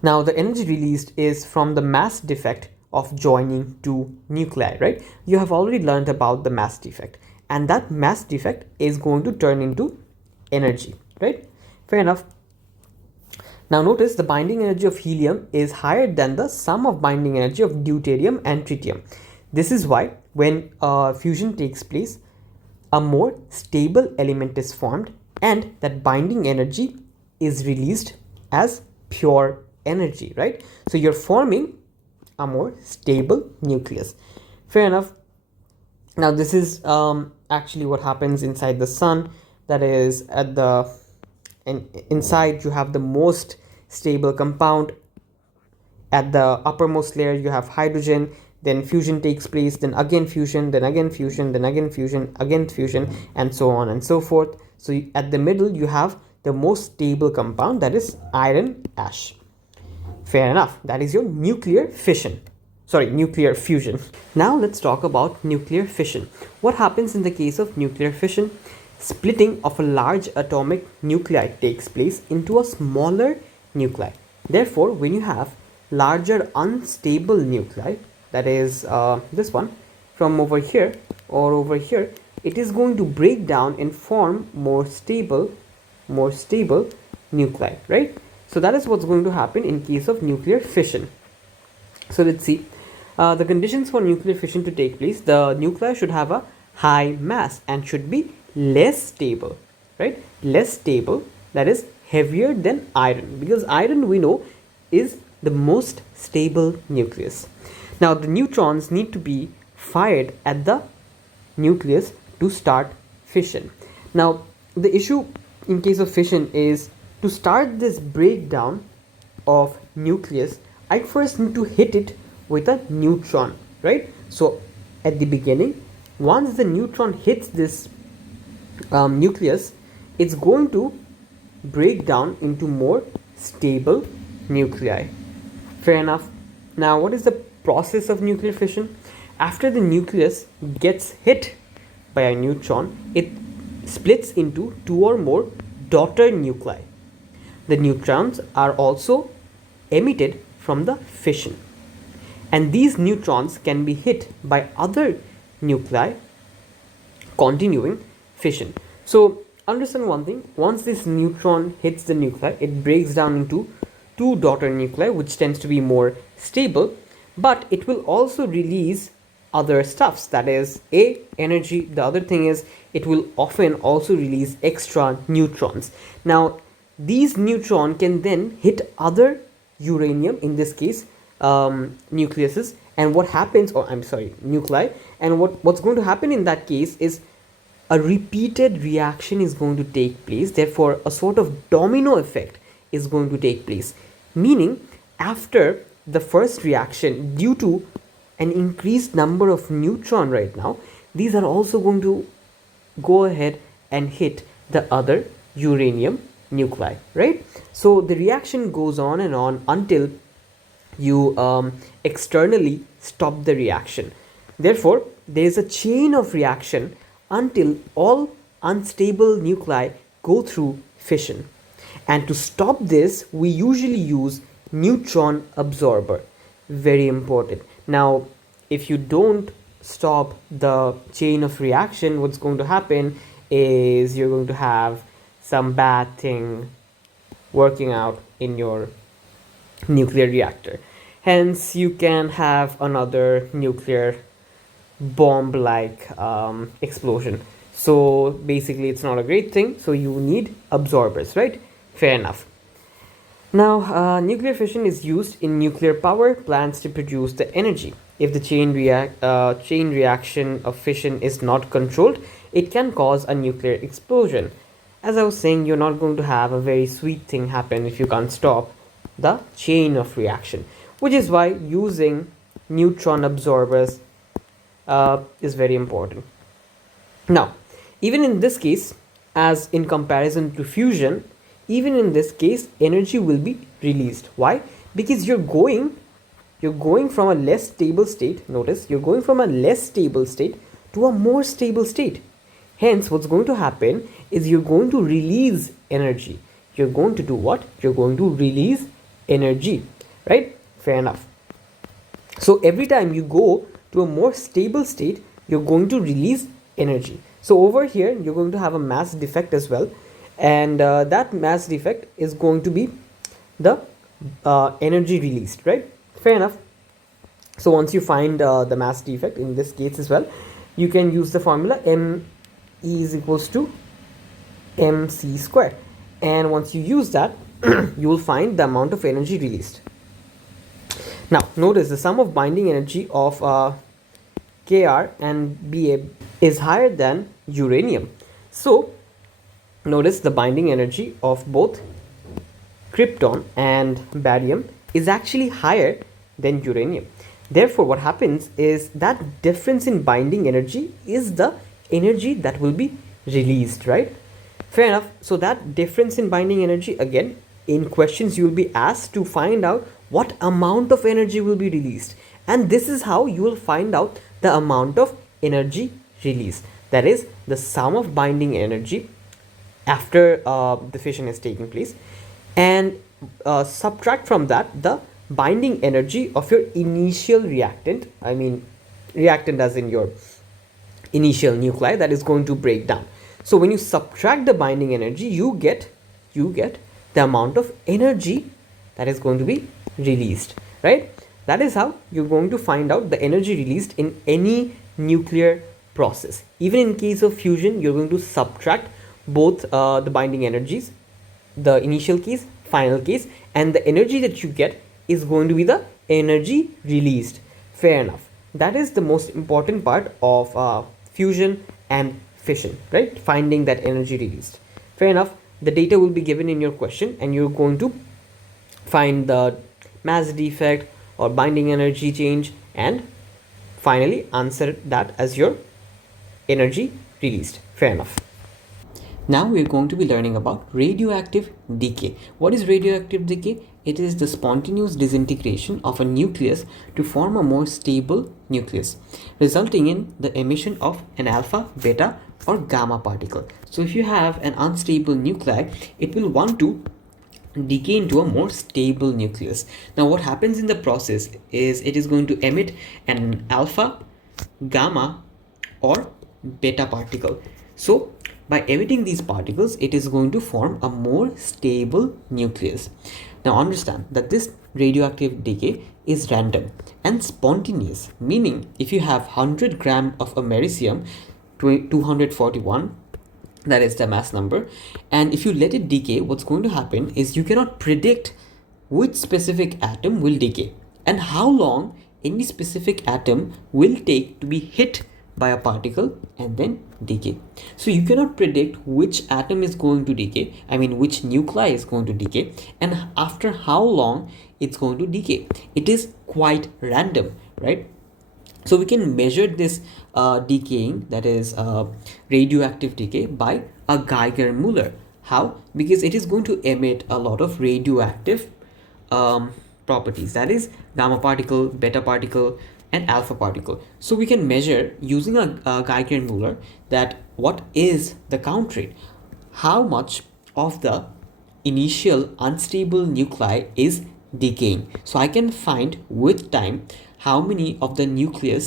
Now the energy released is from the mass defect of joining two nuclei, right? You have already learned about the mass defect, and that mass defect is going to turn into energy, right? Fair enough. Now notice the binding energy of helium is higher than the sum of binding energy of deuterium and tritium. This is why when fusion takes place, a more stable element is formed, and that binding energy is released as pure energy, right? So you're forming a more stable nucleus. Fair enough. Now this is actually what happens inside the sun. That is, at the inside you have the most stable compound at the uppermost layer you have hydrogen, then fusion takes place, then again fusion, then again fusion, then again fusion, again fusion, and so on and so forth. So at the middle you have the most stable compound, that is iron ash. Fair enough, that is your nuclear fission. Sorry, nuclear fusion. Now let's talk about nuclear fission. What happens in the case of nuclear fission? Splitting of a large atomic nuclei takes place into a smaller nuclei. Therefore, when you have larger unstable nuclei, that is this one, from over here or over here, it is going to break down and form more stable nuclei, right? So that is what's going to happen in case of nuclear fission. So let's see the conditions for nuclear fission to take place. The nuclei should have a high mass and should be less stable, right? Less stable, that is heavier than iron, because iron we know is the most stable nucleus. Now the neutrons need to be fired at the nucleus to start fission. Now the issue in case of fission is, to start this breakdown of nucleus, I first need to hit it with a neutron, right? So at the beginning, once the neutron hits this nucleus, it's going to break down into more stable nuclei. Fair enough. Now what is the process of nuclear fission? After the nucleus gets hit by a neutron, it splits into two or more daughter nuclei. The neutrons are also emitted from the fission, and these neutrons can be hit by other nuclei continuing fission. So understand one thing, once this neutron hits the nuclei, it breaks down into two daughter nuclei, which tends to be more stable, but it will also release other stuffs, that is energy. The other thing is, it will often also release extra neutrons. Now these neutron can then hit other uranium, in this case nucleuses, and what happens, or I'm sorry, nuclei, and what's going to happen in that case is a repeated reaction is going to take place. Therefore a sort of domino effect is going to take place, meaning after the first reaction, due to an increased number of neutron right now, these are also going to go ahead and hit the other uranium nuclei, right? So the reaction goes on and on until you externally stop the reaction. Therefore there is a chain of reaction until all unstable nuclei go through fission, and to stop this we usually use neutron absorber. Very important. Now if you don't stop the chain of reaction, what's going to happen is you're going to have some bad thing working out in your nuclear reactor. Hence you can have another nuclear bomb like explosion. So basically it's not a great thing, so you need absorbers, right? Fair enough. Now nuclear fission is used in nuclear power plants to produce the energy. If the chain reaction of fission is not controlled, it can cause a nuclear explosion. As I was saying, you're not going to have a very sweet thing happen if you can't stop the chain of reaction, which is why using neutron absorbers is very important. Now even in this case, as in comparison to fusion, even in this case energy will be released. Why? Because you're going from a less stable state. Notice, you're going from a less stable state to a more stable state. Hence what's going to happen is you're going to release energy. You're going to do what? You're going to release energy, right? Fair enough. So every time you go to a more stable state, you're going to release energy. So over here you're going to have a mass defect as well, and that mass defect is going to be the energy released, right? Fair enough. So once you find the mass defect in this case as well, you can use the formula m E is equals to mc square, and once you use that you will find the amount of energy released. Now notice the sum of binding energy of Kr and Ba is higher than uranium. So notice the binding energy of both krypton and barium is actually higher than uranium. Therefore, what happens is that difference in binding energy is the energy that will be released, right? Fair enough. So that difference in binding energy, again, in questions you will be asked to find out what amount of energy will be released. And this is how you will find out the amount of energy released. That is the sum of binding energy after the fission is taking place, and subtract from that the binding energy of your initial reactant. I mean, reactant as in your initial nuclei that is going to break down. So when you subtract the binding energy, you get the amount of energy that is going to be released, right? That is how you're going to find out the energy released in any nuclear process. Even in case of fusion, you're going to subtract both the binding energies, the initial case, final case, and the energy that you get is going to be the energy released. Fair enough. That is the most important part of fusion and fission, right? Finding that energy released. Fair enough. The data will be given in your question, and you're going to find the mass defect or binding energy change, and finally answer that as your energy released. Fair enough. Now we are going to be learning about radioactive decay. What is radioactive decay? It is the spontaneous disintegration of a nucleus to form a more stable nucleus, resulting in the emission of an alpha, beta, or gamma particle. So if you have an unstable nuclei, it will want to decay into a more stable nucleus. Now what happens in the process is it is going to emit an alpha, gamma, or beta particle. So by emitting these particles, it is going to form a more stable nucleus. Now understand that this radioactive decay is random and spontaneous, meaning if you have 100 gram of americium 241, that is the mass number, and if you let it decay, what's going to happen is you cannot predict which specific atom will decay and how long any specific atom will take to be hit by a particle and then decay. So you cannot predict which atom is going to decay, I mean which nuclei is going to decay, and after how long it's going to decay. It is quite random, right? So we can measure this decaying, that is radioactive decay, by a Geiger-Müller. How? Because it is going to emit a lot of radioactive properties, that is gamma particle, beta particle, and alpha particle. So we can measure using a Geiger-Müller that what is the count rate, how much of the initial unstable nuclei is decaying. So I can find with time how many of the nuclei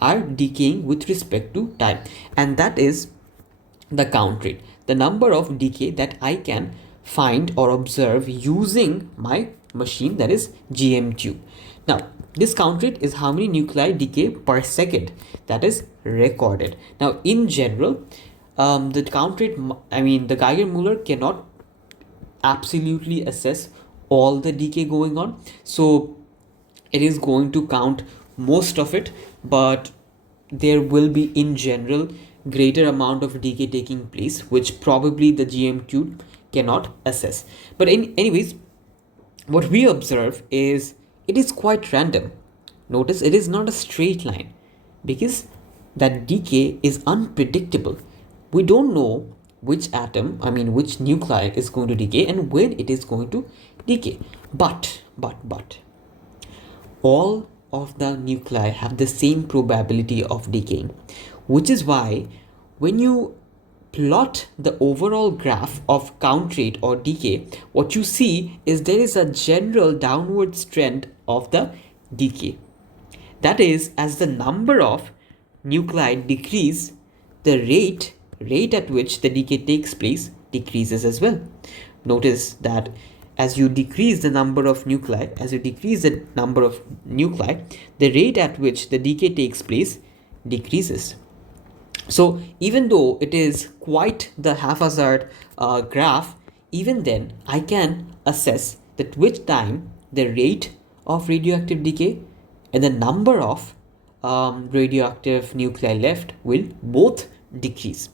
are decaying with respect to time, and that is the count rate, the number of decay that I can find or observe using my machine, that is GM tube. Now this count rate is how many nuclei decay per second that is recorded. Now in general, the count rate, I mean the Geiger-Müller cannot absolutely assess all the decay going on, so it is going to count most of it, but there will be in general greater amount of decay taking place which probably the GM tube cannot assess. But anyways, what we observe is it is quite random. Notice it is not a straight line because that decay is unpredictable. We don't know which atom, I mean which nuclei is going to decay and when it is going to decay. But all of the nuclei have the same probability of decaying, which is why when you plot the overall graph of count rate or decay, what you see is there is a general downward trend of the decay. That is, as the number of nuclei decrease, the rate at which the decay takes place decreases as well. Notice that as you decrease the number of nuclei, the rate at which the decay takes place decreases. So even though it is quite the haphazard graph, even then I can assess that which time the rate of radioactive decay and the number of radioactive nuclei left will both decrease.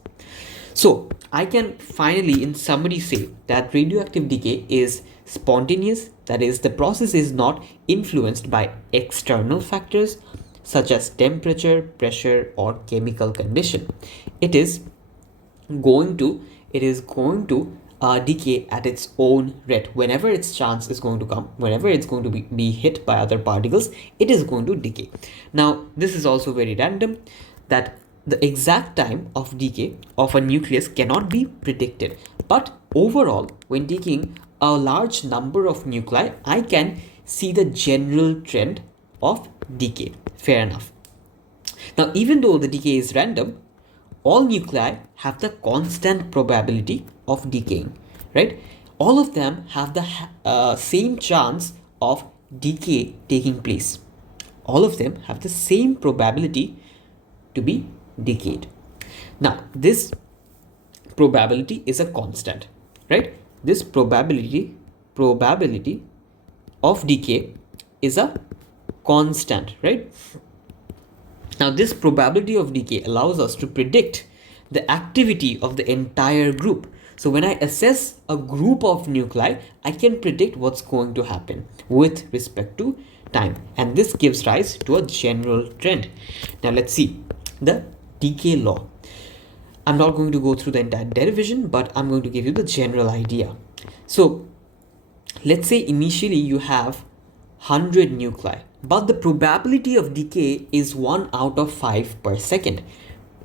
So I can finally in summary say that radioactive decay is spontaneous, that is, the process is not influenced by external factors such as temperature, pressure, or chemical condition. It is going to decay at its own rate. Whenever its chance is going to come, whenever it's going to be hit by other particles, it is going to decay. Now this is also very random, that the exact time of decay of a nucleus cannot be predicted, but overall, when taking a large number of nuclei, I can see the general trend of decay. Fair enough. Now, even though the decay is random, all nuclei have the constant probability of decaying, right? All of them have the same chance of decay taking place. All of them have the same probability to be decayed. Now, this probability is a constant, right? This probability of decay is a constant, right? Now, this probability of decay allows us to predict the activity of the entire group. So when I assess a group of nuclei, I can predict what's going to happen with respect to time. And this gives rise to a general trend. Now let's see the decay law. I'm not going to go through the entire derivation, but I'm going to give you the general idea. So let's say initially you have 100 nuclei, but the probability of decay is 1 out of 5 per second.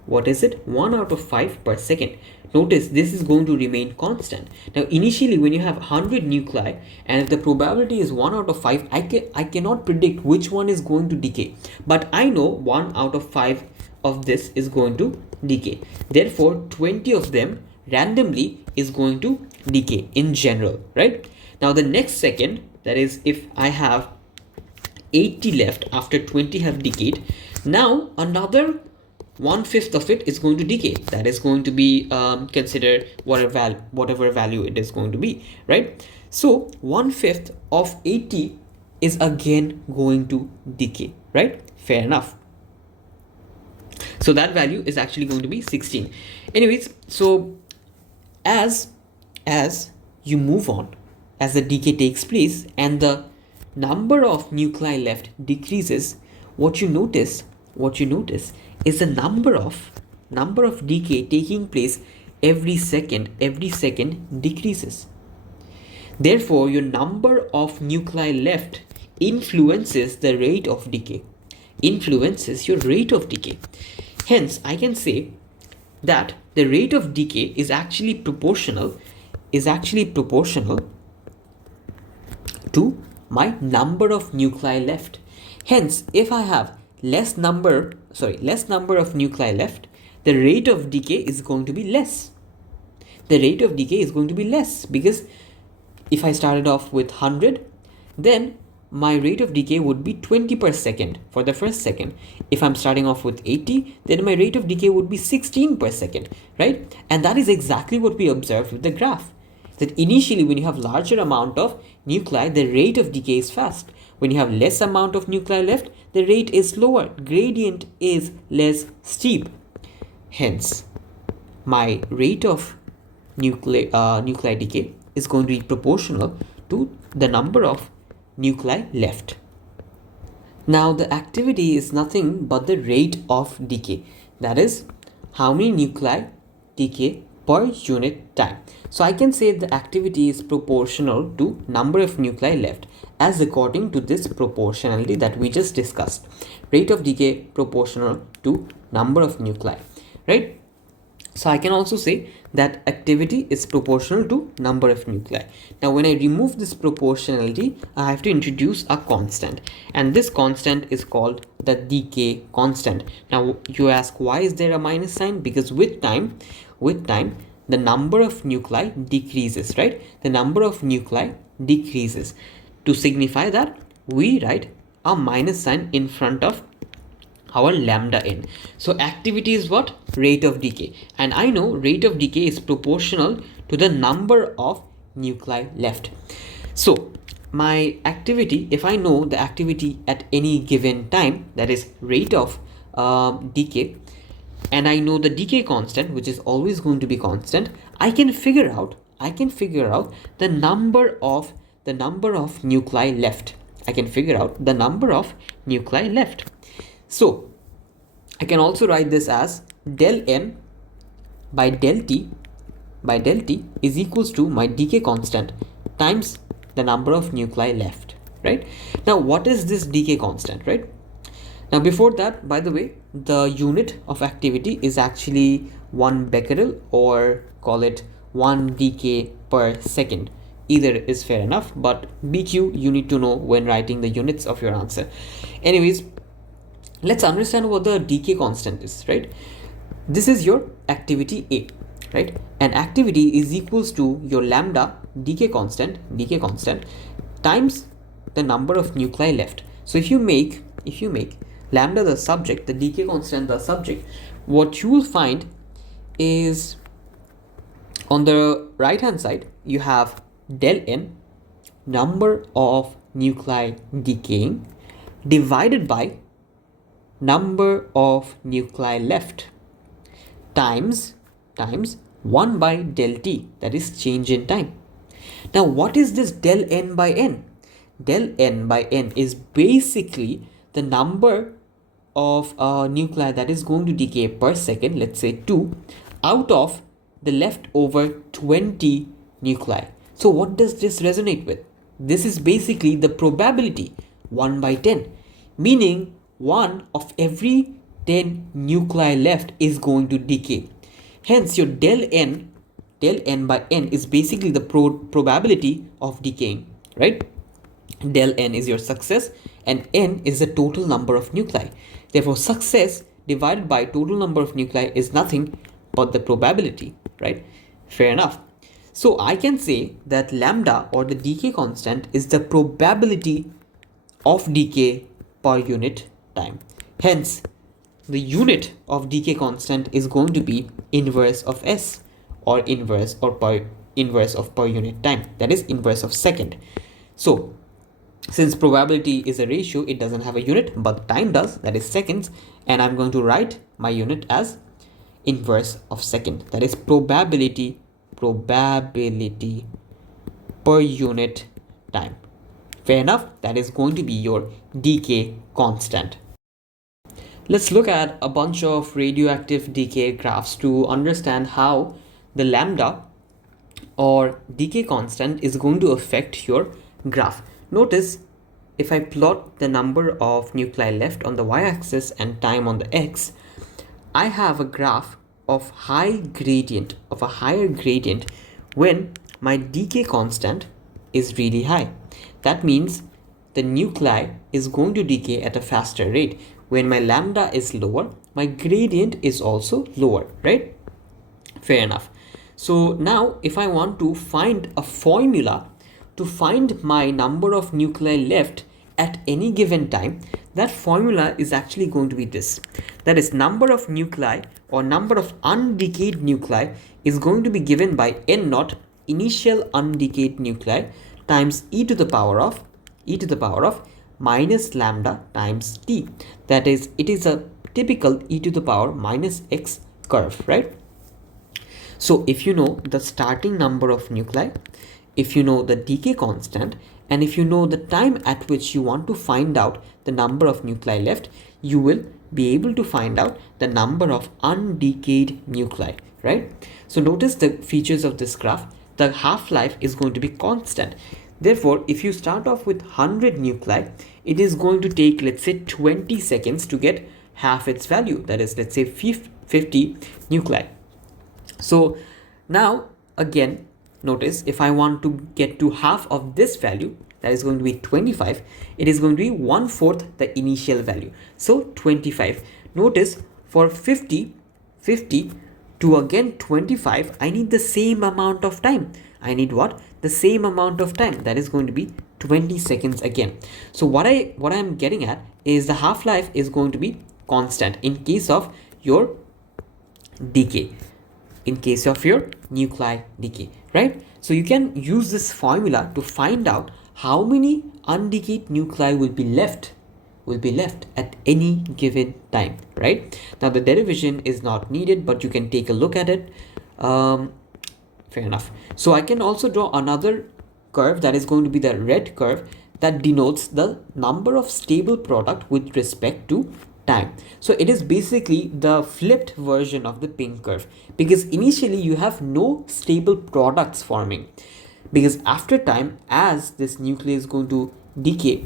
What is it? 1 out of 5 per second. Notice this is going to remain constant. Now initially when you have 100 nuclei and if the probability is 1 out of 5, I cannot predict which one is going to decay. But I know 1 out of 5 of this is going to decay. Therefore 20 of them randomly is going to decay in general, right? Now the next second, that is if I have 80 left after 20 have decayed, now another 1/5 of it is going to decay. That is going to be considered whatever value it is going to be, right? So 1/5 of 80 is again going to decay, right? Fair enough. So that value is actually going to be 16. Anyways, so as you move on, as the decay takes place and the number of nuclei left decreases, what you notice is the number of decay taking place every second decreases. Therefore, your number of nuclei left influences the rate of decay, influences your rate of decay. Hence, I can say that the rate of decay is actually proportional to my number of nuclei left. Hence, if I have less number of nuclei left, the rate of decay is going to be less. The rate of decay is going to be less because if I started off with 100, then my rate of decay would be 20 per second for the first second. If I'm starting off with 80, then my rate of decay would be 16 per second, right? And that is exactly what we observed with the graph. That initially when you have larger amount of nuclei, the rate of decay is fast. When you have less amount of nuclei left, the rate is lower. Gradient is less steep. Hence, my rate of nuclei decay is going to be proportional to the number of nuclei left. Now the activity is nothing but the rate of decay. That is how many nuclei decay per unit time. So I can say the activity is proportional to number of nuclei left as according to this proportionality that we just discussed. Rate of decay proportional to number of nuclei, right? So I can also say that activity is proportional to number of nuclei. Now when I remove this proportionality, I have to introduce a constant, and this constant is called the decay constant. Now you ask, why is there a minus sign? Because with time the number of nuclei decreases, right? The number of nuclei decreases. To signify that, we write a minus sign in front of our lambda n. So activity is what? Rate of decay. And I know rate of decay is proportional to the number of nuclei left. So my activity, if I know the activity at any given time, that is rate of decay, and I know the decay constant, which is always going to be constant, I can figure out the number of the number of nuclei left. I can figure out the number of nuclei left. So I can also write this as del n by del t is equals to my decay constant times the number of nuclei left, right? Now what is this decay constant, right? Now before that, by the way, the unit of activity is actually 1 becquerel, or call it 1 decay per second. Either is fair enough, but BQ you need to know when writing the units of your answer. Anyways, let's understand what the decay constant is, right? This is your activity A, right? And activity is equals to your lambda decay constant times the number of nuclei left. So if you make lambda the subject, the decay constant the subject, what you will find is on the right hand side you have del n, number of nuclei decaying, divided by number of nuclei left, times 1 by del t, that is change in time. Now what is this del n by n? Del n by n is basically the number of nuclei that is going to decay per second, let's say 2, out of the leftover 20 nuclei. So what does this resonate with? This is basically the probability 1 by 10, meaning 1 of every 10 nuclei left is going to decay. Hence your del n by n is basically the probability of decaying, right? Del n is your success and n is the total number of nuclei. Therefore success divided by total number of nuclei is nothing but the probability, right? Fair enough. So I can say that lambda, or the decay constant, is the probability of decay per unit time. Hence the unit of decay constant is going to be inverse of s, or inverse of per unit time, that is inverse of second. So since probability is a ratio, it doesn't have a unit, but time does, that is seconds, and I'm going to write my unit as inverse of second, that is probability per unit time. Fair enough, that is going to be your decay constant. Let's look at a bunch of radioactive decay graphs to understand how the lambda or decay constant is going to affect your graph. Notice if I plot the number of nuclei left on the y-axis and time on the x, I have a graph of higher gradient when my decay constant is really high. That means the nuclei is going to decay at a faster rate. When my lambda is lower, my gradient is also lower, right? Fair enough. So now if I want to find a formula to find my number of nuclei left at any given time, that formula is actually going to be this. That is, number of nuclei or number of undecayed nuclei is going to be given by n naught, initial undecayed nuclei, times e to the power of minus lambda times t. That is, it is a typical e to the power minus x curve, right? So if you know the starting number of nuclei, if you know the decay constant, and if you know the time at which you want to find out the number of nuclei left, you will be able to find out the number of undecayed nuclei, right? So notice the features of this graph. The half-life is going to be constant. Therefore, if you start off with 100 nuclei, it is going to take, let's say, 20 seconds to get half its value. That is, let's say 50 nuclei. So now again, notice if I want to get to half of this value, that is going to be 25, it is going to be 1/4 the initial value. So 25. Notice for 50 to again 25, I need the same amount of time. I need what? The same amount of time. That is going to be 20 seconds again. So what I'm getting at is the half-life is going to be constant in case of your decay, in case of your nuclei decay, right? So you can use this formula to find out how many undecayed nuclei will be left at any given time, right? Now the derivation is not needed, but you can take a look at it. Fair enough. So I can also draw another curve that is going to be the red curve that denotes the number of stable product with respect to time. So it is basically the flipped version of the pink curve, because initially you have no stable products forming, because after time, as this nucleus is going to decay,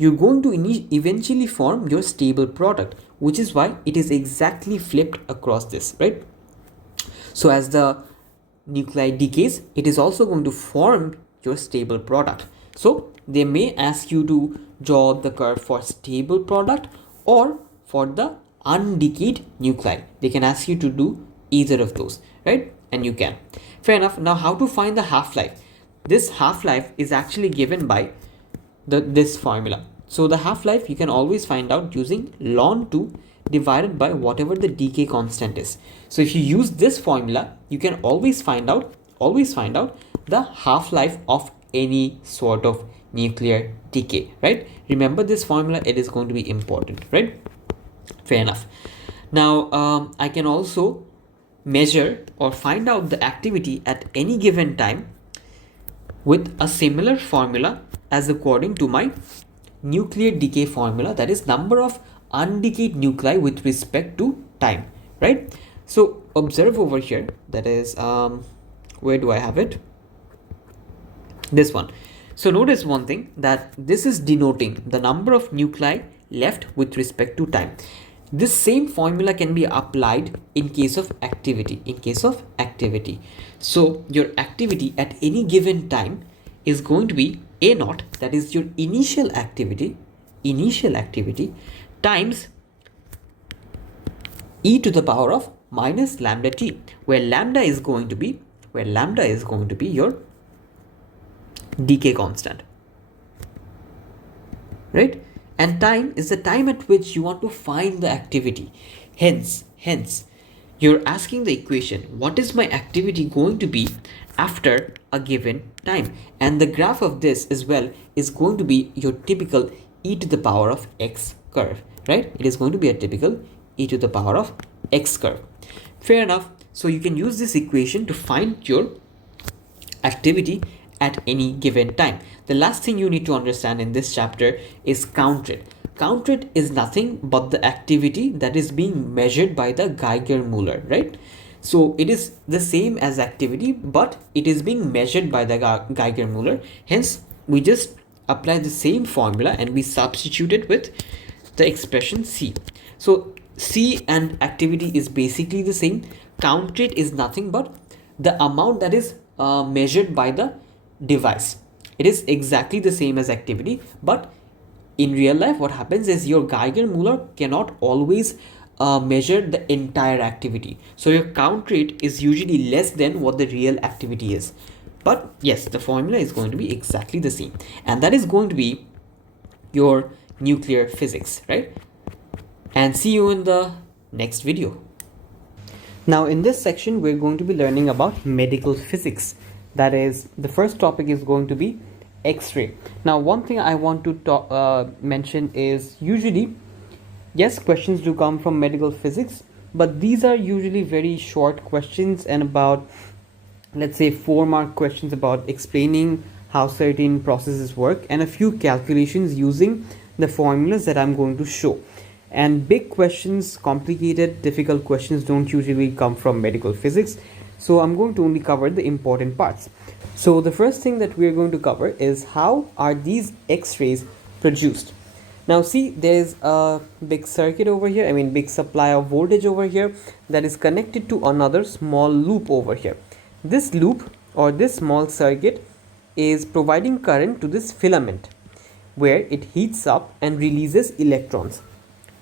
you're going to eventually form your stable product, which is why it is exactly flipped across this, right? So as the nuclei decays, it is also going to form your stable product. So they may ask you to draw the curve for stable product or for the undecayed nuclei. They can ask you to do either of those, right? And you can. Fair enough. Now, how to find the half-life? This half-life is actually given by this formula. So the half-life you can always find out using ln 2 divided by whatever the decay constant is. So if you use this formula, you can always find out the half-life of any sort of nuclear decay, right? Remember this formula, it is going to be important, right? Fair enough. Now I can also measure or find out the activity at any given time with a similar formula as according to my nuclear decay formula, that is number of undecayed nuclei with respect to time, right? So observe over here, that is where do I have it? This one. So notice one thing, that this is denoting the number of nuclei left with respect to time. This same formula can be applied in case of activity. So your activity at any given time is going to be A naught, that is your initial activity times e to the power of minus lambda t, where lambda is going to be your decay constant, right? And time is the time at which you want to find the activity. Hence you're asking the equation, what is my activity going to be after a given time? And the graph of this as well is going to be your typical e to the power of x curve, right? It is going to be a typical e to the power of x curve. Fair enough. So you can use this equation to find your activity at any given time. The last thing you need to understand in this chapter is count rate. Count rate is nothing but the activity that is being measured by the Geiger-Müller, right? So it is the same as activity, but it is being measured by the Geiger-Müller. Hence, we just apply the same formula and we substitute it with the expression C. So C and activity is basically the same. Count rate is nothing but the amount that is measured by the device. It is exactly the same as activity, but in real life what happens is your Geiger-Müller cannot always measure the entire activity. So your count rate is usually less than what the real activity is. But yes, the formula is going to be exactly the same, and that is going to be your nuclear physics, right? And see you in the next video. Now in this section we're going to be learning about medical physics. That is, the first topic is going to be X-ray. Now one thing I want to mention is, usually yes, questions do come from medical physics, but these are usually very short questions and about, let's say, 4-mark questions about explaining how certain processes work and a few calculations using the formulas that I'm going to show. And big questions, complicated, difficult questions don't usually come from medical physics. So I'm going to only cover the important parts. So the first thing that we're going to cover is how are these X-rays produced. Now see, there's a big circuit over here, big supply of voltage over here that is connected to another small loop over here. This loop or this small circuit is providing current to this filament, where it heats up and releases electrons,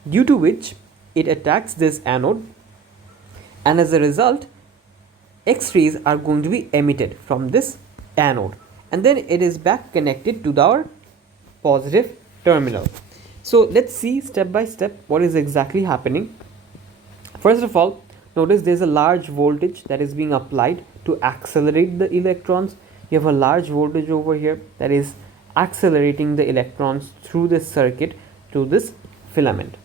due to which it attacks this anode, and as a result X-rays are going to be emitted from this anode, and then it is back connected to our positive terminal. So let's see step by step what is exactly happening. First of all, notice there's a large voltage that is being applied to accelerate the electrons. You have a large voltage over here that is accelerating the electrons through this circuit to this filament.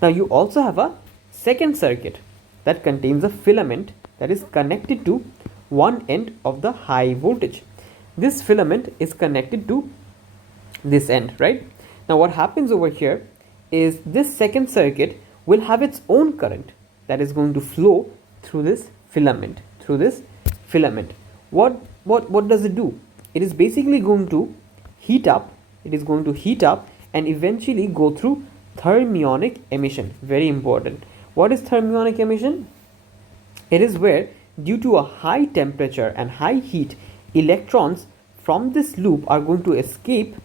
Now you also have a second circuit that contains a filament that is connected to one end of the high voltage. This filament is connected to this end, right? Now what happens over here is this second circuit will have its own current that is going to flow through this filament, what does it do? It is basically going to heat up, and eventually go through thermionic emission. Very important. What is thermionic emission? It is where, due to a high temperature and high heat, electrons from this loop are going to escape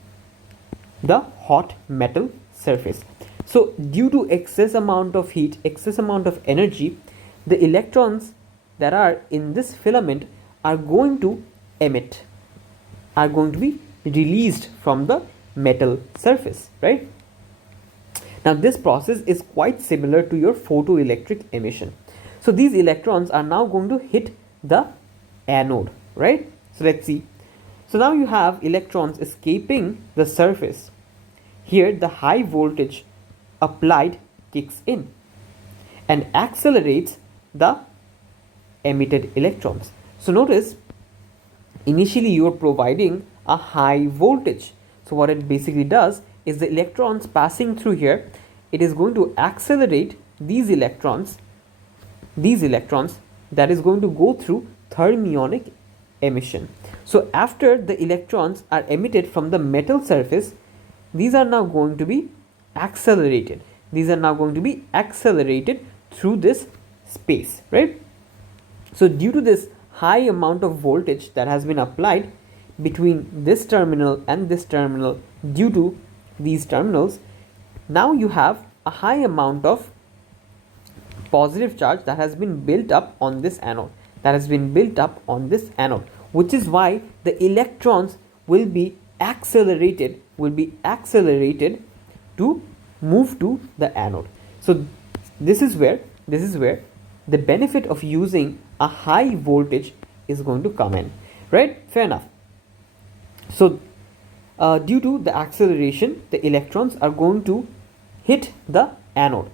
the hot metal surface. So due to excess amount of heat, excess amount of energy, the electrons that are in this filament are going to be released from the metal surface, right? Now this process is quite similar to your photoelectric emission. So these electrons are now going to hit the anode, right? So let's see. So now you have electrons escaping the surface. Here the high voltage applied kicks in and accelerates the emitted electrons. So notice, initially you are providing a high voltage. So what it basically does is the electrons passing through here, it is going to accelerate these electrons that is going to go through thermionic emission. So after the electrons are emitted from the metal surface, these are now going to be accelerated. Through this space, right? So due to this high amount of voltage that has been applied between this terminal and this terminal, due to these terminals, now you have a high amount of positive charge that has been built up on this anode, which is why the electrons will be accelerated to move to the anode. So this is where the benefit of using a high voltage is going to come in, right? Fair enough. So due to the acceleration, the electrons are going to hit the anode.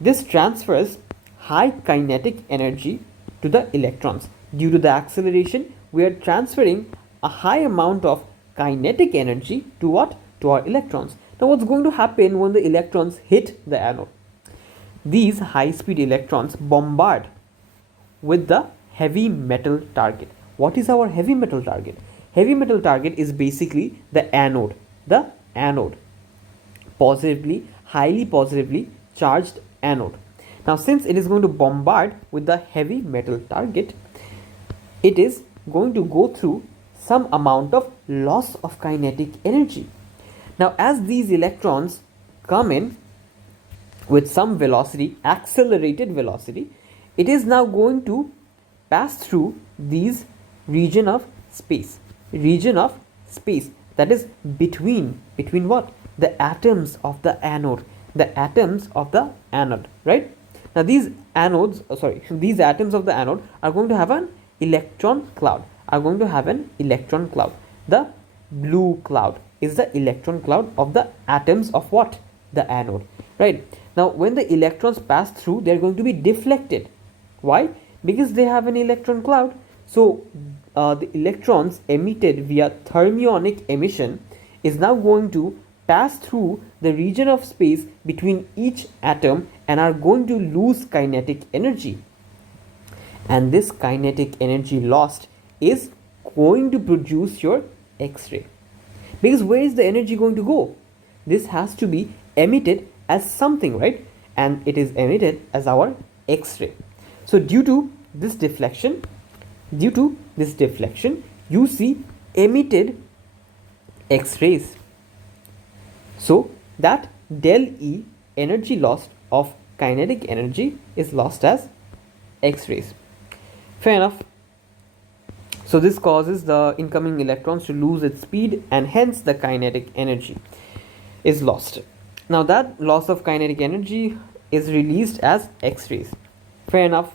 This transfers high kinetic energy to the electrons. Due to the acceleration, we are transferring a high amount of kinetic energy to what? To our electrons. Now what's going to happen when the electrons hit the anode? These high-speed electrons bombard with the heavy metal target. What is our heavy metal target? Heavy metal target is basically the anode. Highly positively charged anode. Now since it is going to bombard with the heavy metal target, it is going to go through some amount of loss of kinetic energy. Now as these electrons come in with some velocity, accelerated velocity, it is now going to pass through these region of space that is between what? The atoms of the anode, right? Now these atoms of the anode are going to have an electron cloud. The blue cloud is the electron cloud of the atoms of what? The anode, right? Now when the electrons pass through, they are going to be deflected. Why? Because they have an electron cloud. So the electrons emitted via thermionic emission is now going to pass through the region of space between each atom and are going to lose kinetic energy. And this kinetic energy lost is going to produce your X-ray. Because where is the energy going to go? This has to be emitted as something, right? And it is emitted as our X-ray. So due to this deflection, you see emitted X-rays. So that del E, energy lost of kinetic energy, is lost as X-rays. Fair enough. So this causes the incoming electrons to lose its speed, and hence the kinetic energy is lost. Now that loss of kinetic energy is released as X-rays. Fair enough.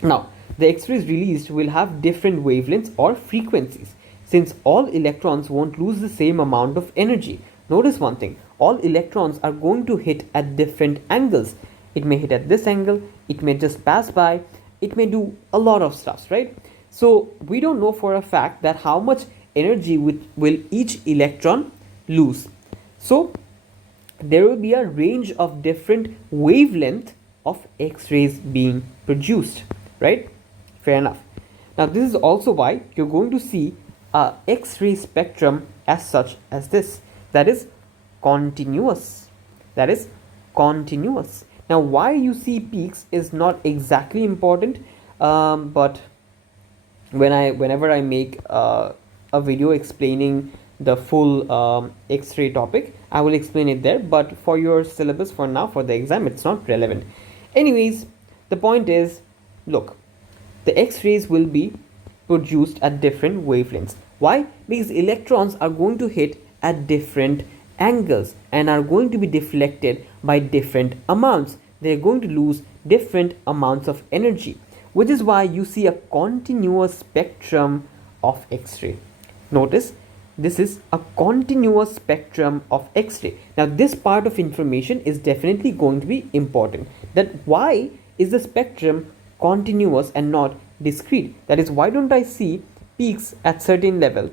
Now the X-rays released will have different wavelengths or frequencies, since all electrons won't lose the same amount of energy. Notice one thing, all electrons are going to hit at different angles. It may hit at this angle, it may just pass by, it may do a lot of stuff, right? So we don't know for a fact that how much energy will each electron lose. So there will be a range of different wavelength of X-rays being produced, right? Fair enough. Now this is also why you're going to see a X-ray spectrum as such as this, that is continuous. That is continuous. Now why you see peaks is not exactly important, but whenever I make a video explaining the full X-ray topic, I will explain it there, but for your syllabus, for now, for the exam, it's not relevant. Anyways, the point is, look, the X-rays will be produced at different wavelengths. Why? Because electrons are going to hit at different angles and are going to be deflected by different amounts. They're going to lose different amounts of energy, which is why you see a continuous spectrum of X-ray. Notice, this is a continuous spectrum of X-ray. Now this part of information is definitely going to be important, that why is the spectrum continuous and not discrete? That is, why don't I see peaks at certain level?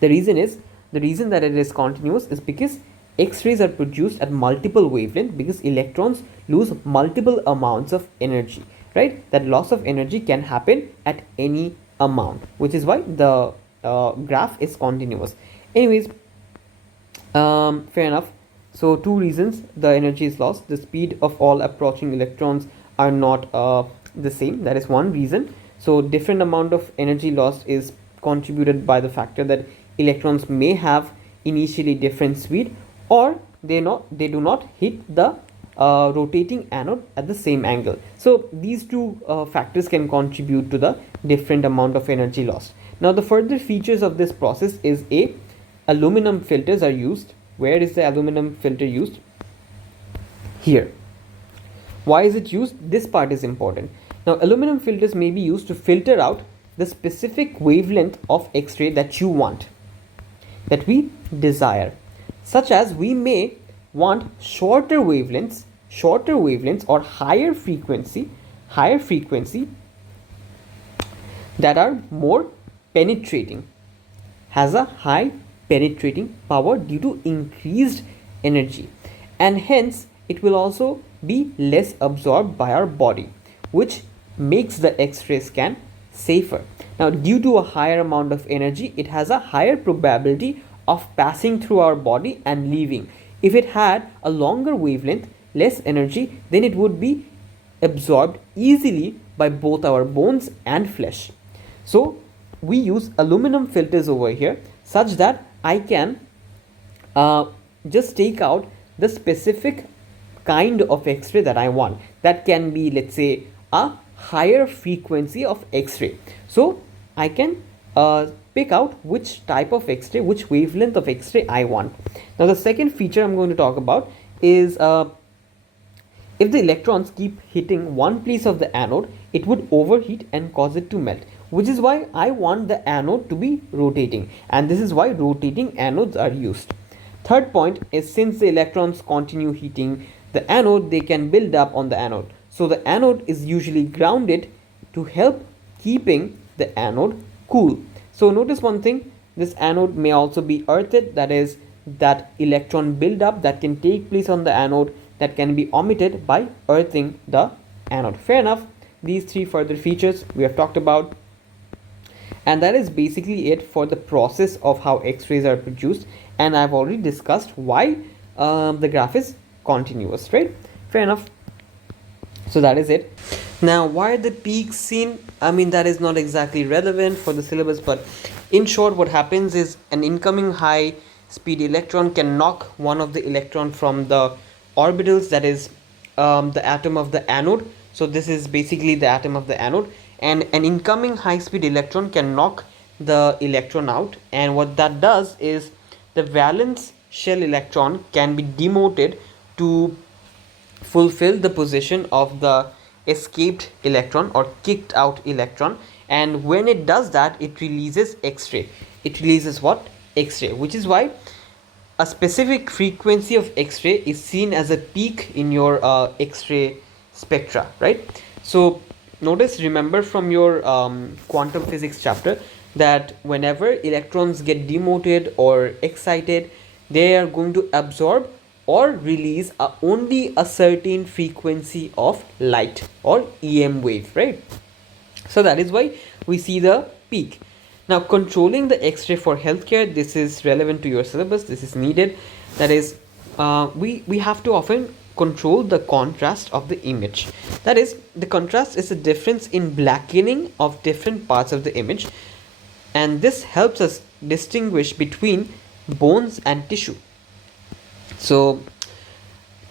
The reason that it is continuous is because X-rays are produced at multiple wavelengths, because electrons lose multiple amounts of energy, right? That loss of energy can happen at any amount, which is why the graph is continuous. Anyways, fair enough. So two reasons the energy is lost: the speed of all approaching electrons are not the same. That is one reason. So different amount of energy lost is contributed by the factor that electrons may have initially different speed, or they do not hit the rotating anode at the same angle. So these two factors can contribute to the different amount of energy lost. Now the further features of this process is aluminum filters are used. Where is the aluminum filter used? Here. Why is it used? This part is important. Now aluminum filters may be used to filter out the specific wavelength of X-ray that you want, that we desire, such as we may want shorter wavelengths or higher frequency that are more penetrating, has a high penetrating power due to increased energy, and hence it will also be less absorbed by our body, which makes the X-ray scan safer. Now due to a higher amount of energy, it has a higher probability of passing through our body and leaving. If it had a longer wavelength, less energy, then it would be absorbed easily by both our bones and flesh. So we use aluminum filters over here, such that I can just take out the specific kind of X-ray that I want. That can be, let's say, a higher frequency of X-ray. So I can pick out which type of X-ray, which wavelength of X-ray I want. Now the second feature I'm going to talk about is if the electrons keep hitting one place of the anode, it would overheat and cause it to melt, which is why I want the anode to be rotating, and this is why rotating anodes are used. Third point is, since the electrons continue heating the anode, they can build up on the anode. So the anode is usually grounded to help keeping the anode cool. So notice one thing, this anode may also be earthed, that is, that electron buildup that can take place on the anode that can be omitted by earthing the anode. Fair enough. These three further features we have talked about, and that is basically it for the process of how X-rays are produced, and I've already discussed why the graph is continuous, right? Fair enough. So that is it. Now why are the peaks seen? I mean, that is not exactly relevant for the syllabus, but in short, what happens is an incoming high speed electron can knock one of the electron from the orbitals, that is the atom of the anode. So this is basically the atom of the anode, and an incoming high speed electron can knock the electron out, and what that does is the valence shell electron can be demoted to fulfill the position of the escaped electron or kicked out electron, and when it does that, it releases X-ray. It releases what? X-ray, which is why a specific frequency of X-ray is seen as a peak in your X-ray spectra, right? So notice, remember from your quantum physics chapter, that whenever electrons get demoted or excited, they are going to absorb or release only a certain frequency of light or EM wave, right? So that is why we see the peak. Now, controlling the X-ray for healthcare, this is relevant to your syllabus, this is needed. That is, we have to often control the contrast of the image. That is, the contrast is the difference in blackening of different parts of the image, and this helps us distinguish between bones and tissue. So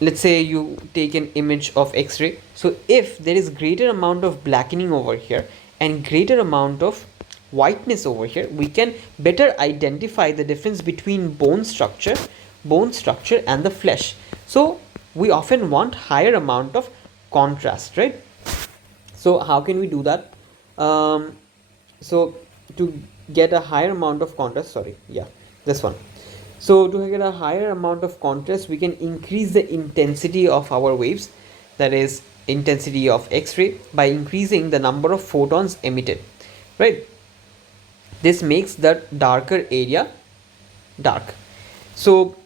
let's say you take an image of X-ray. So if there is greater amount of blackening over here and greater amount of whiteness over here, we can better identify the difference between bone structure and the flesh. So we often want higher amount of contrast, right? So how can we do that? So to get a higher amount of contrast, sorry, yeah, this one. So to get a higher amount of contrast, we can increase the intensity of our waves, that is intensity of X-ray, by increasing the number of photons emitted, right? This makes the darker area dark. So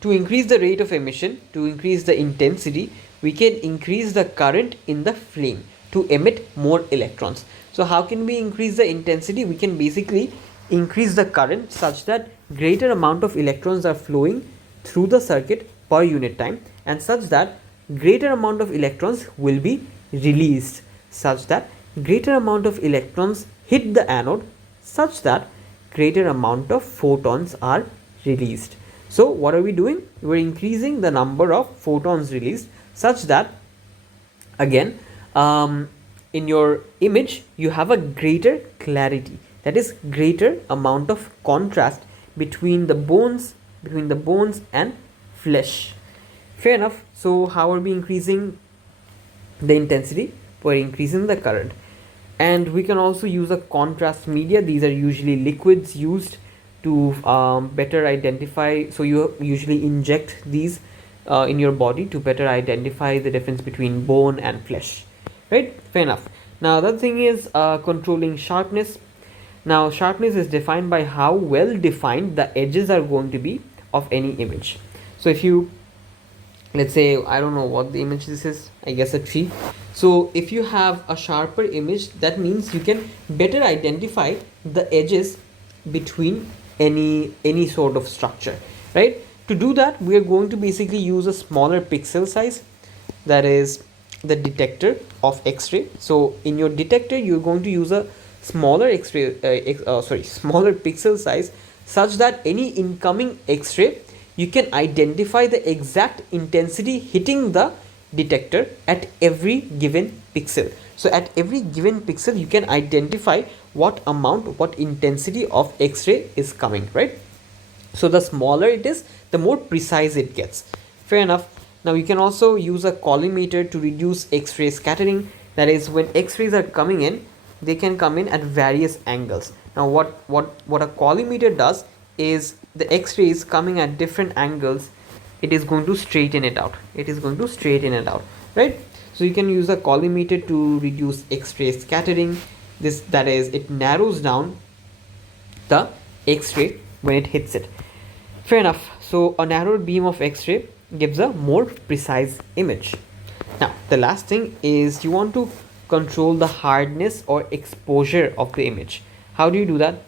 to increase the rate of emission, to increase the intensity, we can increase the current in the flame to emit more electrons. So how can we increase the intensity? We can basically increase the current such that greater amount of electrons are flowing through the circuit per unit time, and such that greater amount of electrons will be released, such that greater amount of electrons hit the anode, such that greater amount of photons are released. So what are we doing? We're increasing the number of photons released, such that again in your image you have a greater clarity, that is greater amount of contrast between the bones and flesh. Fair enough. So how are we increasing the intensity? We're increasing the current. And we can also use a contrast media. These are usually liquids used to better identify. So you usually inject these in your body to better identify the difference between bone and flesh, right? Fair enough. Now the other thing is controlling sharpness. Now sharpness is defined by how well defined the edges are going to be of any image. So if you, let's say, I don't know what the image this is, I guess a tree. So if you have a sharper image, that means you can better identify the edges between any sort of structure, right? To do that, we are going to basically use a smaller pixel size, that is the detector of X-ray. So in your detector, you're going to use a smaller smaller pixel size, such that any incoming X-ray, you can identify the exact intensity hitting the detector at every given pixel. So at every given pixel, you can identify what intensity of X-ray is coming, right? So the smaller it is, the more precise it gets. Fair enough. Now you can also use a collimator to reduce X-ray scattering. That is, when X-rays are coming in, they can come in at various angles. Now what a collimator does is, the X-rays coming at different angles, it is going to straighten it out. Right? So you can use a collimator to reduce X-ray scattering. That is, it narrows down the X-ray when it hits it. Fair enough. So a narrowed beam of X-ray gives a more precise image. Now the last thing is, you want to control the hardness or exposure of the image. How do you do that?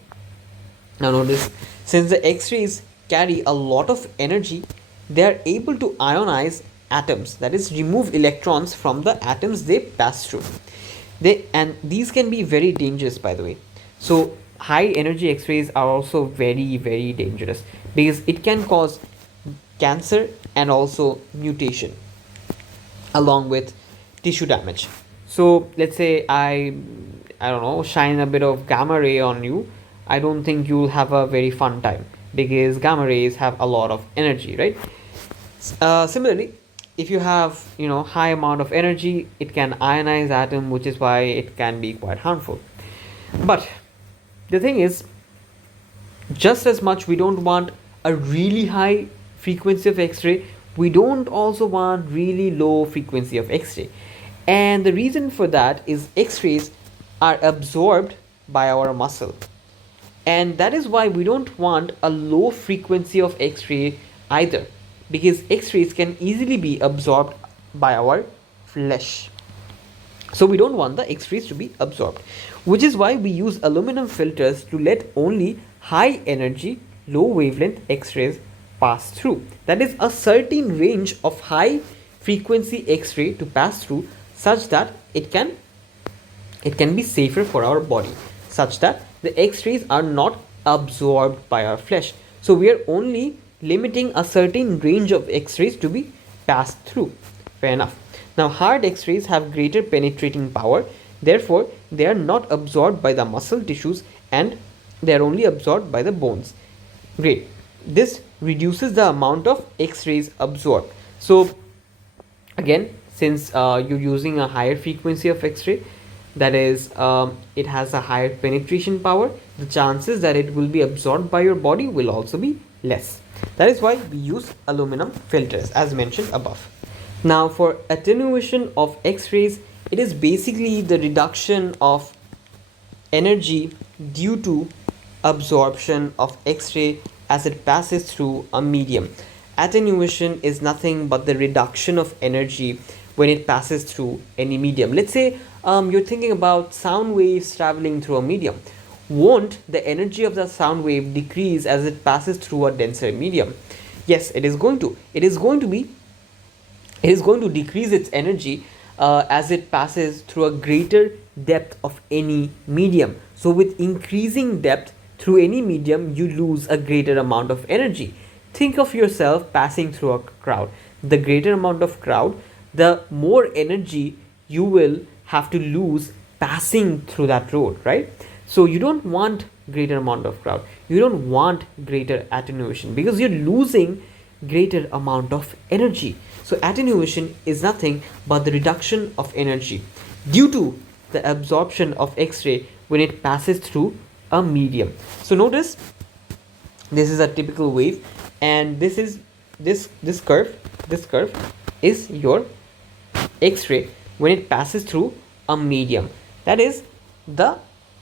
Now notice, since the X-rays carry a lot of energy, they are able to ionize atoms, that is, remove electrons from the atoms they pass through. And these can be very dangerous, by the way. So high energy X-rays are also very, very dangerous, because it can cause cancer and also mutation, along with tissue damage. So let's say I don't know, shine a bit of gamma ray on you. I don't think you'll have a very fun time, because gamma rays have a lot of energy, right? Similarly, if you have high amount of energy, it can ionize atom, which is why it can be quite harmful. But the thing is, just as much we don't want a really high frequency of X-ray, we don't also want really low frequency of X-ray. And the reason for that is X-rays are absorbed by our muscle. And that is why we don't want a low frequency of X-ray either, because X-rays can easily be absorbed by our flesh. So we don't want the X-rays to be absorbed, which is why we use aluminum filters to let only high energy, low wavelength X-rays pass through. That is a certain range of high frequency X-ray to pass through, such that it can be safer for our body, such that the X-rays are not absorbed by our flesh. So we are only limiting a certain range of X-rays to be passed through. Fair enough. Now hard X-rays have greater penetrating power, therefore they are not absorbed by the muscle tissues and they are only absorbed by the bones. Great. This reduces the amount of X-rays absorbed. So again, since you're using a higher frequency of X-ray, that is, it has a higher penetration power, the chances that it will be absorbed by your body will also be less. That is why we use aluminum filters as mentioned above. Now for attenuation of X-rays, it is basically the reduction of energy due to absorption of X-ray as it passes through a medium. Attenuation is nothing but the reduction of energy when it passes through any medium. Let's say you're thinking about sound waves traveling through a medium. Won't the energy of the sound wave decrease as it passes through a denser medium? Yes, it is going to. It is going to decrease its energy as it passes through a greater depth of any medium. So with increasing depth through any medium, you lose a greater amount of energy. Think of yourself passing through a crowd. The greater amount of crowd, the more energy you will have to lose passing through that road, right? So you don't want greater amount of crowd. You don't want greater attenuation because you're losing greater amount of energy. So attenuation is nothing but the reduction of energy due to the absorption of X-ray when it passes through a medium. So notice this is a typical wave, and this is this curve is your X-ray when it passes through a medium. That is, the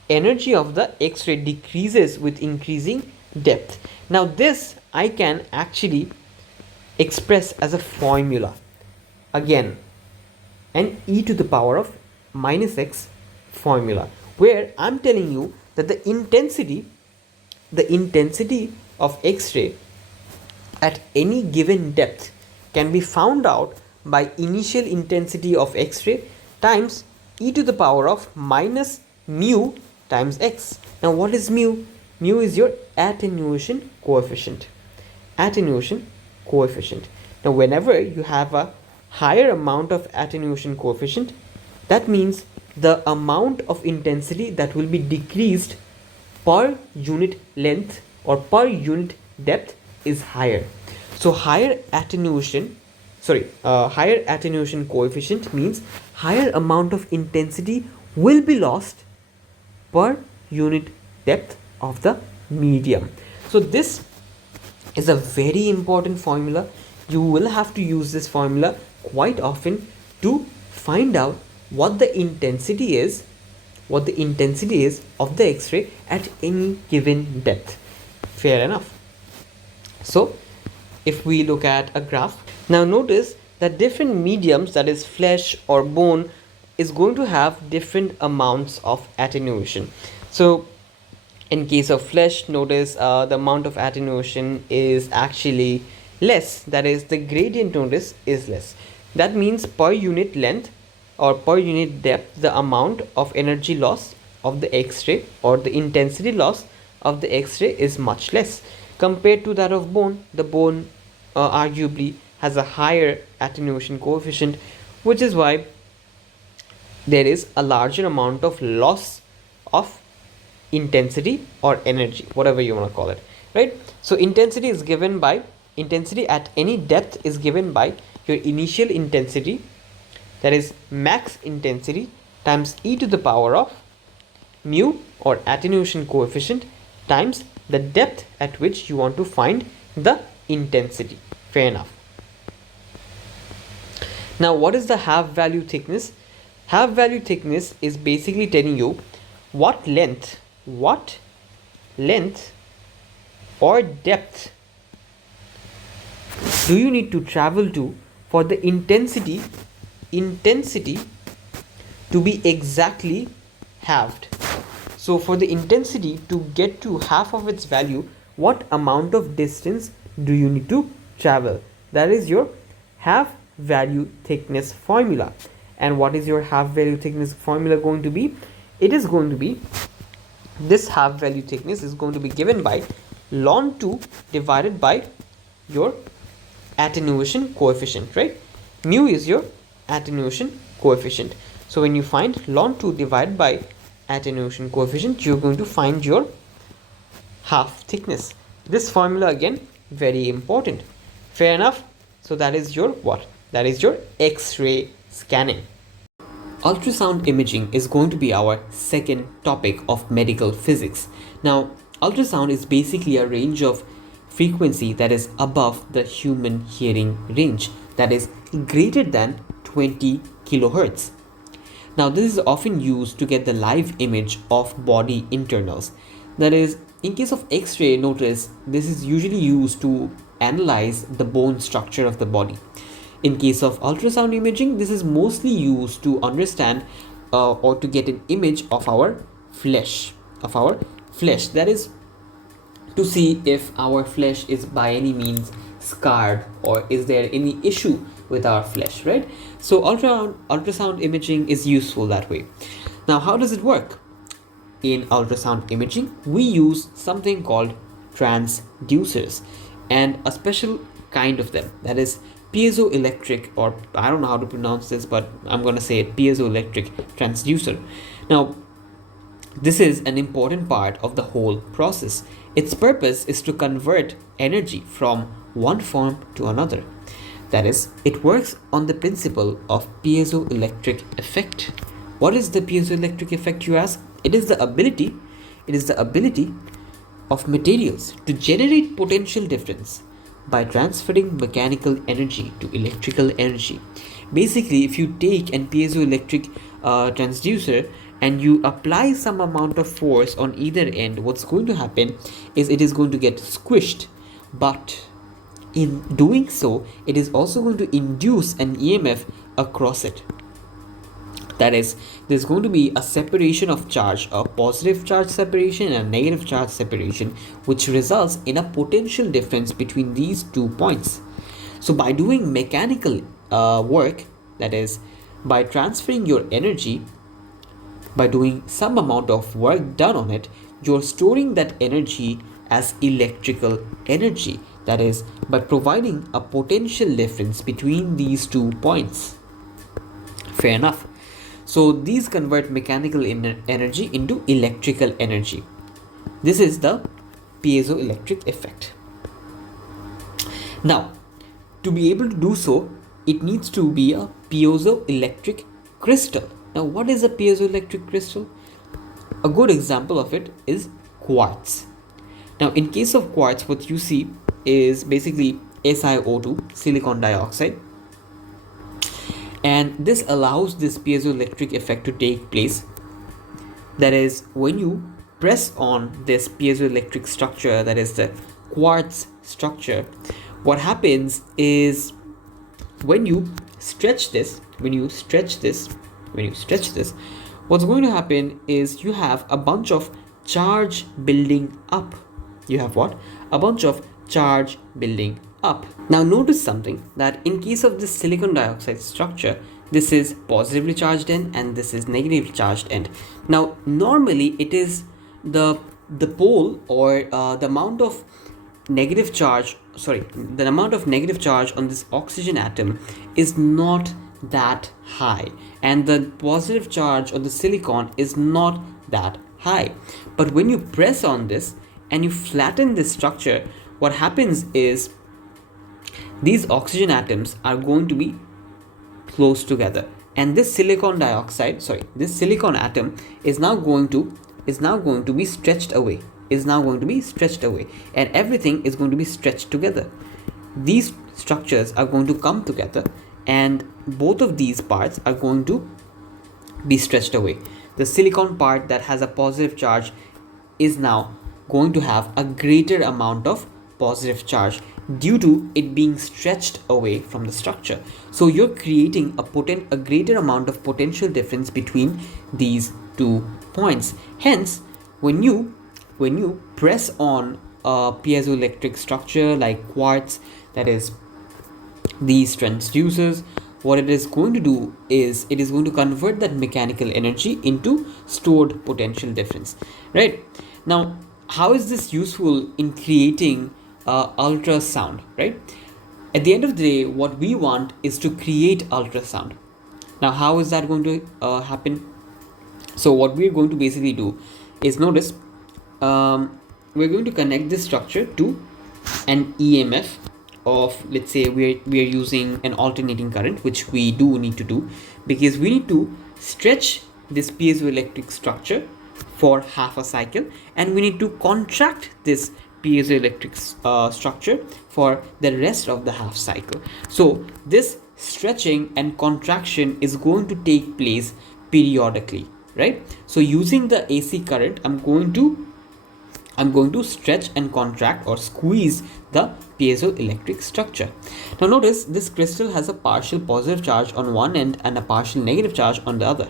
energy of the X-ray decreases with increasing depth. Now this I can actually express as a formula, again an e to the power of minus x formula, where I'm telling you that the intensity of X-ray at any given depth can be found out by initial intensity of X-ray times e to the power of minus mu times x. Now what is mu? Mu is your attenuation coefficient. Now whenever you have a higher amount of attenuation coefficient, that means the amount of intensity that will be decreased per unit length or per unit depth is higher. So higher attenuation coefficient means higher amount of intensity will be lost per unit depth of the medium. So this is a very important formula. You will have to use this formula quite often to find out what the intensity is of the X-ray at any given depth. Fair enough. So if we look at a graph, now notice that different mediums, that is flesh or bone, is going to have different amounts of attenuation. So in case of flesh, notice the amount of attenuation is actually less, that is the gradient, notice, is less. That means per unit length or per unit depth, the amount of energy loss of the X-ray or the intensity loss of the X-ray is much less compared to that of bone. The bone arguably has a higher attenuation coefficient, which is why there is a larger amount of loss of intensity or energy, whatever you want to call it, right? So intensity at any depth is given by your initial intensity, that is max intensity, times e to the power of mu or attenuation coefficient times the depth at which you want to find the intensity. Fair enough. Now what is the half value thickness? Half value thickness is basically telling you what length or depth do you need to travel to for the intensity to be exactly halved. So for the intensity to get to half of its value, what amount of distance do you need to travel? That is your half value thickness formula. And what is your half value thickness formula going to be? It is going to be, this half value thickness is going to be given by ln 2 divided by your attenuation coefficient, right? Mu is your attenuation coefficient. So when you find ln 2 divided by attenuation coefficient, you're going to find your half thickness. This formula again very important. Fair enough. So that is your what? That is your X-ray scanning. Ultrasound imaging is going to be our second topic of medical physics. Now, ultrasound is basically a range of frequency that is above the human hearing range, that is greater than 20 kilohertz. Now, this is often used to get the live image of body internals. That is, in case of X-ray, notice this is usually used to analyze the bone structure of the body. In case of ultrasound imaging, this is mostly used to understand or to get an image of our flesh, that is to see if our flesh is by any means scarred or is there any issue with our flesh, right? So ultrasound imaging is useful that way. Now, how does it work? In ultrasound imaging, we use something called transducers and a special kind of them, that is piezoelectric, or I don't know how to pronounce this, but I'm going to say it, piezoelectric transducer. Now, this is an important part of the whole process. Its purpose is to convert energy from one form to another. That is, it works on the principle of piezoelectric effect. What is the piezoelectric effect, you ask? It is the ability of materials to generate potential difference by transferring mechanical energy to electrical energy. Basically, if you take an piezoelectric transducer and you apply some amount of force on either end, what's going to happen is it is going to get squished, but in doing so, it is also going to induce an EMF across it. That is, there's going to be a separation of charge, a positive charge separation and a negative charge separation, which results in a potential difference between these 2 points. So by doing mechanical work, that is, by transferring your energy, by doing some amount of work done on it, you're storing that energy as electrical energy. That is, by providing a potential difference between these 2 points. Fair enough. So these convert mechanical energy into electrical energy. This is the piezoelectric effect. Now, to be able to do so, it needs to be a piezoelectric crystal. Now, what is a piezoelectric crystal? A good example of it is quartz. Now, in case of quartz, what you see is basically SiO2, silicon dioxide. And this allows this piezoelectric effect to take place. That is, when you press on this piezoelectric structure, that is the quartz structure, what happens is when you stretch this, what's going to happen is you have a bunch of charge building up. You have what? A bunch of charge building up. Now notice something, that in case of this silicon dioxide structure, this is positively charged end and this is negatively charged end. Now normally it is the pole or the amount of negative charge on this oxygen atom is not that high, and the positive charge on the silicon is not that high. But when you press on this and you flatten this structure, what happens is these oxygen atoms are going to be close together, and this silicon atom is now going to be stretched away, and everything is going to be stretched together. These structures are going to come together, and both of these parts are going to be stretched away. The silicon part that has a positive charge is now going to have a greater amount of positive charge due to it being stretched away from the structure. So you're creating a greater amount of potential difference between these 2 points. Hence, when you press on a piezoelectric structure like quartz, that is these transducers, what it is going to do is it is going to convert that mechanical energy into stored potential difference. Right now, how is this useful in creating ultrasound? Right, at the end of the day, what we want is to create ultrasound. Now, how is that going to happen? So what we're going to basically do is, notice, we're going to connect this structure to an EMF of, let's say we are using an alternating current, which we do need to do because we need to stretch this piezoelectric structure for half a cycle, and we need to contract this piezoelectric structure for the rest of the half cycle. So this stretching and contraction is going to take place periodically, right? So using the AC current, I'm going to stretch and contract or squeeze the piezoelectric structure. Now notice this crystal has a partial positive charge on one end and a partial negative charge on the other.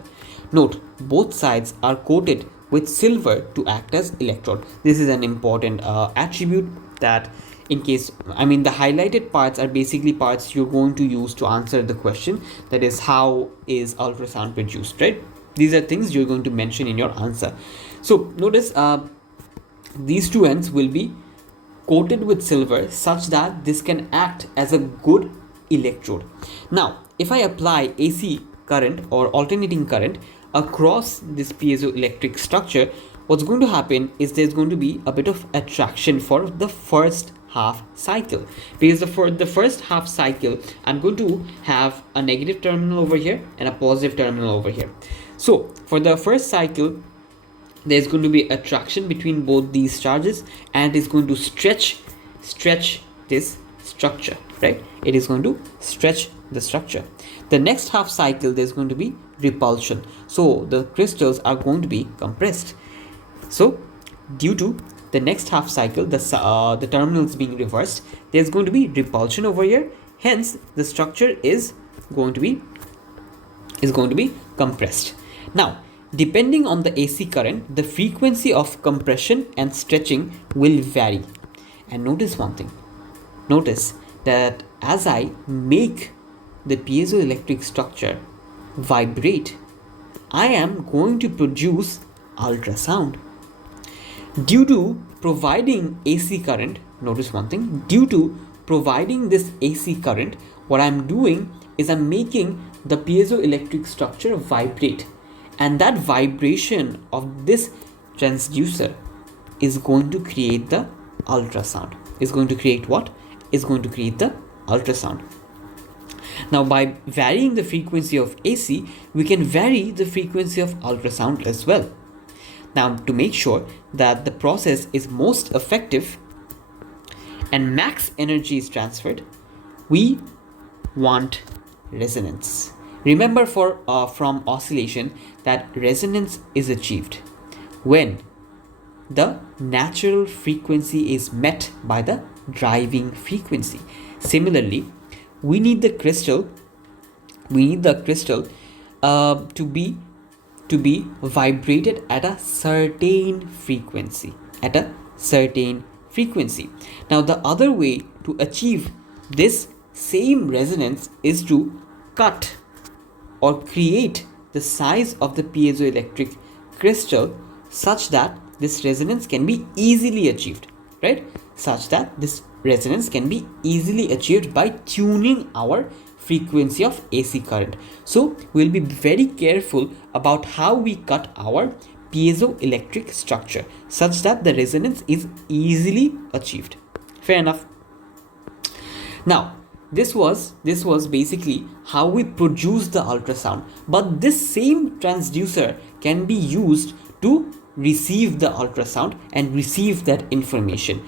Note, both sides are coated with silver to act as electrode. This is an important attribute that, in case, the highlighted parts are basically parts you're going to use to answer the question, that is, how is ultrasound produced, right? These are things you're going to mention in your answer. So notice these two ends will be coated with silver such that this can act as a good electrode. Now, if I apply AC current or alternating current across this piezoelectric structure, what's going to happen is there's going to be a bit of attraction for the first half cycle, because for the first half cycle I'm going to have a negative terminal over here and a positive terminal over here. So for the first cycle, there's going to be attraction between both these charges, and it's going to stretch this structure, right? It is going to stretch the structure. The next half cycle, there's going to be repulsion, so the crystals are going to be compressed. So due to the next half cycle, the terminals being reversed, there's going to be repulsion over here, hence the structure is going to be compressed. Now, depending on the AC current, the frequency of compression and stretching will vary. And notice one thing. Notice that as I make the piezoelectric structure vibrate, I am going to produce ultrasound. Due to providing AC current, notice one thing, due to providing this AC current, what I'm doing is I'm making the piezoelectric structure vibrate. And that vibration of this transducer is going to create the ultrasound. Is going to create what? Is going to create the ultrasound. Now, by varying the frequency of AC, we can vary the frequency of ultrasound as well. Now, to make sure that the process is most effective and max energy is transferred, we want resonance. Remember from oscillation that resonance is achieved when the natural frequency is met by the driving frequency. Similarly, we need the crystal to be vibrated at a certain frequency. Now, the other way to achieve this same resonance is to cut or create the size of the piezoelectric crystal such that this resonance can be easily achieved, right? Such that this resonance can be easily achieved by tuning our frequency of AC current. So we'll be very careful about how we cut our piezoelectric structure such that the resonance is easily achieved. Fair enough. Now, this was basically how we produce the ultrasound, but this same transducer can be used to receive the ultrasound and receive that information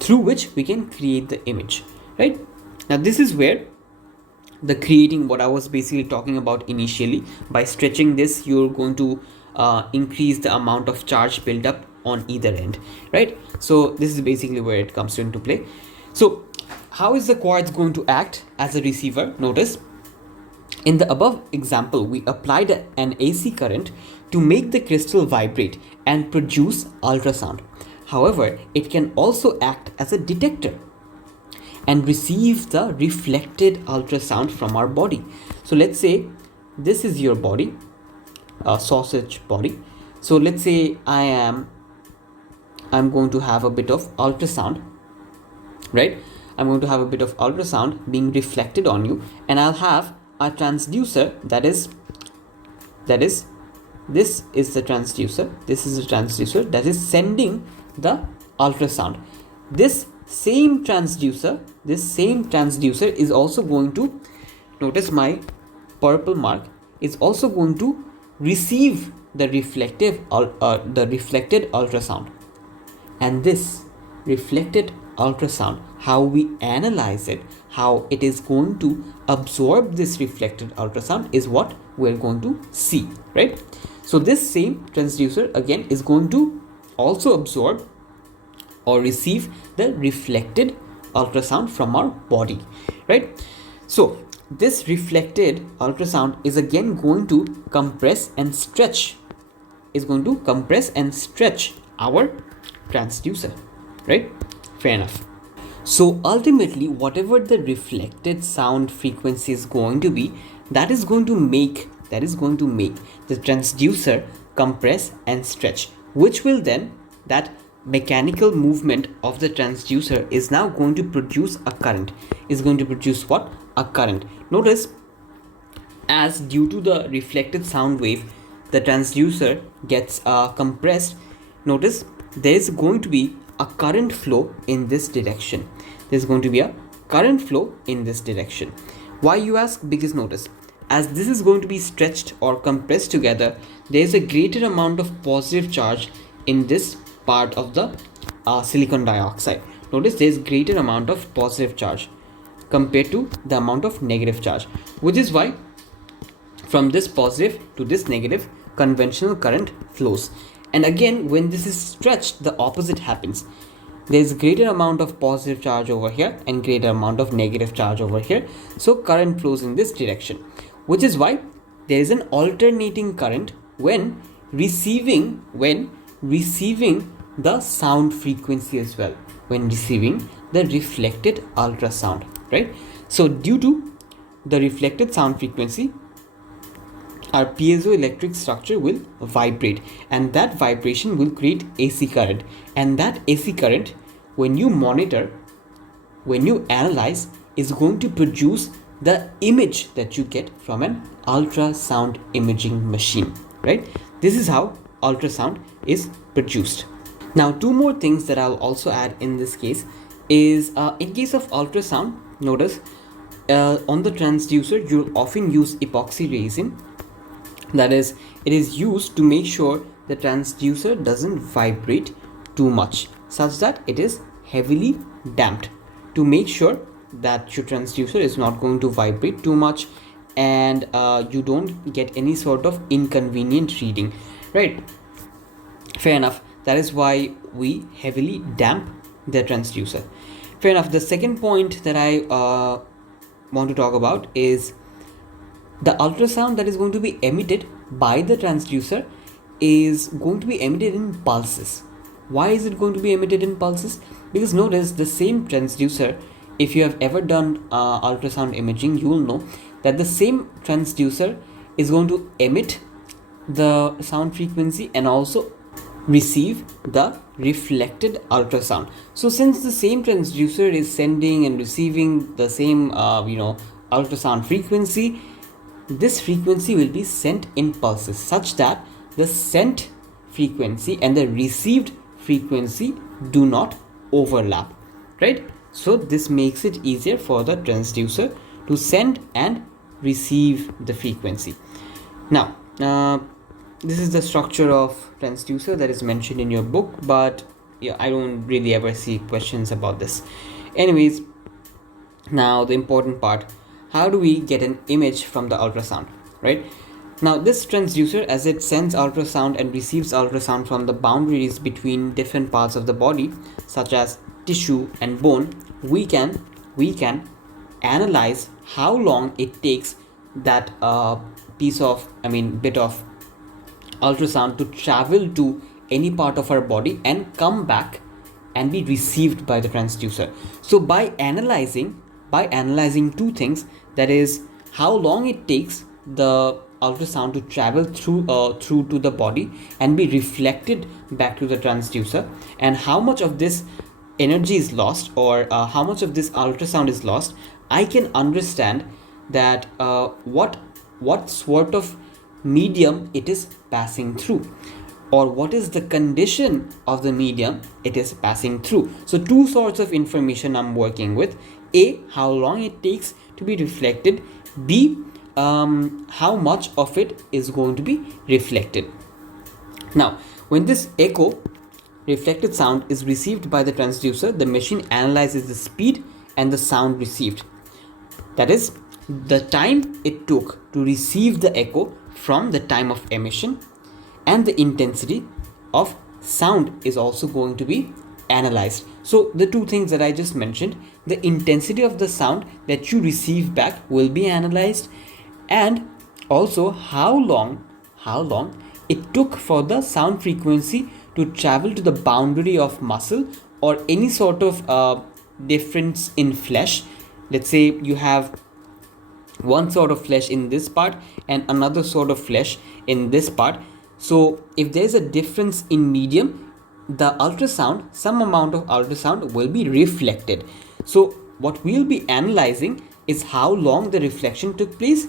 through which we can create the image, right? Now, this is where the creating, what I was basically talking about initially. By stretching this, you're going to increase the amount of charge built up on either end, right? So this is basically where it comes into play. So how is the quartz going to act as a receiver? Notice, in the above example, we applied an AC current to make the crystal vibrate and produce ultrasound. However, it can also act as a detector and receive the reflected ultrasound from our body. So let's say this is your body, a sausage body. So let's say I'm going to have a bit of ultrasound, right? I'm going to have a bit of ultrasound being reflected on you, and I'll have a transducer that is this is the transducer. This is a transducer that is sending the ultrasound. This same transducer is also going to, notice my purple mark, is also going to receive the reflected ultrasound. And this reflected ultrasound, how we analyze it, how it is going to absorb this reflected ultrasound, is what we're going to see, right? So this same transducer again is going to also absorb or receive the reflected ultrasound from our body, right? So this reflected ultrasound is again going to compress and stretch our transducer, right? Fair enough. So ultimately, whatever the reflected sound frequency is going to be, that is going to make the transducer compress and stretch, which will then, that mechanical movement of the transducer is now going to produce a current. Is going to produce what? A current. Notice, as due to the reflected sound wave, the transducer gets compressed. Notice there is going to be a current flow in this direction. There's going to be a current flow in this direction. Why, you ask? Because notice, as this is going to be stretched or compressed together, there is a greater amount of positive charge in this part of the silicon dioxide. Notice there is greater amount of positive charge compared to the amount of negative charge, which is why from this positive to this negative, conventional current flows. And again, when this is stretched, the opposite happens. There is greater amount of positive charge over here and greater amount of negative charge over here. So current flows in this direction, which is why there is an alternating current when receiving the sound frequency as well, when receiving the reflected ultrasound, right? So due to the reflected sound frequency, our piezoelectric structure will vibrate, and that vibration will create AC current. And that AC current, when you monitor, when you analyze, is going to produce the image that you get from an ultrasound imaging machine, right? This is how ultrasound is produced. Now, two more things that I'll also add in this case is, in case of ultrasound, notice on the transducer, you'll often use epoxy resin. That is, it is used to make sure the transducer doesn't vibrate too much, such that it is heavily damped, to make sure that your transducer is not going to vibrate too much and you don't get any sort of inconvenient reading, right? Fair enough. That is why we heavily damp the transducer. Fair enough. The second point that I want to talk about is the ultrasound that is going to be emitted by the transducer is going to be emitted in pulses. Why is it going to be emitted in pulses? Because notice, the same transducer, if you have ever done ultrasound imaging, you will know that the same transducer is going to emit the sound frequency and also receive the reflected ultrasound. So since the same transducer is sending and receiving the same ultrasound frequency, this frequency will be sent in pulses, such that the sent frequency and the received frequency do not overlap, right? So this makes it easier for the transducer to send and receive the frequency. Now, this is the structure of transducer that is mentioned in your book, but yeah, I don't really ever see questions about this. Anyways, now the important part: how do we get an image from the ultrasound, right? Now this transducer, as it sends ultrasound and receives ultrasound from the boundaries between different parts of the body, such as tissue and bone, we can analyze how long it takes that bit of ultrasound to travel to any part of our body and come back and be received by the transducer. So by analyzing two things, that is how long it takes the ultrasound to travel through to the body and be reflected back to the transducer, and how much of this energy is lost, or how much of this ultrasound is lost, I can understand that what sort of medium it is passing through, or what is the condition of the medium it is passing through. So two sorts of information I'm working with: A, how long it takes to be reflected; B, how much of it is going to be reflected. Now when this echo reflected sound is received by the transducer, the machine analyzes the speed and the sound received, that is the time it took to receive the echo from the time of emission, and the intensity of sound is also going to be analyzed. So the two things that I just mentioned, the intensity of the sound that you receive back will be analyzed, and also how long it took for the sound frequency to travel to the boundary of muscle or any sort of difference in flesh. Let's say you have one sort of flesh in this part and another sort of flesh in this part. So if there's a difference in medium, the ultrasound, some amount of ultrasound will be reflected. So what we'll be analyzing is how long the reflection took place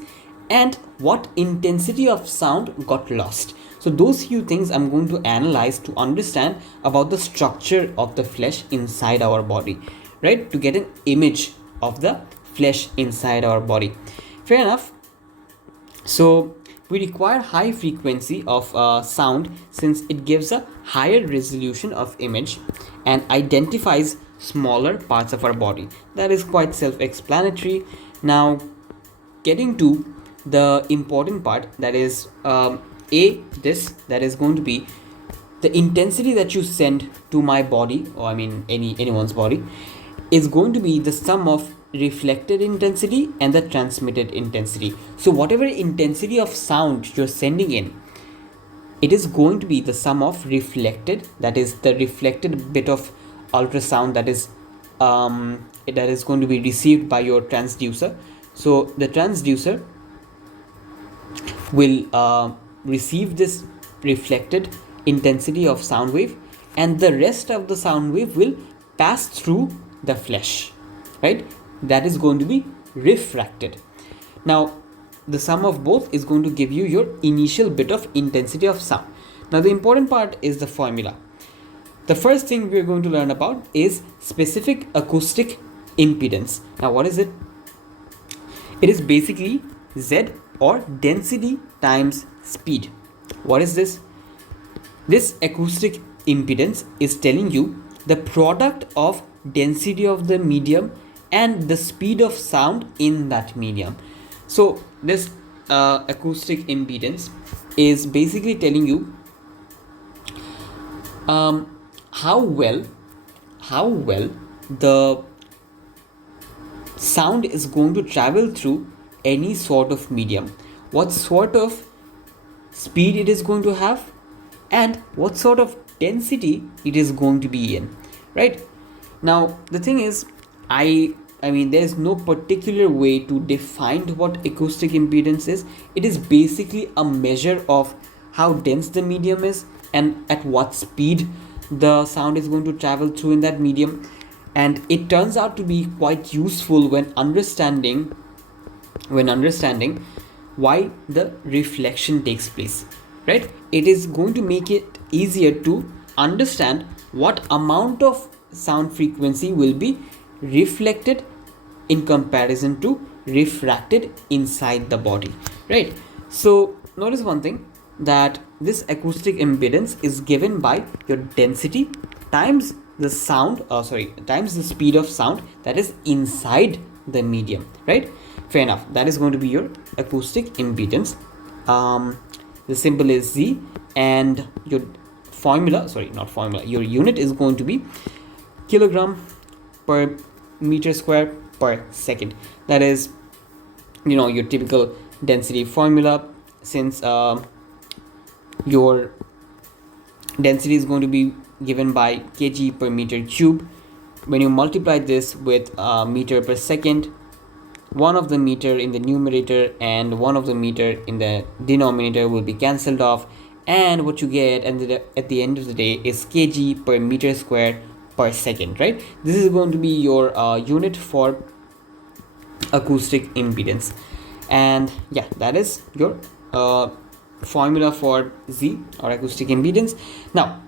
and what intensity of sound got lost. So those few things I'm going to analyze to understand about the structure of the flesh inside our body, right? To get an image of the flesh inside our body. Fair enough. So we require high frequency of sound, since it gives a higher resolution of image and identifies smaller parts of our body. That is quite self-explanatory. Now getting to the important part, that is that is going to be the intensity that you send to my body, or anyone's body, is going to be the sum of reflected intensity and the transmitted intensity. So whatever intensity of sound you're sending in, it is going to be the sum of reflected, that is the reflected bit of ultrasound that is going to be received by your transducer. So the transducer will receive this reflected intensity of sound wave, and the rest of the sound wave will pass through the flesh, right? That is going to be refracted. Now the sum of both is going to give you your initial bit of intensity of sound. Now the important part is the formula. The first thing we are going to learn about is specific acoustic impedance. Now what is it? It is basically Z, or density times speed. What is this? This acoustic impedance is telling you the product of density of the medium and the speed of sound in that medium. So this acoustic impedance is basically telling you how well the sound is going to travel through any sort of medium, what sort of speed it is going to have, and what sort of density it is going to be in, right? Now the thing is, I mean there is no particular way to define what acoustic impedance is. It is basically a measure of how dense the medium is and at what speed the sound is going to travel through in that medium, and it turns out to be quite useful when understanding why the reflection takes place, right? It is going to make it easier to understand what amount of sound frequency will be reflected in comparison to refracted inside the body, right? So notice one thing, that this acoustic impedance is given by your density times the speed of sound that is inside the medium, right? Fair enough. That is going to be your acoustic impedance. The symbol is Z, and your your unit is going to be kilogram per meter square per second. That is, your typical density formula. Since your density is going to be given by kg per meter cube, when you multiply this with meter per second, one of the meter in the numerator and one of the meter in the denominator will be cancelled off, and what you get at the end of the day is kg per meter square per second, right? This is going to be your unit for acoustic impedance. And yeah, that is your formula for Z, or acoustic impedance. Now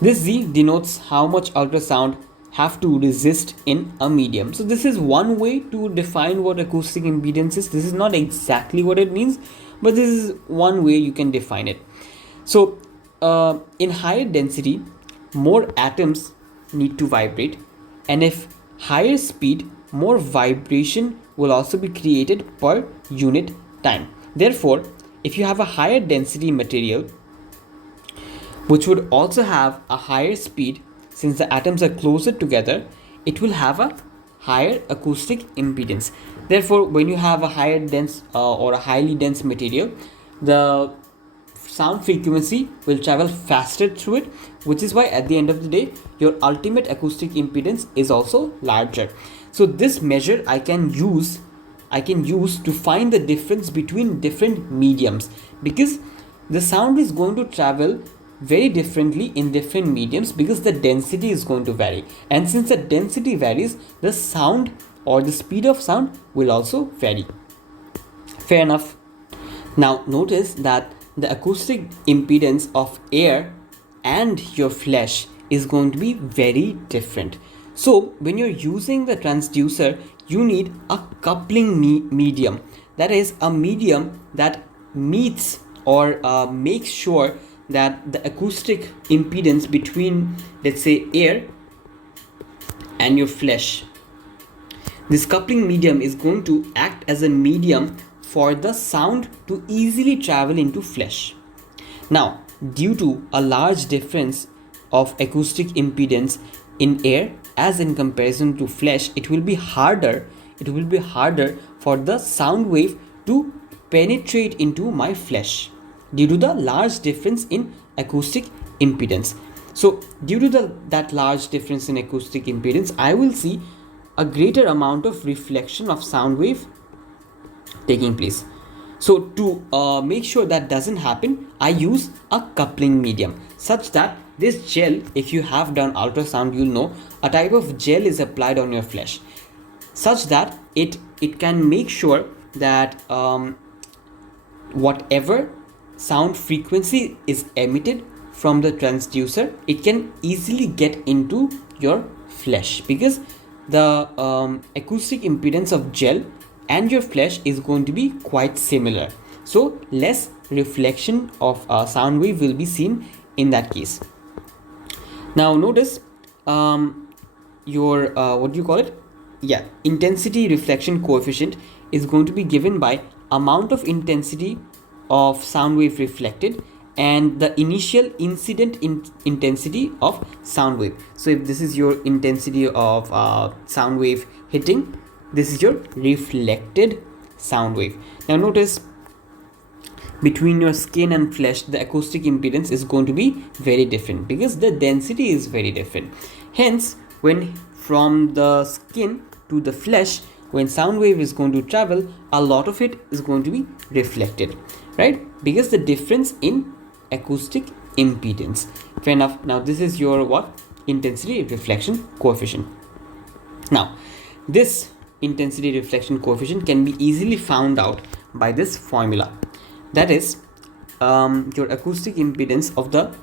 this Z denotes how much ultrasound have to resist in a medium. So this is one way to define what acoustic impedance is. This is not exactly what it means, but this is one way you can define it. So in higher density, more atoms need to vibrate, and if higher speed, more vibration will also be created per unit time. Therefore, if you have a higher density material which would also have a higher speed, since the atoms are closer together, it will have a higher acoustic impedance. Therefore, when you have a higher dense or a highly dense material, the sound frequency will travel faster through it, which is why at the end of the day your ultimate acoustic impedance is also larger. So this measure I can use to find the difference between different mediums, because the sound is going to travel very differently in different mediums, because the density is going to vary, and since the density varies, the sound or the speed of sound will also vary. Fair enough. Now notice that the acoustic impedance of air and your flesh is going to be very different. So when you're using the transducer, you need a coupling medium, that is a medium that meets or makes sure that the acoustic impedance between, let's say, air and your flesh, this coupling medium is going to act as a medium for the sound to easily travel into flesh. Now, due to a large difference of acoustic impedance in air as in comparison to flesh, it will be harder for the sound wave to penetrate into my flesh due to the large difference in acoustic impedance. So due to that large difference in acoustic impedance, I will see a greater amount of reflection of sound wave taking place. So to make sure that doesn't happen, I use a coupling medium, such that this gel, if you have done ultrasound, you'll know a type of gel is applied on your flesh, such that it can make sure that whatever sound frequency is emitted from the transducer, it can easily get into your flesh, because the acoustic impedance of gel and your flesh is going to be quite similar. So less reflection of sound wave will be seen in that case. Now notice your what do you call it? Yeah, intensity reflection coefficient is going to be given by amount of intensity of sound wave reflected and the initial incident intensity of sound wave. So if this is your intensity of sound wave hitting, this is your reflected sound wave. Now notice between your skin and flesh, the acoustic impedance is going to be very different, because the density is very different. Hence, when from the skin to the flesh, when sound wave is going to travel, a lot of it is going to be reflected, right? Because the difference in acoustic impedance. Fair enough. Now this is your what? Intensity reflection coefficient. Now this intensity reflection coefficient can be easily found out by this formula. That is your acoustic impedance of the,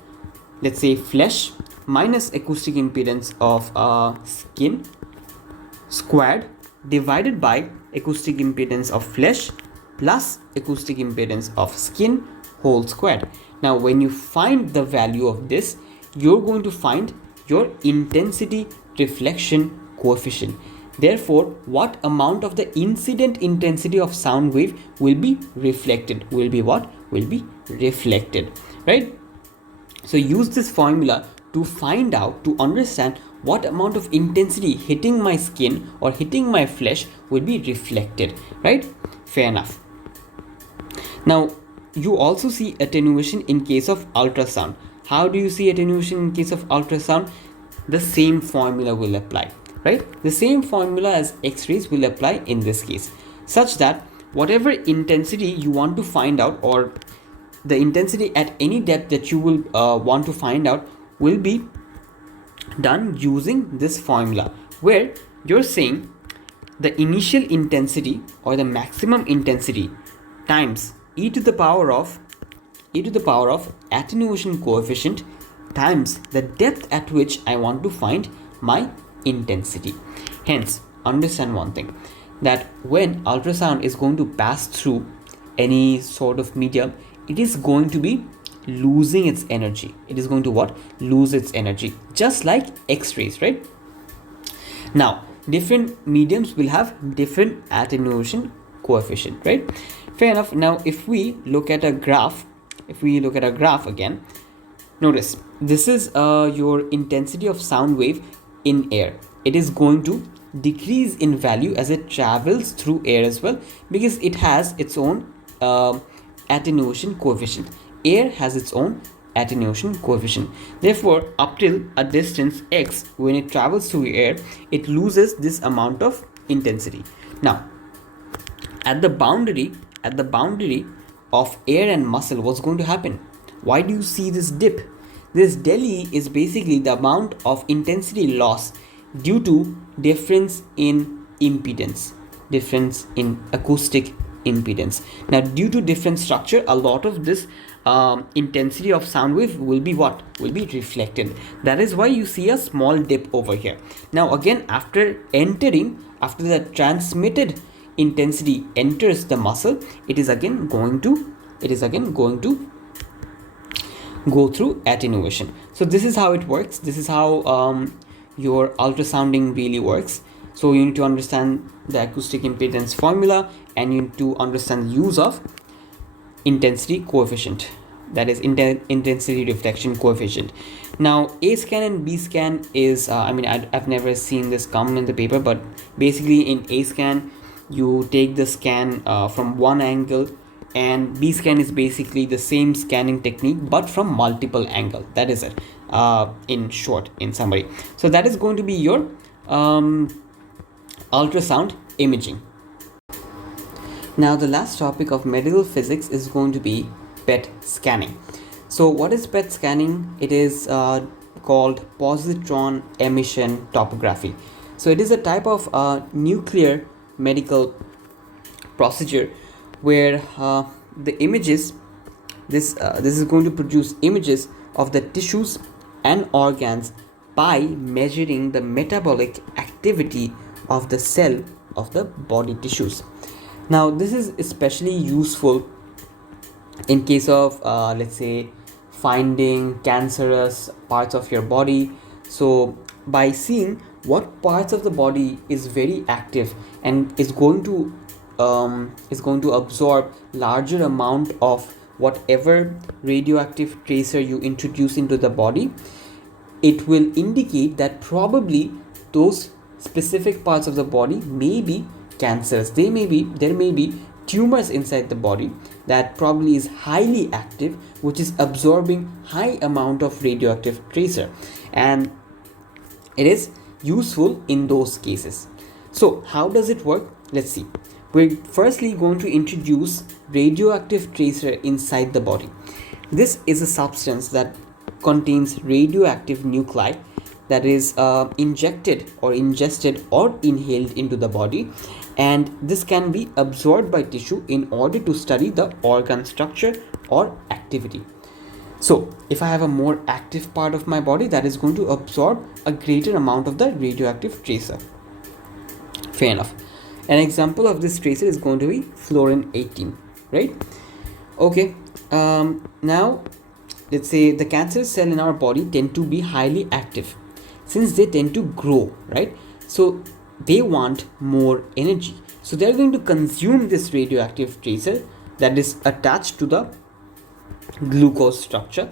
let's say, flesh minus acoustic impedance of skin squared divided by acoustic impedance of flesh plus acoustic impedance of skin whole squared. Now when you find the value of this, you're going to find your intensity reflection coefficient. Therefore, what amount of the incident intensity of sound wave will be reflected? Will be what? Will be reflected, right? So use this formula to find out, to understand what amount of intensity hitting my skin or hitting my flesh will be reflected, right? Fair enough. Now, you also see attenuation in case of ultrasound. How do you see attenuation in case of ultrasound? The same formula will apply, right? The same formula as X-rays will apply in this case, such that whatever intensity you want to find out, or the intensity at any depth that you will want to find out, will be done using this formula, where you're saying the initial intensity or the maximum intensity times e to the power of attenuation coefficient times the depth at which I want to find my intensity. Hence, understand one thing, that when ultrasound is going to pass through any sort of medium, it is going to be losing its energy. It is going to what? Lose its energy, just like X-rays, right? Now, different mediums will have different attenuation coefficient, right? Fair enough. Now, if we look at a graph, again, notice this is your intensity of sound wave in air. It is going to decrease in value as it travels through air as well, because it has its own attenuation coefficient. Air has its own attenuation coefficient. Therefore, up till a distance x, when it travels through air, it loses this amount of intensity. Now, at the boundary of air and muscle, what's going to happen? Why do you see this dip? This del E is basically the amount of intensity loss due to difference in impedance, difference in acoustic impedance. Now, due to different structure, a lot of this intensity of sound wave will be what? Will be reflected. That is why you see a small dip over here. Now, again, after the transmitted intensity enters the muscle, it is again going to go through attenuation. So this is how it works. This is how your ultrasounding really works. So you need to understand the acoustic impedance formula, and you need to understand the use of intensity coefficient, that is intensity reflection coefficient. Now, A scan and B scan is I've never seen this come in the paper, but basically in A scan you take the scan from one angle, and B scan is basically the same scanning technique but from multiple angle. That is it, in short, in summary. So that is going to be your ultrasound imaging. Now, the last topic of medical physics is going to be PET scanning. So what is PET scanning? It is called positron emission tomography. So it is a type of nuclear medical procedure where the images, this is going to produce images of the tissues and organs by measuring the metabolic activity of the cell of the body tissues. Now, this is especially useful in case of let's say finding cancerous parts of your body. So by seeing what parts of the body is very active and is going to absorb larger amount of whatever radioactive tracer you introduce into the body, it will indicate that probably those specific parts of the body may be cancerous. There may be tumors inside the body that probably is highly active, which is absorbing high amount of radioactive tracer, and it is useful in those cases. So how does it work? Let's see. We're firstly going to introduce radioactive tracer inside the body. This is a substance that contains radioactive nuclei that is injected or ingested or inhaled into the body, and this can be absorbed by tissue in order to study the organ structure or activity. So if I have a more active part of my body, that is going to absorb a greater amount of the radioactive tracer. Fair enough. An example of this tracer is going to be fluorine 18, right? Okay, now let's say the cancerous cell in our body tend to be highly active since they tend to grow, right? So they want more energy. So they're going to consume this radioactive tracer that is attached to the glucose structure,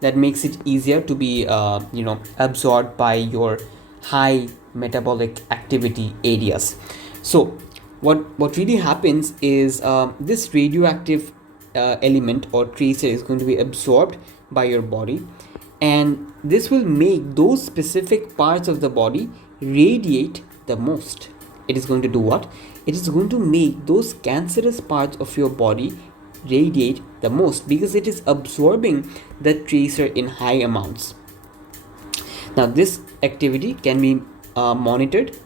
that makes it easier to be absorbed by your high metabolic activity areas. So what really happens is this radioactive element or tracer is going to be absorbed by your body, and this will make those specific parts of the body radiate the most. It is going to do what? It is going to make those cancerous parts of your body radiate the most, because it is absorbing the tracer in high amounts. Now this activity can be monitored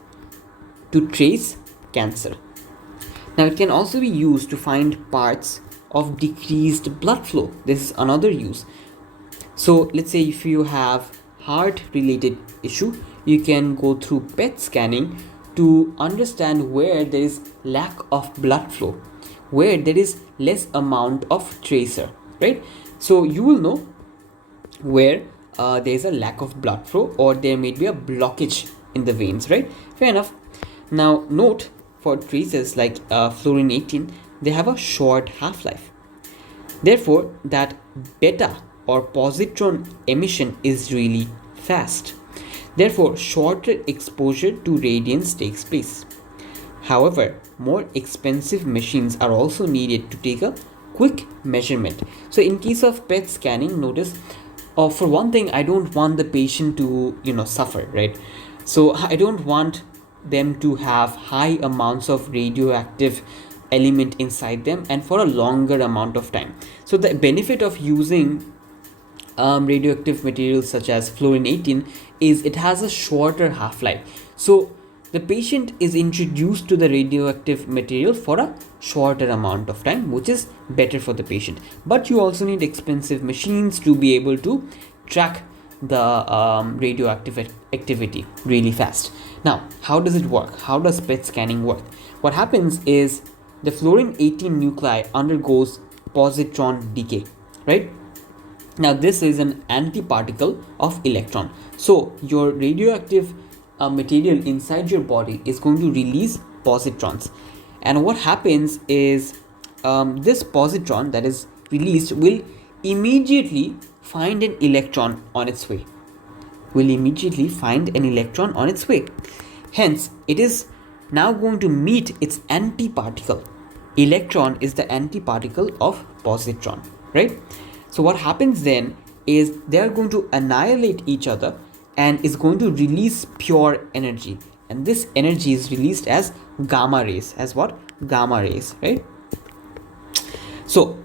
to trace cancer. Now it can also be used to find parts of decreased blood flow. This is another use. So let's say if you have heart related issue, you can go through PET scanning to understand where there is lack of blood flow, where there is less amount of tracer, right? So you will know where there is a lack of blood flow, or there may be a blockage in the veins, right? Fair enough. Now note, for tracers like fluorine 18, they have a short half-life. Therefore, that beta or positron emission is really fast. Therefore, shorter exposure to radiance takes place. However, more expensive machines are also needed to take a quick measurement. So in case of PET scanning, notice, for one thing, I don't want the patient to suffer, right? So I don't want them to have high amounts of radioactive element inside them and for a longer amount of time. So the benefit of using radioactive materials such as fluorine 18 is it has a shorter half-life. So the patient is introduced to the radioactive material for a shorter amount of time, which is better for the patient. But you also need expensive machines to be able to track the radioactive activity really fast. Now, how does it work? How does PET scanning work? What happens is the fluorine 18 nuclei undergoes positron decay, right? Now this is an antiparticle of electron. So your radioactive material inside your body is going to release positrons, and what happens is this positron that is released will immediately find an electron on its way. Hence, it is now going to meet its antiparticle. Electron is the antiparticle of positron, right? So what happens then is they are going to annihilate each other and is going to release pure energy, and this energy is released as gamma rays. As what? Gamma rays, right? So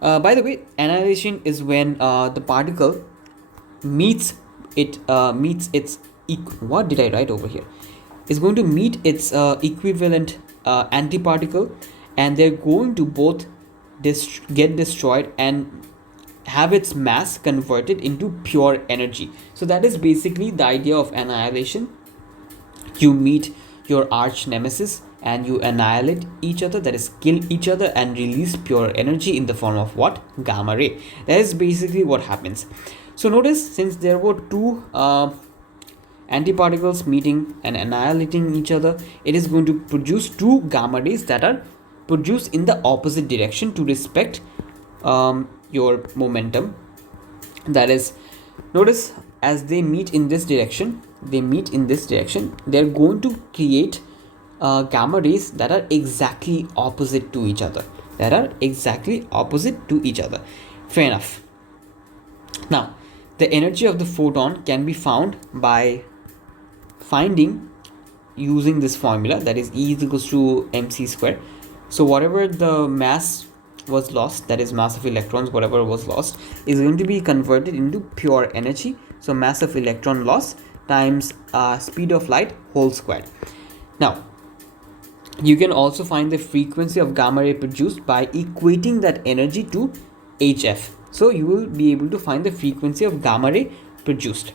by the way, annihilation is when the particle meets its what did I write over here? Is going to meet its equivalent antiparticle, and they're going to both get destroyed and have its mass converted into pure energy. So that is basically the idea of annihilation. You meet your arch nemesis and you annihilate each other, that is kill each other, and release pure energy in the form of what? Gamma ray. That is basically what happens. So notice, since there were two antiparticles meeting and annihilating each other, it is going to produce two gamma rays that are produced in the opposite direction to respect your momentum. That is, notice, as they meet in this direction, they're going to create gamma rays that are exactly opposite to each other. Fair enough. Now, the energy of the photon can be found by finding using this formula, that is E is equals to mc square. So whatever the mass was lost, that is mass of electrons, whatever was lost, is going to be converted into pure energy. So mass of electron loss times speed of light whole squared. Now you can also find the frequency of gamma ray produced by equating that energy to HF. So you will be able to find the frequency of gamma ray produced.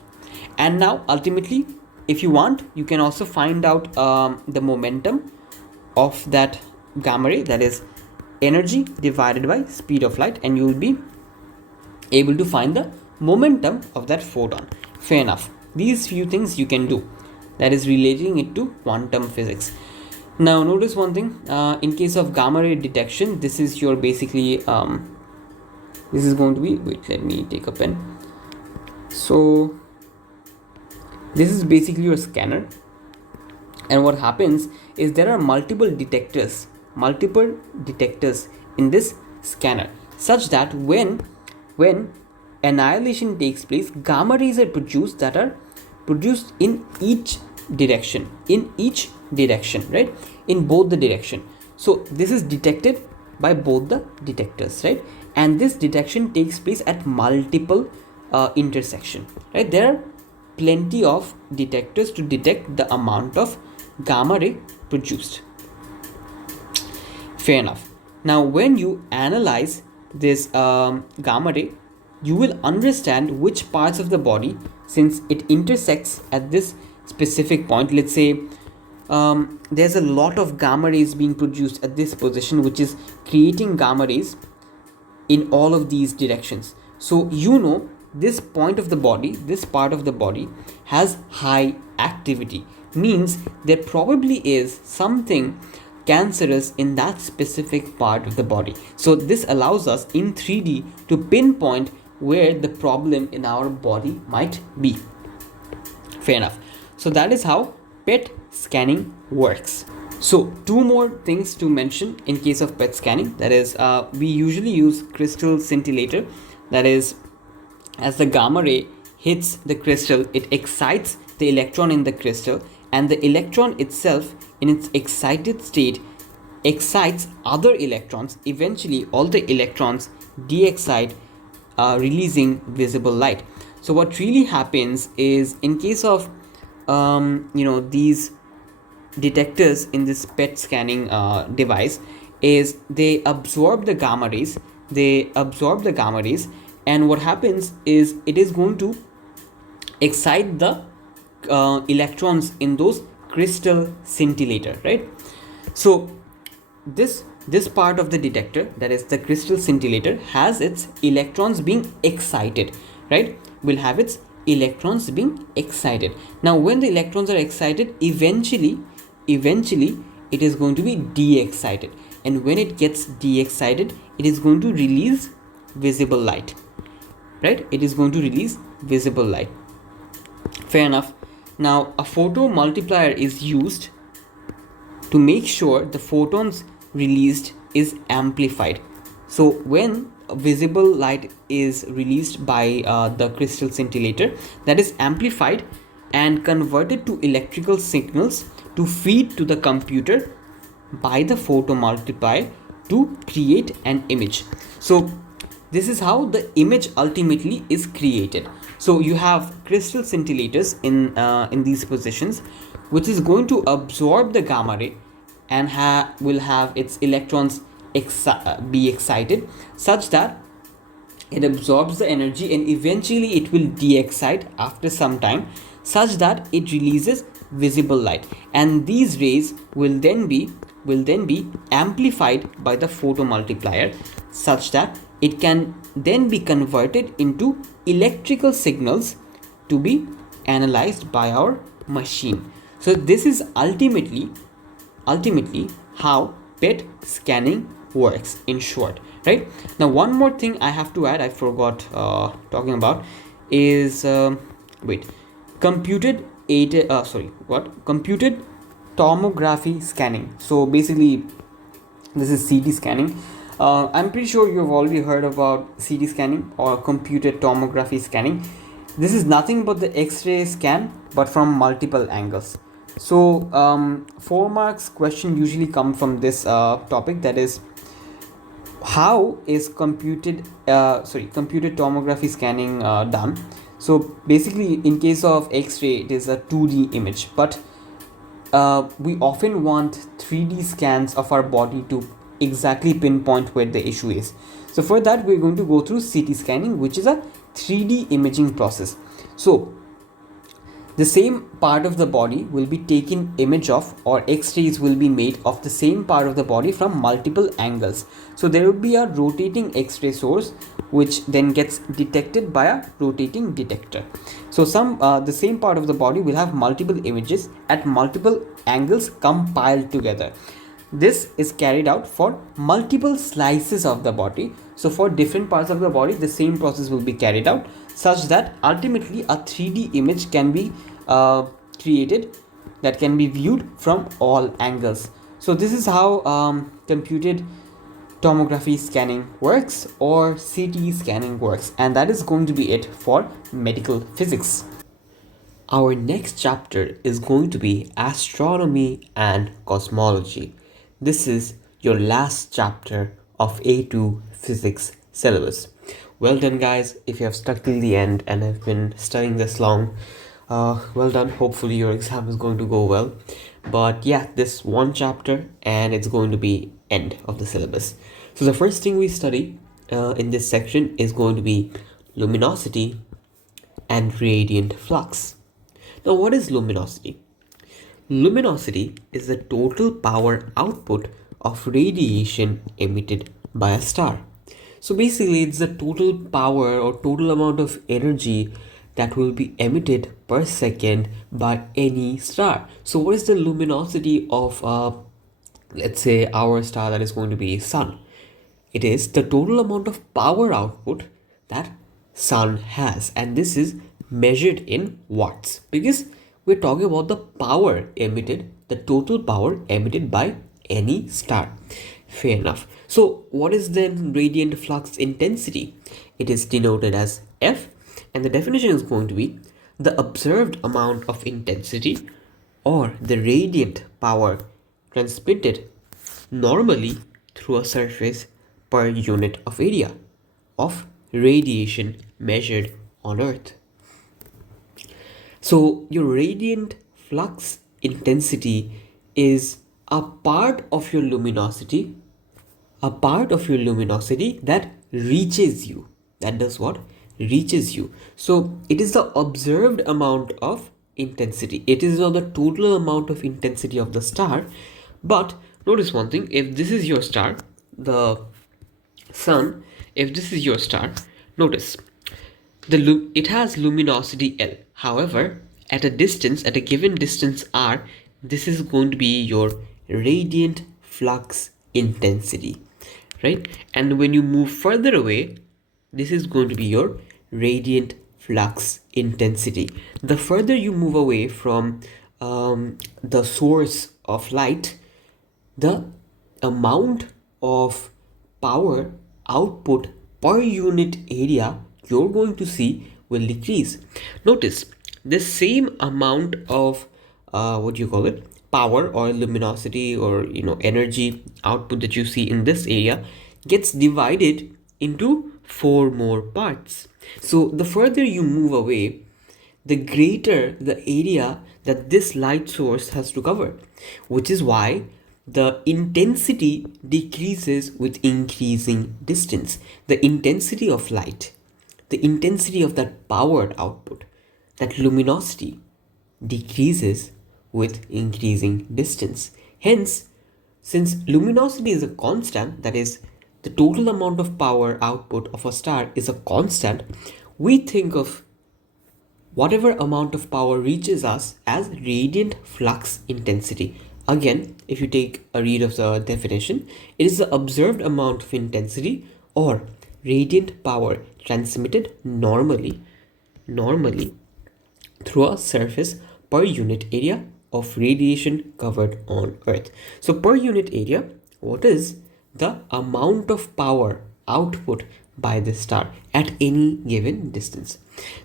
And now ultimately, if you want, you can also find out the momentum of that gamma ray, that is energy divided by speed of light, and you will be able to find the momentum of that photon. Fair enough. These few things you can do. that is relating it to quantum physics. Now notice one thing, in case of gamma ray detection, this is your basically this is going to be, wait, let me take a pen. So this is basically your scanner, and what happens is there are multiple detectors in this scanner, such that when annihilation takes place, gamma rays are produced that are produced in each direction, right, in both the direction. So this is detected by both the detectors, right, and this detection takes place at multiple intersection, right. There are plenty of detectors to detect the amount of gamma ray produced. Fair enough. Now when you analyze this gamma ray, you will understand which parts of the body, since it intersects at this specific point. Let's say there's a lot of gamma rays being produced at this position, which is creating gamma rays in all of these directions. So this point of the body, this part of the body has high activity, means there probably is something cancerous in that specific part of the body. So this allows us in 3D to pinpoint where the problem in our body might be. Fair enough. So that is how PET scanning works. So two more things to mention in case of PET scanning, that is we usually use crystal scintillator. That is, as the gamma ray hits the crystal, it excites the electron in the crystal, and the electron itself in its excited state excites other electrons. Eventually all the electrons de-excite, releasing visible light. So what really happens is, in case of these detectors in this PET scanning device, is they absorb the gamma rays, and what happens is it is going to excite the electrons in those crystal scintillator, right. So this part of the detector, that is the crystal scintillator, has its electrons being excited, right, will have its electrons being excited. Now when the electrons are excited, eventually it is going to be de-excited, and when it gets de-excited, it is going to release visible light, right, it is going to release visible light. Fair enough. Now a photomultiplier is used to make sure the photons released is amplified. So when visible light is released by the crystal scintillator, that is amplified and converted to electrical signals to feed to the computer by the photomultiplier to create an image. So this is how the image ultimately is created. So you have crystal scintillators in these positions, which is going to absorb the gamma ray and will have its electrons be excited, such that it absorbs the energy, and eventually it will de-excite after some time, such that it releases visible light, and these rays will then be amplified by the photomultiplier, such that it can then be converted into electrical signals to be analyzed by our machine. So this is ultimately how PET scanning works in short, right. Now one more thing I have to add, I forgot talking about, is computed tomography scanning. So basically this is CT scanning. I'm pretty sure you've already heard about CT scanning or computed tomography scanning. This is nothing but the X-ray scan, but from multiple angles. So 4 marks question usually come from this topic, that is, how is computed tomography scanning done. So basically in case of X-ray, it is a 2D image, but we often want 3D scans of our body to exactly pinpoint where the issue is. So for that we're going to go through CT scanning, which is a 3D imaging process. So the same part of the body will be taken image of, or x-rays will be made of the same part of the body from multiple angles. So there will be a rotating x-ray source which then gets detected by a rotating detector. So the same part of the body will have multiple images at multiple angles compiled together. This is carried out for multiple slices of the body. So for different parts of the body, the same process will be carried out, such that ultimately a 3D image can be created that can be viewed from all angles. So this is how computed tomography scanning works, or CT scanning works, and that is going to be it for medical physics. Our next chapter is going to be astronomy and cosmology. This is your last chapter of A2 physics syllabus. Well done, guys. If you have stuck till the end and have been studying this long, well done. Hopefully your exam is going to go well. But yeah, this one chapter and it's going to be end of the syllabus. So the first thing we study in this section is going to be luminosity and radiant flux. Now, what is luminosity? Luminosity is the total power output of radiation emitted by a star. So basically, it's the total power or total amount of energy that will be emitted per second by any star. So what is the luminosity of, let's say, our star that is going to be Sun? It is the total amount of power output that Sun has, and this is measured in watts, because we're talking about the power emitted, the total power emitted by any star. Fair enough. So what is then radiant flux intensity? It is denoted as F, and the definition is going to be the observed amount of intensity or the radiant power transmitted normally through a surface per unit of area of radiation measured on Earth. So your radiant flux intensity is a part of your luminosity, that reaches you. That does what? Reaches you. So it is the observed amount of intensity. It is not the total amount of intensity of the star. But notice one thing, if this is your star, the Sun, if this is your star, notice it has luminosity L. However, at a given distance R, this is going to be your radiant flux intensity, right? And when you move further away, this is going to be your radiant flux intensity. The further you move away from the source of light, the amount of power output per unit area you're going to see will decrease. Notice the same amount of power or luminosity or energy output that you see in this area gets divided into 4 more parts. So the further you move away, the greater the area that this light source has to cover, which is why the intensity decreases with increasing distance. The intensity of light, the intensity of that power output, that luminosity decreases with increasing distance. Hence, since luminosity is a constant, that is, the total amount of power output of a star is a constant, we think of whatever amount of power reaches us as radiant flux intensity. Again, if you take a read of the definition, it is the observed amount of intensity or radiant power transmitted normally through a surface per unit area of radiation covered on Earth. So per unit area, what is the amount of power output by this star at any given distance?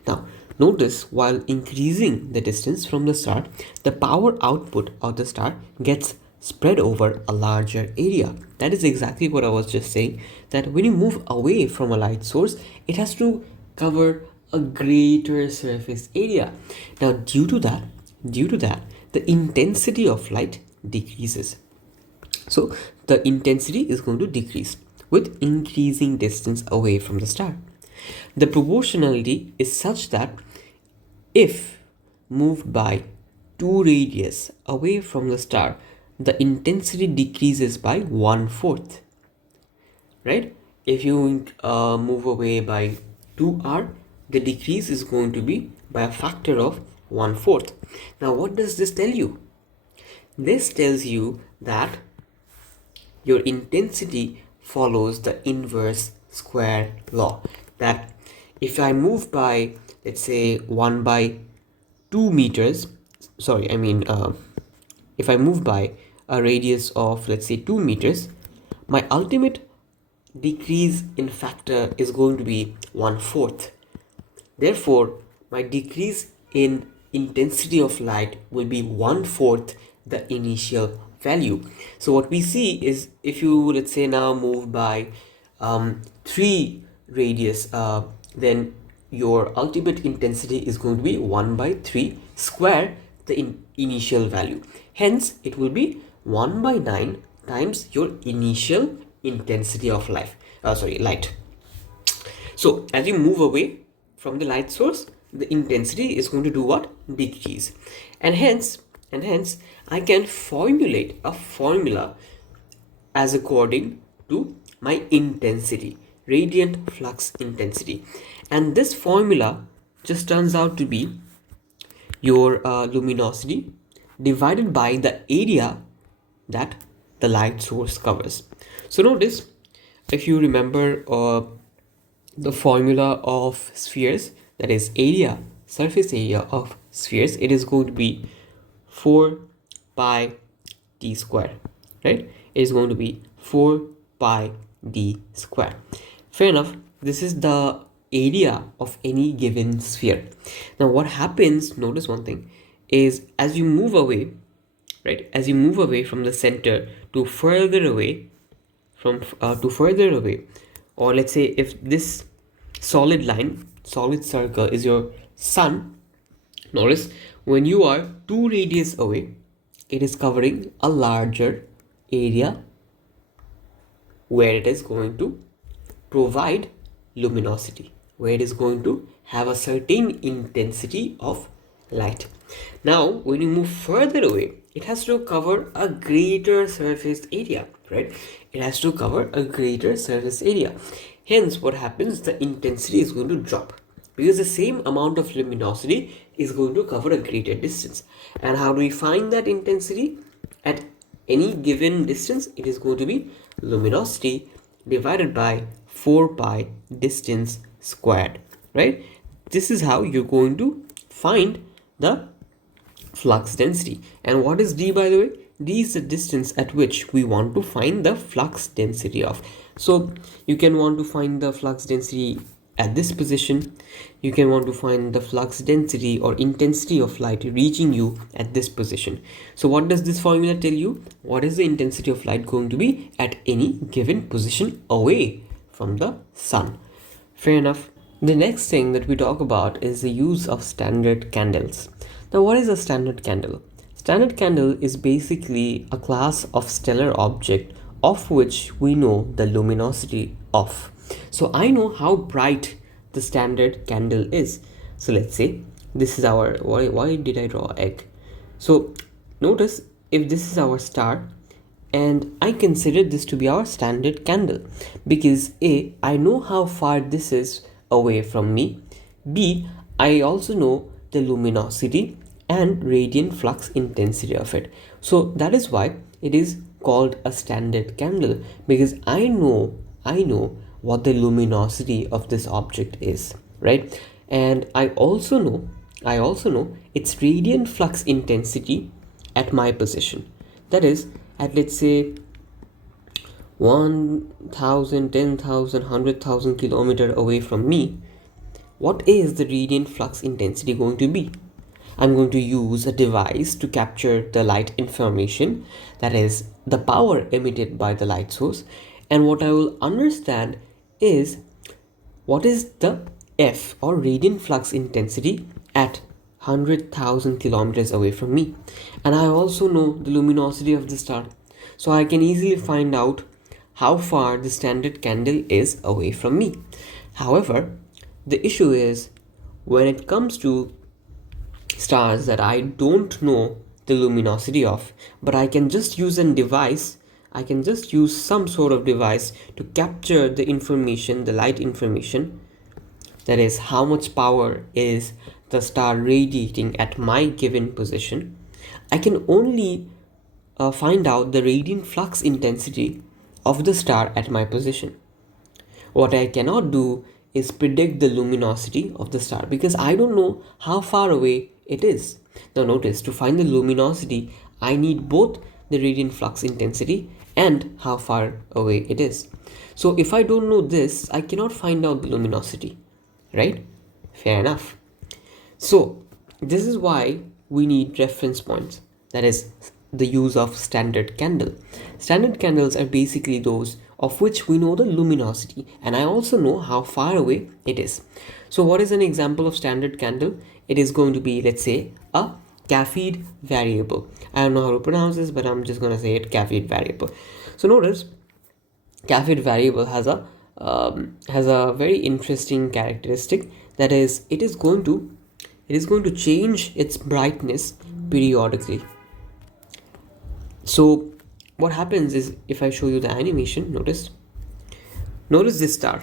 Now, notice while increasing the distance from the star, the power output of the star gets spread over a larger area. That is exactly what I was just saying, that when you move away from a light source, it has to cover a greater surface area. Now, due to that, the intensity of light decreases. So the intensity is going to decrease with increasing distance away from the star. The proportionality is such that if moved by 2 radius away from the star, the intensity decreases by 1/4. Right? If you move away by 2r, the decrease is going to be by a factor of 1/4. Now, what does this tell you? This tells you that your intensity follows the inverse square law. That if I move by, let's say, 1 by 2 meters, sorry, if I move by a radius of, let's say, 2 meters, my ultimate decrease in factor is going to be 1/4. Therefore, my decrease in intensity of light will be 1/4 the initial value. So what we see is, if you, let's say, now move by 3 radius, then your ultimate intensity is going to be 1 by 3 square the initial value. Hence, it will be 1 by 9 times your initial intensity of light. So as you move away from the light source, the intensity is going to do what? Decrease. And hence I can formulate a formula as according to my intensity, radiant flux intensity. And this formula just turns out to be your luminosity divided by the area that the light source covers. So notice, if you remember the formula of spheres, that is surface area of spheres, it is going to be 4 pi d square, right? It is going to be 4 pi d square. Fair enough, this is the area of any given sphere. Now what happens, notice one thing, is as you move away, right, as you move away from the center to further away, or let's say if this solid circle is your sun, notice when you are 2 radius away, it is covering a larger area where it is going to provide luminosity, where it is going to have a certain intensity of light. Now when you move further away, it has to cover a greater surface area, right? It has to cover a greater surface area. Hence what happens, the intensity is going to drop, because the same amount of luminosity is going to cover a greater distance. And how do we find that intensity? At any given distance, it is going to be luminosity divided by 4 pi distance squared, right? This is how you're going to find the flux density. And what is d, by the way? D is the distance at which we want to find the flux density of. So you can want to find the flux density at this position, you can want to find the flux density or intensity of light reaching you at this position. So what does this formula tell you? What is the intensity of light going to be at any given position away from the sun? Fair enough. The next thing that we talk about is the use of standard candles. Now what is a standard candle? Standard candle is basically a class of stellar object of which we know the luminosity of. So I know how bright the standard candle is. So let's say this is our, why did I draw egg? So notice, if this is our star, and I consider this to be our standard candle, because A, I know how far this is away from me. B, I also know the luminosity and radiant flux intensity of it. So that is why it is called a standard candle, because I know what the luminosity of this object is, right? And I also know its radiant flux intensity at my position, that is at, let's say, 1,000, 10,000, 100,000 kilometers away from me. What is the radiant flux intensity going to be? I'm going to use a device to capture the light information, that is the power emitted by the light source, and what I will understand is what is the F or radiant flux intensity at 100,000 kilometers away from me. And I also know the luminosity of the star, so I can easily find out how far the standard candle is away from me. However, the issue is, when it comes to stars that I don't know the luminosity of, but I can just use a device. I can just use some sort of device to capture the information, the light information, that is how much power is the star radiating at my given position. I can only find out the radiant flux intensity of the star at my position. What I cannot do is predict the luminosity of the star because I don't know how far away it is. Now notice, to find the luminosity, I need both the radiant flux intensity and how far away it is. So if I don't know this, I cannot find out the luminosity, right? Fair enough. So this is why we need reference points, that is the use of standard candle. Standard candles are basically those of which we know the luminosity, and I also know how far away it is. So what is an example of standard candle? It is going to be, let's say, a Caffeid variable. I don't know how to pronounce this, but I'm just going to say it, Caffeid variable. So notice, Caffeid variable has a very interesting characteristic, that is it is going to change its brightness periodically. So what happens is, if I show you the animation, notice this star.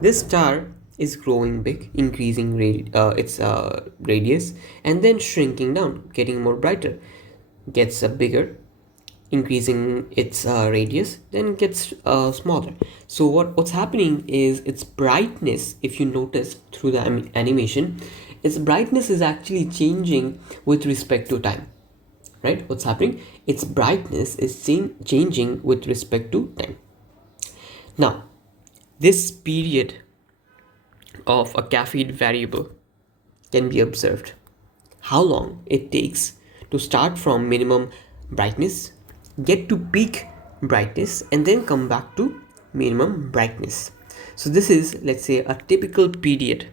This star is growing big, increasing its radius, and then shrinking down, getting more brighter, gets bigger, increasing its radius, then gets smaller. So what's happening is its brightness, if you notice through the animation, its brightness is actually changing with respect to time, right? What's happening? Its brightness is changing with respect to time. Now, this period of a Caffeid variable can be observed. How long it takes to start from minimum brightness, get to peak brightness, and then come back to minimum brightness. So this is, let's say, a typical period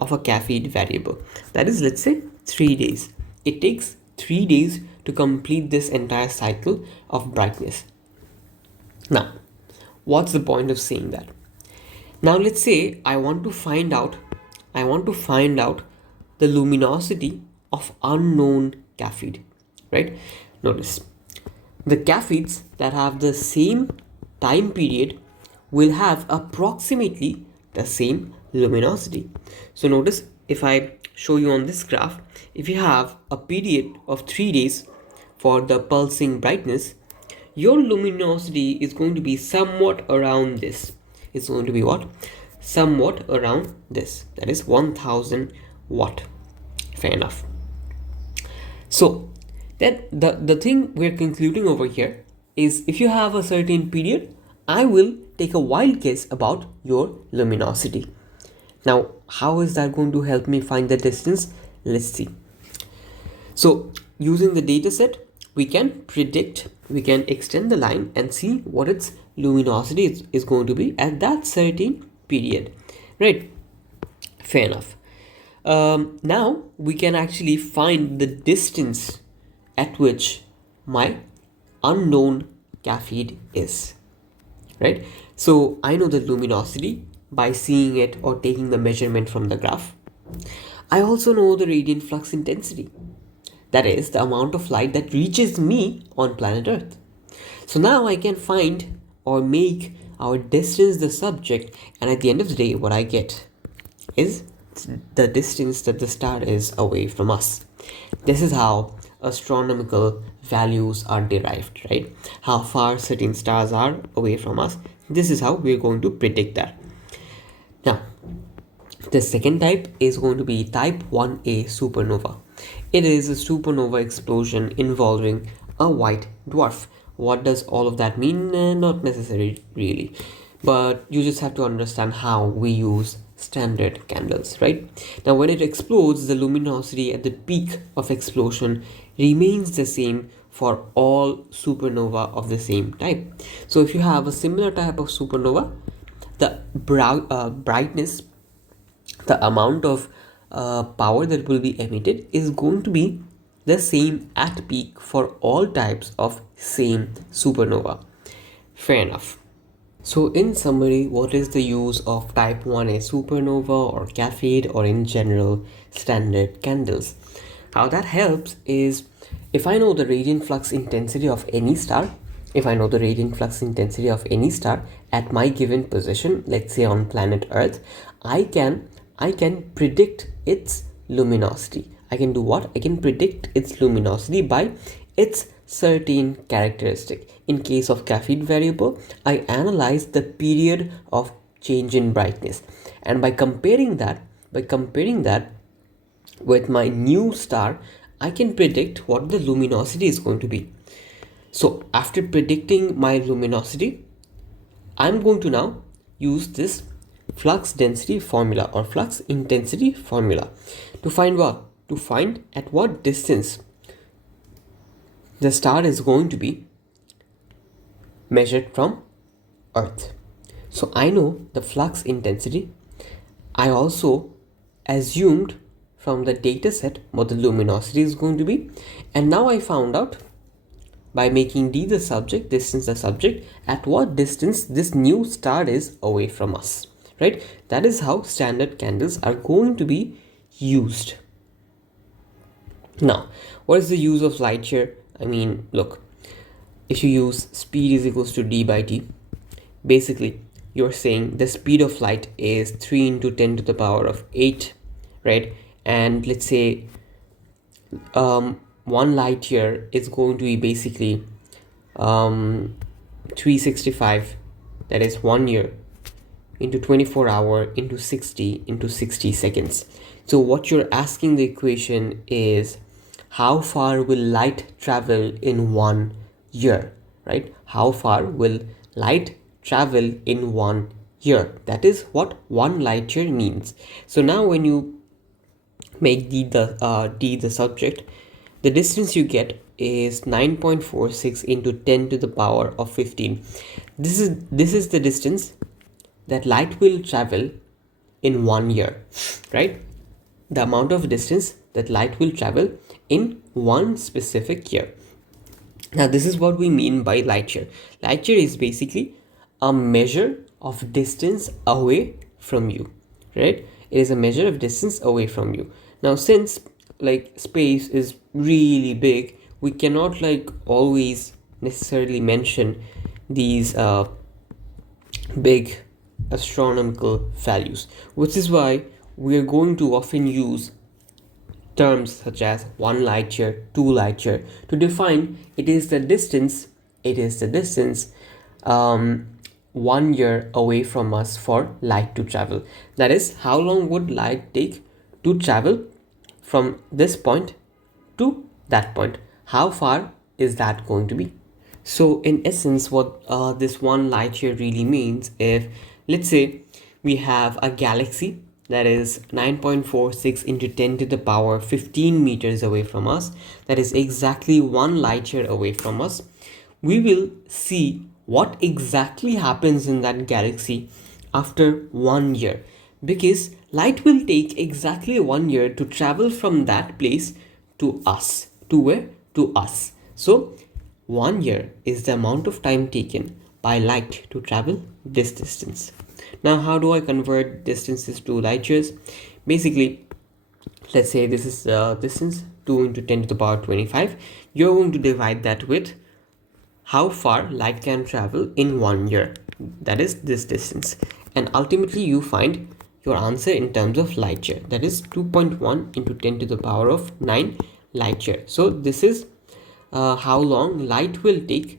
of a Caffeid variable. That is, let's say, 3 days. It takes 3 days to complete this entire cycle of brightness. Now, what's the point of saying that? Now let's say I want to find out the luminosity of unknown Caffeid, right? Notice, the Caffeids that have the same time period will have approximately the same luminosity. So notice, if I show you on this graph, if you have a period of 3 days for the pulsing brightness, your luminosity is going to be somewhat around this. It's going to be what? Somewhat around this. That is 1000 watt. Fair enough. So that the thing we're concluding over here is, if you have a certain period, I will take a wild guess about your luminosity. Now, how is that going to help me find the distance? Let's see. So using the data set, we can extend the line and see what its luminosity is going to be at that certain period, right? Fair enough. Now we can actually find the distance at which my unknown Caffeid is, right? So I know the luminosity by seeing it or taking the measurement from the graph. I also know the radiant flux intensity, that is the amount of light that reaches me on planet Earth. So now I can find or make our distance the subject, and at the end of the day, what I get is the distance that the star is away from us. This is how astronomical values are derived, right? How far certain stars are away from us. This is how we're going to predict that. Now, the second type is going to be type 1a supernova. It is a supernova explosion involving a white dwarf. What does all of that mean? Not necessarily, really. But you just have to understand how we use standard candles, right? Now, when it explodes, the luminosity at the peak of explosion remains the same for all supernova of the same type. So if you have a similar type of supernova, the brightness, the amount of power that will be emitted is going to be the same at peak for all types of same supernova. Fair enough. So in summary, what is the use of type 1a supernova or cathode or in general standard candles? How that helps is if I know the radiant flux intensity of any star, if I know the radiant flux intensity of any star at my given position, let's say on planet Earth, I can predict its luminosity. I can do what? I can predict its luminosity by its certain characteristic. In case of cathode variable, I analyze the period of change in brightness, and by comparing that with my new star, I can predict what the luminosity is going to be. So after predicting my luminosity, I'm going to now use this flux density formula or flux intensity formula to find what? To find at what distance the star is going to be measured from Earth. So I know the flux intensity. I also assumed from the data set what the luminosity is going to be, and now I found out by making d the subject, distance the subject, at what distance this new star is away from us, right? That is how standard candles are going to be used. Now, what is the use of light here? I mean, look, if you use speed is equals to d by t, basically you're saying the speed of light is 3 into 10 to the power of 8, right? And let's say 1 light year is going to be basically 365, that is 1 year, into 24 hour into 60 into 60 seconds. So what you're asking the equation is how far will light travel in 1 year, right? How far will light travel in 1 year? That is what 1 light year means. So now when you make d the subject, the distance you get is 9.46 into 10 to the power of 15. This is the distance that light will travel in 1 year, right? The amount of distance that light will travel in one specific year. Now this is what we mean by light year. Light year is basically a measure of distance away from you, right? It is a measure of distance away from you. Now since like space is really big, we cannot like always necessarily mention these big astronomical values, which is why we are going to often use terms such as 1 light year, 2 light year to define it is the distance 1 year away from us for light to travel. That is, how long would light take to travel from this point to that point? How far is that going to be? So in essence, what this 1 light year really means, if let's say we have a galaxy that is 9.46 into 10 to the power 15 meters away from us, that is exactly 1 light year away from us, we will see what exactly happens in that galaxy after 1 year, because light will take exactly 1 year to travel from that place to us. To where? To us. So 1 year is the amount of time taken by light to travel this distance. Now, how do I convert distances to light years? Basically, let's say this is distance 2 into 10 to the power 25. You're going to divide that with how far light can travel in 1 year. That is this distance. And ultimately, you find your answer in terms of light year. That is 2.1 into 10 to the power of 9 light year. So this is how long light will take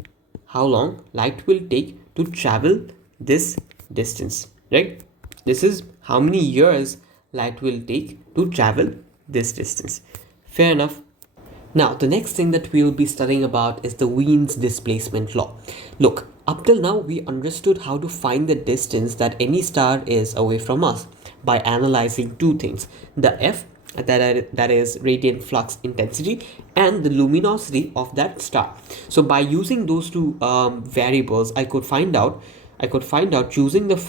to travel this distance, right? This is how many years light will take to travel this distance. Fair enough. Now the next thing that we will be studying about is the Wien's displacement law. Look, up till now we understood how to find the distance that any star is away from us by analyzing two things: the F, that is radiant flux intensity, and the luminosity of that star. So by using those two variables, I could find out using this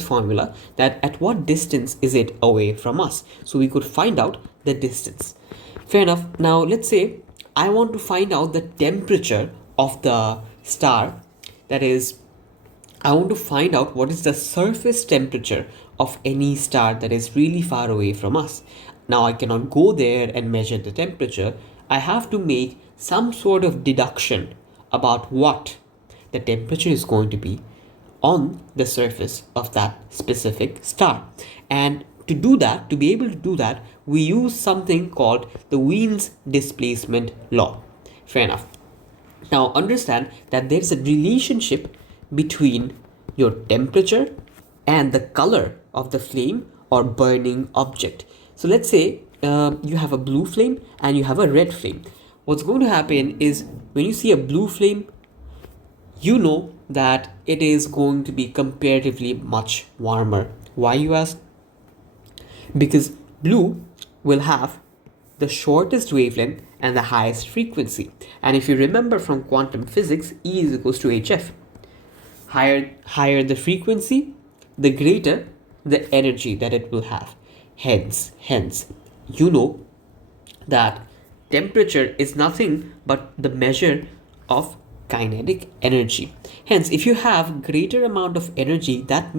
formula that at what distance is it away from us. So we could find out the distance. Fair enough. Now let's say I want to find out the temperature of the star That is, I want to find out what is the surface temperature of any star that is really far away from us. Now I cannot go there and measure the temperature. I have to make some sort of deduction about what the temperature is going to be on the surface of that specific star. And to do that, to be able to do that, we use something called the Wien's displacement law. Fair enough. Now understand that there's a relationship between your temperature and the color of the flame or burning object. So let's say you have a blue flame and you have a red flame. What's going to happen is when you see a blue flame, you know that it is going to be comparatively much warmer. Why, you ask? Because blue will have the shortest wavelength and the highest frequency. And if you remember from quantum physics, E is equals to hf. Higher the frequency, the greater the energy that it will have. Hence, you know that temperature is nothing but the measure of kinetic energy. Hence, if you have greater amount of energy, that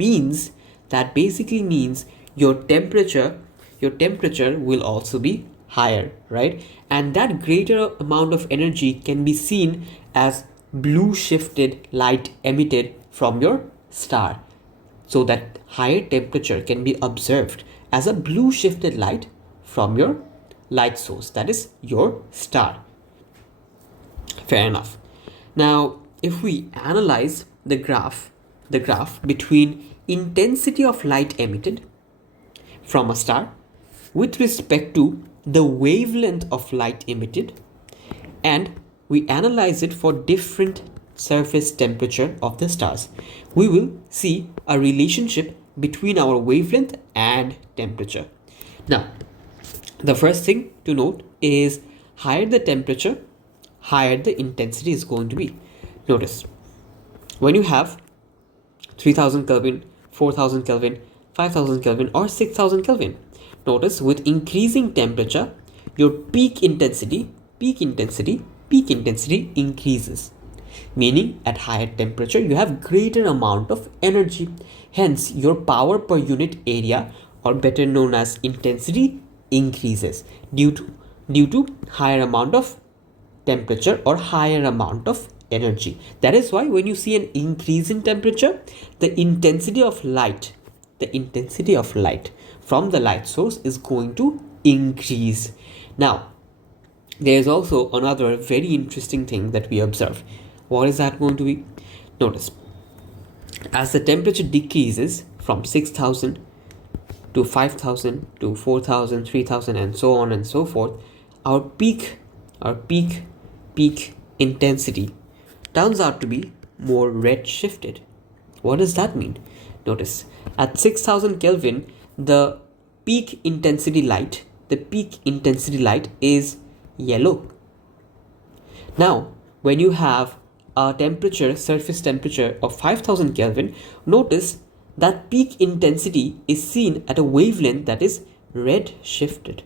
basically means your temperature will also be higher, right? And that greater amount of energy can be seen as blue shifted light emitted from your star. So that higher temperature can be observed as a blue shifted light from your light source, that is your star. Fair enough. Now, if we analyze the graph between intensity of light emitted from a star with respect to the wavelength of light emitted, and we analyze it for different surface temperature of the stars, we will see a relationship between our wavelength and temperature. Now, the first thing to note is higher the temperature, higher the intensity is going to be. Notice, when you have 3000 Kelvin, 4000 Kelvin, 5000 Kelvin or 6000 Kelvin, notice with increasing temperature, your peak intensity increases. Meaning at higher temperature, you have greater amount of energy. Hence, your power per unit area, or better known as intensity, increases due to higher amount of temperature or higher amount of energy. That is why when you see an increase in temperature, the intensity of light from the light source is going to increase. Now, there is also another very interesting thing that we observe. What is that going to be? Notice, as the temperature decreases from 6000 to 5000 to 4000, 3000 and so on and so forth, our peak intensity turns out to be more red shifted. What does that mean? Notice, at 6000 Kelvin, the peak intensity light is yellow. Now, when you have a surface temperature of 5000 Kelvin, notice that peak intensity is seen at a wavelength that is red shifted.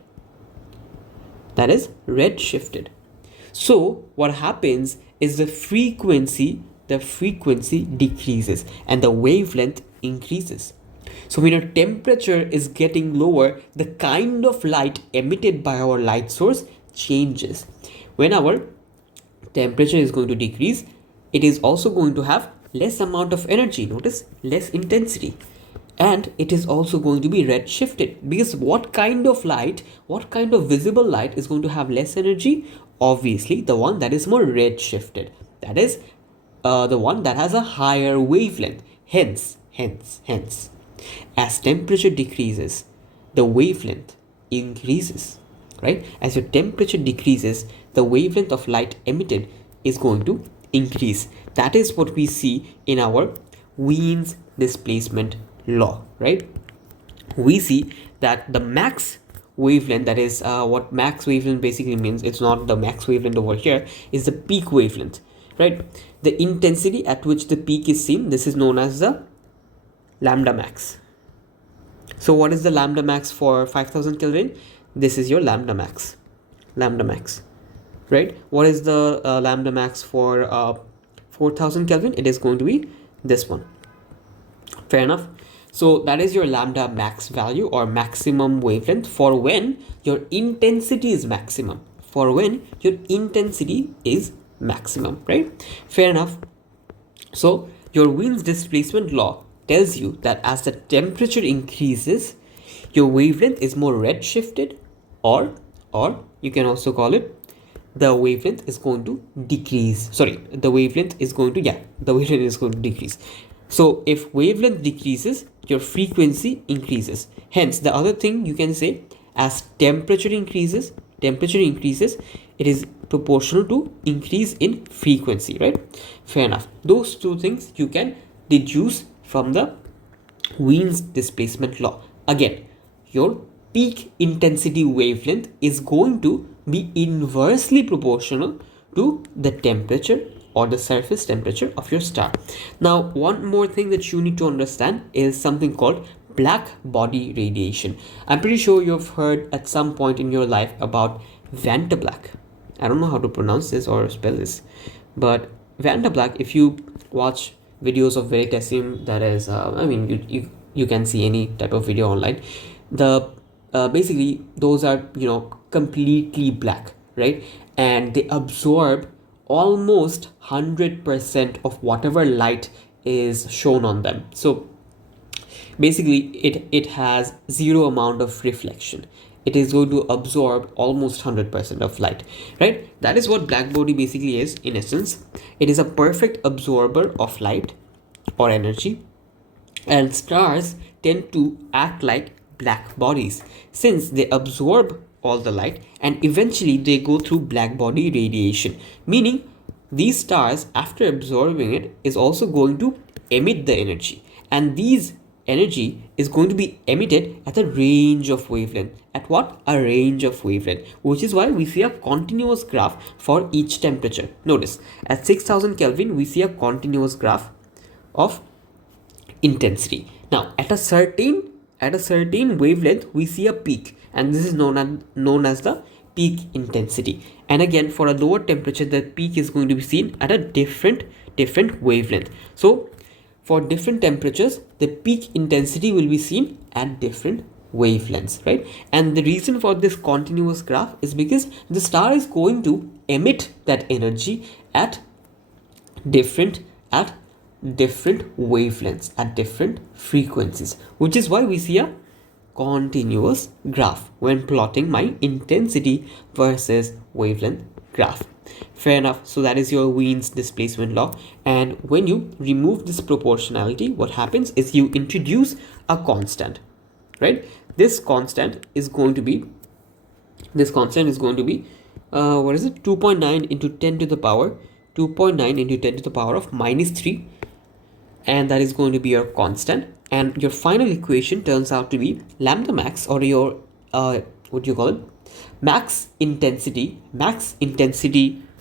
So what happens is the frequency decreases and the wavelength increases. So when our temperature is getting lower, the kind of light emitted by our light source changes. When our temperature is going to decrease, it is also going to have less amount of energy. Notice, less intensity. And it is also going to be red shifted, because what kind of visible light is going to have less energy? Obviously, the one that is more red shifted. That is the one that has a higher wavelength. Hence, as temperature decreases, the wavelength increases, right? As your temperature decreases, the wavelength of light emitted is going to increase. That is what we see in our Wien's displacement law, right? We see that the max wavelength, that is what max wavelength basically means, it's not the max wavelength over here, is the peak wavelength, right? The intensity at which the peak is seen, this is known as the lambda max. So what is the lambda max for 5000 Kelvin? This is your lambda max, right? What is the lambda max for 4000 Kelvin, it is going to be this one. Fair enough. So that is your lambda max value or maximum wavelength for when your intensity is maximum. For when your intensity is maximum, right? Fair enough. So your Wien's displacement law tells you that as the temperature increases, your wavelength is more redshifted, or you can also call it the wavelength is going to decrease. Sorry, the wavelength is going to the wavelength is going to decrease. So if wavelength decreases, your frequency increases. Hence, the other thing you can say, as temperature increases, it is proportional to increase in frequency, right? Fair enough. Those two things you can deduce from the Wien's displacement law. Again, your peak intensity wavelength is going to be inversely proportional to the temperature or the surface temperature of your star. Now, one more thing that you need to understand is something called black body radiation. I'm pretty sure you've heard at some point in your life about Vantablack. I don't know how to pronounce this or spell this, but Vantablack, if you watch videos of Veritasium, that is, you can see any type of video online. The basically those are completely black, right? And they absorb almost 100% of whatever light is shown on them. So basically it has zero amount of reflection. It is going to absorb almost 100% of light, right? That is what black body basically is in essence. It is a perfect absorber of light or energy, and stars tend to act like black bodies since they absorb all the light and eventually they go through black body radiation, meaning these stars, after absorbing it, is also going to emit the energy, and these energy is going to be emitted at a range of wavelength. At what? A range of wavelength, which is why we see a continuous graph for each temperature. Notice at 6000 Kelvin we see a continuous graph of intensity. Now at a certain wavelength we see a peak, and this is known as the peak intensity. And again, for a lower temperature, the peak is going to be seen at a different wavelength. So for different temperatures, the peak intensity will be seen at different wavelengths, right? And the reason for this continuous graph is because the star is going to emit that energy at different wavelengths, at different frequencies, which is why we see a continuous graph when plotting my intensity versus wavelength graph. Fair enough. So that is your Wien's displacement law. And when you remove this proportionality, what happens is you introduce a constant, right? This constant is going to be what is it? 2.9 into 10 to the power 2.9 into 10 to the power of minus 3, and that is going to be your constant. And your final equation turns out to be lambda max, or your what do you call it, max intensity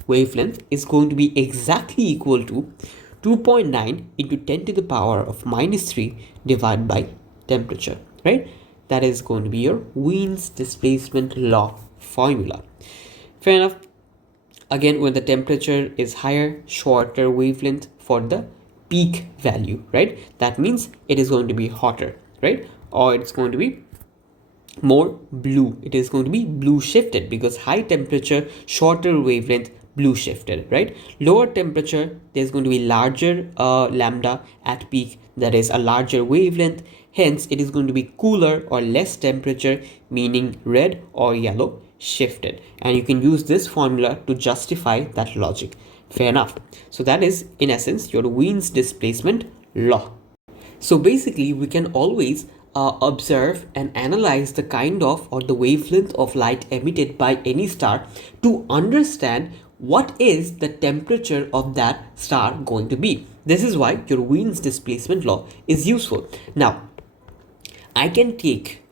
wavelength is going to be exactly equal to 2.9 into 10 to the power of minus 3 divided by temperature, right? That is going to be your Wien's displacement law formula. Fair enough. Again, when the temperature is higher, shorter wavelength for the peak value, right? That means it is going to be hotter, right? Or it's going to be more blue. It is going to be blue shifted because high temperature, shorter wavelength, blue shifted, right? Lower temperature, there's going to be larger lambda at peak, that is a larger wavelength. Hence, it is going to be cooler or less temperature, meaning red or yellow shifted. And you can use this formula to justify that logic. Fair enough. So that is in essence your Wien's displacement law. So basically we can always observe and analyze the kind of or the wavelength of light emitted by any star to understand what is the temperature of that star going to be. This is why your Wien's displacement law is useful. Now I can take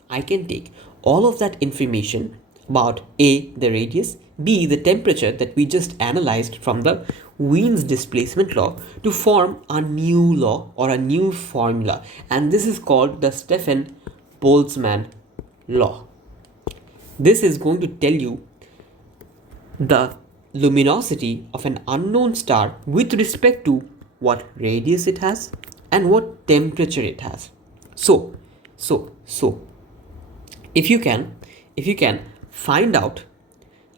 all of that information about A, the radius, B, the temperature that we just analyzed from the Wien's displacement law to form a new law or a new formula, and this is called the Stefan-Boltzmann law. This is going to tell you the luminosity of an unknown star with respect to what radius it has and what temperature it has. So if you can find out,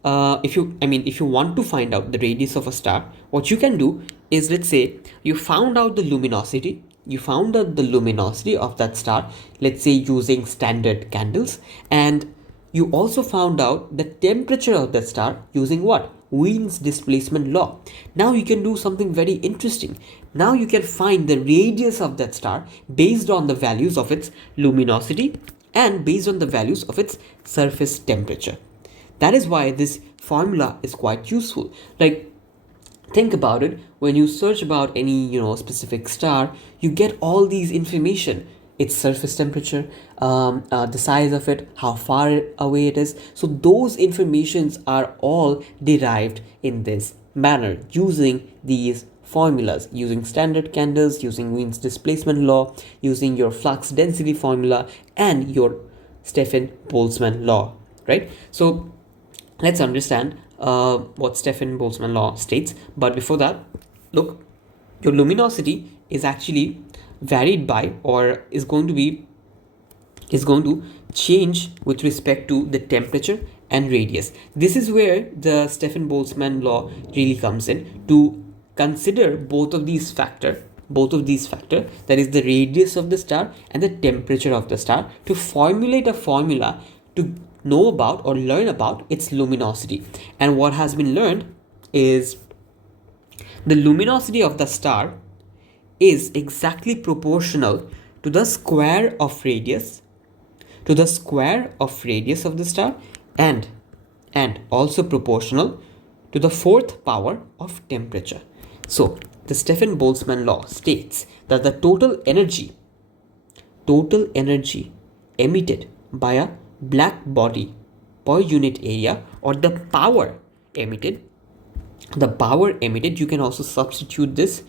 if you want to find out the radius of a star, what you can do is, let's say you found out the luminosity of that star, let's say using standard candles, and you also found out the temperature of that star using what? Wien's displacement law. Now you can do something very interesting. Now you can find the radius of that star based on the values of its luminosity and based on the values of its surface temperature. That is why this formula is quite useful. Like, think about it. When you search about any specific star, you get all these information: its surface temperature, the size of it, how far away it is. So those informations are all derived in this manner using these formulas, using standard candles, using Wien's displacement law, using your flux density formula and your Stefan-Boltzmann law, right? So let's understand what Stefan-Boltzmann law states. But before that, look, your luminosity is actually varied by, or is going to change with respect to the temperature and radius. This is where the Stefan-Boltzmann law really comes in, to consider both of these factor, that is the radius of the star and the temperature of the star, to formulate a formula to know about or learn about its luminosity. And what has been learned is the luminosity of the star is exactly proportional to the square of radius of the star, and also proportional to the fourth power of temperature. So the Stefan-Boltzmann law states that the total energy emitted by a black body per unit area, or the power emitted, you can also substitute this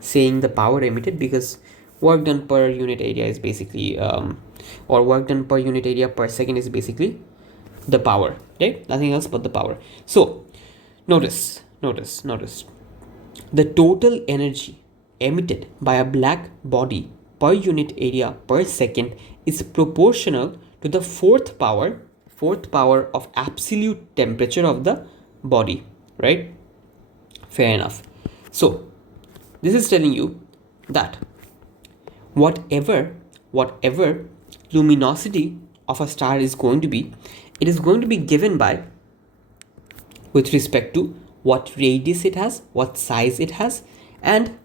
saying the power emitted, because work done per unit area is basically or work done per unit area per second is basically the power, right? Nothing else but the power. So notice the total energy emitted by a black body per unit area per second is proportional to the fourth power of absolute temperature of the body, right? Fair enough. So this is telling you that whatever luminosity of a star is going to be, it is going to be given by, with respect to what radius it has, what size it has, and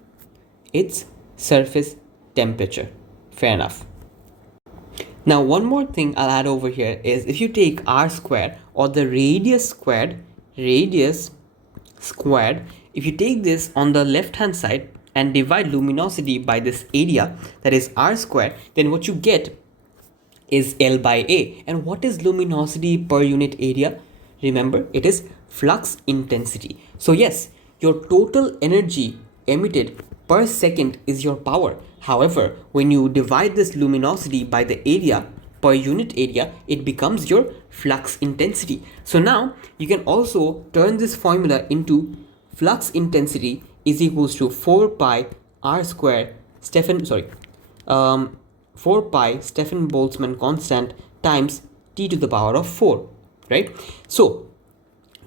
its surface temperature. Fair enough. Now one more thing I'll add over here is, if you take r squared, or the radius squared, if you take this on the left hand side and divide luminosity by this area, that is r squared, then what you get is L by A. And what is luminosity per unit area? Remember, it is flux intensity. So yes, your total energy emitted per second is your power. However, when you divide this luminosity by the area per unit area, it becomes your flux intensity. So now you can also turn this formula into flux intensity is equals to 4 pi r square 4 pi Stefan-Boltzmann constant times t to the power of 4, right? So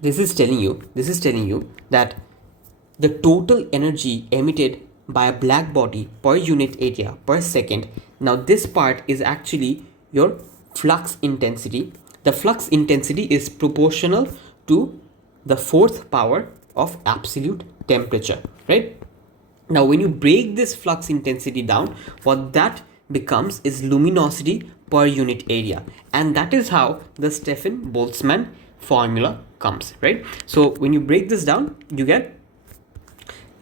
this is telling you that the total energy emitted by a black body per unit area per second, now this part is actually your flux intensity. The flux intensity is proportional to the fourth power of absolute temperature, right? Now when you break this flux intensity down, what that becomes is luminosity per unit area, and that is how the Stefan-Boltzmann formula comes, right? So when you break this down, you get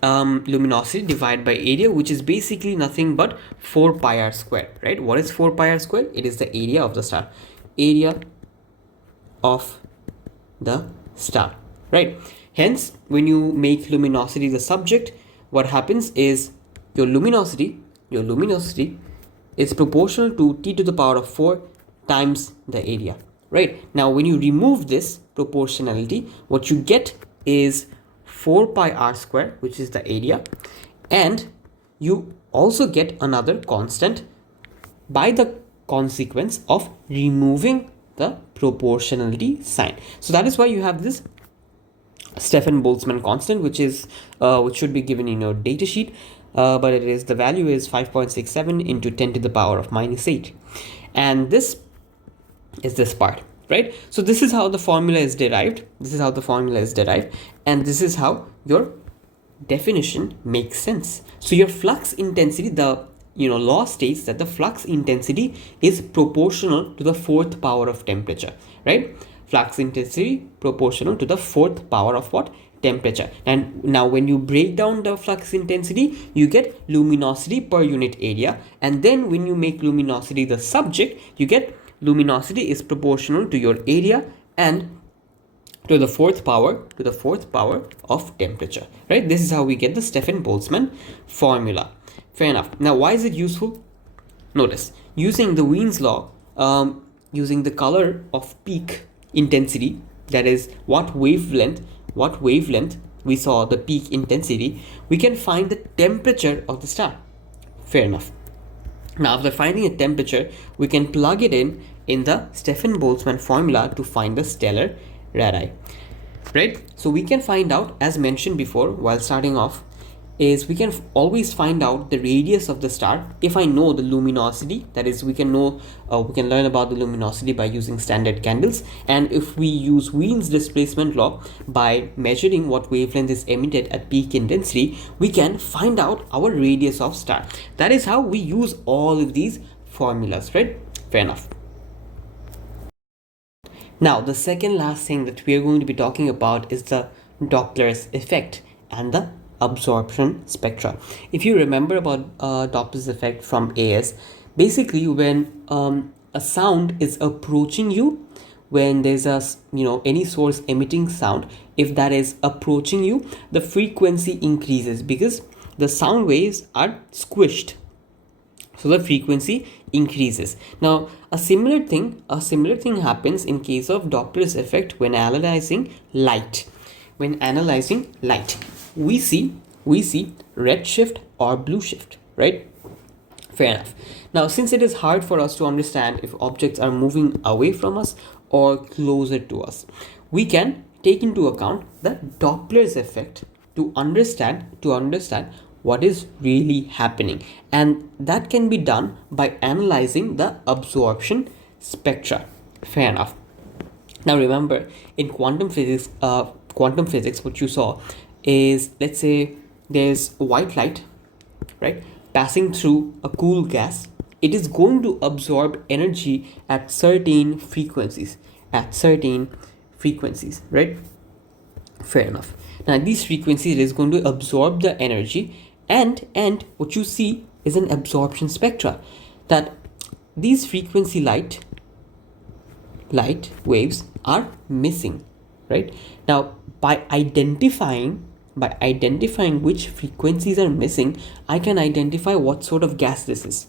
luminosity divided by area, which is basically nothing but 4 pi r squared, right? What is 4 pi r squared? It is the area of the star, right? Hence, when you make luminosity the subject, what happens is your luminosity is proportional to t to the power of 4 times the area, right? Now when you remove this proportionality, what you get is 4 pi r square, which is the area, and you also get another constant by the consequence of removing the proportionality sign. So that is why you have this Stefan-Boltzmann constant, which should be given in your data sheet, but the value is 5.67 into 10 to the power of minus 8, and this is this part, right? So this is how the formula is derived. And this is how your definition makes sense. So your flux intensity, the law states that the flux intensity is proportional to the fourth power of temperature, right? Flux intensity proportional to the fourth power of what? Temperature. And now when you break down the flux intensity, you get luminosity per unit area, and then when you make luminosity the subject, you get luminosity is proportional to your area and to the fourth power of temperature, right? This is how we get the Stefan-Boltzmann formula. Fair enough. Now, why is it useful? Notice, using the Wien's law, using the color of peak intensity, that is what wavelength we saw the peak intensity, we can find the temperature of the star. Fair enough. Now, after finding a temperature, we can plug it in the Stefan-Boltzmann formula to find the stellar radii, right? So we can find out, as mentioned before while starting off, is we can always find out the radius of the star if I know the luminosity. That is, we can learn about the luminosity by using standard candles, and if we use Wien's displacement law by measuring what wavelength is emitted at peak intensity, we can find out our radius of star. That is how we use all of these formulas, right? Fair enough. Now, the second last thing that we are going to be talking about is the Doppler's effect and the absorption spectra. If you remember about Doppler's effect from AS, basically when a sound is approaching you, when there's any source emitting sound, if that is approaching you, the frequency increases because the sound waves are squished, so the frequency increases. Now a similar thing happens in case of Doppler's effect when analyzing light. We see red shift or blue shift, right? Fair enough. Now, since it is hard for us to understand if objects are moving away from us or closer to us, we can take into account the Doppler's effect to understand what is really happening, and that can be done by analyzing the absorption spectra. Fair enough. Now remember, in quantum physics, what you saw is, let's say there's white light, right, passing through a cool gas. It is going to absorb energy at certain frequencies, right? Fair enough. Now these frequencies is going to absorb the energy, and what you see is an absorption spectra, that these frequency light waves are missing, right? Now by identifying which frequencies are missing, I can identify what sort of gas this is,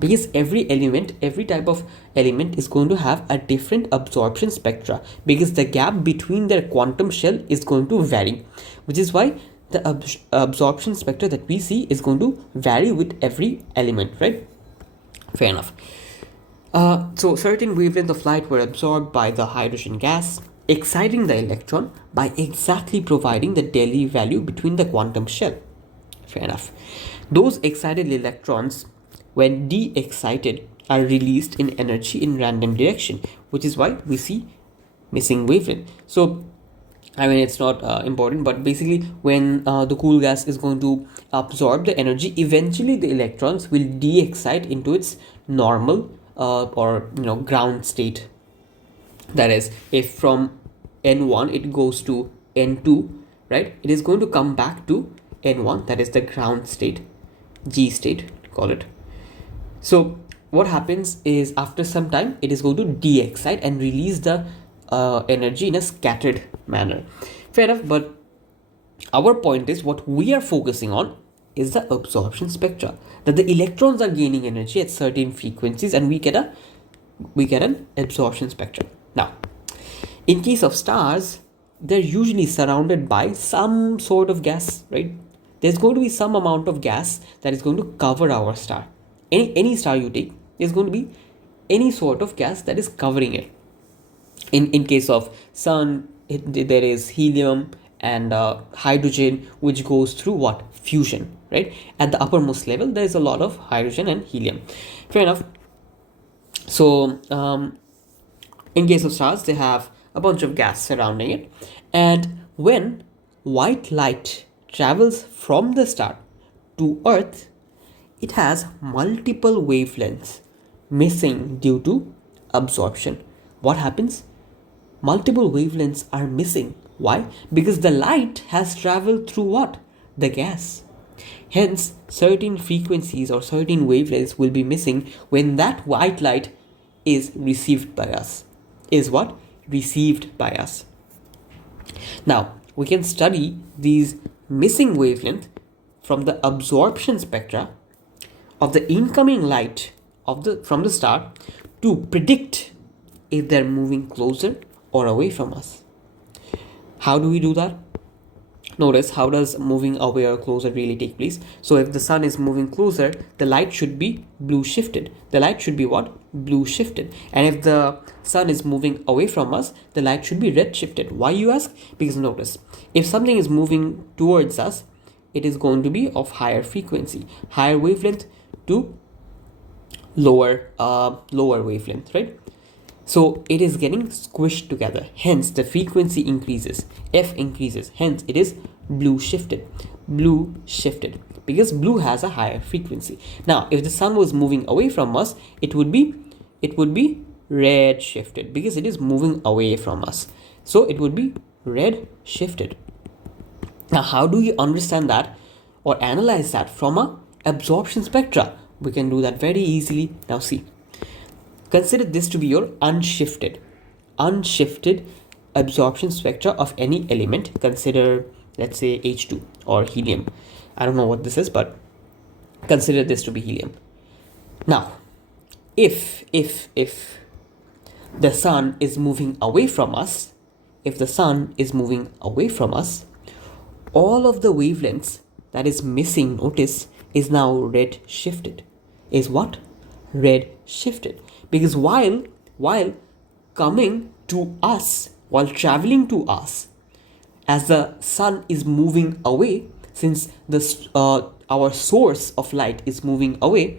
because every type of element is going to have a different absorption spectra, because the gap between their quantum shell is going to vary, which is why the absorption spectra that we see is going to vary with every element, right? Fair enough. So certain wavelengths of light were absorbed by the hydrogen gas, exciting the electron by exactly providing the daily value between the quantum shell. Fair enough. Those excited electrons, when de-excited, are released in energy in random direction, which is why we see missing wavelength. So I mean, it's not important, but basically when the cool gas is going to absorb the energy, eventually the electrons will de-excite into its normal or ground state. That is, if from N1 it goes to N2, right, it is going to come back to N1, that is the ground state, G state, call it. So what happens is, after some time, it is going to de-excite and release the energy in a scattered manner. Fair enough, but our point is, what we are focusing on is the absorption spectra, that the electrons are gaining energy at certain frequencies and we get an absorption spectrum. Now, in case of stars, they're usually surrounded by some sort of gas, right? There's going to be some amount of gas that is going to cover our star. Any star you take, there's going to be any sort of gas that is covering it. In case of sun, there is helium and hydrogen, which goes through what? Fusion, right? At the uppermost level, there is a lot of hydrogen and helium. Fair enough. So in case of stars, they have a bunch of gas surrounding it, and when white light travels from the star to Earth, it has multiple wavelengths missing due to absorption. What happens? Multiple wavelengths are missing. Why? Because the light has traveled through what? The gas. Hence, certain frequencies or certain wavelengths will be missing when that white light is received by us. Is what? Received by us. Now, we can study these missing wavelengths from the absorption spectra of the incoming light from the star to predict if they're moving closer or away from us. How do we do that? Notice, how does moving away or closer really take place? So if the sun is moving closer, the light should be blue shifted. The light should be what? Blue shifted. And if the sun is moving away from us, the light should be red shifted. Why, you ask? Because notice, if something is moving towards us, it is going to be of higher frequency, higher wavelength to lower wavelength, right? So it is getting squished together, hence the frequency increases, F increases, hence it is blue shifted, because blue has a higher frequency. Now if the sun was moving away from us, it would be red shifted, because it is moving away from us, so it would be red shifted. Now how do you understand that or analyze that from a absorption spectra? We can do that very easily. Now see, consider this to be your unshifted absorption spectra of any element. Consider, let's say, H2 or helium. I don't know what this is, but consider this to be helium. Now, if the sun is moving away from us, all of the wavelengths that is missing, notice, is now red shifted. Is what? Red shifted. Because while coming to us, while traveling to us, as the sun is moving away, since our source of light is moving away,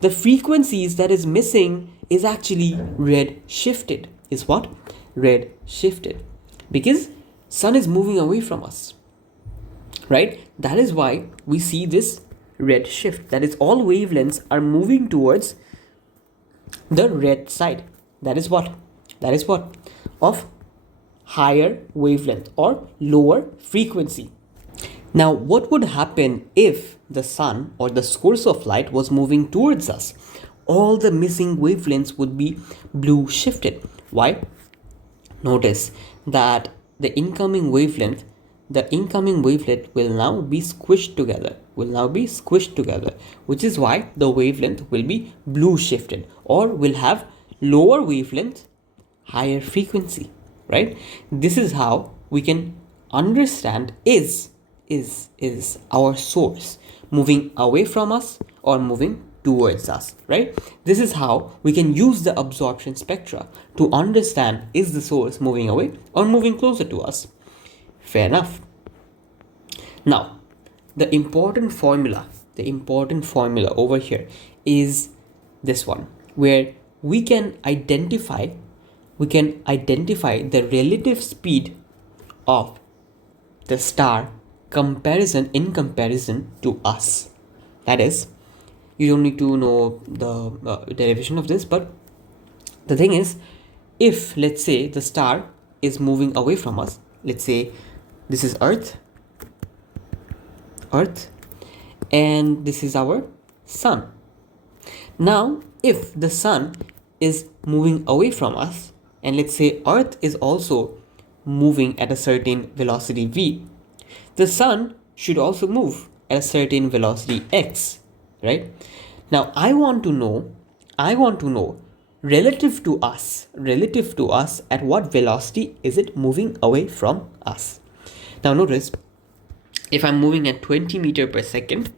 the frequencies that is missing is actually red shifted. Is what? Red shifted. Because sun is moving away from us, right? That is why we see this red shift. That is, all wavelengths are moving towards the red side. That is what? Of higher wavelength or lower frequency. Now what would happen if the sun or the source of light was moving towards us? All the missing wavelengths would be blue shifted. Why? Notice that the incoming wavelength will now be squished together, which is why the wavelength will be blue shifted, or will have lower wavelength, higher frequency, right? This is how we can understand is our source moving away from us or moving towards us, right? This is how we can use the absorption spectra to understand, is the source moving away or moving closer to us. Fair enough. Now, the important formula over here is this one, where we can identify the relative speed of the star in comparison to us. That is, you don't need to know the derivation of this, but the thing is, if let's say the star is moving away from us, let's say this is Earth, and this is our sun. Now if the sun is moving away from us, and let's say Earth is also moving at a certain velocity v, the sun should also move at a certain velocity x, right? Now I want to know relative to us, at what velocity is it moving away from us? Now notice, if I'm moving at 20 meter per second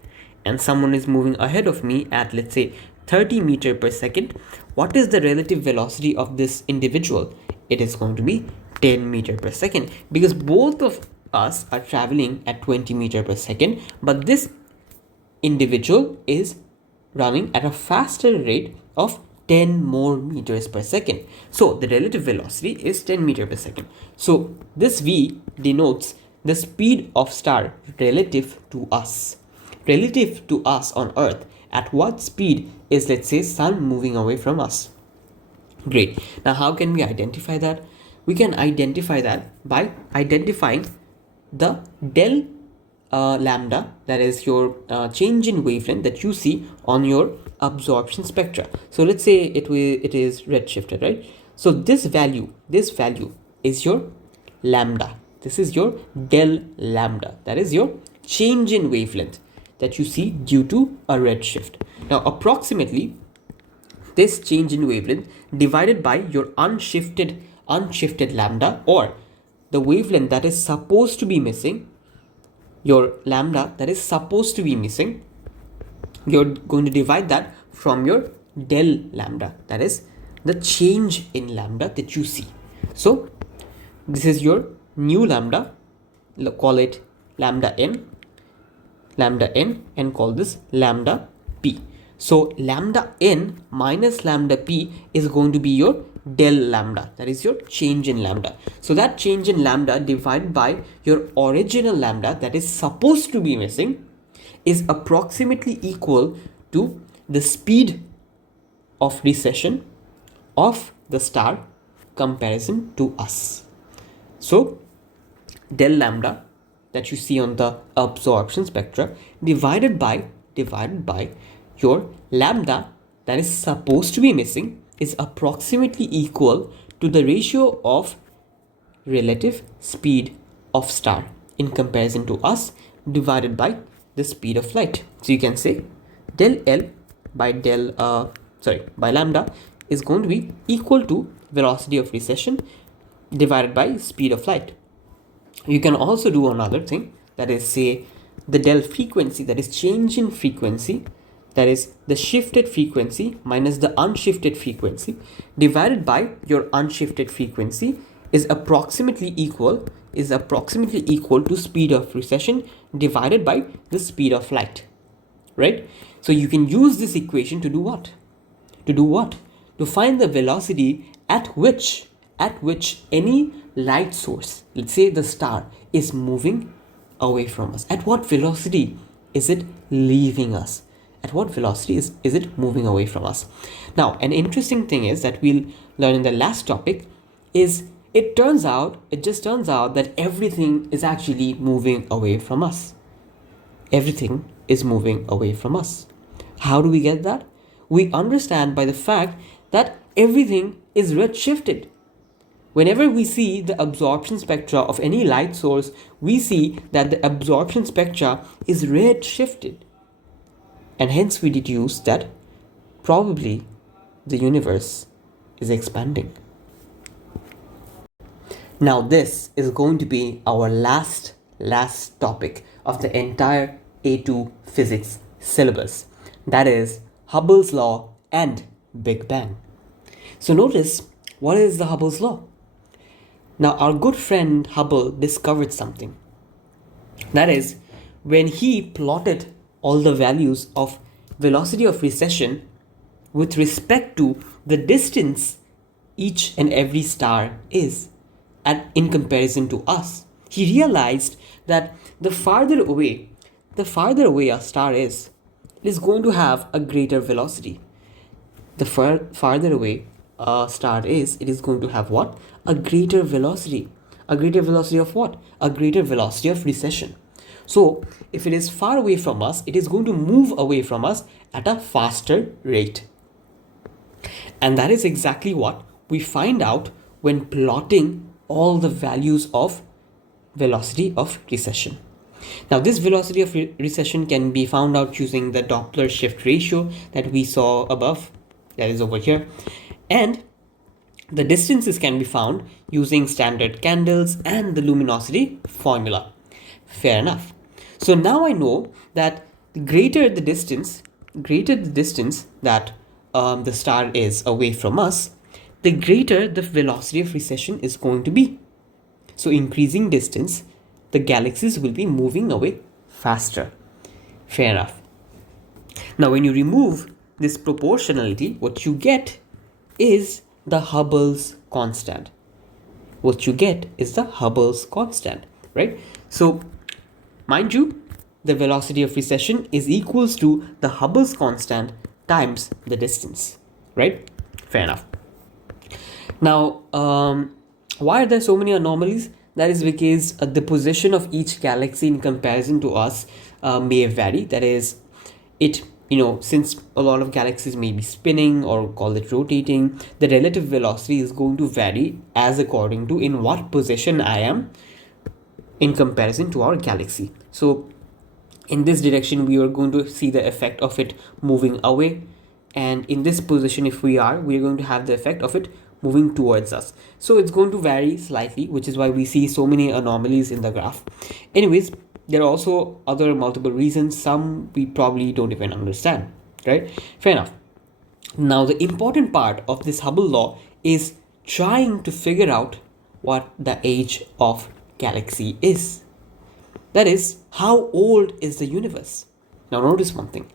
and someone is moving ahead of me at, let's say, 30 meter per second, what is the relative velocity of this individual? It is going to be 10 meter per second, because both of us are traveling at 20 meter per second, but this individual is running at a faster rate of 10 more meters per second. So the relative velocity is 10 meter per second. So this V denotes the speed of star relative to us. Relative to us on Earth, at what speed is, let's say, sun moving away from us? Great. Now how can we identify that? We can identify that by identifying the del lambda, that is your change in wavelength that you see on your absorption spectra. So let's say it is redshifted, right? So this value is your lambda. This is your del lambda, that is your change in wavelength that you see due to a redshift. Now approximately this change in wavelength divided by your unshifted lambda, or the wavelength that is supposed to be missing, your lambda that is supposed to be missing, you're going to divide that from your del lambda, that is the change in lambda that you see. So this is your new lambda, call it lambda n, and call this lambda p. So lambda n minus lambda p is going to be your del lambda, that is your change in lambda. So that change in lambda divided by your original lambda that is supposed to be missing is approximately equal to the speed of recession of the star comparison to us. So del lambda that you see on the absorption spectra divided by your lambda that is supposed to be missing is approximately equal to the ratio of relative speed of star in comparison to us divided by the speed of light. So you can say del L by lambda is going to be equal to velocity of recession divided by speed of light. You can also do another thing, that is say the del frequency, that is change in frequency, that is the shifted frequency minus the unshifted frequency divided by your unshifted frequency is approximately equal to speed of recession divided by the speed of light, right? So you can use this equation to do what? To find the velocity at which any light source, let's say the star, is moving away from us. At what velocity is it leaving us? At what velocity is it moving away from us? Now, an interesting thing is that we'll learn in the last topic is it just turns out that everything is actually moving away from us. Everything is moving away from us. How do we get that? We understand by the fact that everything is redshifted. Whenever we see the absorption spectra of any light source, we see that the absorption spectra is redshifted. And hence we deduce that probably the universe is expanding. Now this is going to be our last topic of the entire A2 physics syllabus. That is Hubble's law and Big Bang. So notice, what is the Hubble's law? Now our good friend Hubble discovered something. That is, when he plotted all the values of velocity of recession with respect to the distance each and every star is in comparison to us, he realized that the farther away a star is going to have a greater velocity. The farther away a star is, it is going to have what? A greater velocity. A greater velocity of what? A greater velocity of recession. So if it is far away from us, it is going to move away from us at a faster rate. And that is exactly what we find out when plotting all the values of velocity of recession. Now this velocity of recession can be found out using the Doppler shift ratio that we saw above, that is over here. And the distances can be found using standard candles and the luminosity formula. Fair enough. So now I know that the greater the distance that the star is away from us, the greater the velocity of recession is going to be. So increasing distance, the galaxies will be moving away faster. Fair enough. Now when you remove this proportionality, what you get is the Hubble's constant. What you get is the Hubble's constant, right? So mind you, the velocity of recession is equals to the Hubble's constant times the distance, right? Fair enough. Now, why are there so many anomalies? That is because the position of each galaxy in comparison to us may vary. That is, since a lot of galaxies may be spinning or call it rotating, the relative velocity is going to vary as according to in what position I am in comparison to our galaxy. So in this direction, we are going to see the effect of it moving away. And in this position, if we are going to have the effect of it moving towards us. So it's going to vary slightly, which is why we see so many anomalies in the graph. Anyways, there are also other multiple reasons. Some we probably don't even understand, right? Fair enough. Now, the important part of this Hubble law is trying to figure out what the age of galaxy is. That is, how old is the universe? Now, notice one thing.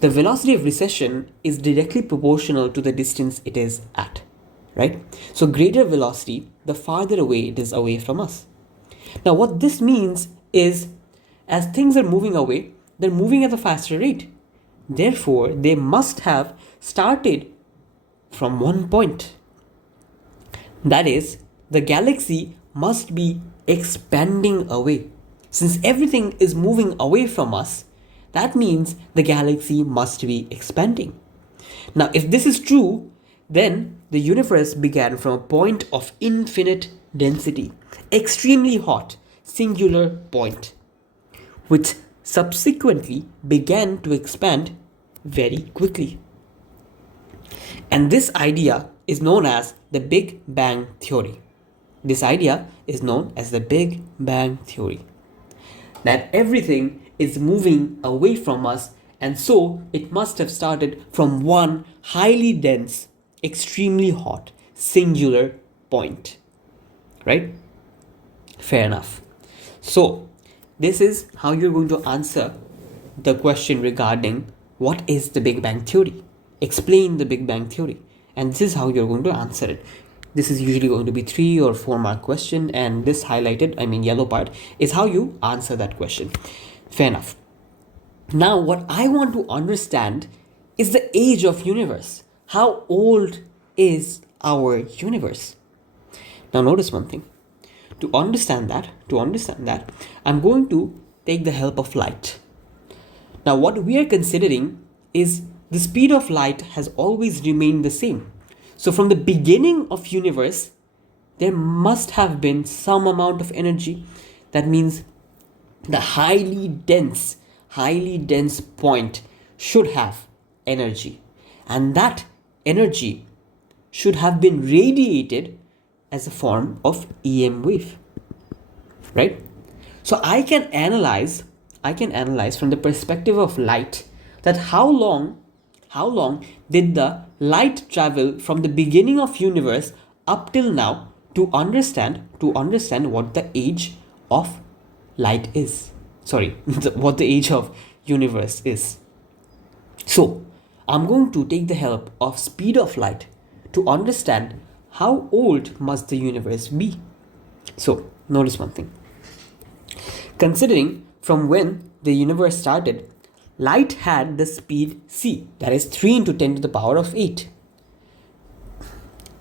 The velocity of recession is directly proportional to the distance it is at, right? So greater velocity, the farther away it is away from us. Now, what this means is as things are moving away, they're moving at a faster rate. Therefore, they must have started from one point. That is, the galaxy must be expanding away. Since everything is moving away from us, that means the galaxy must be expanding. Now, if this is true, then the universe began from a point of infinite density, extremely hot, singular point, which subsequently began to expand very quickly. And this idea is known as the Big Bang Theory. This idea is known as the Big Bang Theory. That everything is moving away from us, and so it must have started from one highly dense, extremely hot, singular point. Right? Fair enough. So, this is how you're going to answer the question regarding what is the Big Bang Theory. Explain the Big Bang Theory. And this is how you're going to answer it. This is usually going to be 3 or 4 mark question, and this highlighted, yellow part, is how you answer that question. Fair enough. Now, what I want to understand is the age of universe. How old is our universe? Now, notice one thing. To understand that, I'm going to take the help of light. Now, what we are considering is the speed of light has always remained the same. So from the beginning of universe, there must have been some amount of energy. That means the highly dense point should have energy. And that energy should have been radiated as a form of EM wave, right? So I can analyze from the perspective of light that how long did the light travel from the beginning of universe up till now to understand what the age of light is. What the age of universe is. So I'm going to take the help of speed of light to understand how old must the universe be. So notice one thing. Considering from when the universe started, light had the speed c, that is 3 into 10 to the power of 8.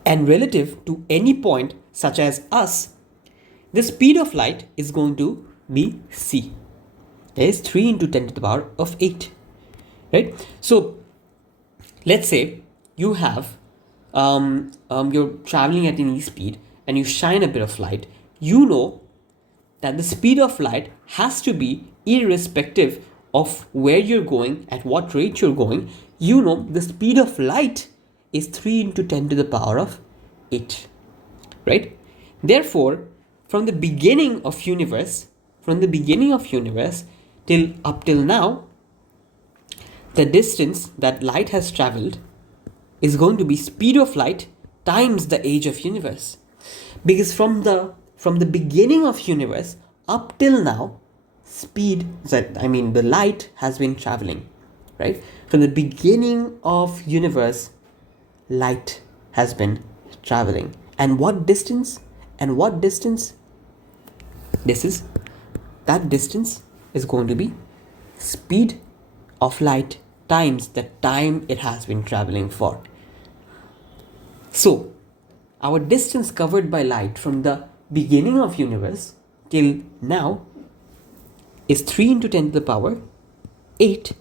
And relative to any point such as us, the speed of light is going to be c. That is 3 into 10 to the power of 8. Right? So let's say you have you're traveling at any speed and you shine a bit of light. You know that the speed of light has to be irrespective of where you're going, at what rate you're going. You know the speed of light is 3 into 10 to the power of 8, right? Therefore, from the beginning of universe till now, the distance that light has traveled is going to be speed of light times the age of universe. Because from the beginning of universe up till now, the light has been traveling, right? From the beginning of universe, light has been traveling. And what distance? That distance is going to be speed of light times the time it has been traveling for. So, our distance covered by light from the beginning of universe till now is 3 into 10 to the power 8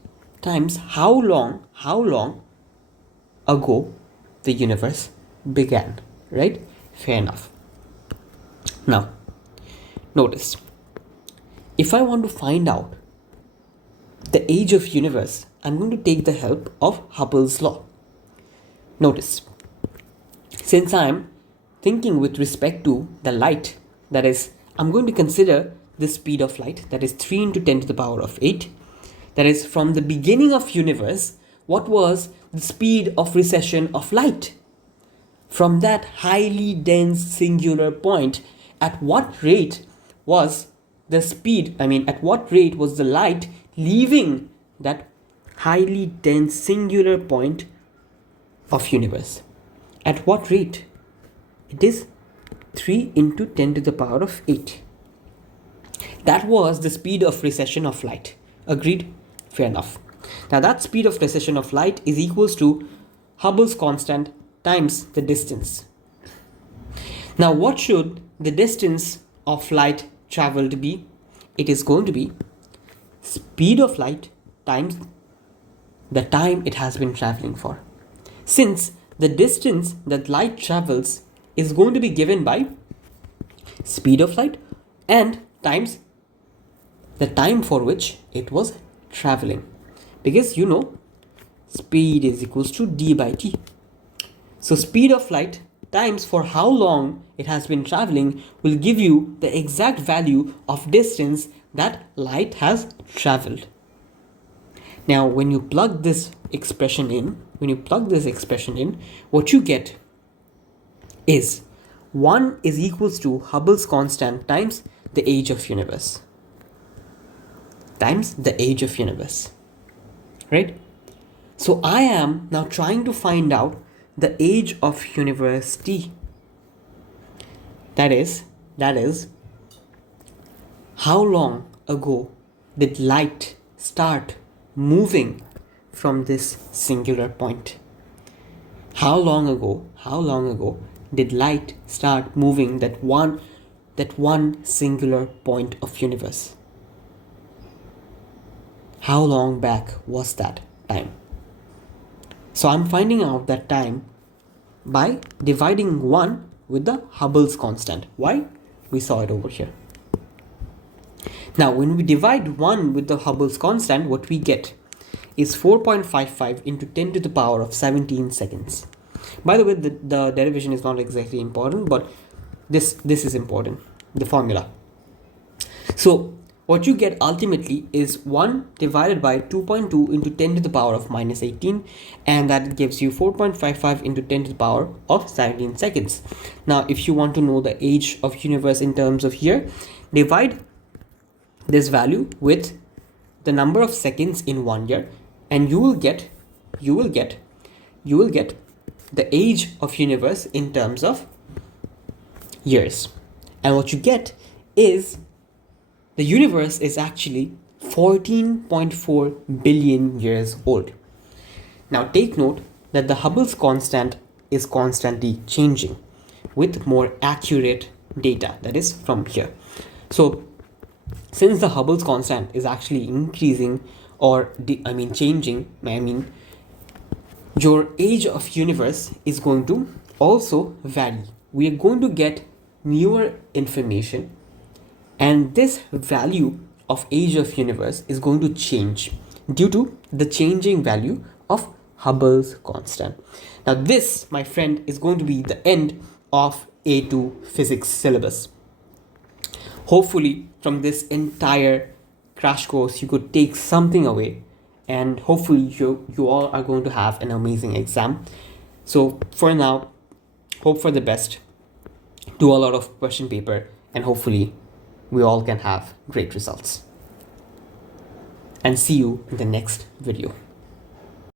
times how long ago the universe began, right? Fair enough. Now, notice, if I want to find out the age of universe, I'm going to take the help of Hubble's law. Notice, since I'm thinking with respect to the light, that is, I'm going to consider the speed of light, that is 3 into 10 to the power of 8. That is, from the beginning of universe, what was the speed of recession of light? From that highly dense singular point, at what rate was the light leaving that highly dense singular point of universe? At what rate? It is 3 into 10 to the power of 8. That was the speed of recession of light. Agreed? Fair enough. Now that speed of recession of light is equals to Hubble's constant times the distance. Now what should the distance of light traveled be? It is going to be speed of light times the time it has been traveling for. Since the distance that light travels is going to be given by speed of light and times the time for which it was traveling. Because speed is equals to d by t. So speed of light times for how long it has been traveling will give you the exact value of distance that light has traveled. Now when you plug this expression in, what you get is 1 is equals to Hubble's constant times the age of universe. Right? So I am now trying to find out the age of universe t. That is, how long ago did light start moving from this singular point? How long ago did light start moving that one singular point of universe? How long back was that time? So I'm finding out that time by dividing 1 with the Hubble's constant. Why? We saw it over here. Now when we divide 1 with the Hubble's constant, what we get is 4.55 into 10 to the power of 17 seconds. By the way, the derivation is not exactly important, but this is important, the formula. So what you get ultimately is 1 divided by 2.2 into 10 to the power of minus 18, and that gives you 4.55 into 10 to the power of 17 seconds. Now if you want to know the age of universe in terms of year, divide this value with the number of seconds in 1 year, and you will get the age of universe in terms of years. And what you get is the universe is actually 14.4 billion years old. Now take note that the Hubble's constant is constantly changing with more accurate data, that is from here. So since the Hubble's constant is actually increasing or changing, your age of universe is going to also vary. We are going to get newer information, and this value of age of universe is going to change due to the changing value of Hubble's constant. Now this, my friend, is going to be the end of A2 physics syllabus. Hopefully from this entire crash course you could take something away, and hopefully you all are going to have an amazing exam. So for now, hope for the best, do a lot of question paper, and hopefully we all can have great results. And see you in the next video.